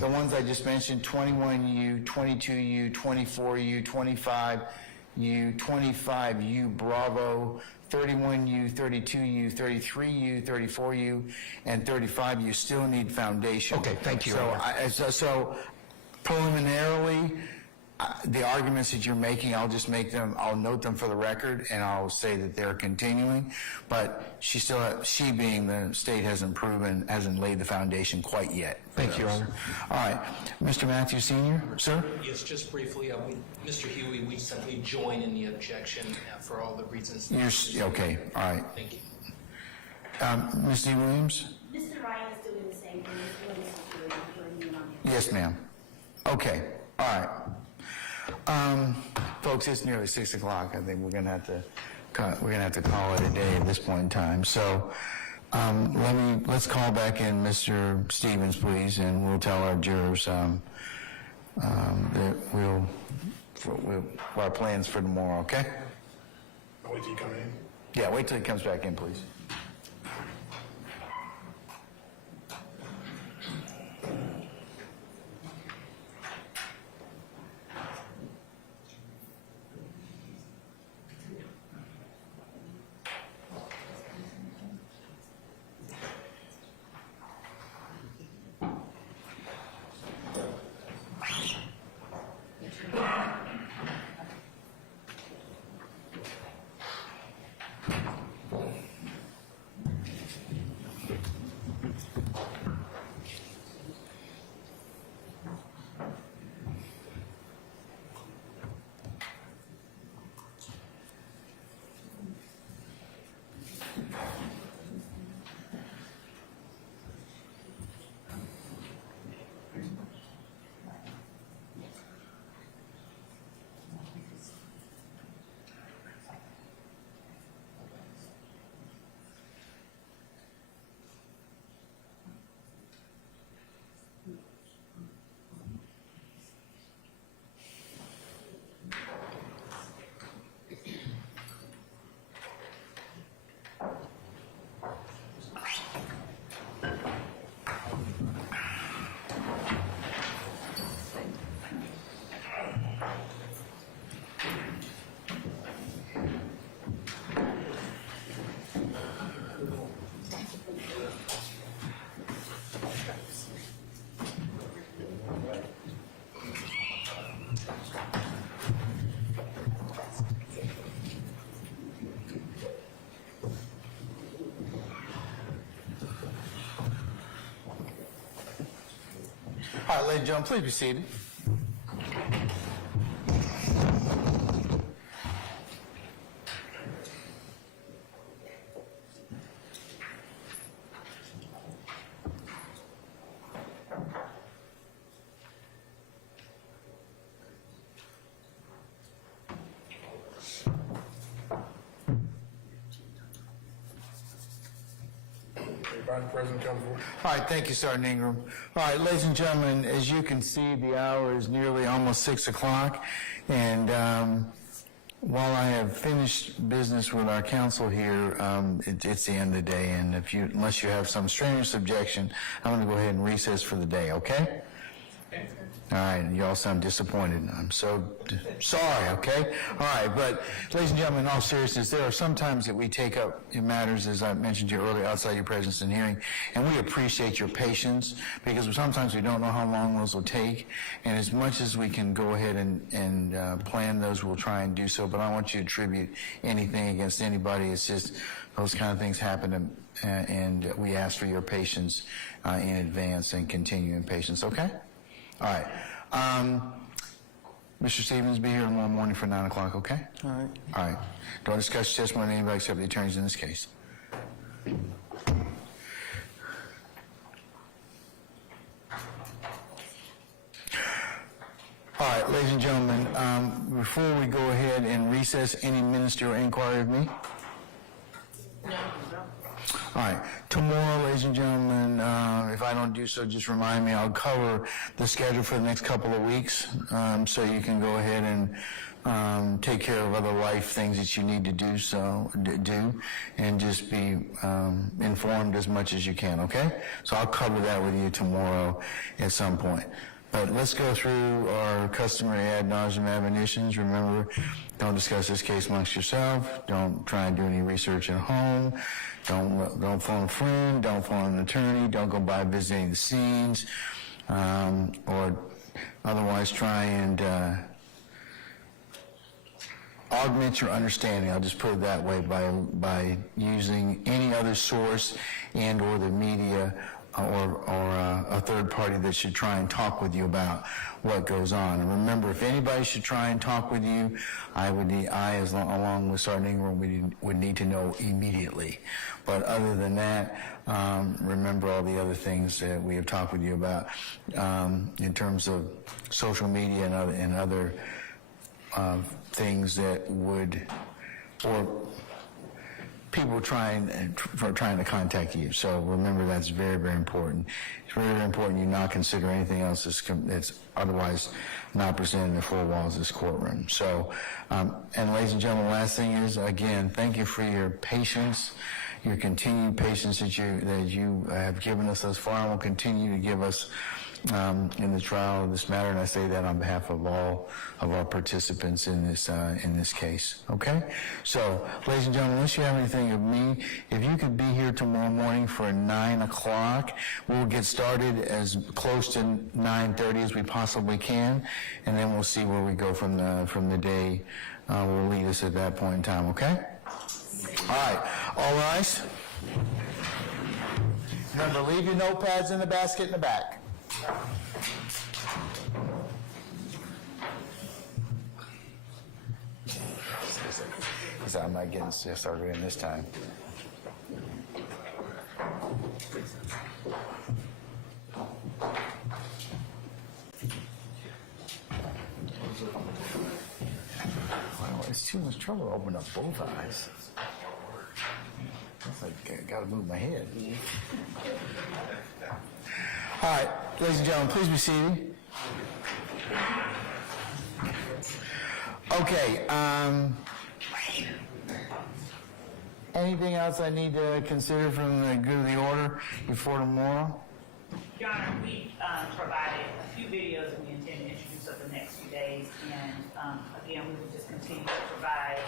the ones I just mentioned, 21U, 22U, 24U, 25U, 25U Bravo, 31U, 32U, 33U, 34U, and 35U still need foundation. Okay, thank you. So preliminarily, the arguments that you're making, I'll note them for the record, and I'll say that they're continuing, but she being the state hasn't laid the foundation quite yet. Thank you, Your Honor. All right, Mr. Matthews Sr., sir? Yes, just briefly, Mr. Huey, we simply join in the objection for all the reasons. Okay, all right. Thank you. Ms. D. Williams? Mr. Ryan is doing the same thing. Mr. Williams is joining in on the Yes, ma'am. Okay, all right. Folks, it's nearly 6 o'clock. I think we're gonna have to call it a day at this point in time. So let's call back in Mr. Stevens, please, and we'll tell our jurors that our plans for tomorrow. Okay? I'll wait till you come in. Yeah, wait till he comes back in, please. All right, ladies and gentlemen, please be seated. President, come forward. All right, thank you, Sergeant Ingram. All right, ladies and gentlemen, as you can see, the hour is nearly almost 6 o'clock, and while I have finished business with our counsel here, it's the end of the day, and unless you have some strenuous objection, I'm going to go ahead and recess for the day, okay? All right, you all sound disappointed. I'm so sorry, okay? All right, but ladies and gentlemen, in all seriousness, there are some times that we take up matters, as I mentioned to you earlier, outside your presence and hearing, and we appreciate your patience because sometimes we don't know how long those will take, and as much as we can go ahead and plan those, we'll try and do so, but I don't want you to attribute anything against anybody. It's just those kind of things happen, and we ask for your patience in advance and continuing patience, okay? All right. Mr. Stevens, be here tomorrow morning for 9 o'clock, okay? All right. All right. Don't discuss your testimony with anybody except the attorneys in this case. All right, ladies and gentlemen, before we go ahead and recess, any ministerial inquiry of me? No. All right. Tomorrow, ladies and gentlemen, if I don't do so, just remind me. I'll cover the schedule for the next couple of weeks, so you can go ahead and take care of other life things that you need to do, and just be informed as much as you can, okay? So I'll cover that with you tomorrow at some point. But let's go through our customary ad nauseum admonitions. Remember, don't discuss this case amongst yourself. Don't try and do any research at home. Don't phone a friend. Don't phone an attorney. Don't go by visiting the scenes, or otherwise try and augment your understanding. I'll just put it that way by using any other source and/or the media or a third party that should try and talk with you about what goes on. And remember, if anybody should try and talk with you, along with Sergeant Ingram, would need to know immediately. But other than that, remember all the other things that we have talked with you about in terms of social media and other things that would, or people trying to contact you. So remember, that's very, very important. It's very, very important you not consider anything else that's otherwise not presented in the four walls of this courtroom. So, and ladies and gentlemen, last thing is, again, thank you for your patience, your continued patience that you have given us thus far and will continue to give us in the trial of this matter, and I say that on behalf of all of our participants in this case. Okay? So, ladies and gentlemen, unless you have anything of me, if you could be here tomorrow morning for 9 o'clock, we'll get started as close to 9:30 as we possibly can, and then we'll see where we go from the day will lead us at that point in time. Okay? All right. All rise. Remember, leave your notepads in the basket in the back. I'm not getting started in this time. Well, it's too much trouble to open up both eyes. It's like I gotta move my head. All right, ladies and gentlemen, please be seated. Okay, anything else I need to consider from the good of the order before tomorrow? Your Honor, we provided a few videos that we intend to introduce over the next few days, and again, we will just continue to provide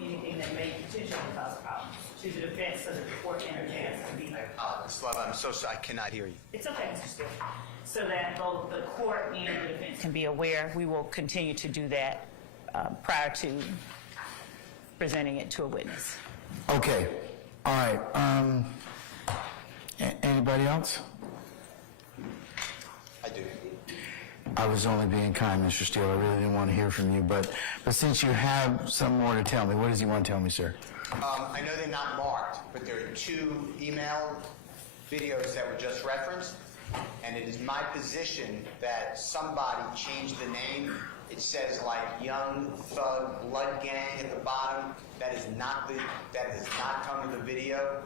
anything that may potentially cause problems to the defense so that the court can have a chance to be. I'm so sorry, I cannot hear you. It's okay, Mr. Steele. So that both the court and the defense Can be aware. We will continue to do that prior to presenting it to a witness. Okay, all right. Anybody else? I do. I was only being kind, Mr. Steele. I really didn't want to hear from you, but since you have some more to tell me, what does he want to tell me, sir? I know they're not marked, but there are 2 email videos that were just referenced, and it is my position that somebody changed the name. It says like Young Thug Blood Gang at the bottom. That does not come to the video.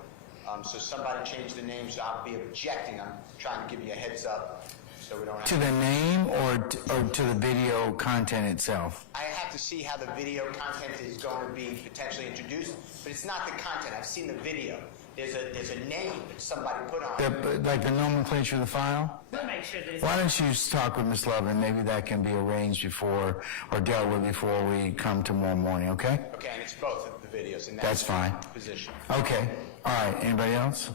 So somebody changed the name, so I'll be objecting. I'm trying to give you a heads up so we don't have To the name or to the video content itself? I have to see how the video content is going to be potentially introduced, but it's not the content. I've seen the video. There's a name that somebody put on. Like the nomenclature of the file? We'll make sure there's. Why don't you talk with Ms. Love, and maybe that can be arranged before or dealt with before we come tomorrow morning, okay? Okay, and it's both of the videos, and That's fine. Position. Okay. All right. Anybody else?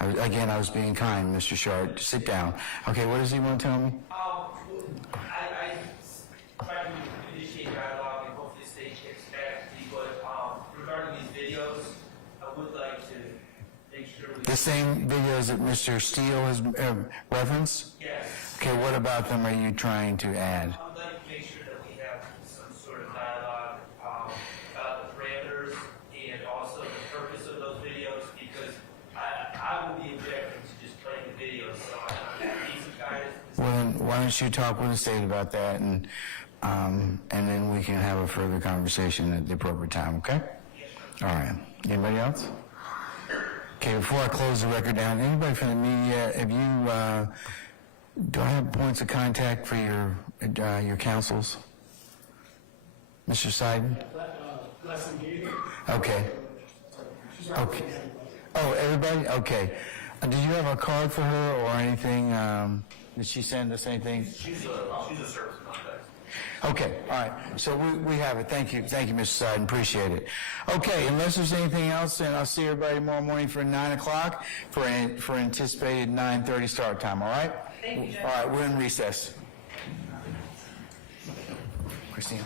Again, I was being kind, Mr. Shard. Sit down. Okay, what does he want to tell me? I try to initiate dialogue and hopefully stay expected, but regarding these videos, I would like to make sure we... The same videos that Mr. Steele has referenced? Yes. Okay, what about them are you trying to add? I would like to make sure that we have some sort of dialogue about the parameters and also the purpose of those videos, because I will be objecting to just playing the videos, so I'm decent guidance. Well, then, why don't you talk with the state about that, and then we can have a further conversation at the appropriate time, okay? All right. Anybody else? Okay, before I close the record down, anybody from the media, if you, do I have points of contact for your counsels? Mr. Seiden? Okay. Okay. Oh, everybody? Okay. Did you have a card for her or anything? Did she send us anything? She's a service contact. Okay, all right. So we have it. Thank you, Mr. Seiden. Appreciate it. Okay, unless there's anything else, then I'll see everybody tomorrow morning for 9 o'clock for anticipated 9:30 start time, all right? Thank you, Judge. All right, we're in recess. Christina.